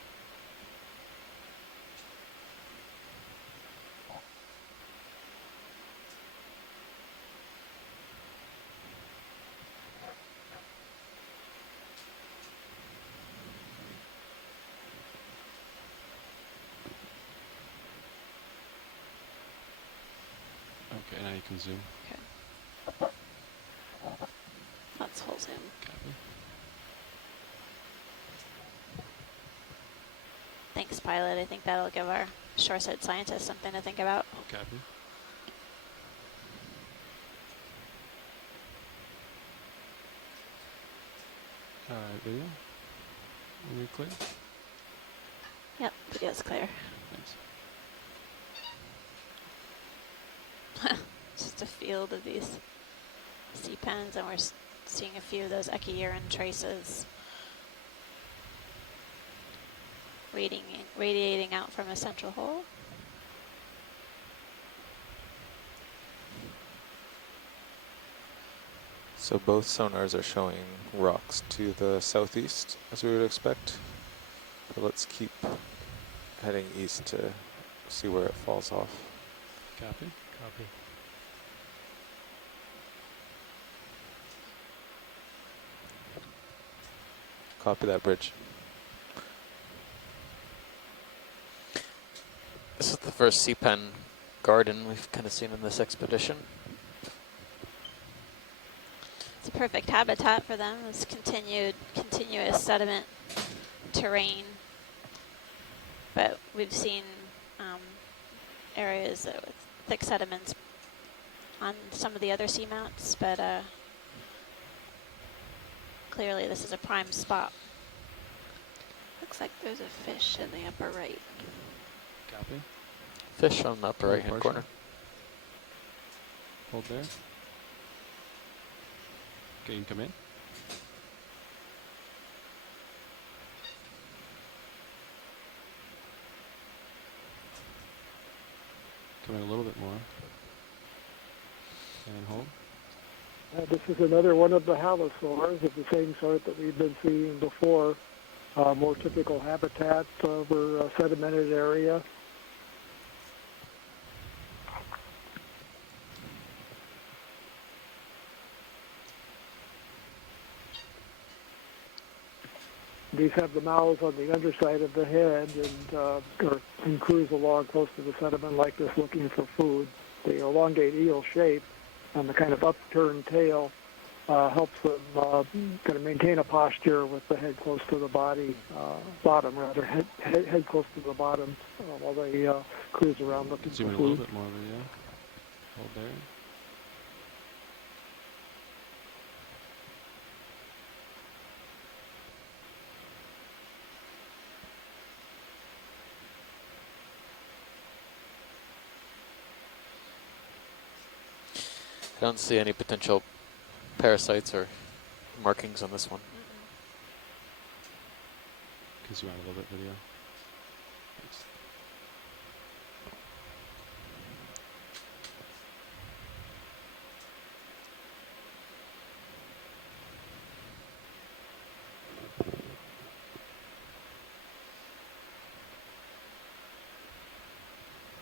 Okay, now you can zoom. Okay. That's full zoom. Copy. Thanks, pilot. I think that'll give our shoreside scientists something to think about. Copy. Alright, video. Are you clear? Yep, video's clear. Thanks. Just a field of these sea pens, and we're seeing a few of those Echiuran traces radiating out from a central hole. So both sonars are showing rocks to the southeast, as we would expect. But let's keep heading east to see where it falls off. Copy. Copy. Copy that, Bridge. This is the first sea pen garden we've kind of seen in this expedition. It's a perfect habitat for them. This continuous sediment terrain. But we've seen areas with thick sediments on some of the other seamounts, but clearly this is a prime spot. Looks like there's a fish in the upper right. Copy. Fish on the upper right hand corner. Hold there. Okay, you can come in. Come in a little bit more. And hold. This is another one of the halosaurs of the same sort that we've been seeing before. More typical habitat over a sedimented area. These have the mouths on the underside of the head and cruise along close to the sediment like this looking for food. They elongate eel shape, and the kind of upturned tail helps them kind of maintain a posture with the head close to the body, bottom rather, head close to the bottom while they cruise around looking Zoom for in food. a little bit more, yeah. Hold there. I don't see any potential parasites or markings on this one. Can zoom out a little bit, video. Thanks.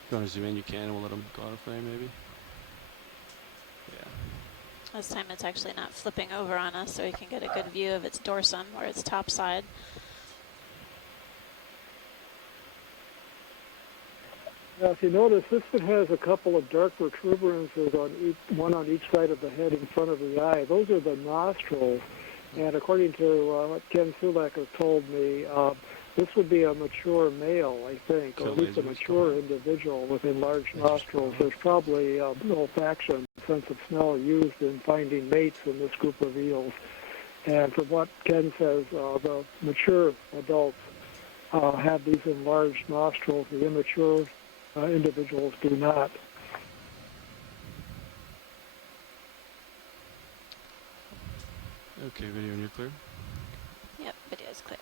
If you want to zoom in, you can. We'll let them go out of frame, maybe. This time it's actually not flipping over on us, so we can get a good view of its dorsum, or its top side. Now, if you notice, this one has a couple of dark protuberances on one on each side of the head in front of the eye. Those are the nostrils, and according to what Ken Sulak has told me, this would be a mature male, I think, or at least a mature individual with enlarged nostrils. There's probably olfaction, sense of smell used in finding mates in this group of eels. And from what Ken says, the mature adults have these enlarged nostrils. The immature individuals do not. Okay, video, and you're clear? Yep, video's clear.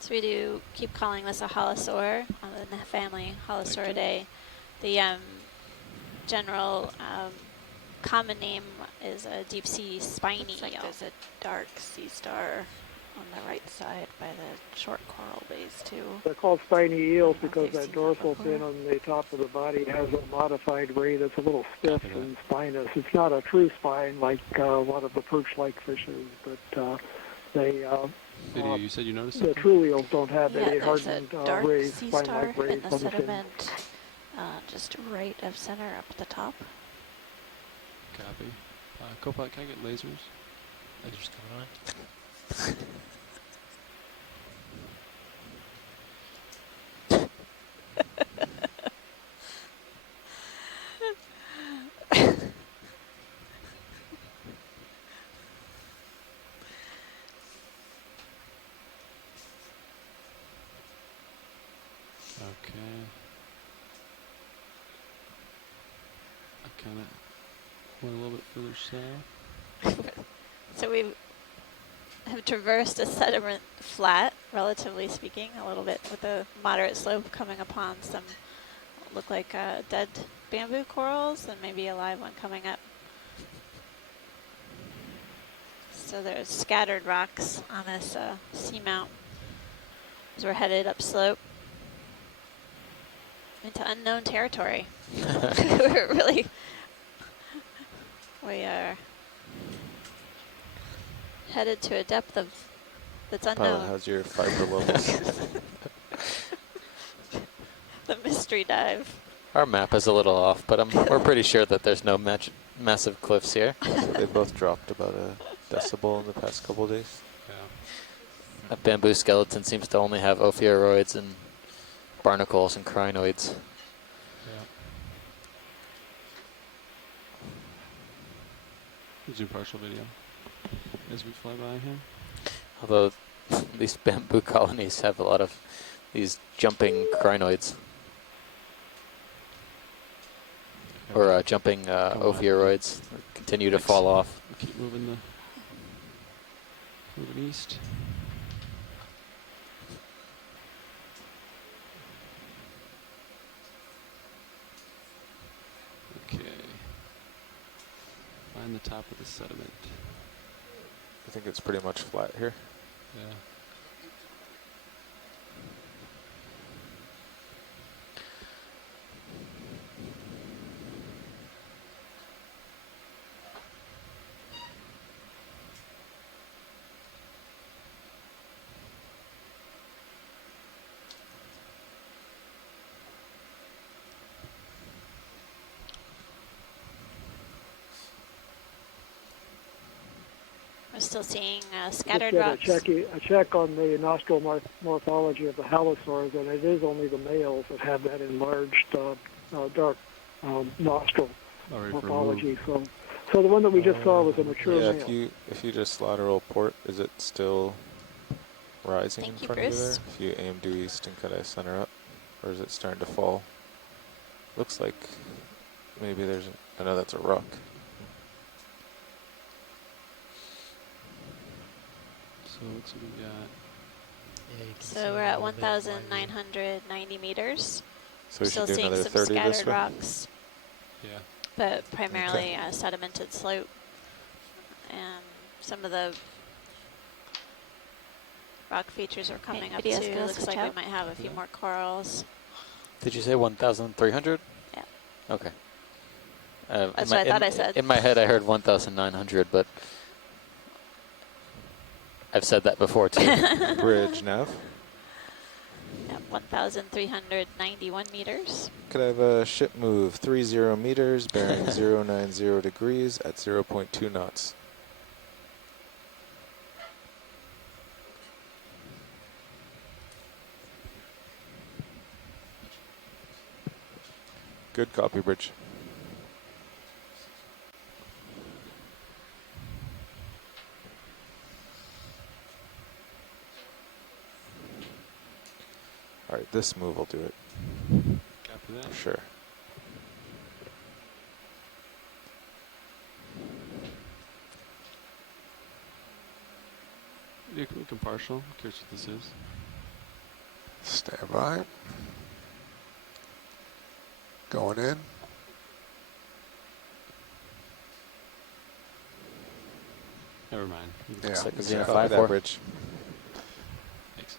So we do keep calling this a halosaur in the family Halosauridae. The general common name is a deep sea spiny Looks like eel. there's a dark sea star on the right side by the short coral bays too. They're called spiny eels because that dorsal fin on the top of the body has a modified ray that's a little stiff and spinous. It's not a true spine like a lot of the perch-like fishes, but they... Video, you said you noticed the something? true eels don't have any There's hardened a dark rays, sea star spine-like rays in the on the fin. sediment just right of center up at the top. Copy. Copilot, can I get lasers? Lasers coming on. kind of went a little bit further south. So we have traversed a sediment flat, relatively speaking, a little bit with a moderate slope coming upon some look like dead bamboo corals and maybe a live one coming up. So there's scattered rocks on this seamount as we're headed upslope into unknown territory. We are headed to a depth of that's unknown. Pilot, how's your fiber levels? The mystery dive. Our map is a little off, but we're pretty sure that there's no massive cliffs here. They both dropped about a decibel in the past couple of days. Yeah. A bamboo skeleton seems to only have ophiuroids and barnacles and crinoids. We'll do partial video as we fly by here. Although these bamboo colonies have a lot of these jumping crinoids. Or jumping ophiuroids that continue to fall off. We'll keep moving east. Okay. Find the top of the sediment. I think it's pretty much flat here. Yeah. We're still seeing scattered Just rocks. did a check on the nostril morphology of the halosaurs, and it is only the males that have that enlarged dark nostril morphology. So the one that we just saw was a mature male. If you just lateral port, is it still rising in front of you there? If you aim due east and kind of center up, or is it starting to fall? Looks like maybe I know that's a rock. So what's we got? So we're at 1,990 meters. So we still should do seeing another some 30 this scattered way? rocks. Yeah. But primarily sedimented slope. And some of the rock features are coming up too. Looks like we might have a few more corals. Did you say 1,300? Yeah. Okay. That's what I thought I said. In my head, I heard 1,900, but I've said that before too. Bridge nav. Yep, 1,391 meters. Could I have a ship move 30 meters, bearing 090 degrees at 0.2 knots? Good copy, Bridge. All right, this move will do it. Copy that. Sure. We can partial. I'm curious what this is. Stand by. Going in. Never mind. Yeah. Looks like a Xena Copy that, 5-4. Bridge. Thanks.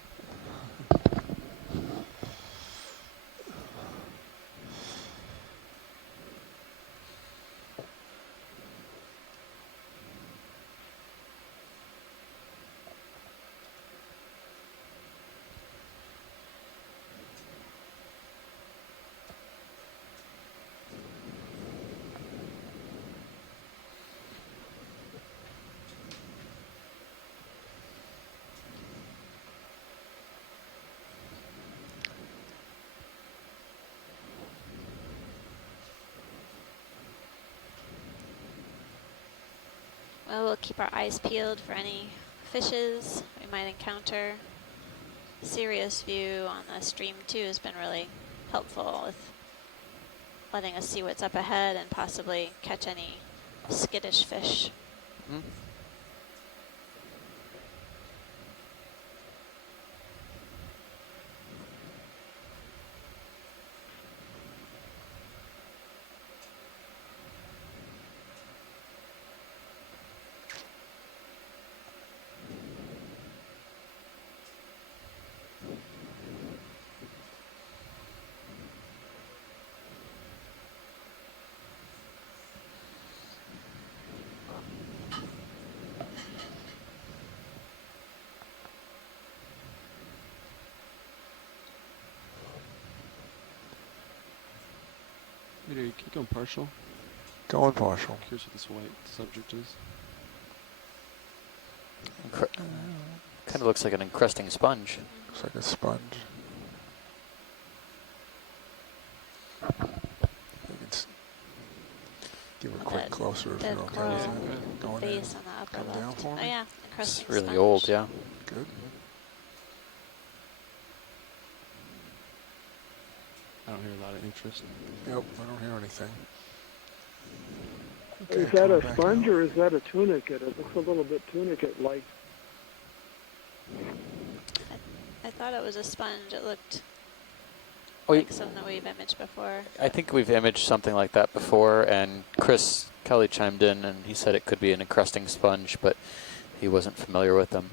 Well, we'll keep our eyes peeled for any fishes we might encounter. Serious view on the stream too has been really helpful with letting us see what's up ahead and possibly catch any skittish fish. Peter, you keep going partial. Going partial. Curious what this white subject is. Kind of looks like an encrusting sponge. Looks like a sponge. Give it a quick closer if you're okay with that. Going base in. on the upper Come left. down for me. Oh yeah, It's encrusting really sponge. old, yeah. Good. I don't hear a lot of interest. Yep, I don't hear anything. Is that a sponge or is that a tunicate? It looks a little bit tunicate-like. I thought it was a sponge. It looked Oh, like something that we've imaged before. I think we've imaged something like that before, and Chris Kelly chimed in and he said it could be an encrusting sponge, but he wasn't familiar with them.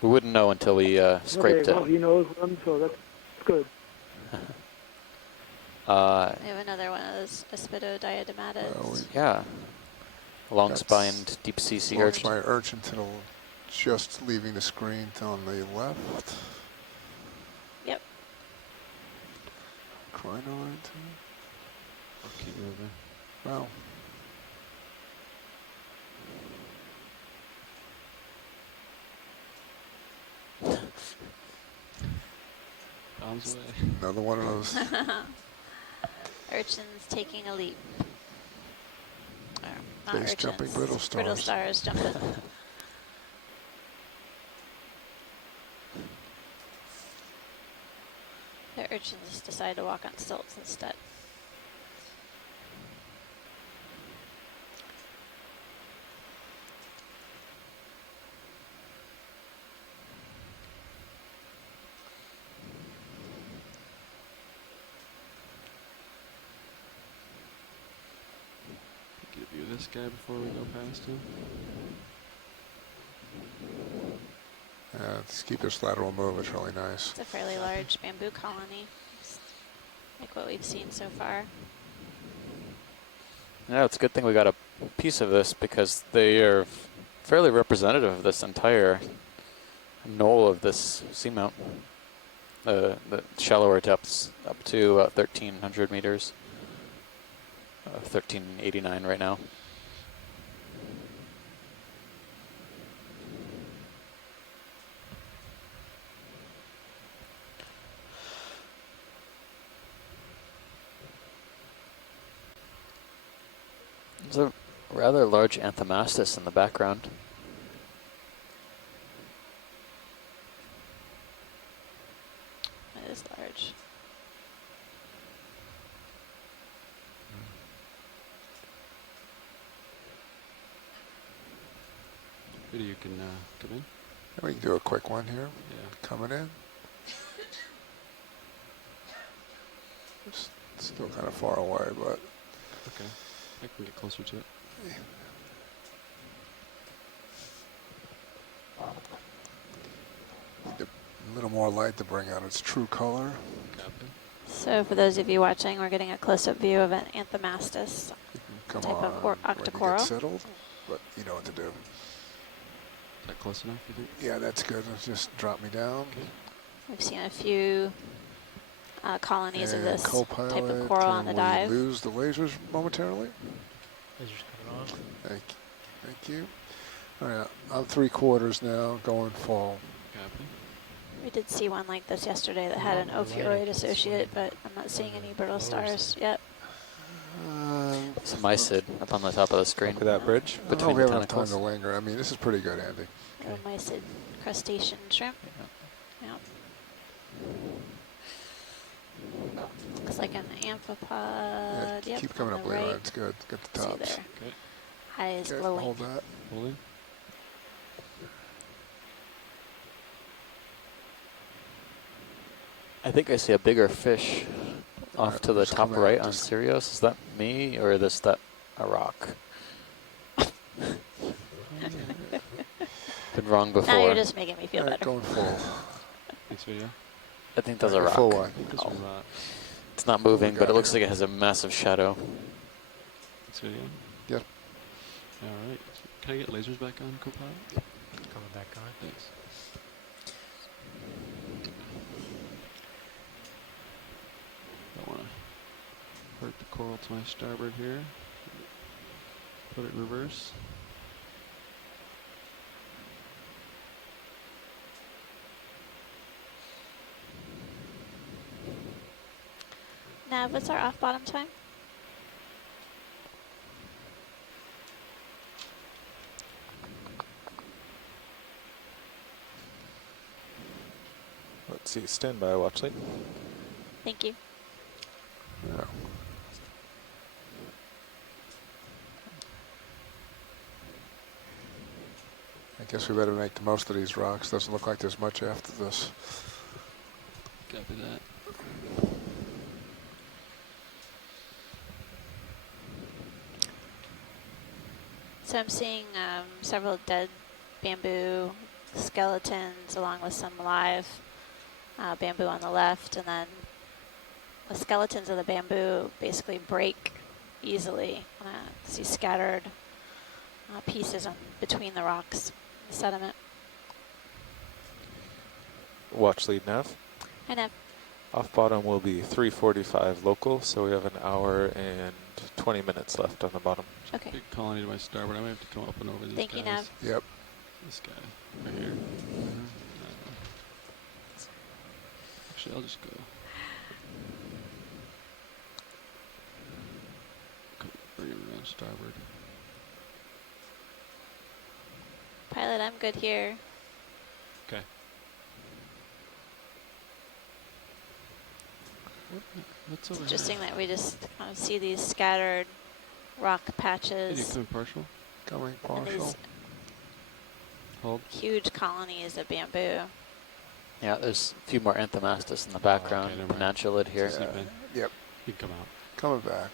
We wouldn't know until we scraped Well, it. he knows them, so that's good. We have another one of those Aspidodiadematids. Yeah. Long-spined deep-sea sea urchin. Long-spined urchin just leaving the screen on the left. Yep. Crinoid. I'll keep moving. Wow. Bombs away. Another one of those. Urchins taking a leap. Or not Base urchins. jumping brittle stars. Brittle stars jumping. The urchins decide to walk on stilts instead. Get a view of this guy before we go past him. Just keep this lateral move. It's really nice. It's a fairly large bamboo colony, like what we've seen so far. Yeah, it's a good thing we got a piece of this because they are fairly representative of this entire knoll of this seamount. The shallower depths up to 1,300 meters. 1389 right now. There's a rather large Anthomastus in the background. It is large. Peter, you can come in. We can do a quick one here. Yeah. Coming in. It's still kind of far away, but. Okay. I can get closer to it. A little more light to bring out its true color. Copy. So for those of you watching, we're getting a close-up view of an Anthomastus Come type on, of when you get octocoral. settled, but you know what to do. Is that close enough, you think? Yeah, that's good. Just drop me down. We've seen a few colonies of And this type Copilot, of coral on the can we dive. lose the lasers momentarily? Lasers coming on. Thank you. All right, I'm 3/4 now, going full. Copy. We did see one like this yesterday that had an ophiuroid associate, but I'm not seeing any brittle stars yet. Some mysid up on the top of the screen. Look at that bridge. we Between the have enough time tentacles. to linger. I mean, this is pretty good, Andy. A mysid crustacean shrimp. Yeah. looks like an amphipod. Yep, keep coming on up, the Leila. right. It's good. Get the See tops. there. Eye is Okay, glowing. hold that. Holding. I think I see a bigger fish off Alright, to the just top come out, right on just- Sirius. Is that me or is that a rock? Been wrong before. Now you're just making me feel Alright, better. going full. Next video. I think that's a Alright, rock. full one. This one rock. It's not moving, got but it looks here? like it has a massive shadow. Next video. Yep. All right. Can I get lasers back on, Copepod? Coming back on. Thanks. Don't want to hurt the coral to my starboard here. Put it in reverse. Nav, what's our off bottom time? Let's see, stand by, watch lead. Thank you. Yeah. I guess we better make the most of these rocks. Doesn't look like there's much after this. Copy that. So I'm seeing several dead bamboo skeletons along with some live bamboo on the left, and then the skeletons of the bamboo basically break easily. I see scattered pieces between the rocks, the sediment. Watch lead nav. Hi, Nav. Off bottom will be 3:45 local, so we have an hour and 20 minutes left on the bottom. Okay. Big colony to my starboard. I might have to come up and over these Thank you, guys. Nav. Yep. This guy right here. Actually, I'll just go. Bring him around starboard. Pilot, I'm good here. Okay. What's over Interesting here? that we just kind of see these scattered rock Did you patches. come partial? Coming And these partial. Hold. huge colonies of bamboo. Yeah, there's a few more Anthomastus in the background. okay, never mind. Penantulid here. Sleep in. Yep. You can come out. Coming back.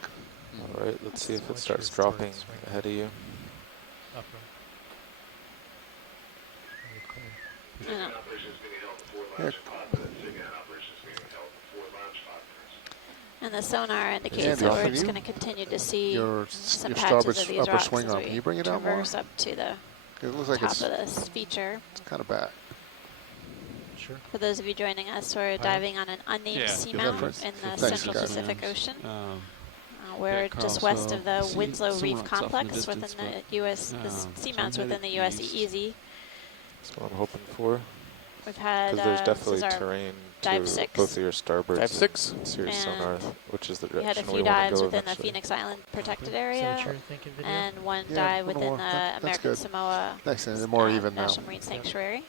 All right, let's see if it What's starts your dropping swing? ahead of you. Up Yeah. Yeah. And the sonar Yeah, indicates that we're can just you- going to continue to see Your some starboard patches of these upper rocks swing as arm. we Can you bring it out more? traverse up to the It looks like top it's of this feature. kind of back. Sure. For those of you joining us, we're diving on an unnamed Yeah, seamount different. in the Thanks, Central guys. Pacific Ocean. Yeah, We're just Carl, west so of the see Winslow some Reef rocks off in the complex within distance, the U.S. The so I'm seamounts within headed the U.S. east. EEZ. That's what I'm hoping for. We've had Because there's this definitely is our terrain dive to 6. both of your starboards. Dive 6? and Sirius sonar, which is the We had a direction few we want to dives go within the eventually. Phoenix Island protected Is that area, what you're thinking, video? and one Yeah, dive one within more. the That's American good. Samoa Thanks, and they're more even now. National Marine Sanctuary.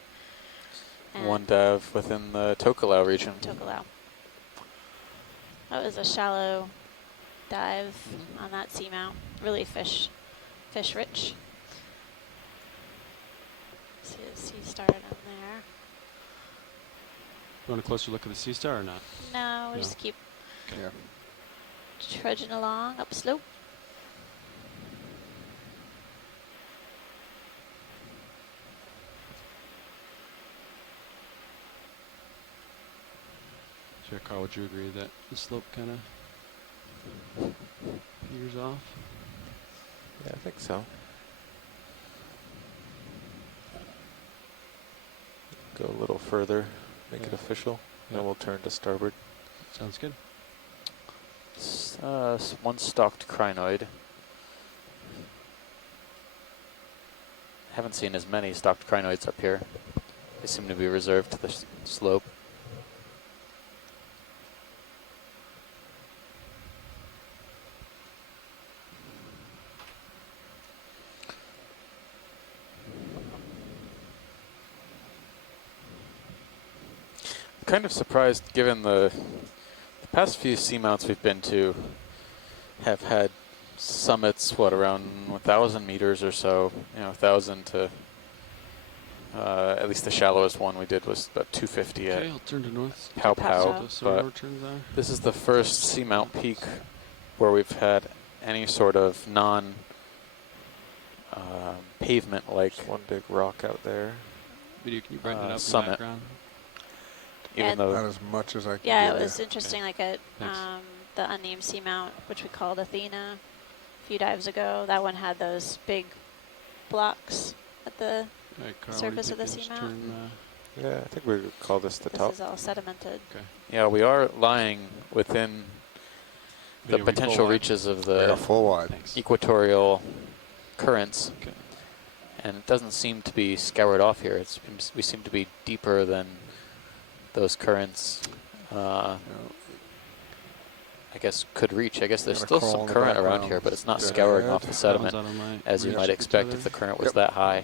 And One dive within the Tokelau region. Tokelau. That was a shallow dive on that seamount. Really fish rich. See the sea started on there. You want a closer look at the sea star or not? No, we'll No. just keep Yeah. trudging along upslope. Sure, Carl, would you agree that the slope kind of peters off? Yeah, I think so. Go a little further, make it Yeah. official, Yeah. then we'll turn to starboard. Sounds good. One stalked crinoid. Haven't seen as many stalked crinoids up here. They seem to be reserved to the slope. Kind of surprised, given the past few seamounts we've been to have had summits, what, around 1,000 meters or so, 1,000 to, at least the shallowest one we did was about 250 Okay, I'll turn to north. Pow Pow, but this is the first seamount peak where we've had any sort of non-pavement like one big rock out there. Video, can you brighten it up summit. in the background? Even though not as much as I can. Yeah, give it was you. interesting. Like at the unnamed seamount, which we called Athena, a few dives ago. That one had those big blocks at the surface of the seamount. Yeah, I think we would call this the top. This is all sedimented. Okay. Yeah, we are lying within the potential reaches of the equatorial currents. Okay. And it doesn't seem to be scoured off here. We seem to be deeper than those currents, I guess, could reach. I guess there's still some current around here, but it's not scouring off the sediment as you might expect if the current was that high.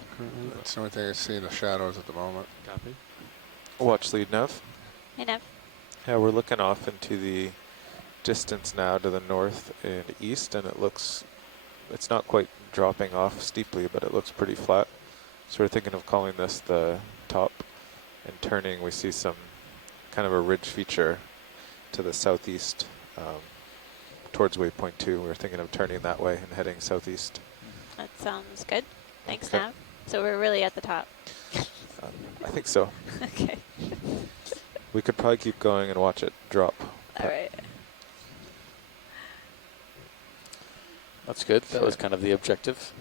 That's the only thing I see in the shadows at the moment. Copy. Watch lead, Nev. Hey, Nev. Yeah, we're looking off into the distance now to the north and east, and it looks, it's not quite dropping off steeply, but it looks pretty flat. So we're thinking of calling this the top, and turning, we see some kind of a ridge feature to the southeast towards waypoint 2. We're thinking of turning that way and heading southeast. That sounds good. Thanks, Okay. Nav. So we're really at the top. I think so. Okay. We could probably keep going and watch it drop. All right. That's good. That was kind of the objective.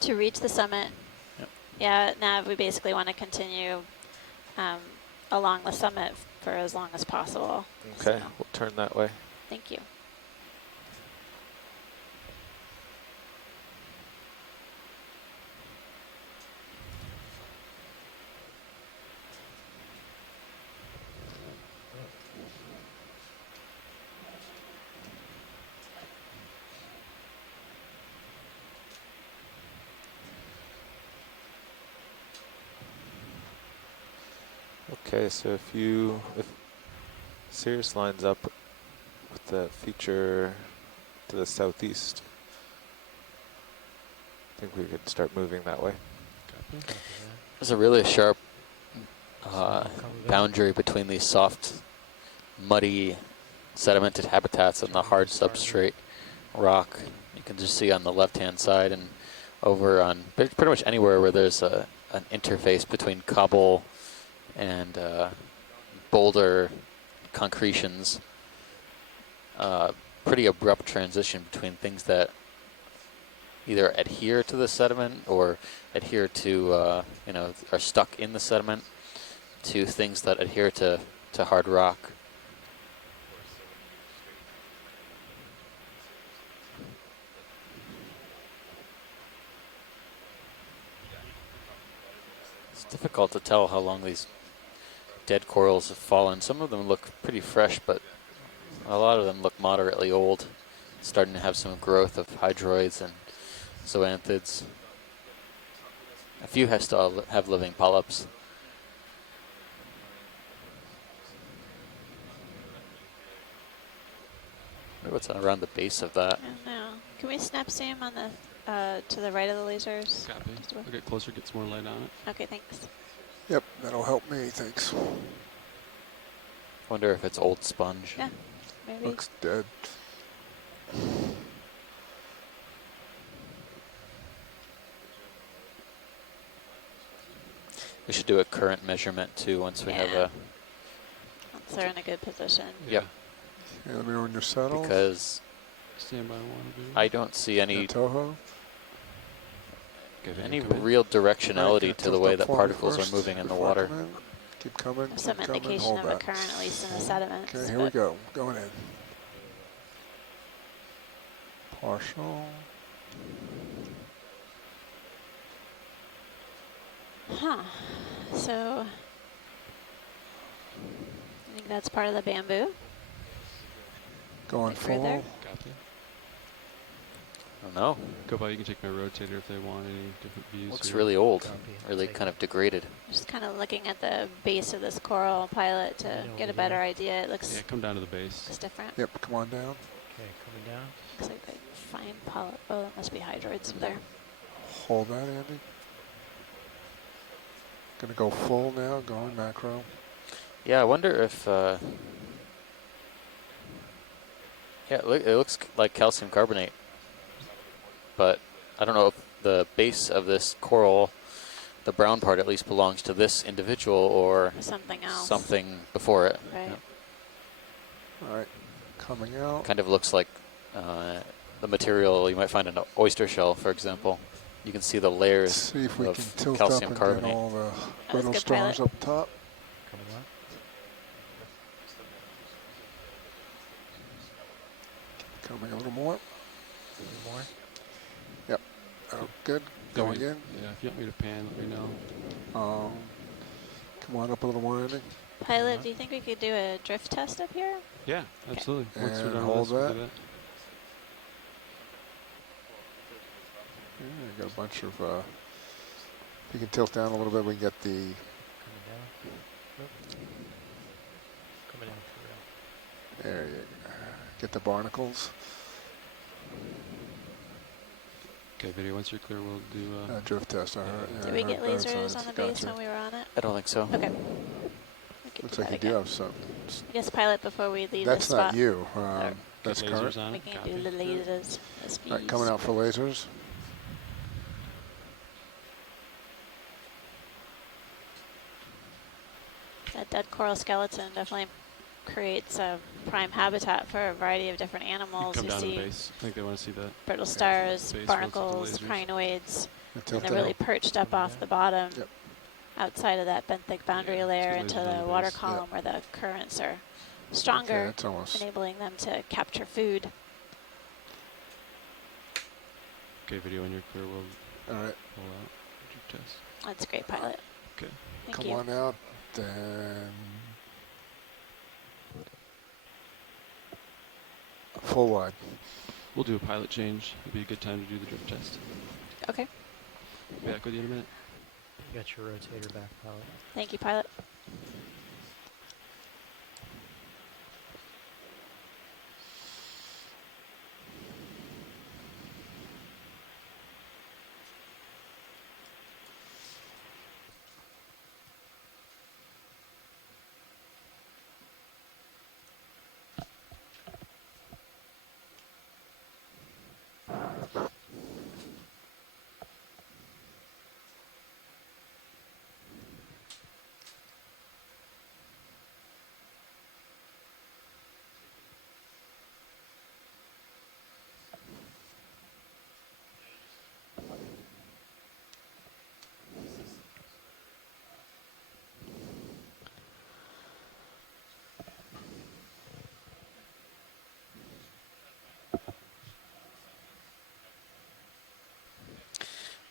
To reach the summit. Yep. Yeah, Nav, we basically want to continue along the summit for as long as possible. Okay, So, we'll turn that way. thank you. Okay, so if Sirius lines up with the feature to the southeast, I think we could start moving that way. There's a really sharp boundary between these soft, muddy, sedimented habitats and the hard substrate rock. You can just see on the left-hand side and over on pretty much anywhere where there's an interface between cobble and boulder concretions. Pretty abrupt transition between things that either adhere to the sediment or adhere to, are stuck in the sediment, to things that adhere to hard rock. It's difficult to tell how long these dead corals have fallen. Some of them look pretty fresh, but a lot of them look moderately old, starting to have some growth of hydroids and zoanthids. A few still have living polyps. I wonder what's around the base of that. I don't know. Can we snap zoom on the to the right of the lasers? Copy. I'll get closer, get some more light on it. Okay, thanks. Yep, that'll help me, thanks. Wonder if it's old sponge. Yeah, maybe. Looks dead. We should do a current measurement too once we have a... Once they're in a good position. Yep. Yeah, let me know when you're settled. Because Stand by one. I don't see any Toho? real directionality Right, to the way that particles are moving in the water. Keep coming, There's some keep coming, indication hold of a that. current, at least in the sediments. Okay, here we go, going in. Partial. Huh. So, I think that's part of the bamboo. Going Right further. full. I don't know. Copepod, you can take my rotator if they want any different views. Looks here. really old, really kind of degraded. Just kind of looking at the base of this coral pilot to get a better idea. It looks. Yeah, come down to the base. Looks different. Yep, come on down. Okay, coming down. Looks like a fine polyp. Oh, that must be hydroids there. Hold that, Andy. Gonna go full now, going macro. Yeah, I wonder if. Yeah, it looks like calcium carbonate, but I don't know if the base of this coral, the brown part at least, belongs to this individual or something else. Something before it. Right. Yeah. All right, coming out. Kind of looks like the material you might find in an oyster shell, for example. You can see the layers See if we of can tilt calcium up and carbonate. get all the brittle stars up top. Coming up. Coming a little more. A little more. Yep. Oh, good. Going in. Yeah, if you want me to pan, let me know. Come on up a little more, Andy. Pilot, do you think we could do a drift test up here? Yeah, absolutely. Once we're And done hold with this, that. we'll do Yeah, got a bunch of. If you can tilt down a little bit, we can get the. Coming down. Nope. Coming down for real. There you go. Get the barnacles. Okay, video. Once you're clear, we'll do drift test. Did we get lasers on the base when we were on it? I don't think so. Okay. Looks like you do have some. I guess pilot before we leave That's this spot. not you. That's lasers current. on We it. can Copy. do the lasers. All right, coming out for lasers. That dead coral skeleton definitely creates a prime habitat for a variety of different animals. Come You down to the see base. I think they want to see that. brittle stars, Base barnacles, relative to lasers. crinoids, and Tilt they're really down. perched up off the bottom Yep. outside of that benthic boundary layer see into lasers on the the water base. column where the currents are stronger, Okay, it's almost. enabling them to capture food. Okay, video. When you're clear, we'll All right. pull out. Drift test. That's great, pilot. Okay. Thank Come you. on out. Then. Full wide. We'll do a pilot change. It'll be a good time to do the drift test. Okay. Be back with you in a minute. You got your rotator back, pilot. Thank you, pilot.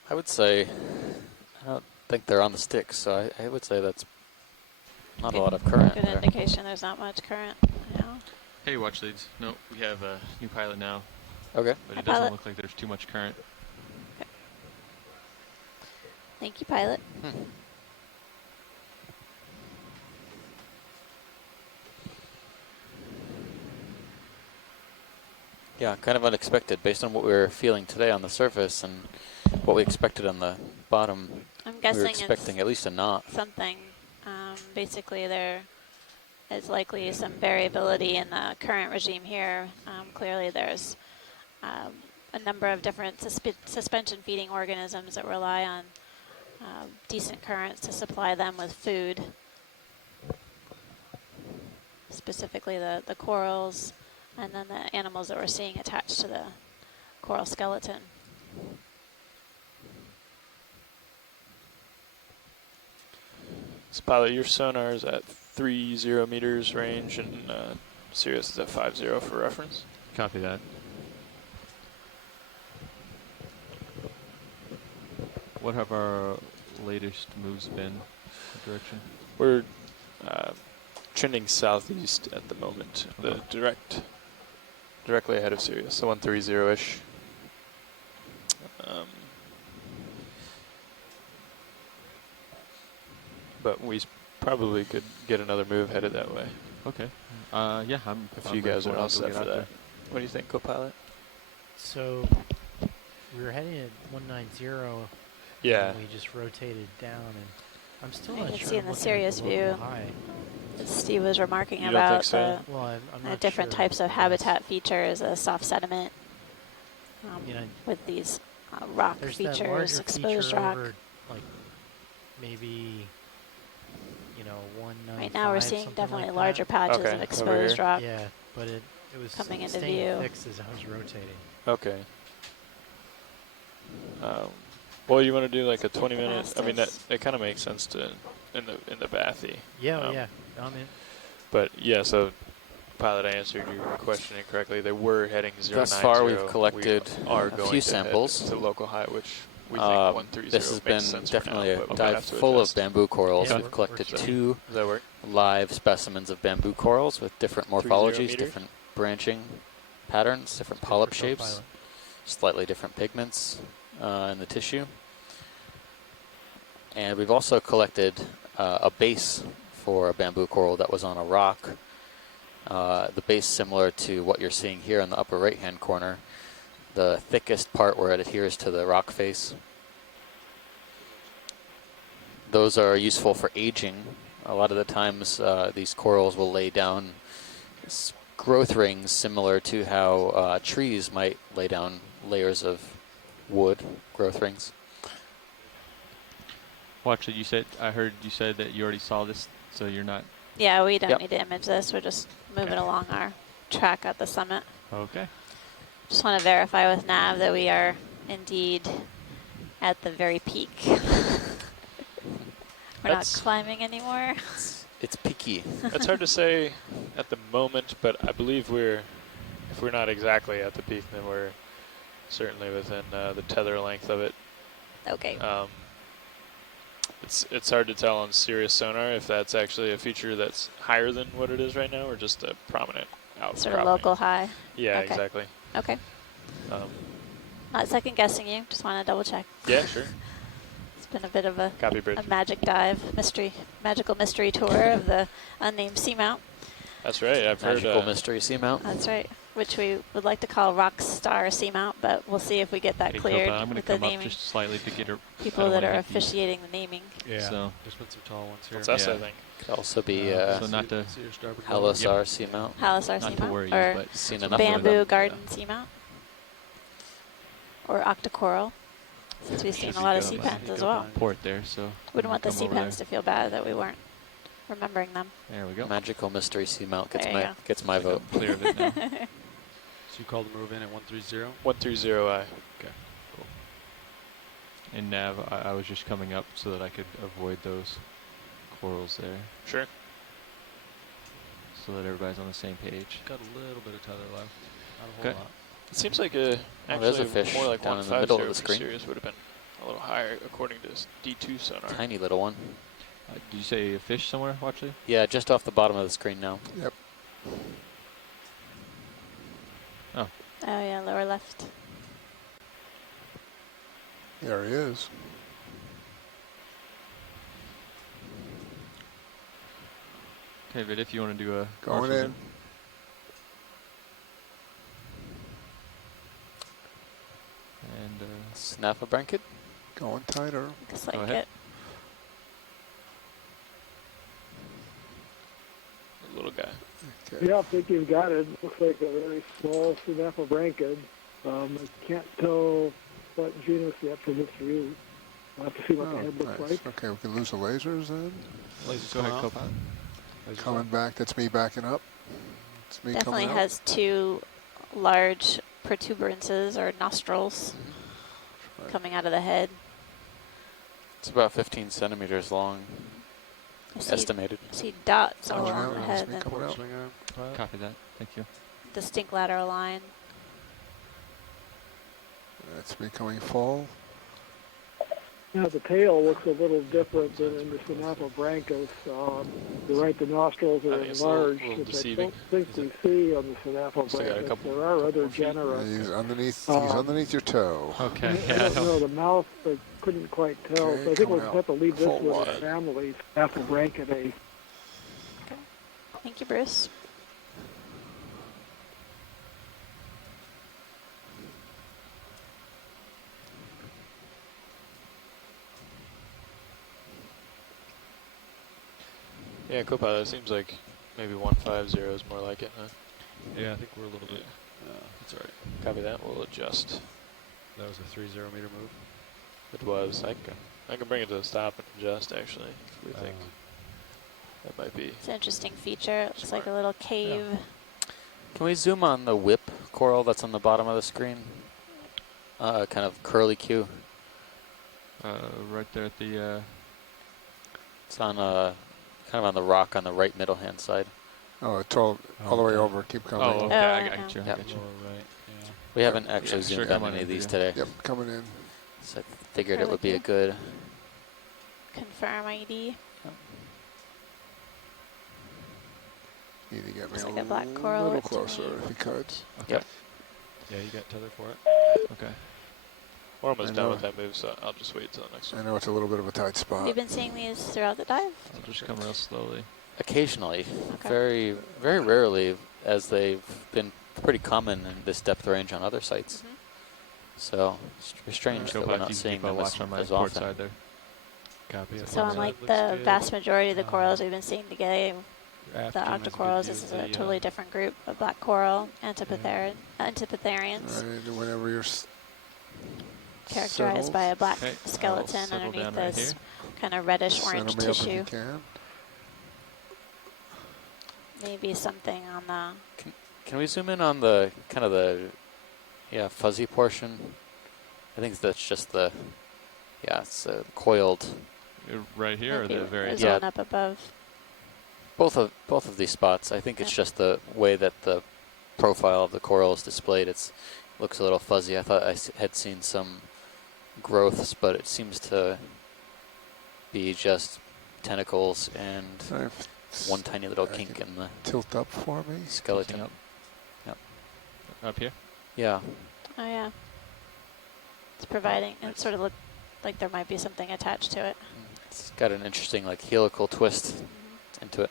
I would say, I don't think they're on the sticks, so I would say that's not a lot of current Good there. indication there's not much current now. Hey, watch leads. No, we have a new pilot now. Okay. But Hi, it doesn't pilot. look like there's too much current. Thank you, pilot. Yeah, kind of unexpected based on what we were feeling today on the surface and what we expected on the bottom. I'm We guessing were expecting it's at least a knot. something. Basically, there is likely some variability in the current regime here. Clearly, there's a number of different suspension feeding organisms that rely on decent currents to supply them with food. Specifically, the corals, and then the animals that we're seeing attached to the coral skeleton. So pilot, your sonar is at 30 meters range, and Sirius is at 50 for reference. Copy that. What have our latest moves been? What direction? We're trending southeast at the moment. The directly ahead of Sirius, so 130-ish. But we probably could get another move headed that way. Okay. Yeah, If I'm you guys are ready all to set get for out that. there. What do you think, Copilot? So we were heading at 190. Yeah. And we just rotated down, and I'm still You not can sure. see in I'm the looking at serious local view high. that Steve was remarking You don't about think so? Well, I'm not different sure. types of habitat features, soft sediment You know, with these rock there's that features, larger exposed feature rock. over, like maybe 195. Right now we're seeing something definitely like larger that. patches Okay, of over exposed here. rock. Yeah, but it was coming into staying view. fixed as I was rotating. Okay. Well, you want to do like a 20-minute? I mean, that kind of makes sense to in the bathy. Yeah, yeah, I'm in. But yeah, so Pilot, I answered your question incorrectly. They were heading 090. Thus far, we've collected we are a going few to samples. head to local high, which we think 130 this has makes been sense definitely for now, a but we'll dive have to full adjust. of bamboo corals. Okay. We've collected Works. 2 Does that work? live specimens of bamboo corals with different 30 morphologies, meters? different branching patterns, different polyp shapes, slightly different pigments in the tissue. And we've also collected a base for a bamboo coral that was on a rock. The base similar to what you're seeing here in the upper right-hand corner, the thickest part where it adheres to the rock face. Those are useful for aging. A lot of the times these corals will lay down growth rings similar to how trees might lay down layers of wood growth rings. Well, actually, I heard you said that you already saw this, so you're not. Yeah, we don't need to image this. We're just moving along our track at the summit. Okay. Just want to verify with Nav that we are indeed at the very peak. We're not climbing anymore. It's peaky. That's hard to say at the moment, but I believe if we're not exactly at the peak, then we're certainly within the tether length of it. Okay. It's hard to tell on Sirius sonar if that's actually a feature that's higher than what it is right now, or just a prominent outcropping. Sort of local high. Yeah, Okay. exactly. Okay. Not second guessing you. Just want to double check. Yeah, sure. It's been a bit of a Copy, magic dive, magical mystery tour of the unnamed seamount. That's right. I've heard Magical mystery seamount. That's right. Which we would like to call Rockstar Seamount, but we'll see if we get that Hey, cleared I'm going to with the come up naming. just slightly to get her. People that are officiating the naming. Yeah, So there's been some tall ones here. That's us, I think. Could also be so not to Halosaur seamount. Halosaur Not Seamount. to worry, or but seen enough of Bamboo them. Garden Seamount. Or Octocoral. Since we've seen a lot of sea pens as well. Port there, so. Wouldn't want the come sea over pens there. to feel bad that we weren't remembering them. There we go. Magical mystery seamount gets There you my go. gets my vote. Clear of it now. So you called the move in at 130? 130I. Okay, cool. And Nav, I was just coming up so that I could avoid those corals there. Sure. So that everybody's on the same page. Got a little bit of tether left. Not a Okay. whole lot. It seems like there's actually a fish more like down in the 150 middle of the for screen. Sirius would have been a little higher according to D2 sonar. Tiny little one. Did you say a fish somewhere, Watchley? Yeah, just off the bottom of the screen now. Yep. Oh. Oh yeah, lower left. There he is. Okay, but if you want to do a Going in. And Snaffabranchid. Going tighter. Looks like Go ahead. it. Little guy. Okay. Yeah, I think you've got it. Looks like a very small Snaffabranchid. I can't tell what genus yet from this view. I'll have to see what the head looks nice. like. Okay, we can lose the lasers then. Lasers Go ahead, coming out. Copilot. Lasers Coming up. back. That's me backing up. It's me Definitely coming out. has 2 large protuberances or nostrils Right. coming out of the head. It's about 15 centimeters long, I see, estimated. see dots all Coming along out, the that's head me and coming out. Swing arm, pilot. Copy that. Thank you. distinct lateral line. That's me coming full. Now the tail looks a little different than in the Synaphobranchus. You're right, the nostrils are enlarged, which I don't think we see on the Synaphobranchus. There are other genera. He's underneath your toe. Okay. I don't know, the mouth, I couldn't quite tell. Okay, So I think we'll coming have to leave this full with wide. the family, Synaphobranchidae. Thank you, Bruce. Yeah, Copepod, it seems like maybe 150 is more like it, huh? Yeah, I think we're a little bit. That's all right. Copy that. We'll adjust. That was a 30 meter move. It was. I can bring it to a stop and adjust, actually, if we think that might be. It's an interesting feature. It looks like a little cave. Yeah. Can we zoom on the whip coral that's on the bottom of the screen? Kind of curly Q. Right there at the... It's on kind of on the rock on the right middle hand side. Oh, it's all the way over. Keep coming. Oh, okay. I got you. Yep. I got you. Right. Yeah. We haven't actually zoomed on any of these today. Yep, coming in. So I figured it would be a good... Confirm ID. Need to get me Looks a like a black coral little with closer Jimmy. if you could. Okay. Yep. Yeah, you got tether for it? Okay. We're almost done with that move, so I'll just wait till the next one. I know it's a little bit of a tight spot. Have you been seeing these throughout the dive? I'll just come real slowly. Occasionally. Okay. Very, very rarely, as they've been pretty common in this depth range on other sites. So it's strange that we're not seeing them as often. Side there. Copy it. So unlike the vast majority of the corals we've been seeing today, the octocorals, this is a totally different group of black coral, antipitherians, Right, whenever you're characterized by a black skeleton settle underneath down right this here. kind of reddish Center orange me up if you tissue. can. Maybe something on the... Can we zoom in on the kind of the fuzzy portion? I think that's just the it's coiled. Right here or the very There's one up above. Both of these spots. I think it's just the way that the profile of the coral is displayed. It looks a little fuzzy. I thought I had seen some growths, but it seems to be just tentacles and one tiny little kink in the tilt up for me. Skeleton. Up. Yep. Up here? Yeah. Oh yeah. It's providing, it sort of looked like there might be something attached to it. It's got an interesting helical twist into it.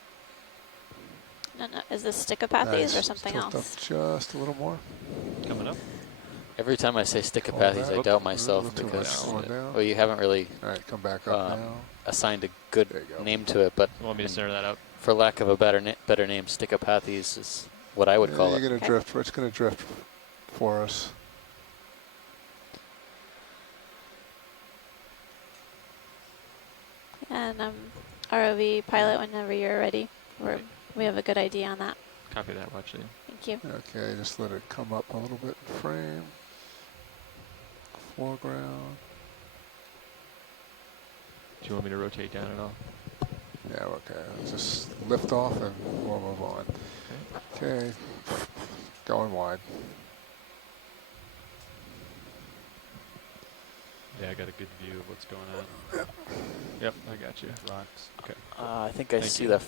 No, is this Sticopathes or something tilt else? Up just a little more. Coming up. Every time I say Sticopathes, I doubt myself because you haven't really come back up now. Assigned a good name to it. But you want me to center that up? For lack of a better name, Sticopathes is what I would call it. You're gonna drift. It's gonna drift for us. And ROV pilot, whenever you're ready, we have a good idea on that. Copy that, watch it. Thank you. Okay, just let it come up a little bit in frame. Foreground. Do you want me to rotate down at all? Yeah, okay. Just lift off and we'll move on. Okay. Going wide. Yeah, I got a good view of what's going on. Yep, I got you. Rocks. Okay. I think I see the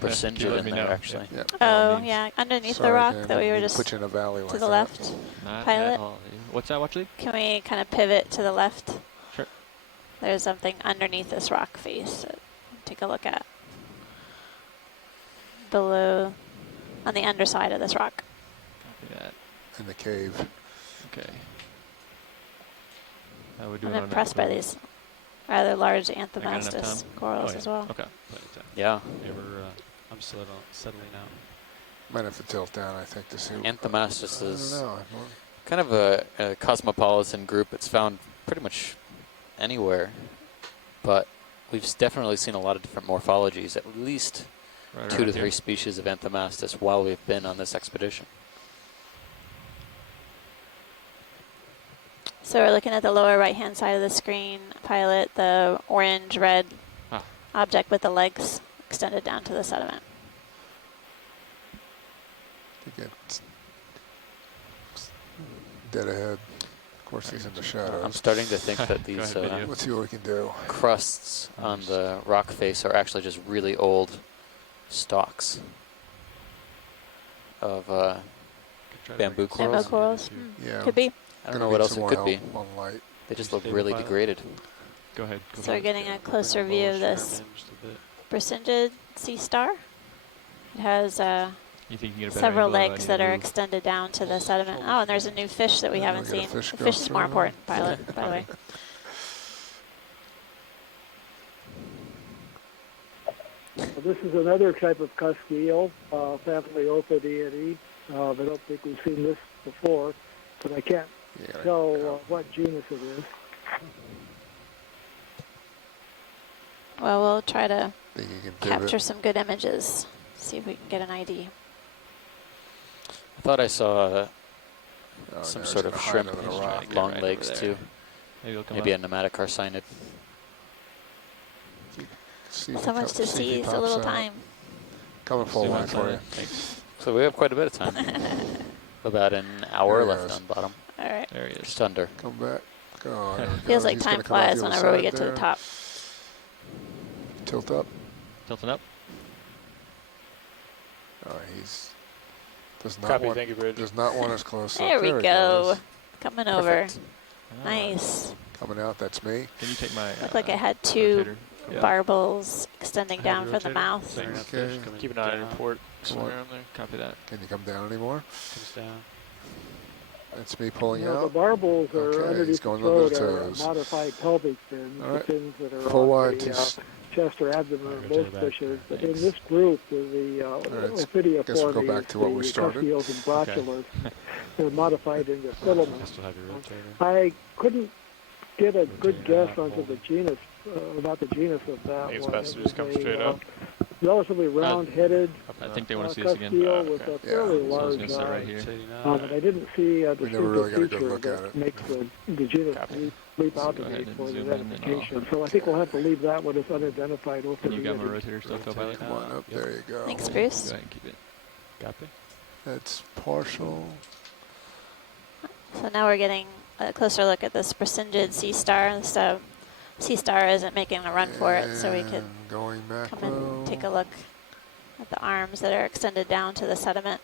Persinger in there, actually. Yep. Oh, yeah, underneath the rock that we were just put you in a valley to like the left. Not Pilot. at all. What's that, Watchley? Can we kind of pivot to the left? Sure. There's something underneath this rock face that take a look at. Below, on the underside of this rock. Copy that. In the cave. Okay. How we doing I'm on impressed by these rather large Anthomastus time? corals as well. Okay. Yeah. I'm settling out. Might have to tilt down, I think, to see. Anthomastus is I don't know. kind of a cosmopolitan group. It's found pretty much anywhere, but we've definitely seen a lot of different morphologies, at least Right 2 to around 3 here. species of Anthomastus while we've been on this expedition. So we're looking at the lower right-hand side of the screen, pilot, the orange-red object with the legs extended down to the sediment. To get dead ahead. course, he's in the shadows. I'm starting to think that these let's see what we can do. Crusts on the rock face are actually just really old stalks of bamboo corals. Bamboo corals. Yeah. Could be. I don't know what else it could be. On light. They just look really degraded. Go ahead. So we're getting a closer view of this Brisingid sea star. It has you think you get a better several angle legs that are extended down to the sediment. Oh, and there's a new fish that we haven't seen. The fish is more important, Pilot, by the way. Well, this is another type of cusk eel, family Ophidiidae. I don't think we've seen this before, but I can't tell what genus it is. Well, we'll try to capture it. some good images, see if we can get an ID. I thought I saw some sort of shrimp, long legs too. Maybe a pneumatic arsinid. So much to see, so little time. Coming full line for you. Thanks. So we have quite a bit of time. About an hour left on bottom. All right. There he is. Just under. Come back. Go on. Feels like time flies whenever we get to the top. Tilt up. Tilting up. Oh, he's does not Copy, want. thank you, Bridge. Does not want us close. There we go. Coming over. Ah. Nice. Coming out. That's me. Can you take my? Looked like I had two barbels extending down from the mouth. Okay. Keep an eye on your port. Come on. Around there. Copy that. Can you come down anymore? Comes down. That's me pulling You know, out. the barbels are Okay, underneath he's the going under throat the are toes. modified pelvic fins, All the right. fins that are Full on wide the to chest or abdomen of Rotate most back. fishes. But in this group, the Ophidiiformes, guess we'll go back to what we the started. cusk eels and brachylas, they're modified into filaments. Still have your rotator. I couldn't get a good guess onto the genus, about the genus of that I think it's one. best to just come It was straight up. relatively round-headed I think they want to see cusk this again. eel with a fairly So I was large going to sit right here. but I didn't see a We never really distinctive got a good feature look at that it. makes the genus leap out go to ahead me and for the zoom in and identification. So I think we'll have to leave that one as unidentified. Can you got my rotator still, Copilot? Come on up. There you go. Thanks, Bruce. Go ahead and keep it. Copy. That's partial. So now we're getting a closer look at this Brisingid sea star. So sea star isn't making a run for it, so we could going come and take a look at the arms that are extended down to the sediment.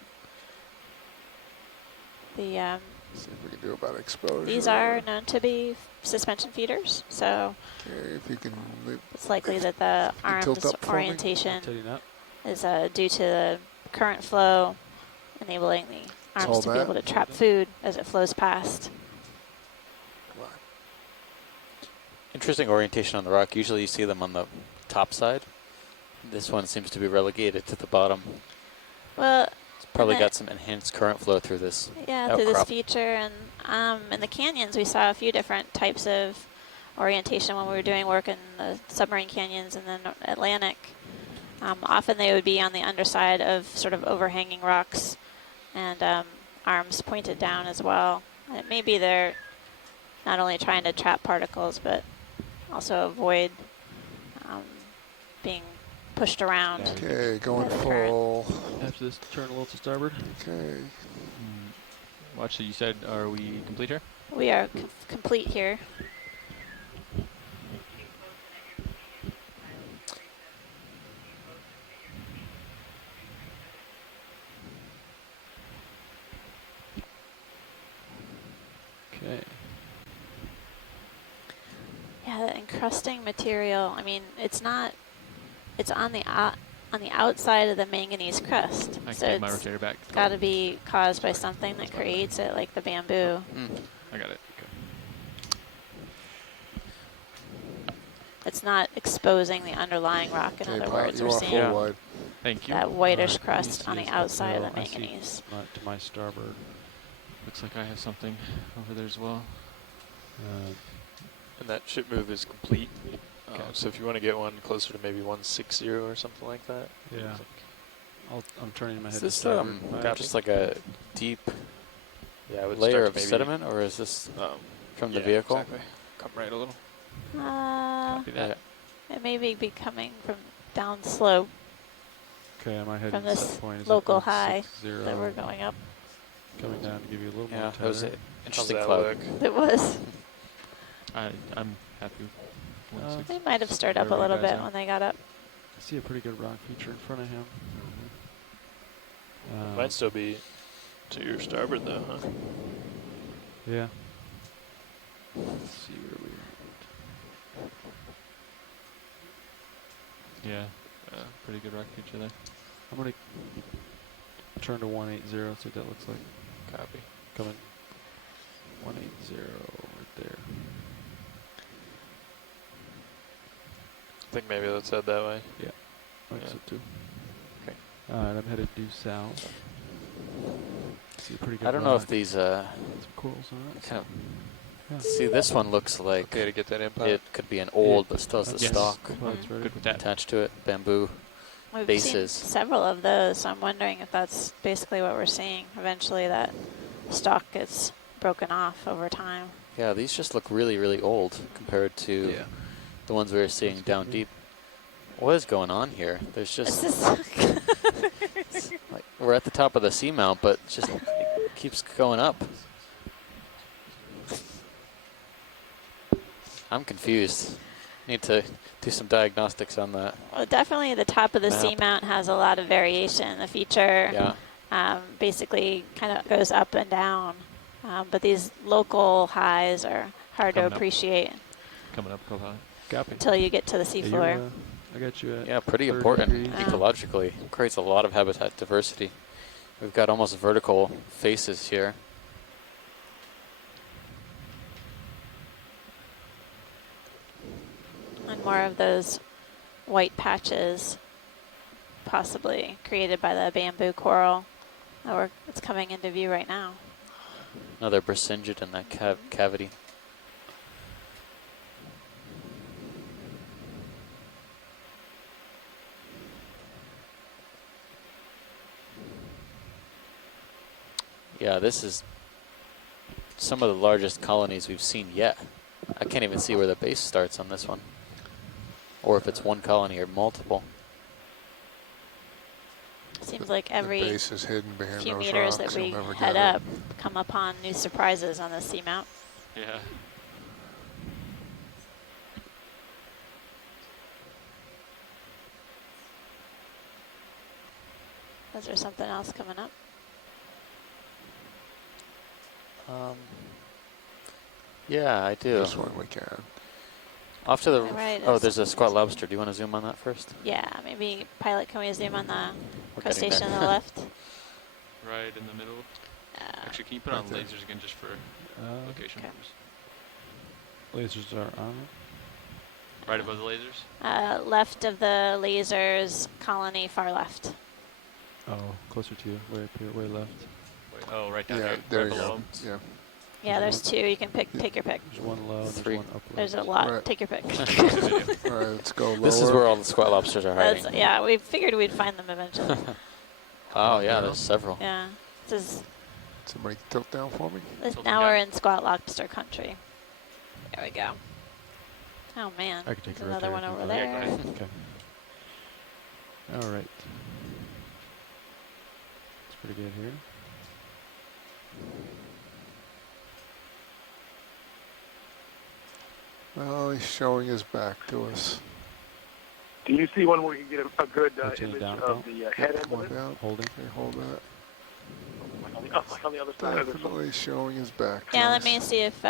The See if we can do about exposure. these are known to be suspension feeders, so Okay, if you can. it's likely that the arms tilt up for me? orientation Tilting up. is due to the current flow, enabling the all arms to be that? able to trap food as it flows past. Interesting orientation on the rock. Usually you see them on the top side. This one seems to be relegated to the bottom. Well, It's probably got some enhanced current flow through this yeah, through this outcrop. feature, and in the canyons we saw a few different types of orientation when we were doing work in the submarine canyons and then Atlantic. Often they would be on the underside of sort of overhanging rocks, and arms pointed down as well. And maybe they're not only trying to trap particles, but also avoid being pushed around. Okay, going by the current. full. After this, turn a little to starboard. Okay. Watch, so you said, are we complete here? We are complete here. Okay. Yeah, the encrusting material, I mean, it's not, it's on the outside of the manganese crust. I So can get my it's rotator back. got to be caused by something that creates it, like the bamboo. I got it. It's not exposing the underlying rock, in other words. We're seeing Thank you. that whitish crust on the outside of the I see manganese. to my starboard. Looks like I have something over there as well. And that ship move is complete. So if you want to get one closer to maybe 160 or something like that. Yeah. I'm turning my head Is to this starboard. just like a deep I would layer start of to maybe- sediment, or is this from the yeah, vehicle? Exactly. Come right a little. Copy that. It may be coming from down slope Okay, my head from set this point is at local high 160. that we're going up. coming down to give you a little Yeah, more that was tether. an interesting How's that cloud. look? It was. I'm happy with 160. They might have stirred up a Whatever you little guys bit are. when they got up. I see a pretty good rock feature in front of him. Might still be to your starboard though, huh? Yeah. Let's see where we are. Yeah, pretty good rock feature there. I'm going to turn to 180, see what that looks like. Copy. Coming. 180 right there. I think maybe let's head that way. Yeah, I think so too. Okay. Alright, I'm headed due south. See a pretty good I don't know if rock. these Some corals on it. kind of. Yeah. See, this one looks like Okay to get that impact. it could be an old, but still has the Yes. stalk Copepod's ready. Good with that. attached to it. Bamboo We've seen bases. several of those, so I'm wondering if that's basically what we're seeing. Eventually that stalk gets broken off over time. Yeah, these just look really, really old compared to Yeah. the ones we were seeing That's down good. deep. What is going on here? There's just This is like we're at the top of the seamount, but it just keeps going up. I'm confused. Need to do some diagnostics on that. well, definitely the top of the Map. seamount has a lot of variation. The feature Yeah. basically kind of goes up and down, but these local highs are hard Coming to up. appreciate Coming up, Copilot. Copy. until you get to the Yeah, seafloor. I got you at Yeah, pretty 30 important degrees. ecologically. Creates a lot of habitat diversity. We've got almost vertical faces here. And more of those white patches possibly created by the bamboo coral that's coming into view right now. Another Brisingid in that cavity. Yeah, this is some of the largest colonies we've seen yet. I can't even see where the base starts on this one. Or if it's one colony or multiple. Seems like The every base is hidden behind few those meters rocks. that we You'll never head get it. up, come upon new surprises on the seamount. Yeah. Is there something else coming up? Yeah, I do. This one we can. Off to the Right, oh, it's- there's a squat lobster. Do you want to zoom on that first? Yeah, maybe pilot, can we zoom on the We're getting crustacean there. on the left? Right in the middle. Actually, can you put right on there. lasers again just for location okay. purposes? Lasers are on it. Right above the lasers? Left of the lasers colony, far left. Oh, closer to you, way up here, way left. Wait, oh, right down Yeah, there. there right you below go. 'em. Yeah. Yeah, there's two. You can take your pick. There's one low and Three. there's one up. There's a left. lot. Right. Take your pick. All right, let's go lower. This is where all the squat lobsters are hiding. Yeah, we figured we'd find them eventually. Oh yeah, there's several. Yeah. This is Somebody tilt down for me. now we're in squat lobster country. There we go. Oh man. I can take There's it right another there one if over you'd there. like. Okay. All right. It's pretty good here. Well, he's showing his back to us. Do you see one where you get a good Rotate image down, of Paul. the head end Come on of it? down. Holding. Okay, hold that. Like on the other side of this one? Definitely showing his back to Yeah, us. let me see if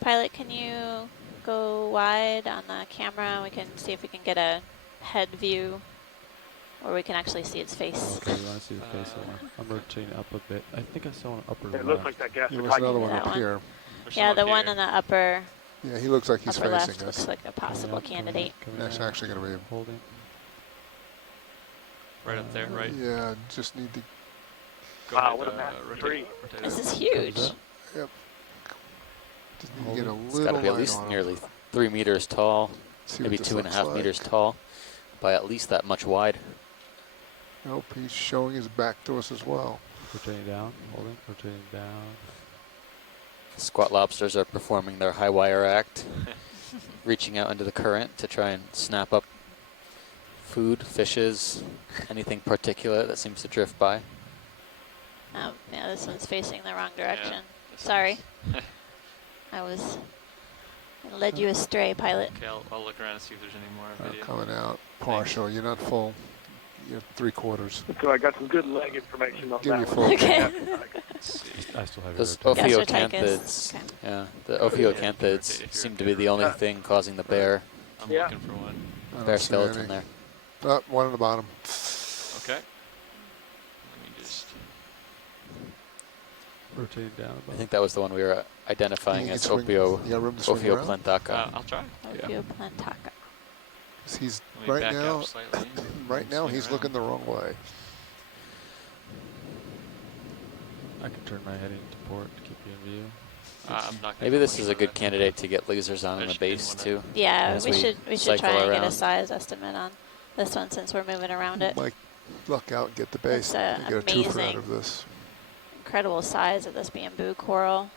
pilot, can you go wide on the camera? We can see if we can get a head view, or we can actually see its face. Okay, you want to see the face of one? I'm rotating up a bit. I think I saw an upper It left. looks like that gas. There was another one That up one. here. Yeah, the one in the upper Yeah, he looks like he's upper facing left us. looks like a possible up, coming candidate. up, coming That's up. actually going to be. Holding. Right up there, right? Yeah, just need to. Go Wow, ahead, what a massive rotate, tree. rotate This it. is huge. Yep. Just need to get a It's little got to be at light least on him. nearly 3 meters tall, See maybe what this 2.5 looks meters like. tall, by at least that much wide. Nope, he's showing his back to us as well. Rotating down. Holding. Rotating down. Squat lobsters are performing their high wire act, reaching out into the current to try and snap up food, fishes, anything particulate that seems to drift by. Yeah, this one's facing the wrong direction. Yeah, Sorry. I led you astray, pilot. Okay, I'll look around and see if there's any more video. Coming out partial. You're not full. You're 3/4. So I got some good leg information on Give that you one. full. Okay. I still have Those your rotator. ophiocanthids, yeah, the ophiocanthids seem to be the only thing causing the bear. I'm looking for one. Bear skeleton there. One on the bottom. Okay. Let me just rotating down. I think that was the one we were identifying as Ophioplantaka. I'll try. Ophioplantaka. He's Let me right back now. up slightly. Right now, Swing he's around. looking the wrong way. I can turn my heading to port to keep you in view. I'm not Maybe this is a good candidate to get lasers on the base too. Yeah, as we should cycle try and get a around. size estimate on this one since we're moving around it. Might luck out and get the base. It's and get a twofer out amazing. of this. Incredible size of this bamboo coral.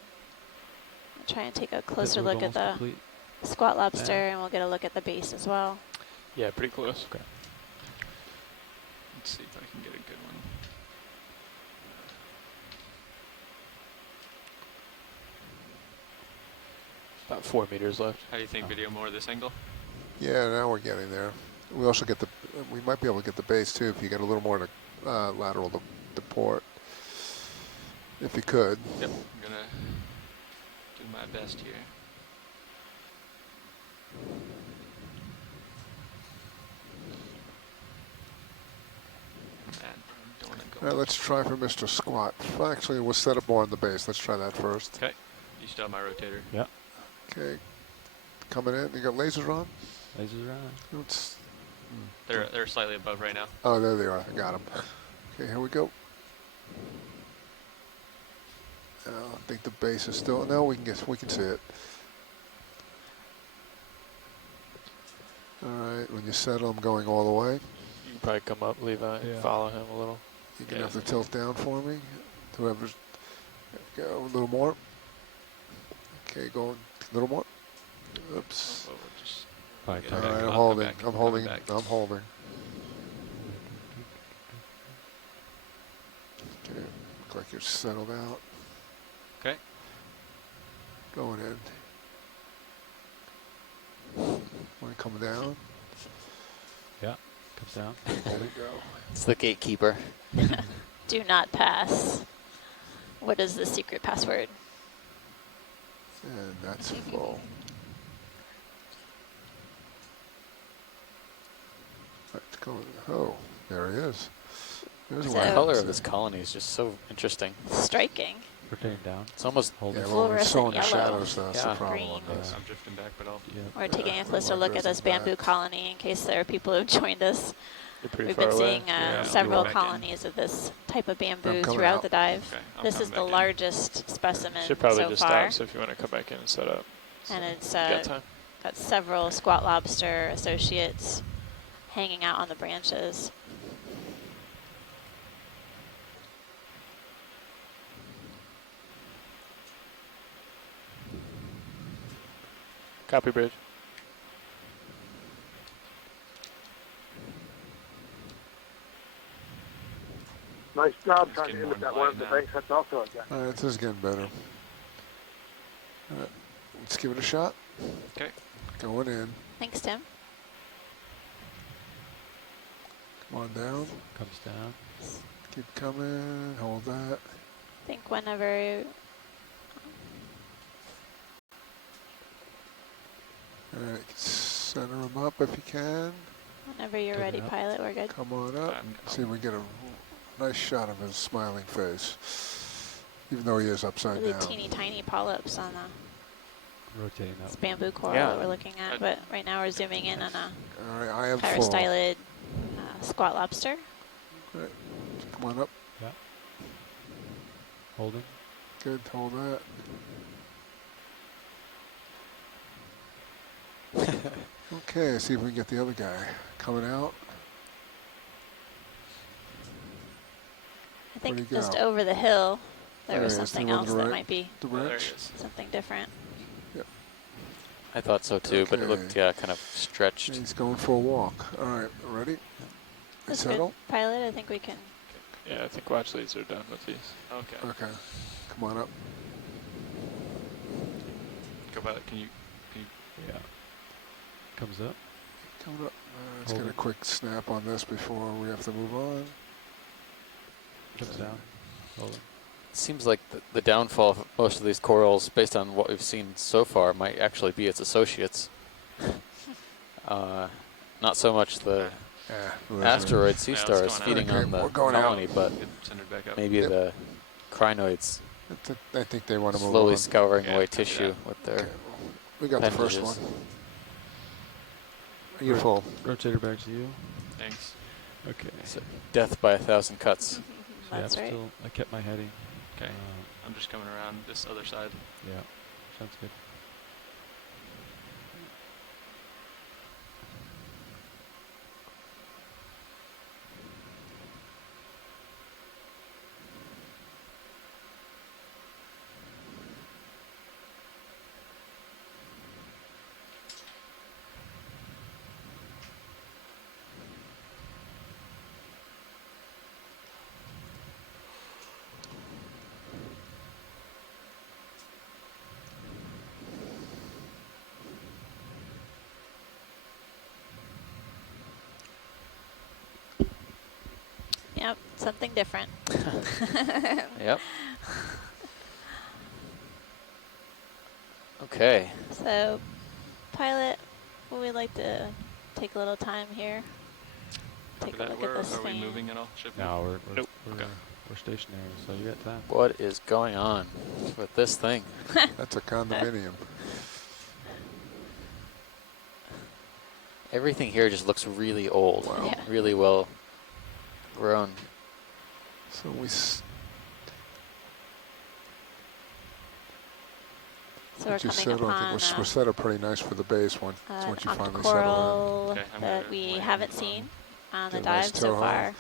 I'll try and take a closer move look at the almost complete? squat lobster, and we'll get a look at the base as well. Yeah, pretty close. Okay. Let's see if I can get a good one. About 4 meters left. How do you think video more this angle? Yeah, now we're getting there. We also get we might be able to get the base too if you get a little more lateral to port. If you could. Yep, I'm gonna do my best here. All right, let's try for Mr. Squat. Well, actually, we'll set up more on the base. Let's try that first. Okay. You still have my rotator? Yeah. Okay. Coming in. You got lasers on? Lasers are on. Let's, They're slightly above right now. oh, there they are. I got them. Okay, here we go. I think the base is still. No, we can see it. All right. When you settle, I'm going all the way. You can probably come up, Levi, and follow him a little. You're going to have to tilt down for me. Whoever's. Go a little more. Okay, going a little more. Oops. All right, I'm holding. I'm holding. I'm holding. Okay, look like you're settled out. Okay. Going in. Want to come down? Yeah, comes down. Holding. Go. It's the gatekeeper. Do not pass. What is the secret password? And that's full. Let's go. Oh, there he is. There's The one. color of this colony is just so interesting. Striking. Rotating down. It's almost holding. Yeah, well, we're so in the Fluorescent shadows. That's the problem green. on this. I'm drifting back, but I'll. We're taking a closer look at this bamboo colony in case there are people who have joined us. You're pretty We've far been away. seeing Yeah, I'll several be back in. colonies of this type of bamboo I'm coming throughout out. the dive. Okay, I'm This is coming the back in. largest specimen Should probably so just far. stop, so if you want to come back in and set up. And it's got time. got several squat lobster associates hanging out on the branches. Copy, bridge. Nice job trying to getting image more that one of light the now. base. That's also a guy. All right, this is getting better. All right, let's give it a shot. Okay. Going in. Thanks, Tim. Come on down. Comes down. Keep coming. Hold that. I think whenever All right, center them up if you can. you're Good ready, enough. pilot, we're good. Come on up. See if we get a nice shot of his smiling face, even though he is upside Really down. teeny tiny polyps on the Rotating up. this bamboo coral Yeah. that we're looking at, but right now we're zooming in on a All right, I am full. Halosaur squat lobster. Right. Come on up. Yeah. Holding. Good. Hold that. Okay, see if we can get the other guy coming out. I think Where'd he just go? over the hill there There was he is, something the one else to the that right. might be The There wrench. he is. something different. I thought so too, but it Okay. looked kind of stretched. He's going for a walk. All right, ready? That's Settle. good, pilot. I think we can Yeah, I think watch leads are done with these. Okay. Okay. Come on up. Copilot, can you? Yeah. Comes up. Coming up. Let's get a quick snap on this before we have to move on. Comes down. Hold it. It seems like the downfall of most of these corals, based on what we've seen so far, might actually be its associates. Not so much the asteroid sea stars feeding on the colony, but maybe the crinoids I think they want to move slowly on. scouring away tissue with their We got the first one. You're full. Rotator back to you. Thanks. Okay. So death by 1,000 cuts. That's right. I kept my heading. Okay. I'm just coming around this other side. Yeah. Sounds good. Yep, something different. Yep. Okay. So, pilot, would we like to take a little time here? Take a look at this Are we thing. moving at all? No, Nope. we're stationary, so you got time. What is going on with this thing? That's a condominium. Everything here just looks really old, Yeah. really well grown. So we. So we're What you coming said, I upon think we're set up pretty nice for the base one. Once you finally settle coral Okay, I'm that gonna we haven't seen on the Get a nice dive so toe far. hold.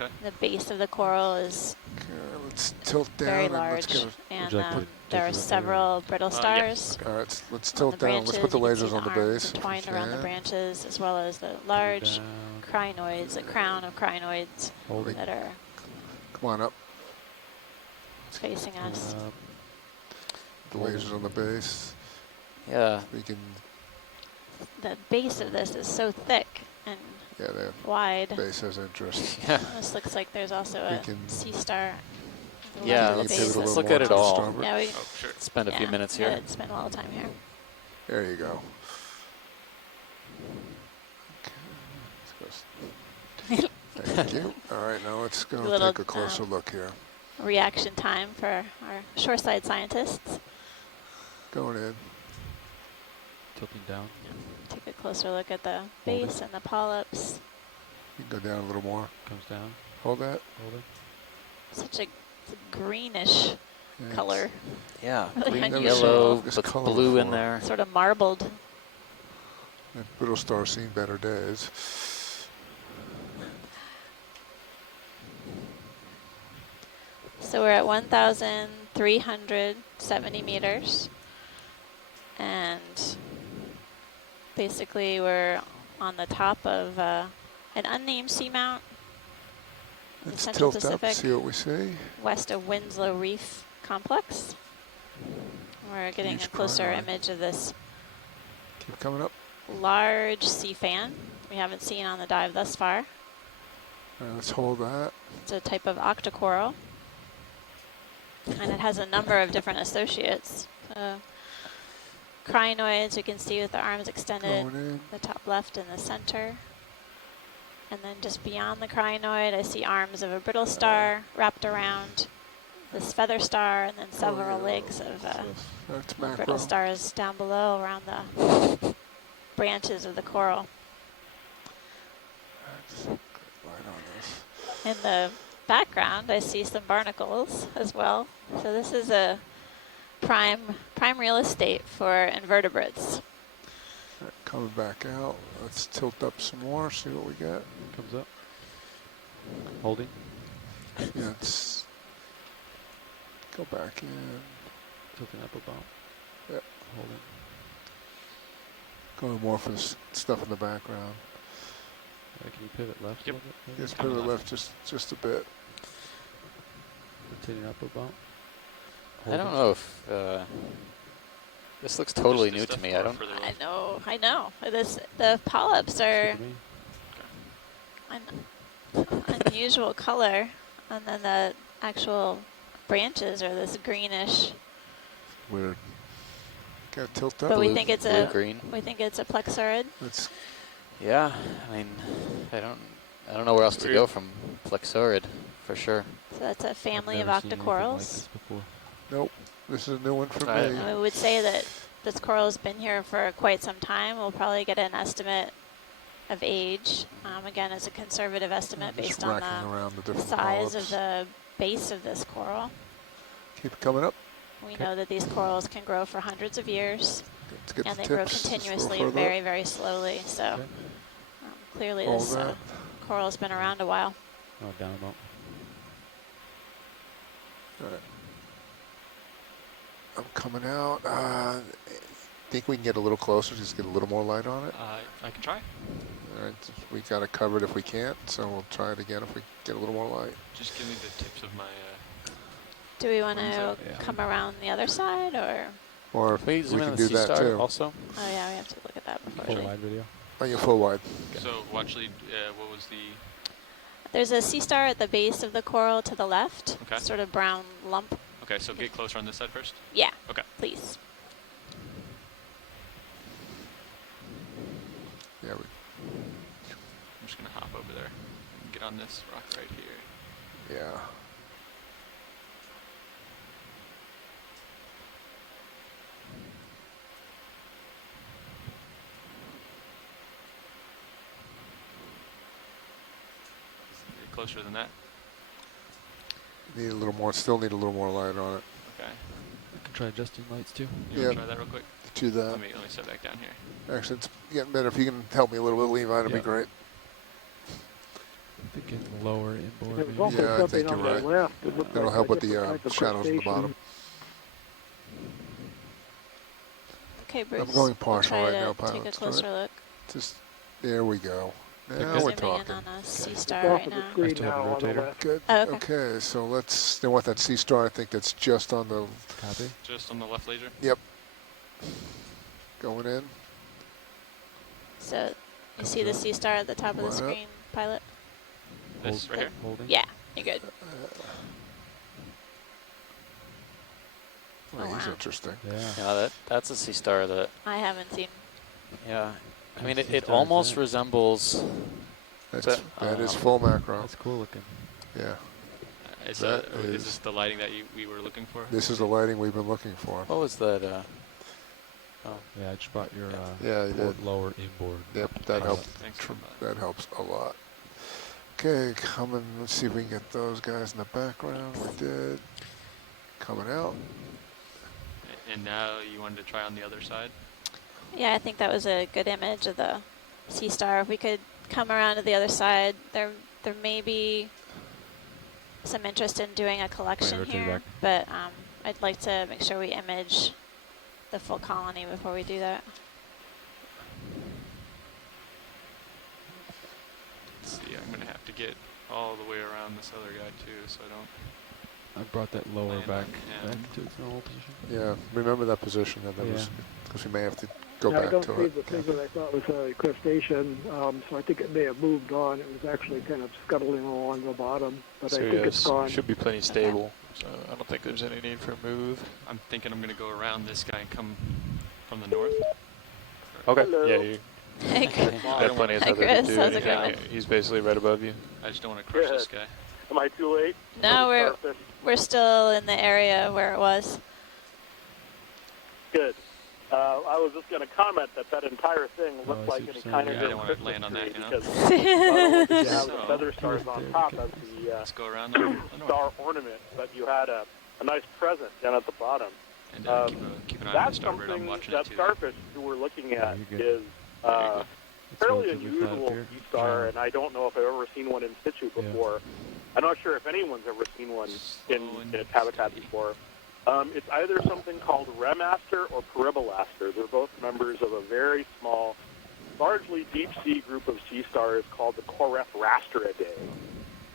Okay. The base of the coral is Okay, let's tilt down very and let's large, go. and Would you like to there are take a look several brittle stars. All right, let's on tilt the down. Let's put the branches. You lasers can on see the arms base. entwined around the Okay. branches, as well as the large Down. crinoids, a crown of crinoids Hold it. that are Come on up. facing us. The lasers on the base. Yeah. We can. The base of this is so thick and wide. Base has interest. Yeah. This looks like there's also We a can- sea star. Yeah, at the let's base. look at it all. Yeah, we Spend a few minutes here. Spend a little time here. There you go. Okay. Thank you. All right, now let's go Little, take a closer look here. Reaction time for our shoreside scientists. Going in. Tilting down. Take a closer look at the base and the polyps. You can go down a little more. Comes down. Hold that. Hold it. Such a greenish color. Yeah, Really green, unusual. yellow, This with color blue in before. there. Sort of marbled. That brittle star's seen better days. So we're at 1,370 meters. And basically we're on the top of an unnamed seamount in the Let's Central tilt Pacific, up, see what we see. west of Winslow Reef complex. We're getting Huge a closer crinoid. image of this Keep coming up. large sea fan we haven't seen on the dive thus far. All right, let's hold that. It's a type of octocoral, and it has a number of different associates. Crinoids you can see with the arms extended, Going in. the top left in the center. And then just beyond the crinoid, I see arms of a brittle star wrapped around this feather star, and then several legs of That's brittle macro. stars down below around the branches of the coral. Light on this. In the background, I see some barnacles as well. So this is a prime real estate for invertebrates. All right, coming back out. Let's tilt up some more, see what we get. Comes up. Holding. Yeah, let's go back in. Tilting up about. Yep. Holding. Going more for the stuff in the background. Can you pivot left a little bit? Maybe? Just pivot left just a bit. Rotating up about. I don't know if this looks totally new to me. I know. The polyps are an unusual color, and then the actual branches are this greenish. Weird. Gotta tilt up. But we think it's a green. We think it's a plexaurid. Yeah, I mean, I don't know where else to go from plexaurid, for sure. So that's a family of octocorals. Nope, this is a new one for me. And we would say that this coral has been here for quite some time. We'll probably get an estimate of age. Again, it's a conservative estimate based on the size of the base of this coral. Keep it coming up. We know that these corals can grow for hundreds of years, and they grow continuously and very, very slowly. So clearly this coral has been around a while. Oh, down about. All right. I'm coming out. Think we can get a little closer, just get a little more light on it? I can try. All right, we got it covered if we can't, so we'll try it again if we get a little more light. Just give me the tips of my... Do we want to come around the other side, or we can do that too. Also? Oh yeah, we have to look at that before. Full wide video. Oh, yeah, full wide. So actually, what was the... There's a sea star at the base of the coral to the left, sort of brown lump. Okay, so get closer on this side first? Yeah. Okay. Please. Yeah. I'm just going to hop over there and get on this rock right here. Yeah. Get closer than that. Need a little more, still need a little more light on it. Okay. I can try adjusting lights too. You want to try that real quick? Do that. Let me set back down here. Actually, it's getting better. If you can help me a little bit, Levi, that'd be great. I think getting lower inboard. Yeah, I think you're right. That'll help with the shadows on the bottom. Okay, Bruce. I'm going partial right now, Take a closer look. Just there we go. Now we're Zooming talking. in on a sea star right now. I still have a rotator. Good. Oh, okay, so let's. They want that sea star. I think that's just on the. Copy. Just on the left laser. Yep. Going in. So you see the sea star at the top of the screen, pilot? This right here? Holding. Yeah, you're good. Well, he's interesting. Yeah, that's a sea star that... I haven't seen. Yeah. I mean, it almost resembles... That is full macro. That's cool looking. Yeah. Is this the lighting that we were looking for? This is the lighting we've been looking for. What was that? Oh. Yeah, I just brought your lower inboard. Yep, that helps. Thanks. That helps a lot. Okay, coming. Let's see if we can get those guys in the background. We did. Coming out. And now you wanted to try on the other side? Yeah, I think that was a good image of the sea star. If we could come around to the other side, there may be some interest in doing a collection here, but I'd like to make sure we image the full colony before we do that. Let's see, I'm going to have to get all the way around this other guy too, so I don't... I brought that lower back to its normal position. Yeah, remember that position. That was because we may have to go back to it. I don't see the thing that I thought was a crustacean, so I think it may have moved on. It was actually kind of scuttling along the bottom, but I think it's gone. Should be plenty stable, so I don't think there's any need for a move. I'm thinking I'm going to go around this guy and come from the north. Okay. Hello. Yeah, you got plenty of tether to do anything. He's basically right above you. I just don't want to crush this guy. Am I too late? No, we're still in the area where it was. Good. I was just going to comment that entire thing looked like any kind of... I don't want to land on that, you know? Because you have the feather stars on top as the let's go around the star ornament, but you had a nice present down at the bottom. And keep an eye on the starboard. I'm watching that it too. starfish you were looking at is fairly unusual sea star, and I don't know if I've ever seen one in situ before. I'm not sure if anyone's ever seen one in its habitat before. It's either something called Remaster or Peribalaster. They're both members of a very small largely deep-sea group of sea stars called the Corephrastridae.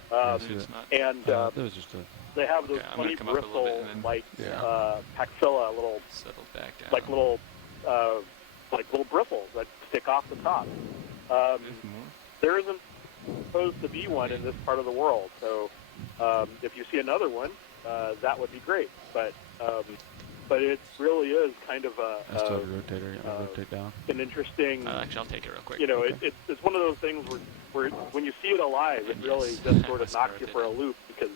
There's just a... They have those funny bristle, like paxilla, little, settle back down. like little bristles that stick off the top. There isn't supposed to be one in this part of the world, so if you see another one, that would be great. But it really is kind of rotate down. an interesting. Actually, I'll take it real quick. You know, it's one of those things where when you see it alive, it really just sort of knocks you for a loop because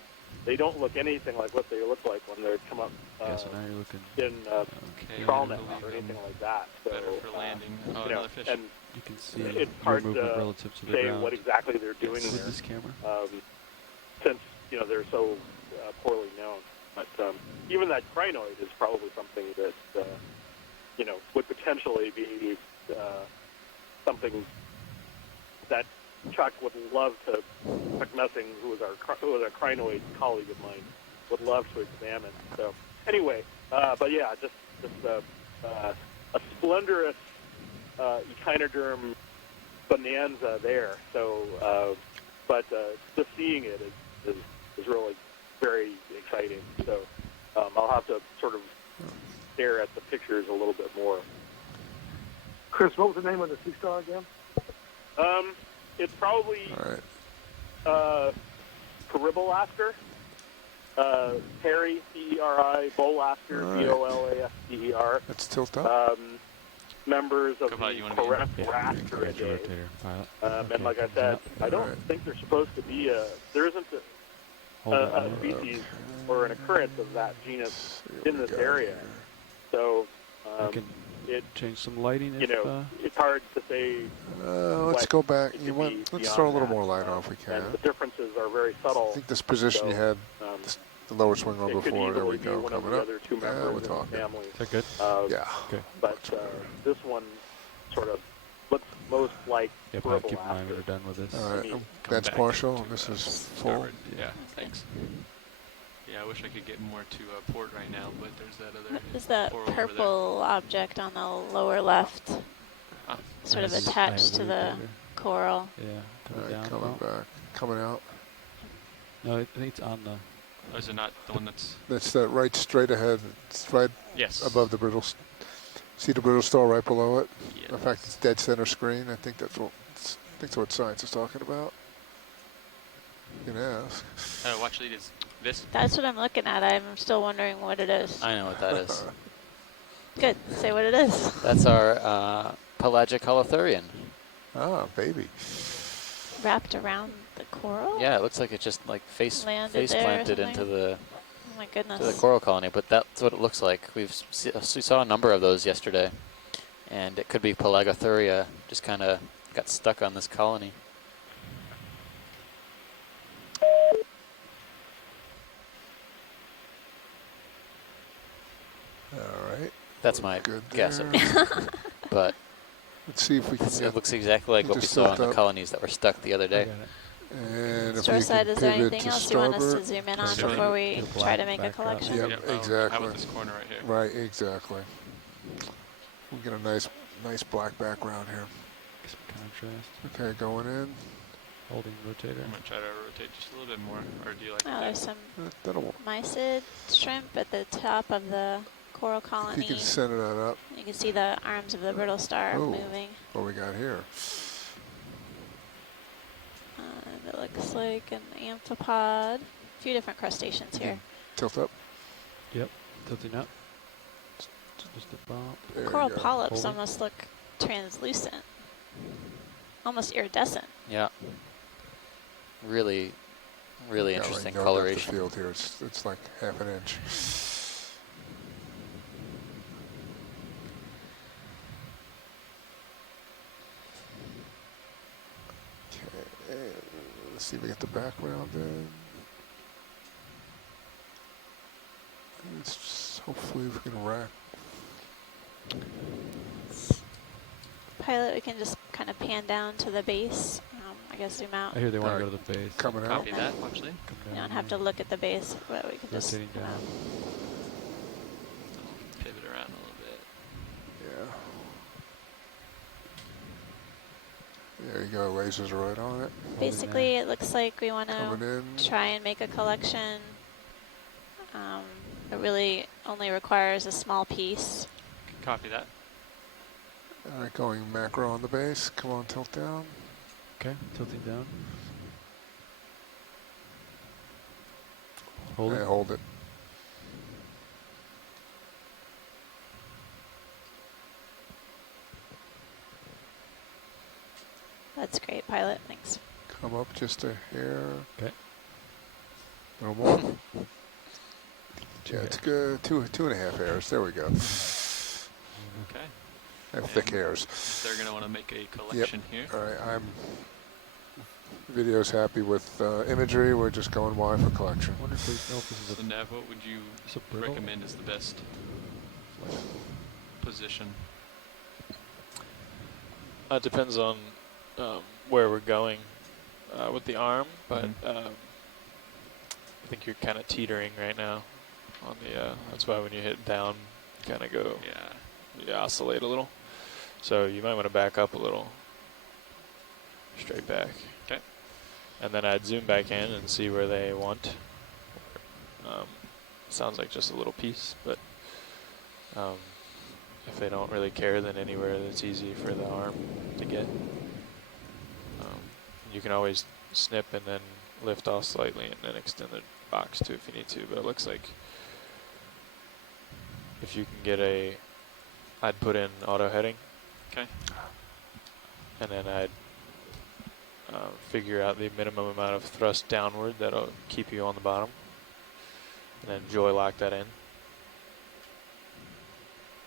they don't look anything like what they look like when they come up so now you're looking in trawl net or anything like that. So, better for landing. You know, fish. and you can see it's hard to relative to the say ground. what exactly they're doing with there. this camera. Since they're so poorly known. But even that crinoid is probably something that would potentially be something that Chuck would love to. Chuck Messing, who was a crinoid colleague of mine, would love to examine. So anyway, but yeah, just a splendorous echinoderm bonanza there. So, but just seeing it is really very exciting. So I'll have to sort of stare at the pictures a little bit more. Chris, what was the name of the sea star again? It's probably Peribolaster, Peri, P-E-R-I, Bolaster, B-O-L-A-S-T-E-R. Let's tilt up. Members of the Corephrastridae. And like I said, I don't think there's supposed to be there isn't a species or an occurrence of that genus in this area. So it change some lighting. It's hard to say. Let's go back. Let's throw a little more light on if we can. And the differences are very subtle. I think this position you had, the lower swing on before. There we go. Coming up. We're talking. Is that good? Yeah. Okay. But this one sort of looks most like. Yeah, probably keep in mind when we're done with this. All right. That's partial. And this is full. Yeah. Thanks. Yeah, I wish I could get more to port right now, but there's that other. What is that purple object on the lower left? Sort of attached to the coral. Yeah, coming back, coming out. No, I think it's on the. Oh, is it not the one that's? That's that right straight ahead. It's right above the brittle. See the brittle star right below it. Yes. In fact, it's dead center screen. I think that's what science is talking about. You can ask. Watch lead is this. That's what I'm looking at. I'm still wondering what it is. I know what that is. Good. Say what it is. That's our pelagic holothurian. Ah, baby. Wrapped around the coral? Yeah, it looks like it just like face planted into the. Oh my goodness. To the coral colony, but that's what it looks like. We saw a number of those yesterday, and it could be Pelagothuria. Just kind of got stuck on this colony. All right. That's my guess, at least. But let's see if we can. It looks exactly like what we saw in the colonies that were stuck the other day. And if Shoreside, we is there can anything else you want us to zoom in on before we try to make a collection? Yep, exactly. How about this corner right here? Right, exactly. We get a nice black background here. Some contrast. Okay, going in. Holding rotator. I'm gonna try to rotate just a little bit more, or do you like? Oh, there's some mysid shrimp at the top of the coral colony. If you can center that up. You can see the arms of the brittle star moving. What we got here? It looks like an amphipod. A few different crustaceans here. Tilt up. Yep, tilting up. Just a bump. Coral polyps almost look translucent, almost iridescent. Yeah. Really interesting coloration. The field here, it's like half an inch. Okay, let's see if we get the background in. Hopefully we can rack. Pilot, we can just kind of pan down to the base. I guess zoom out. I hear they want to go to the base. Coming out. Copy that, actually. You don't have to look at the base, but we can just rotating down. Pivot around a little bit. Yeah. There you go, lasers right on it. Basically, it looks like we want to try and make a collection. It really only requires a small piece. Copy that. All right, going macro on the base. Come on, tilt down. Okay, tilting down. Hold it. Hold it. That's great, pilot. Thanks. Come up just a hair. Okay. A little more. Yeah, it's good. Two and a half hairs. There we go. Okay. Have thick hairs. They're going to want to make a collection here. All right, video's happy with imagery. We're just going wide for collection. So Nav, what would you recommend is the best position? It depends on where we're going with the arm, but I think you're kind of teetering right now on the, that's why when you hit down, you kind of go, you oscillate a little. So you might want to back up a little, straight back. Okay. And then I'd zoom back in and see where they want. Sounds like just a little piece, but if they don't really care, then anywhere that's easy for the arm to get. You can always snip and then lift off slightly and then extend the box too if you need to, but it looks like if you can get I'd put in auto heading. Okay. And then I'd figure out the minimum amount of thrust downward that'll keep you on the bottom. And then joy lock that in.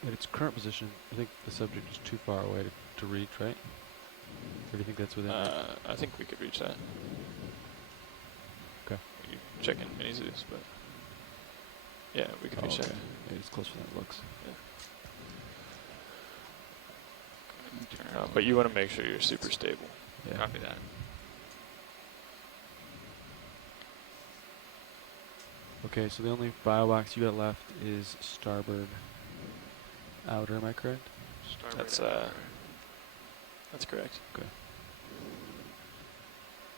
At its current position, I think the subject is too far away to reach, right? Or do you think that's within I think we could reach that. Okay. You check in mini Zeus, but yeah, we could reach that. Yeah, it's closer than it looks. Yeah. But you want to make sure you're super stable. Yeah. Copy that. Okay, so the only bio box you got left is starboard outer, am I correct? Starboard that's correct. Okay.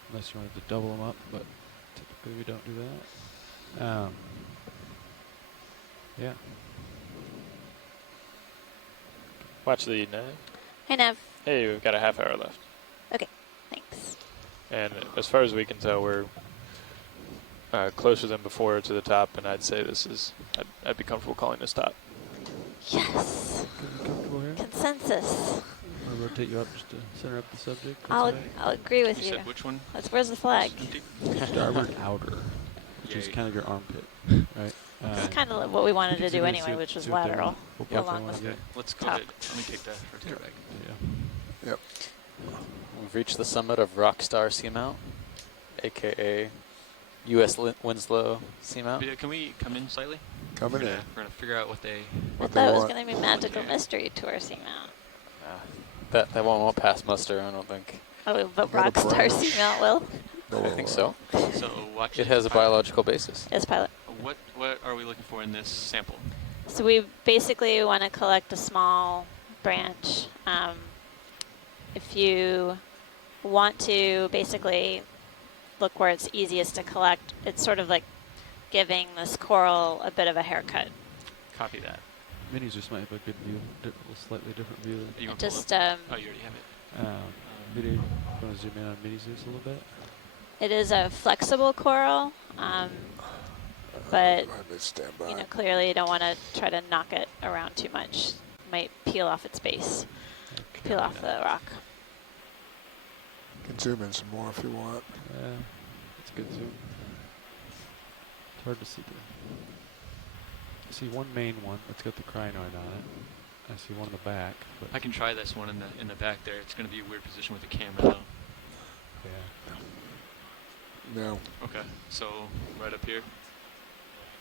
Unless you wanted to double them up, but typically we don't do that. Yeah. Watch the Nav. Hey, Nav. Hey, we've got a half hour left. Okay, thanks. And as far as we can tell, we're closer than before to the top, and I'd say this is, I'd be comfortable calling this top. Yes. Comfortable here? Consensus. I'll rotate you up just to center up the subject. I'll agree with you. You said which one? Where's the flag? Starboard outer, which is kind of your armpit, right? It's kind of what we wanted to do anyway, which was lateral along the Let's go top. ahead. Let me take that rotator back. Yeah. Yep. We've reached the summit of Rockstar Seamount, aka U.S. Winslow Seamount. Can we come in slightly? Coming in. We're going to figure out what they I thought it was going to be Magical Mystery Tour Seamount. That one won't pass muster, I don't think. Oh, but Rockstar Seamount will? I think so. So watch it has a biological basis. Yes, pilot. What are we looking for in this sample? So we basically want to collect a small branch. If you want to basically look where it's easiest to collect, it's sort of like giving this coral a bit of a haircut. Copy that. Minis just might have a good view, a slightly different view. Than You want just oh, you already have it. Video, you want to zoom in on Mini Zeus a little bit? It is a flexible coral, but you know, clearly you don't want to try to knock it around too much. It might peel off its base, peel off the rock. You can zoom in some more if you want. Yeah, it's a good zoom. It's hard to see. I see one main one that's got the crinoid on it. I see one in the back. But I can try this one in the back there. It's going to be a weird position with the camera though. Yeah. No. Okay, so right up here.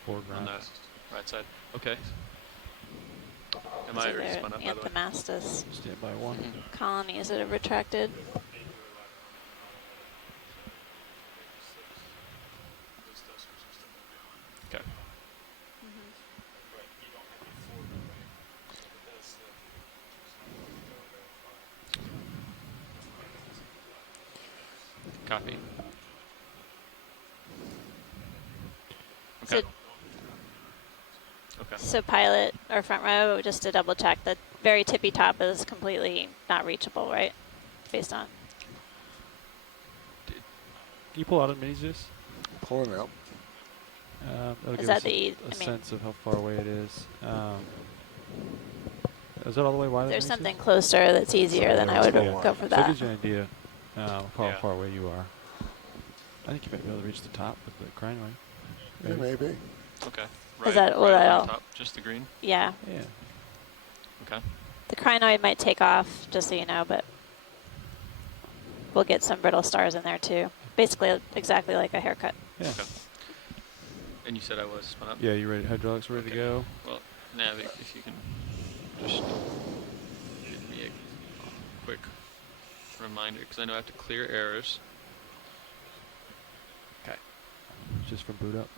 Foreground. On the right side. Okay. Am I already spun up by the way? Anthomastus. Stand by one. Colonies that have retracted. Okay. Copy. So, Okay. so pilot or front row, just to double check, the very tippy top is completely not reachable, right? Based on. Can you pull out a mini Zeus? Pulling out. That'll Is give that us the a sense of how far away it is. Is that all the way wide? There's something closer that's easier, then I would go for So that. it gives you an idea of how far away you are. I think you might be able to reach the top with the crinoid. Yeah, maybe. Okay. Is that what on top? Just the green? Yeah. Yeah. Okay. The crinoid might take off, just so you know, but we'll get some brittle stars in there too. Basically, exactly like a haircut. Yeah. Okay. And you said I was spun up? Yeah, you ready? Hydraulics ready to go? Well, Nav, if you can just give me a quick reminder, because I know I have to clear errors. Okay. Just from boot up.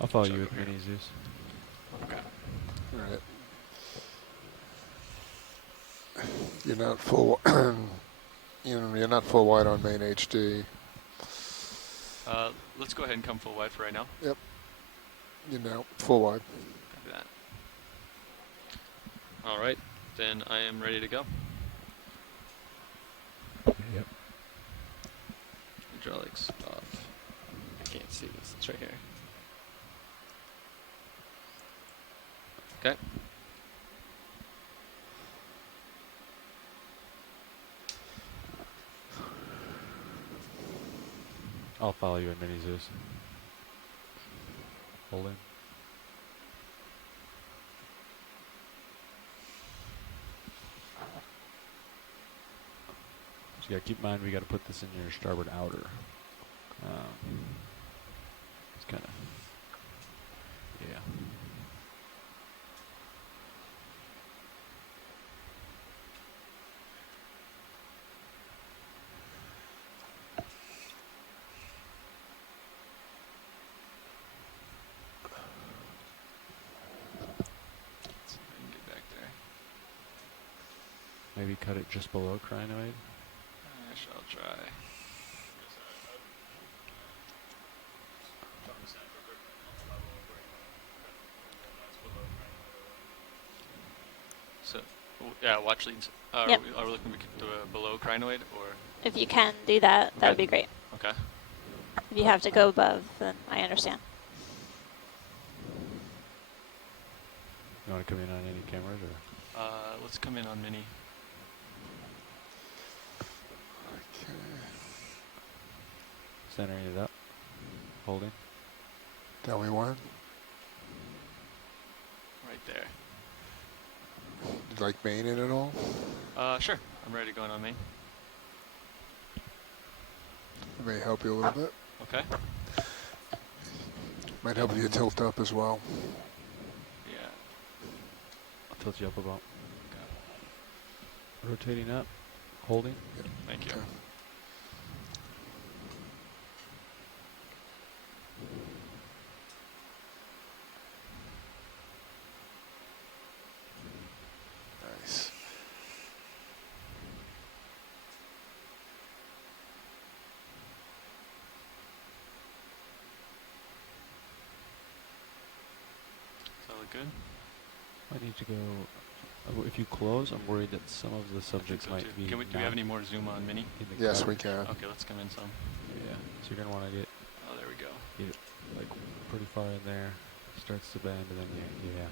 I'll follow you with mini Zeus. Okay. All right. You're not full. You're not full wide on main HD. Let's go ahead and come full wide for right now. Yep. You know, full wide. Copy that. All right, then I am ready to go. Yep. Hydraulics off. I can't see this. It's right here. Okay. I'll follow you in mini Zeus. Holding. So yeah, keep in mind we got to put this in your starboard outer. It's kind of, yeah. Maybe cut it just below crinoid. I shall try. So, yeah, watch leads. Yep. Are we looking below crinoid, or? If you can do that, that would be great. Okay. If you have to go above, then I understand. You want to come in on any cameras, or? Let's come in on mini. Centering it up. Holding. Tell me one. Right there. You like main in it all? Sure. I'm ready to go in on main. It may help you a little bit. Okay. Might help you tilt up as well. Yeah. I'll tilt you up about. Okay. Rotating up. Holding. Yep. Thank you. Okay. Nice. Does that look good? I need to go. If you close, I'm worried that some of the subjects so might too. be. Do we have any more zoom on mini? Yes, we can. Okay, let's come in some. Yeah. So you're gonna want to get. Oh, there we go. Get like pretty far in there. Starts to bend, and then yeah.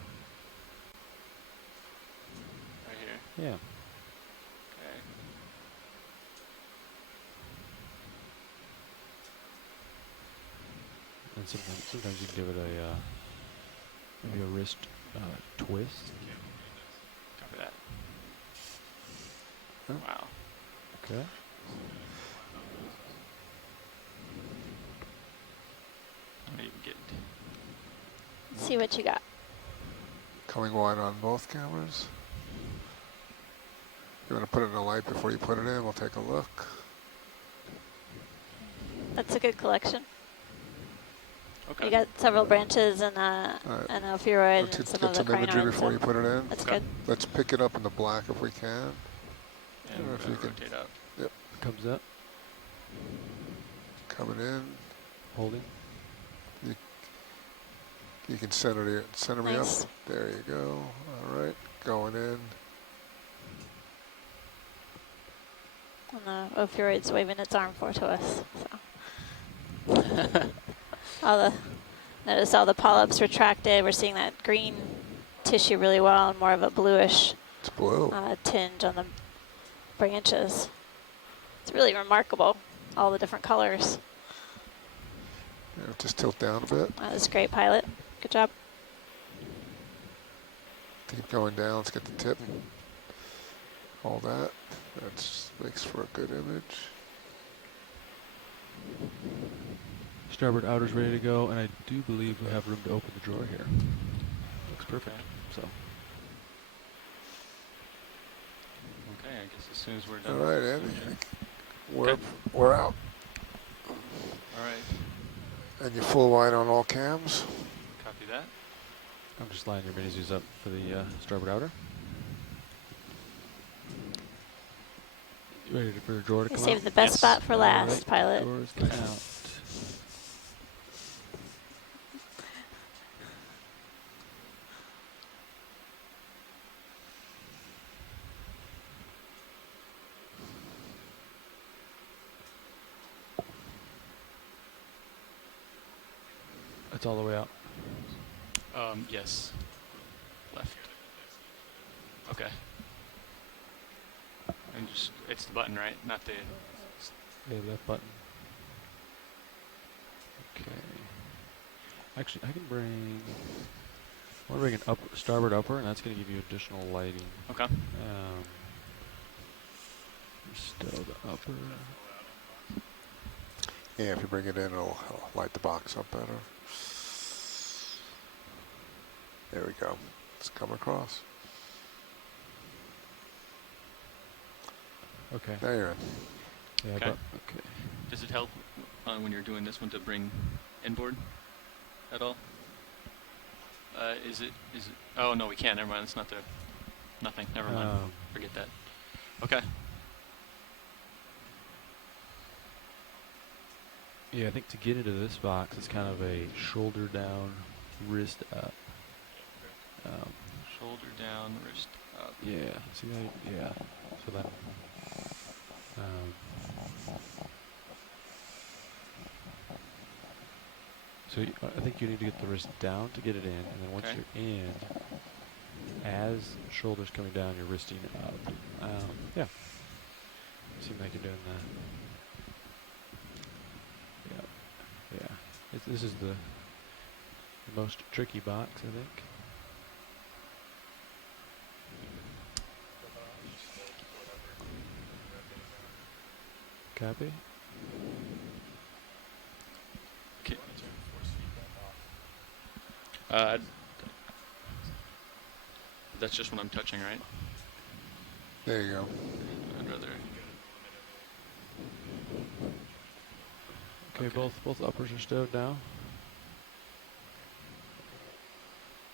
Right here. Yeah. Okay. And sometimes you can give it a maybe a wrist twist. Copy that. Huh? Wow. Okay. I'm even getting. See what you got. Coming wide on both cameras. You want to put it in the light before you put it in? We'll take a look. That's a good collection. Okay. You got several branches and a ophiuroid and some Get of the some imagery crinoids, before so you put it in. That's good. Let's pick it up in the black if we can. And If you can. rotate up. Yep. Comes up. Coming in. Holding. You can center me up. There you go. All right, going in. And the opioid's waving its arm to us. So. Notice all the polyps retracted. We're seeing that green tissue really well and more of a bluish tinge on the branches. It's really remarkable, all the different colors. Yeah, just tilt down a bit. That was great, pilot. Good job. Keep going down. Let's get the tip. All that. That makes for a good image. Starboard outer's ready to go, and I do believe we have room to open the drawer here. Looks perfect. So. Okay, I guess as soon as we're done. All right, Andy. We're out. All right. And you're full wide on all cams. Copy that. I'm just lining your mini zoos up for the starboard outer. You ready for the drawer to come out? Save the best spot for last, pilot. Drawers come out. It's all the way out. Yes. Left. Okay. And just, it's the button, right? Not the... Yeah, left button. Okay. Actually, I can bring... I want to bring an starboard upper, and that's going to give you additional lighting. Okay. Stow the upper. Yeah, if you bring it in, it'll light the box up better. There we go. Let's come across. Okay. There you're in. Yeah, Okay. Okay. Does it help when you're doing this one to bring inboard at all? Is it? Oh no, we can't. Never mind. It's not the. Nothing. Never mind. Forget that. Okay. Yeah, I think to get into this box, it's kind of a shoulder down, wrist up. Shoulder down, wrist up. Yeah. See that? Yeah. So that. So I think you need to get the wrist down to get it in, and then once you're in, as shoulders coming down, you're wristing up. Yeah. Seems like you're doing that. Yeah. Yeah. This is the most tricky box, I think. Copy. Okay. That's just when I'm touching, right? There you go. I'd rather. Okay, both uppers are stowed now.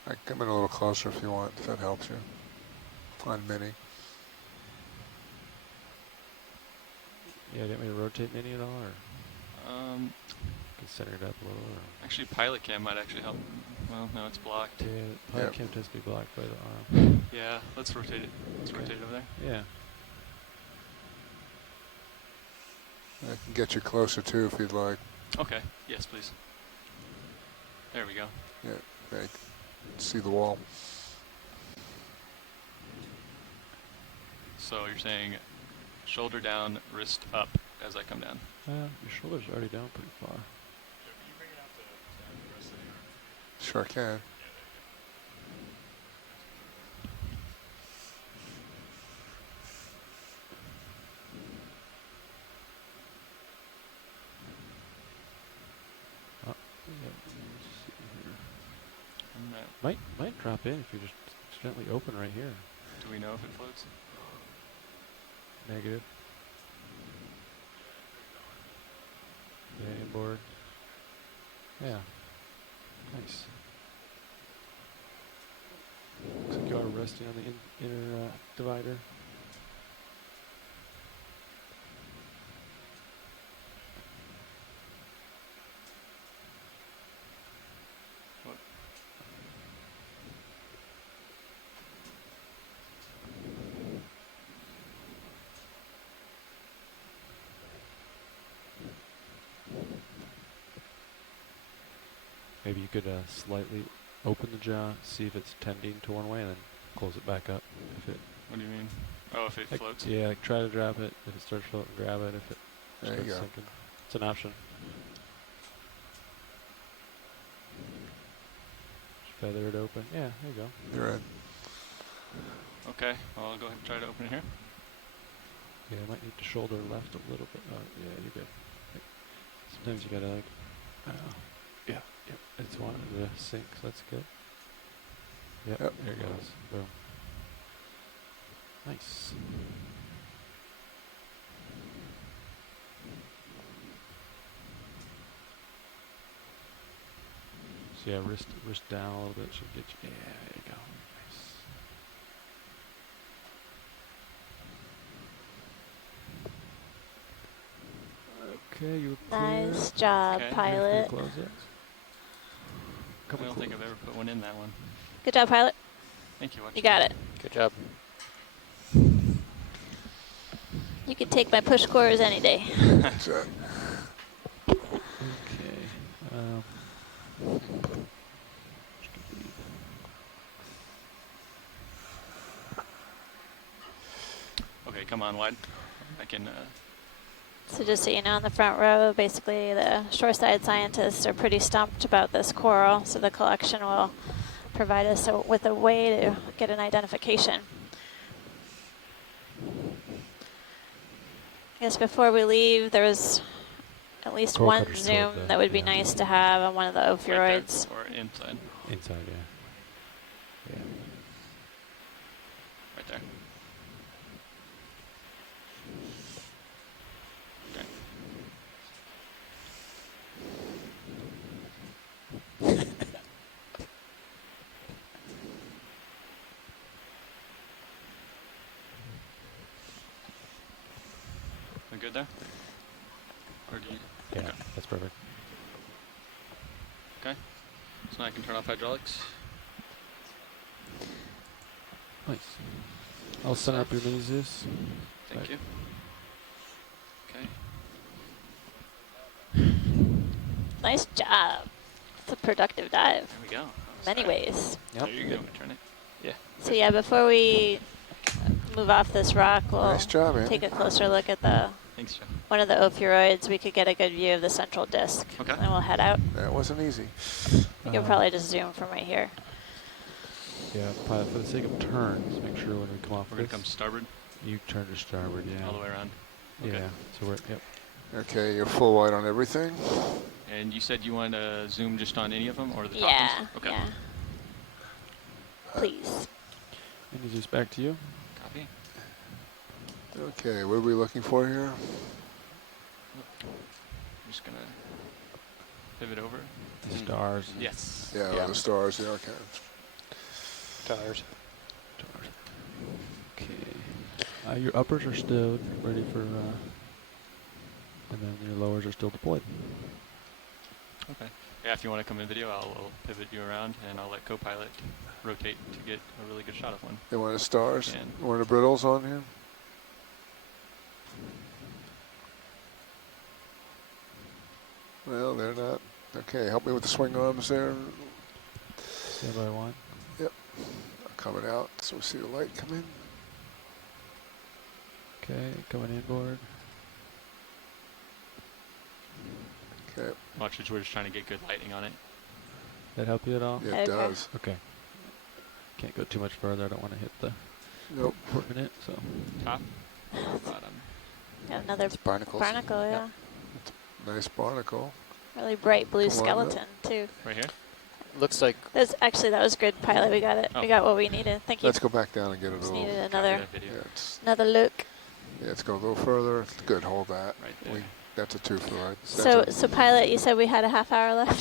I can come in a little closer if you want, if that helps you. On mini. Yeah, do you want me to rotate mini at all, or? Can center it up a little, or? Actually, pilot cam might actually help. Well, no, it's blocked. Yeah, pilot cam tends to be blocked by the arm. Yeah, let's rotate it. Let's rotate it over there. Yeah. I can get you closer too if you'd like. Okay. Yes, please. There we go. Yeah, I can see the wall. So you're saying shoulder down, wrist up as I come down. Your shoulders are already down pretty far. Sure can. Might drop in if you just gently open right here. Do we know if it floats? Negative. Yeah, inboard. Yeah. Nice. Looks like you are resting on the inner divider. maybe you could slightly open the jaw, see if it's tending to one way, and then close it back up. If it. What do you mean? Oh, if it floats? Yeah, like try to drop it. If it starts floating, grab it. If it there starts you go. sinking, it's an option. Just feather it open. Yeah, there you go. You're in. Okay, well, I'll go ahead and try to open it here. Yeah, I might need to shoulder left a little bit. Oh, yeah, you're good. Sometimes you gotta like, yeah, yep. It's wanting to sink, so that's good. Yep, there it goes. Boom. Nice. So yeah, wrist down a little bit should get you. Yeah, there you go. Nice. Okay, you're clear. Nice job, Okay. pilot. Close it. I don't think I've ever put one in that one. Good job, pilot. Thank you. You got it. Good job. You can take my push cores any day. That's it. Okay. Okay, come on, wide. I can. So just so you know, in the front row, basically the shoreside scientists are pretty stumped about this coral, so the collection will provide us with a way to get an identification. I guess before we leave, there's at least Coral one cutter's zoom toward the- that would be yeah. nice to have on one of the ophiuroids. Or inside. Inside, yeah. Yeah. Right there. We good there? Or do you? Yeah, okay. that's perfect. Okay. So now I can turn off hydraulics. Nice. I'll center up your mini Zeus. Thank you. Okay. Nice job. It's a productive dive. There we go. Many ways. Yep. There you go. Turn it. Yeah. So yeah, before we move off this rock, we'll Nice job, Andy. take a closer look at the Thanks, Joe. one of the ophiuroids. We could get a good view of the central disc. Okay. And we'll head out. That wasn't easy. You can probably just zoom from right here. Yeah, pilot, for the sake of turns, make sure when we come off We're going this, to come starboard? you turn to starboard, yeah. All the way around? Okay. Yeah, so we're, yep. Okay, you're full wide on everything. And you said you want to zoom just on any of them or the top Yeah, ones? Okay. yeah. Please. Mini Zeus, back to you. Copy. Okay, what are we looking for here? I'm just going to pivot over. The stars. Yes. Yeah, the stars, yeah, okay. Tires. Okay. Your uppers are stowed, ready for, and then your lowers are still deployed. Okay. Yeah, if you want to come in video, I'll pivot you around, and I'll let Copilot rotate to get a really good shot of one. They want the stars? And You want the brittles on here? Well, they're not. Okay, help me with the swing arms there. Stand by one. Yep. Coming out, so we see the light come in. Okay, coming inboard. Okay. Watch it, we're just trying to get good lighting on it. That help you at all? Yeah, it does. Okay. Can't go too much further. I don't want to hit the Nope. equipment, so. Top or bottom? Got another barnacles. barnacle, yeah. Nice barnacle. Really bright blue Come on skeleton, too. Right here? Looks like. That's actually, that was good, pilot. We got it. We got what we needed. Thank you. Let's go back down and get it a Just little. needed another, Yeah, another look. yeah, let's go a little further. Good, hold that. Right there. That's a twofer, right? So pilot, you said we had a half hour left.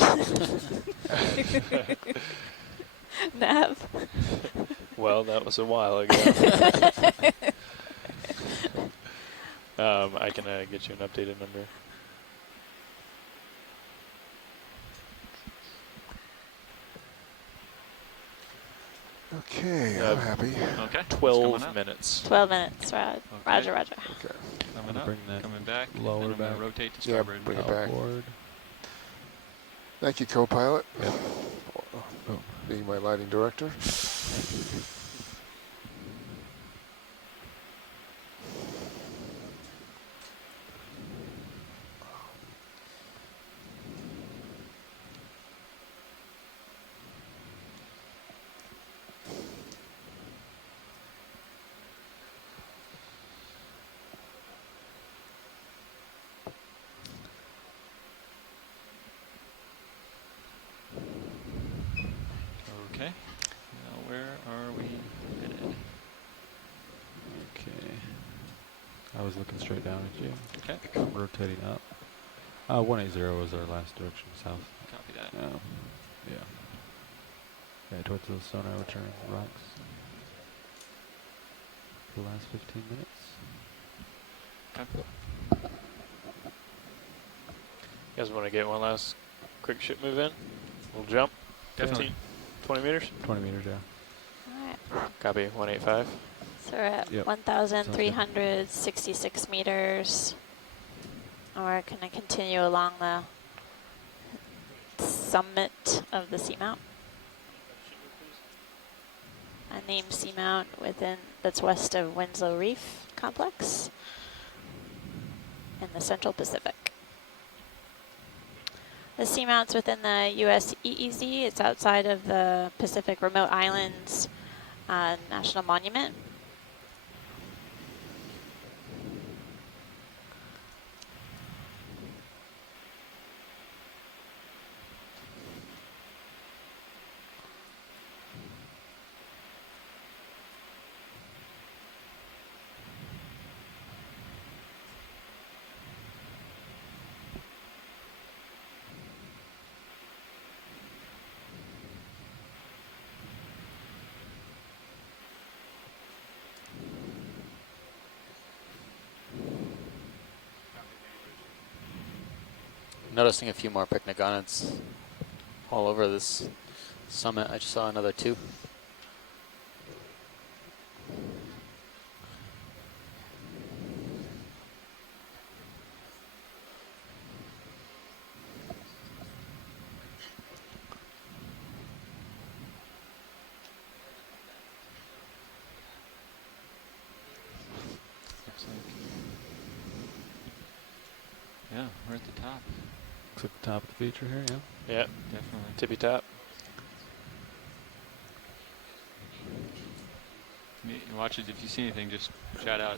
Nav. Well, that was a while ago. I can get you an updated number. Okay, I'm happy. Okay. 12 minutes. 12 minutes, Rod. Okay. Roger, roger. Okay. Coming up, Bring that coming back, lower and I'm going back. to rotate to Yeah, starboard. bring it back. Outboard. Thank you, co-pilot. Yep. Being my lighting director. Okay. Now where are we headed? Okay. I was looking straight down at you. Okay. I'm rotating up. 180 was our last direction, south. Copy that. Yeah. Yeah, towards those sonar returning rocks. For the last 15 minutes. Okay. You guys want to get one last quick ship move in? We'll jump. Definitely. 20 meters? 20 meters, yeah. Alright. Copy, 185. So we're at 1,366 meters. And we're going to continue along the summit of the seamount. A named seamount that's west of Winslow Reef complex in the Central Pacific. The seamount's within the U.S. EEZ. It's outside of the Pacific Remote Islands National Monument. Noticing a few more pycnogonids all over this summit. I just saw another 2. Yeah, we're at the top. Looks like the top of the feature here, yeah? Yeah, definitely. Tippy top. Watch it. If you see anything, just shout out.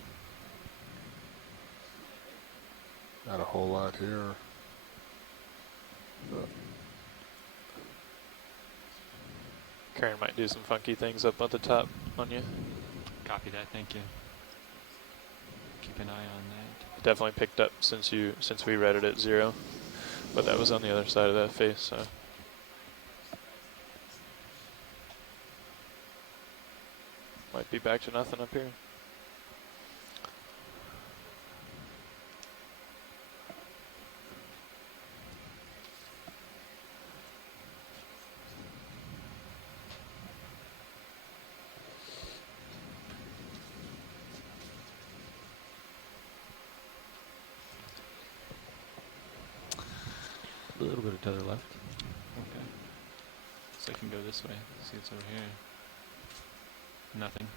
Not a whole lot here. Karen might do some funky things up at the top on you. Copy that. Thank you. Keep an eye on that. Definitely picked up since we read it at 0, but that was on the other side of that face, so. Might be back to nothing up here. A little bit of tether left. Okay. So I can go this way. See what's over here. Nothing.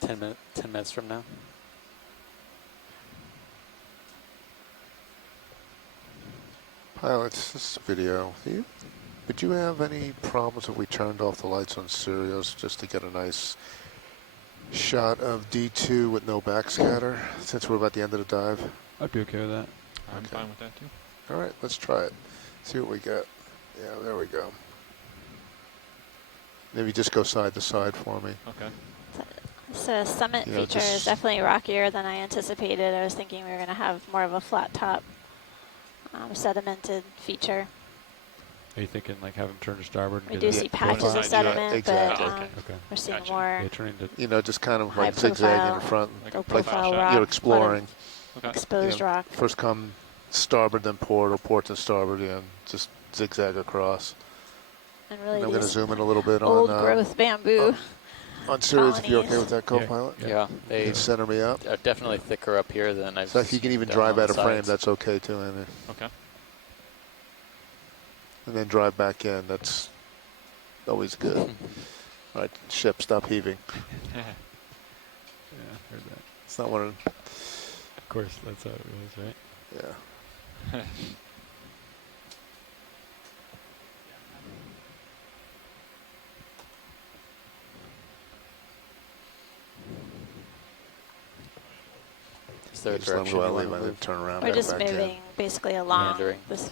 10 minutes from now. Pilots, this is a video. Would you have any problems if we turned off the lights on Sirius just to get a nice shot of D2 with no backscatter since we're about the end of the dive? I'd be okay with that. I'm fine with that too. All right, let's try it. See what we get. Yeah, there we go. Maybe just go side to side for me. Okay. So summit feature is definitely rockier than I anticipated. I was thinking we were going to have more of a flat top sedimented feature. Are you thinking like have them turn to starboard? And we do see patches of sediment, exactly. but we're seeing more. Just kind of like zigzagging in front, like you're exploring. Exposed rock. First come starboard, then port, or port to starboard, and just zigzag across. And really, I'm going to zoom in a little bit old on growth bamboo. On Sirius, if you're okay with that, co-pilot. Yeah, they center me up. Are definitely thicker up here than I've. So if you can even drive out of frame, that's okay too. Okay. and then drive back in. That's always good. All right, ship, stop heaving. Yeah, heard that. It's not one of. Of course, that's how it was, right? Yeah. Is there a Just let direction them you go want out, to and move? turn around. We're just back moving in. basically along Meandering. this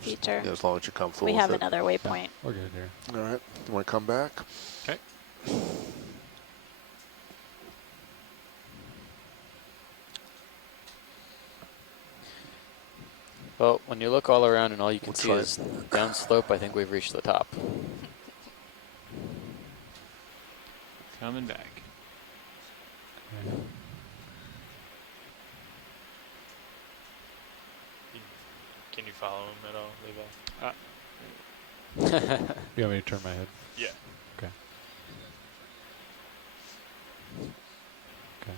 feature. Yeah, as long as you're comfortable We with have it. another waypoint. We're good here. All right. You want to come back? Okay. Well, when you look all around and all you can see is downslope, I think we've reached the top. Coming back. Can you follow him at all, Levi? You want me to turn my head? Yeah. Okay. Okay.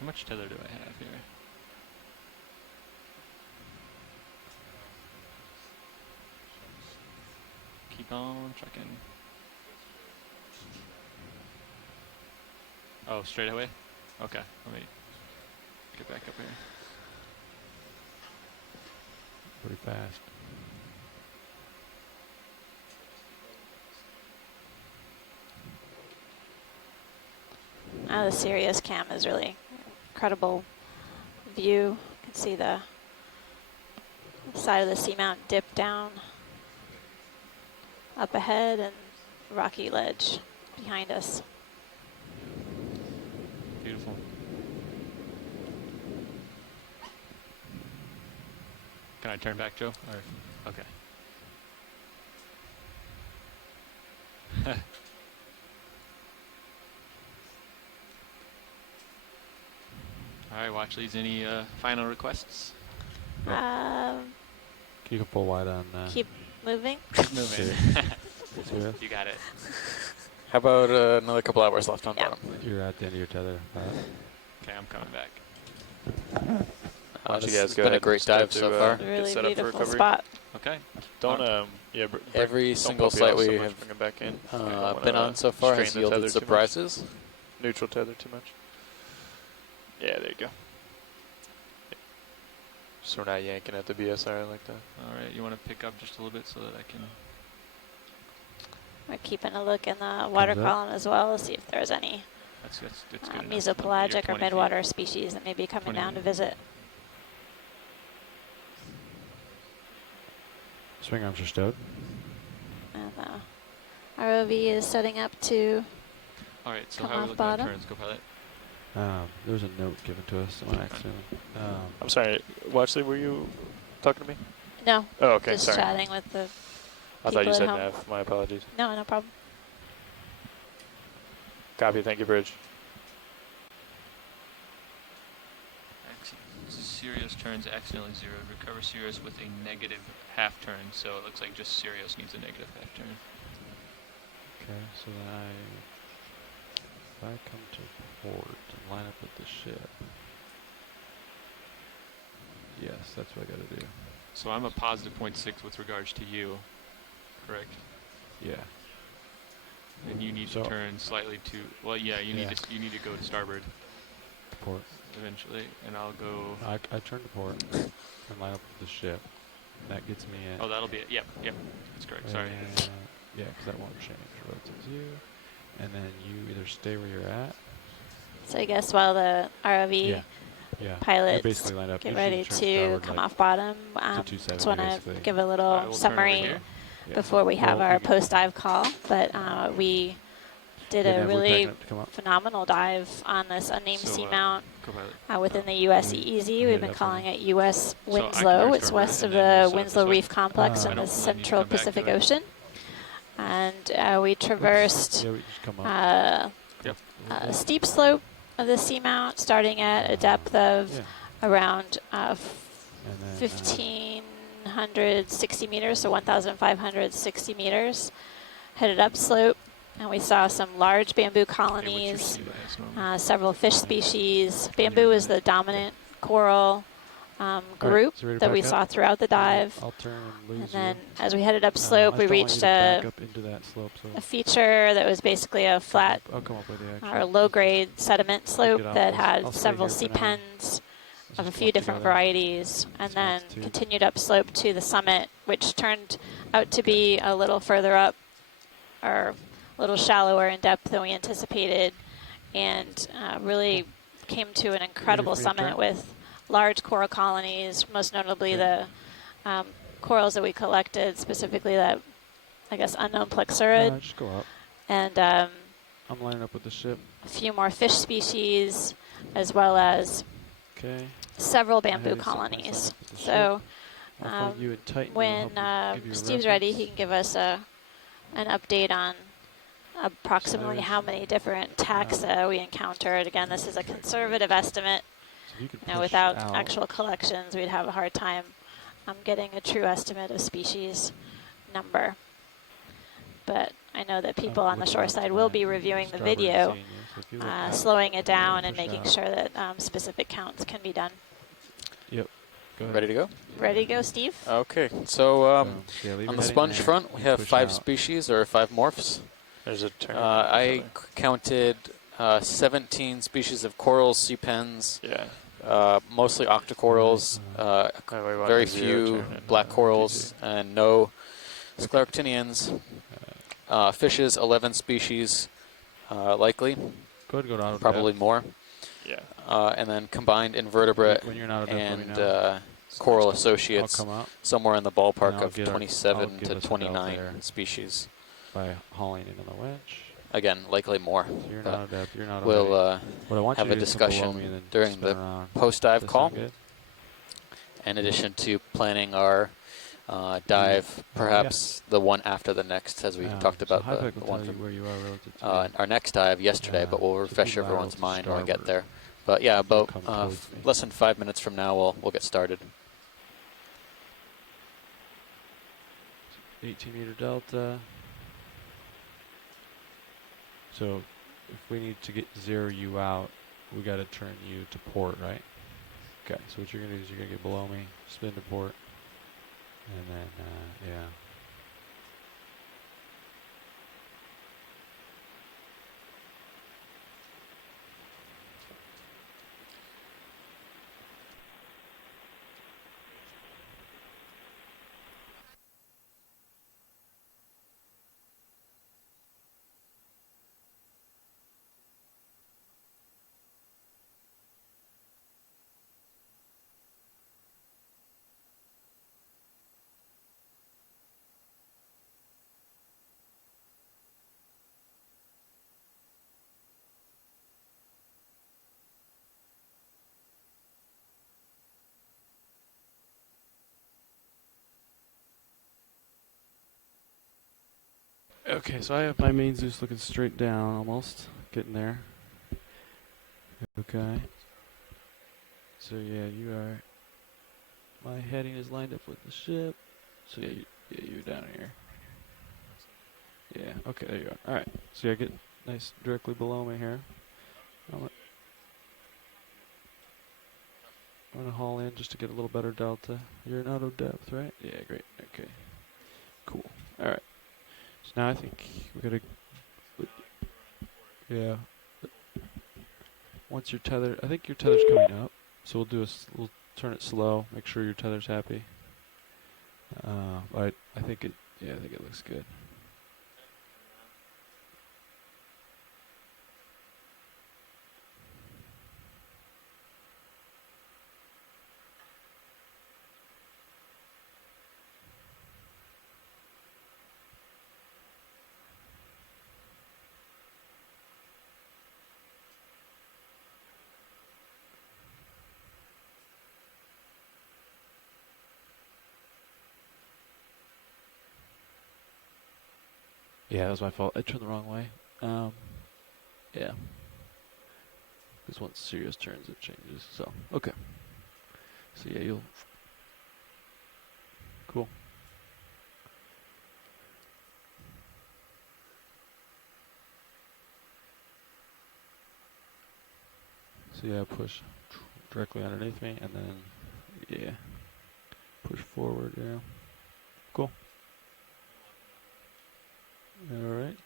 How much tether do I have here? Keep on trucking. Oh, straight away? Okay, let me get back up here. Pretty fast. The Sirius cam is really incredible view. You can see the side of the seamount dip down up ahead and rocky ledge behind us. Beautiful. Can I turn back, Joe? Or, okay. All right, watch leads. Any final requests? You can pull wide on. Keep moving. Keep moving. Serious? You got it. How about another couple hours left on bottom? You're at the end of your tether. Okay, I'm coming back. Why don't you This guys has go been ahead? A great dive so far. Really set up for beautiful recovery. spot. Okay. Don't every don't single pull me site off so we much, have bring it back in. been on so far has strain the tether yielded too much. surprises. Neutral tether too much. Yeah, there you go. So we're not yanking at the BSR like that. All right, you want to pick up just a little bit so that I can... We're keeping a look in the water column as well to see if there's any That's good enough. mesopelagic or 20 feet. midwater species that may be coming 20 down to feet. visit. Swing arms are stowed. And ROV is setting up to All right, so come how are we off looking bottom. at turns, Copilot? There was a note given to us on accident. I'm sorry, Watchley, were you talking to me? No. Oh, okay, Just sorry. chatting with the I thought you people said at home. Nav. My apologies. No, no problem. Copy, thank you, Bridge. Sirius turns accidentally zeroed. Recover Sirius with a negative half turn, so it looks like just Sirius needs a negative half turn. Okay, so then if I come to port and line up with the ship. Yes, that's what I gotta do. So I'm a positive 0.6 with regards to you, correct? Yeah. And you need So to turn slightly to, well, yeah, you need to go to starboard. To port. Eventually, and I'll go. I turn to port and line up with the ship. That gets me in. Oh, that'll be it. Yep, that's correct. Sorry. Yeah, because that won't change relative to you. And then you either stay where you're at. So I guess while the ROV pilots basically lined up. get Usually ready turn to starboard, come like, off bottom, to just 270 want to basically. give a little will turn over summary here. before we have Well, our you can- post-dive call. But we did Didn't a have really Winslow come up? phenomenal dive on this unnamed So, seamount Copilot. within the US EEZ. We've been that's calling it US So I can Winslow. turn it's starboard west of and then we'll the set up Winslow this way. Reef complex I in don't the need to central come back to Pacific it. Ocean. And we traversed a steep slope of the seamount, starting at a depth of around 1,560 meters, so 1,560 meters. Headed up slope, and we saw some large bamboo colonies, several fish species. Bamboo is the dominant coral group that we saw throughout the dive. And then as we headed up slope, we reached a feature that was basically a flat or low-grade sediment slope that had several sea pens of a few different varieties, and then continued up slope to the summit, which turned out to be a little further up, or a little shallower in depth than we anticipated, and really came to an incredible summit with large coral colonies, most notably the corals that we collected, specifically that, I guess, unknown plexurid. Just go up. And I'm lining up with the ship. A few more fish species, as well as several bamboo colonies. So when Steve's ready, he can give us an update on approximately how many different taxa we encountered. Again, this is a conservative estimate. Without actual collections, we'd have a hard time getting a true estimate of species number. But I know that people on the shore side will be reviewing the video, slowing it down and making sure that specific counts can be done. Yep. Ready to go? Ready to go, Steve? Okay. So on the sponge front, we have 5 species, or 5 morphs. There's a turn. I counted 17 species of corals, sea pens. Mostly octocorals, very few black corals, and no scleractinians. Fishes, 11 species, likely. Go down probably more. Yeah. And then combined invertebrate and coral associates, somewhere in the ballpark of 27 to 29 species. By hauling into the winch. Again, likely more. So you're not adept. You're not we'll have a discussion during the post-dive call. In addition to planning our dive, perhaps the one after the next, as we talked about the one from our next dive yesterday, but we'll refresh everyone's mind when we get there. But yeah, about less than 5 minutes from now, we'll get started. 18-meter delta. So if we need to zero you out, we got to turn you to port, right? Okay, so what you're going to do is you're going to get below me, spin to port, and then, yeah. Okay, so I have my main Zeus looking straight down, almost getting there. Okay. So yeah, you are. My heading is lined up with the ship. So yeah, you're down here. Yeah. Okay, there you are. All right. So yeah, get nice directly below me here. I'm gonna haul in just to get a little better delta. You're in auto depth, right? Yeah, great. Okay. Cool. All right. So now I think we gotta, yeah. Once your tether, I think your tether's coming up. So we'll turn it slow. Make sure your tether's happy. But I think it looks good. Yeah, that was my fault. I turned the wrong way. Yeah. Because once Sirius turns, it changes. So, okay. So yeah, you'll... Cool. So yeah, push directly underneath me, and then, yeah, push forward, yeah. Cool. Alright.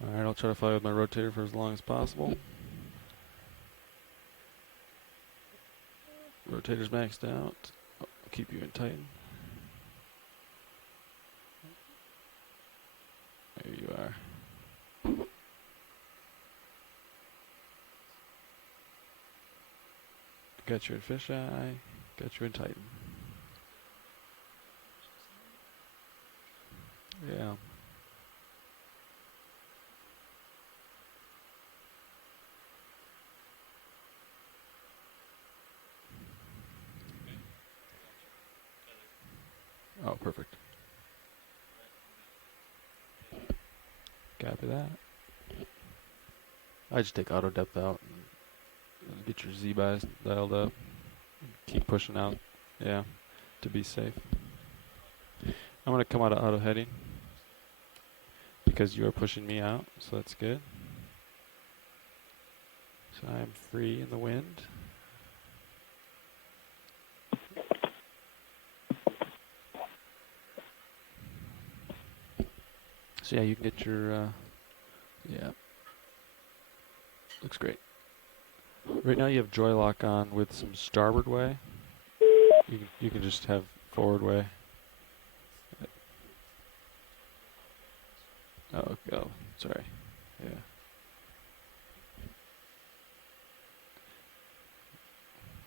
Alright, I'll try to fly with my rotator for as long as possible. Rotator's maxed out. I'll keep you in Titan. There you are. Got you in Fisheye. Got you in Titan. Yeah. Oh, perfect. Copy that. I just take auto depth out and get your Z bias dialed up. Keep pushing out, yeah, to be safe. I'm going to come out of auto heading because you are pushing me out, so that's good. So I'm free in the wind. So yeah, you can get your, yeah, looks great. Right now you have joy lock on with some starboard way. You can just have forward way. Oh, sorry. Yeah.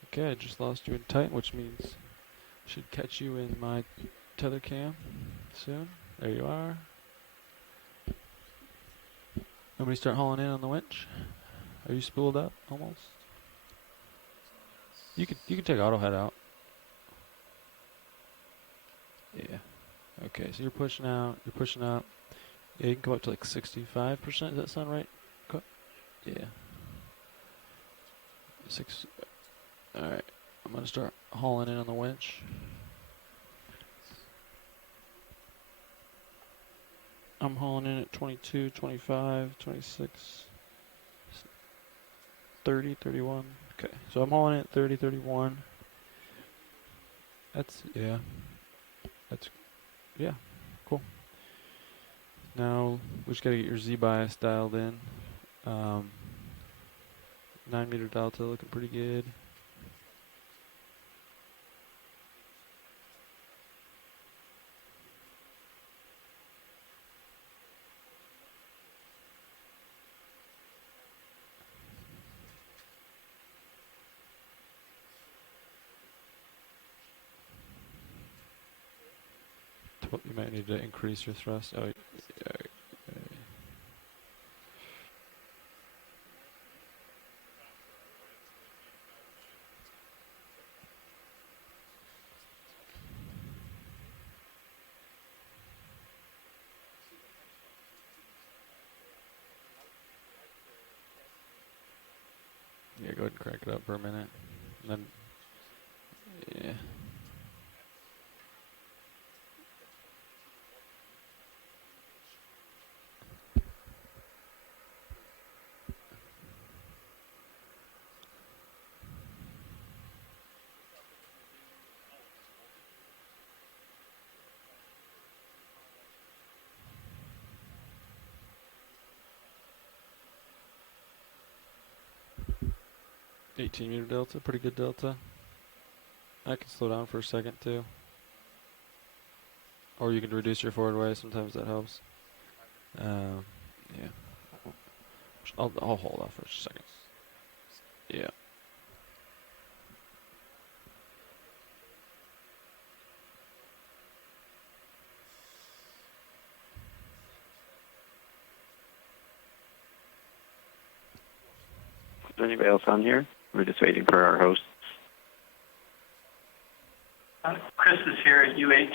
Okay, I just lost you in Titan, which means I should catch you in my tether cam soon. There you are. Want me to start hauling in on the winch? Are you spooled up almost? You can take auto head out. Yeah. Okay, so you're pushing out. You're pushing out. Yeah, you can go up to like 65%. Does that sound right? Yeah. Alright. I'm going to start hauling in on the winch. I'm hauling in at 22, 25, 26, 30, 31. Okay, so I'm hauling in at 30, 31. Yeah. Yeah, cool. Now, we just got to get your Z bias dialed in. 9 meter delta looking pretty good. You might need to increase your thrust. Oh, yeah. 18 meter delta, pretty good delta. I can slow down for a second too. Or you can reduce your forward way, sometimes that helps. Yeah. I'll hold off for a second. Yeah. anybody else on here? We're just waiting for our hosts. Chris is here at UH.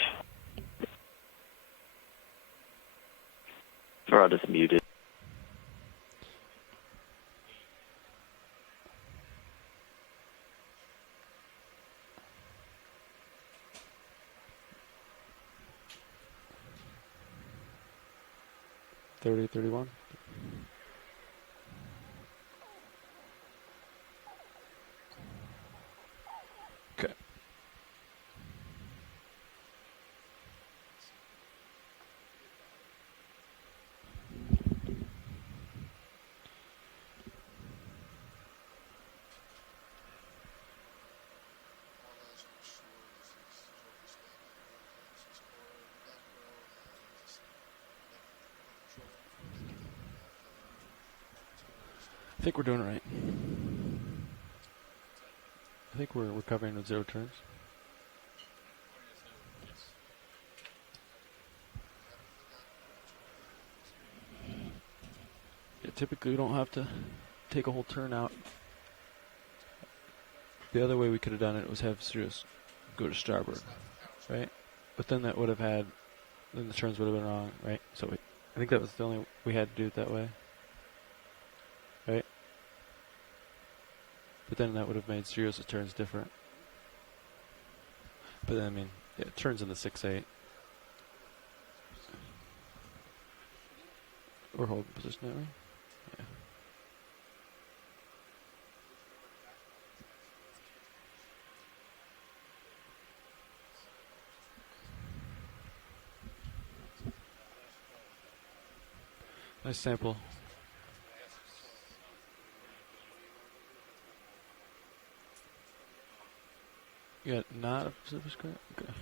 We're all just muted. $30, $31. Okay. I think we're doing it right. I think we're covering with 0 turns. Yeah, typically we don't have to take a whole turn out. The other way we could have done it was have Sirius go to starboard, right? But then that would have had, then the turns would have been wrong, right? So I think that was the only, we had to do it that way, right? But then that would have made Sirius' turns different. But then, I mean, yeah, turns in the 6-8. We're holding position, aren't we? Yeah. Nice sample. You got not a Pacific Square? Okay.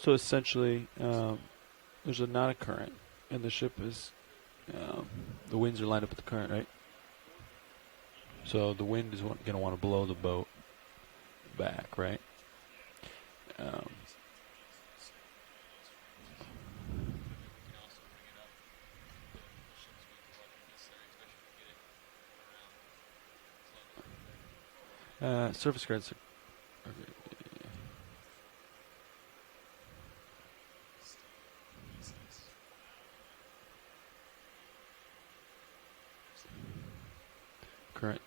So essentially, there's not a current, and the ship is, the winds are lined up with the current, right? So the wind is going to want to blow the boat back, right? Surface currents are current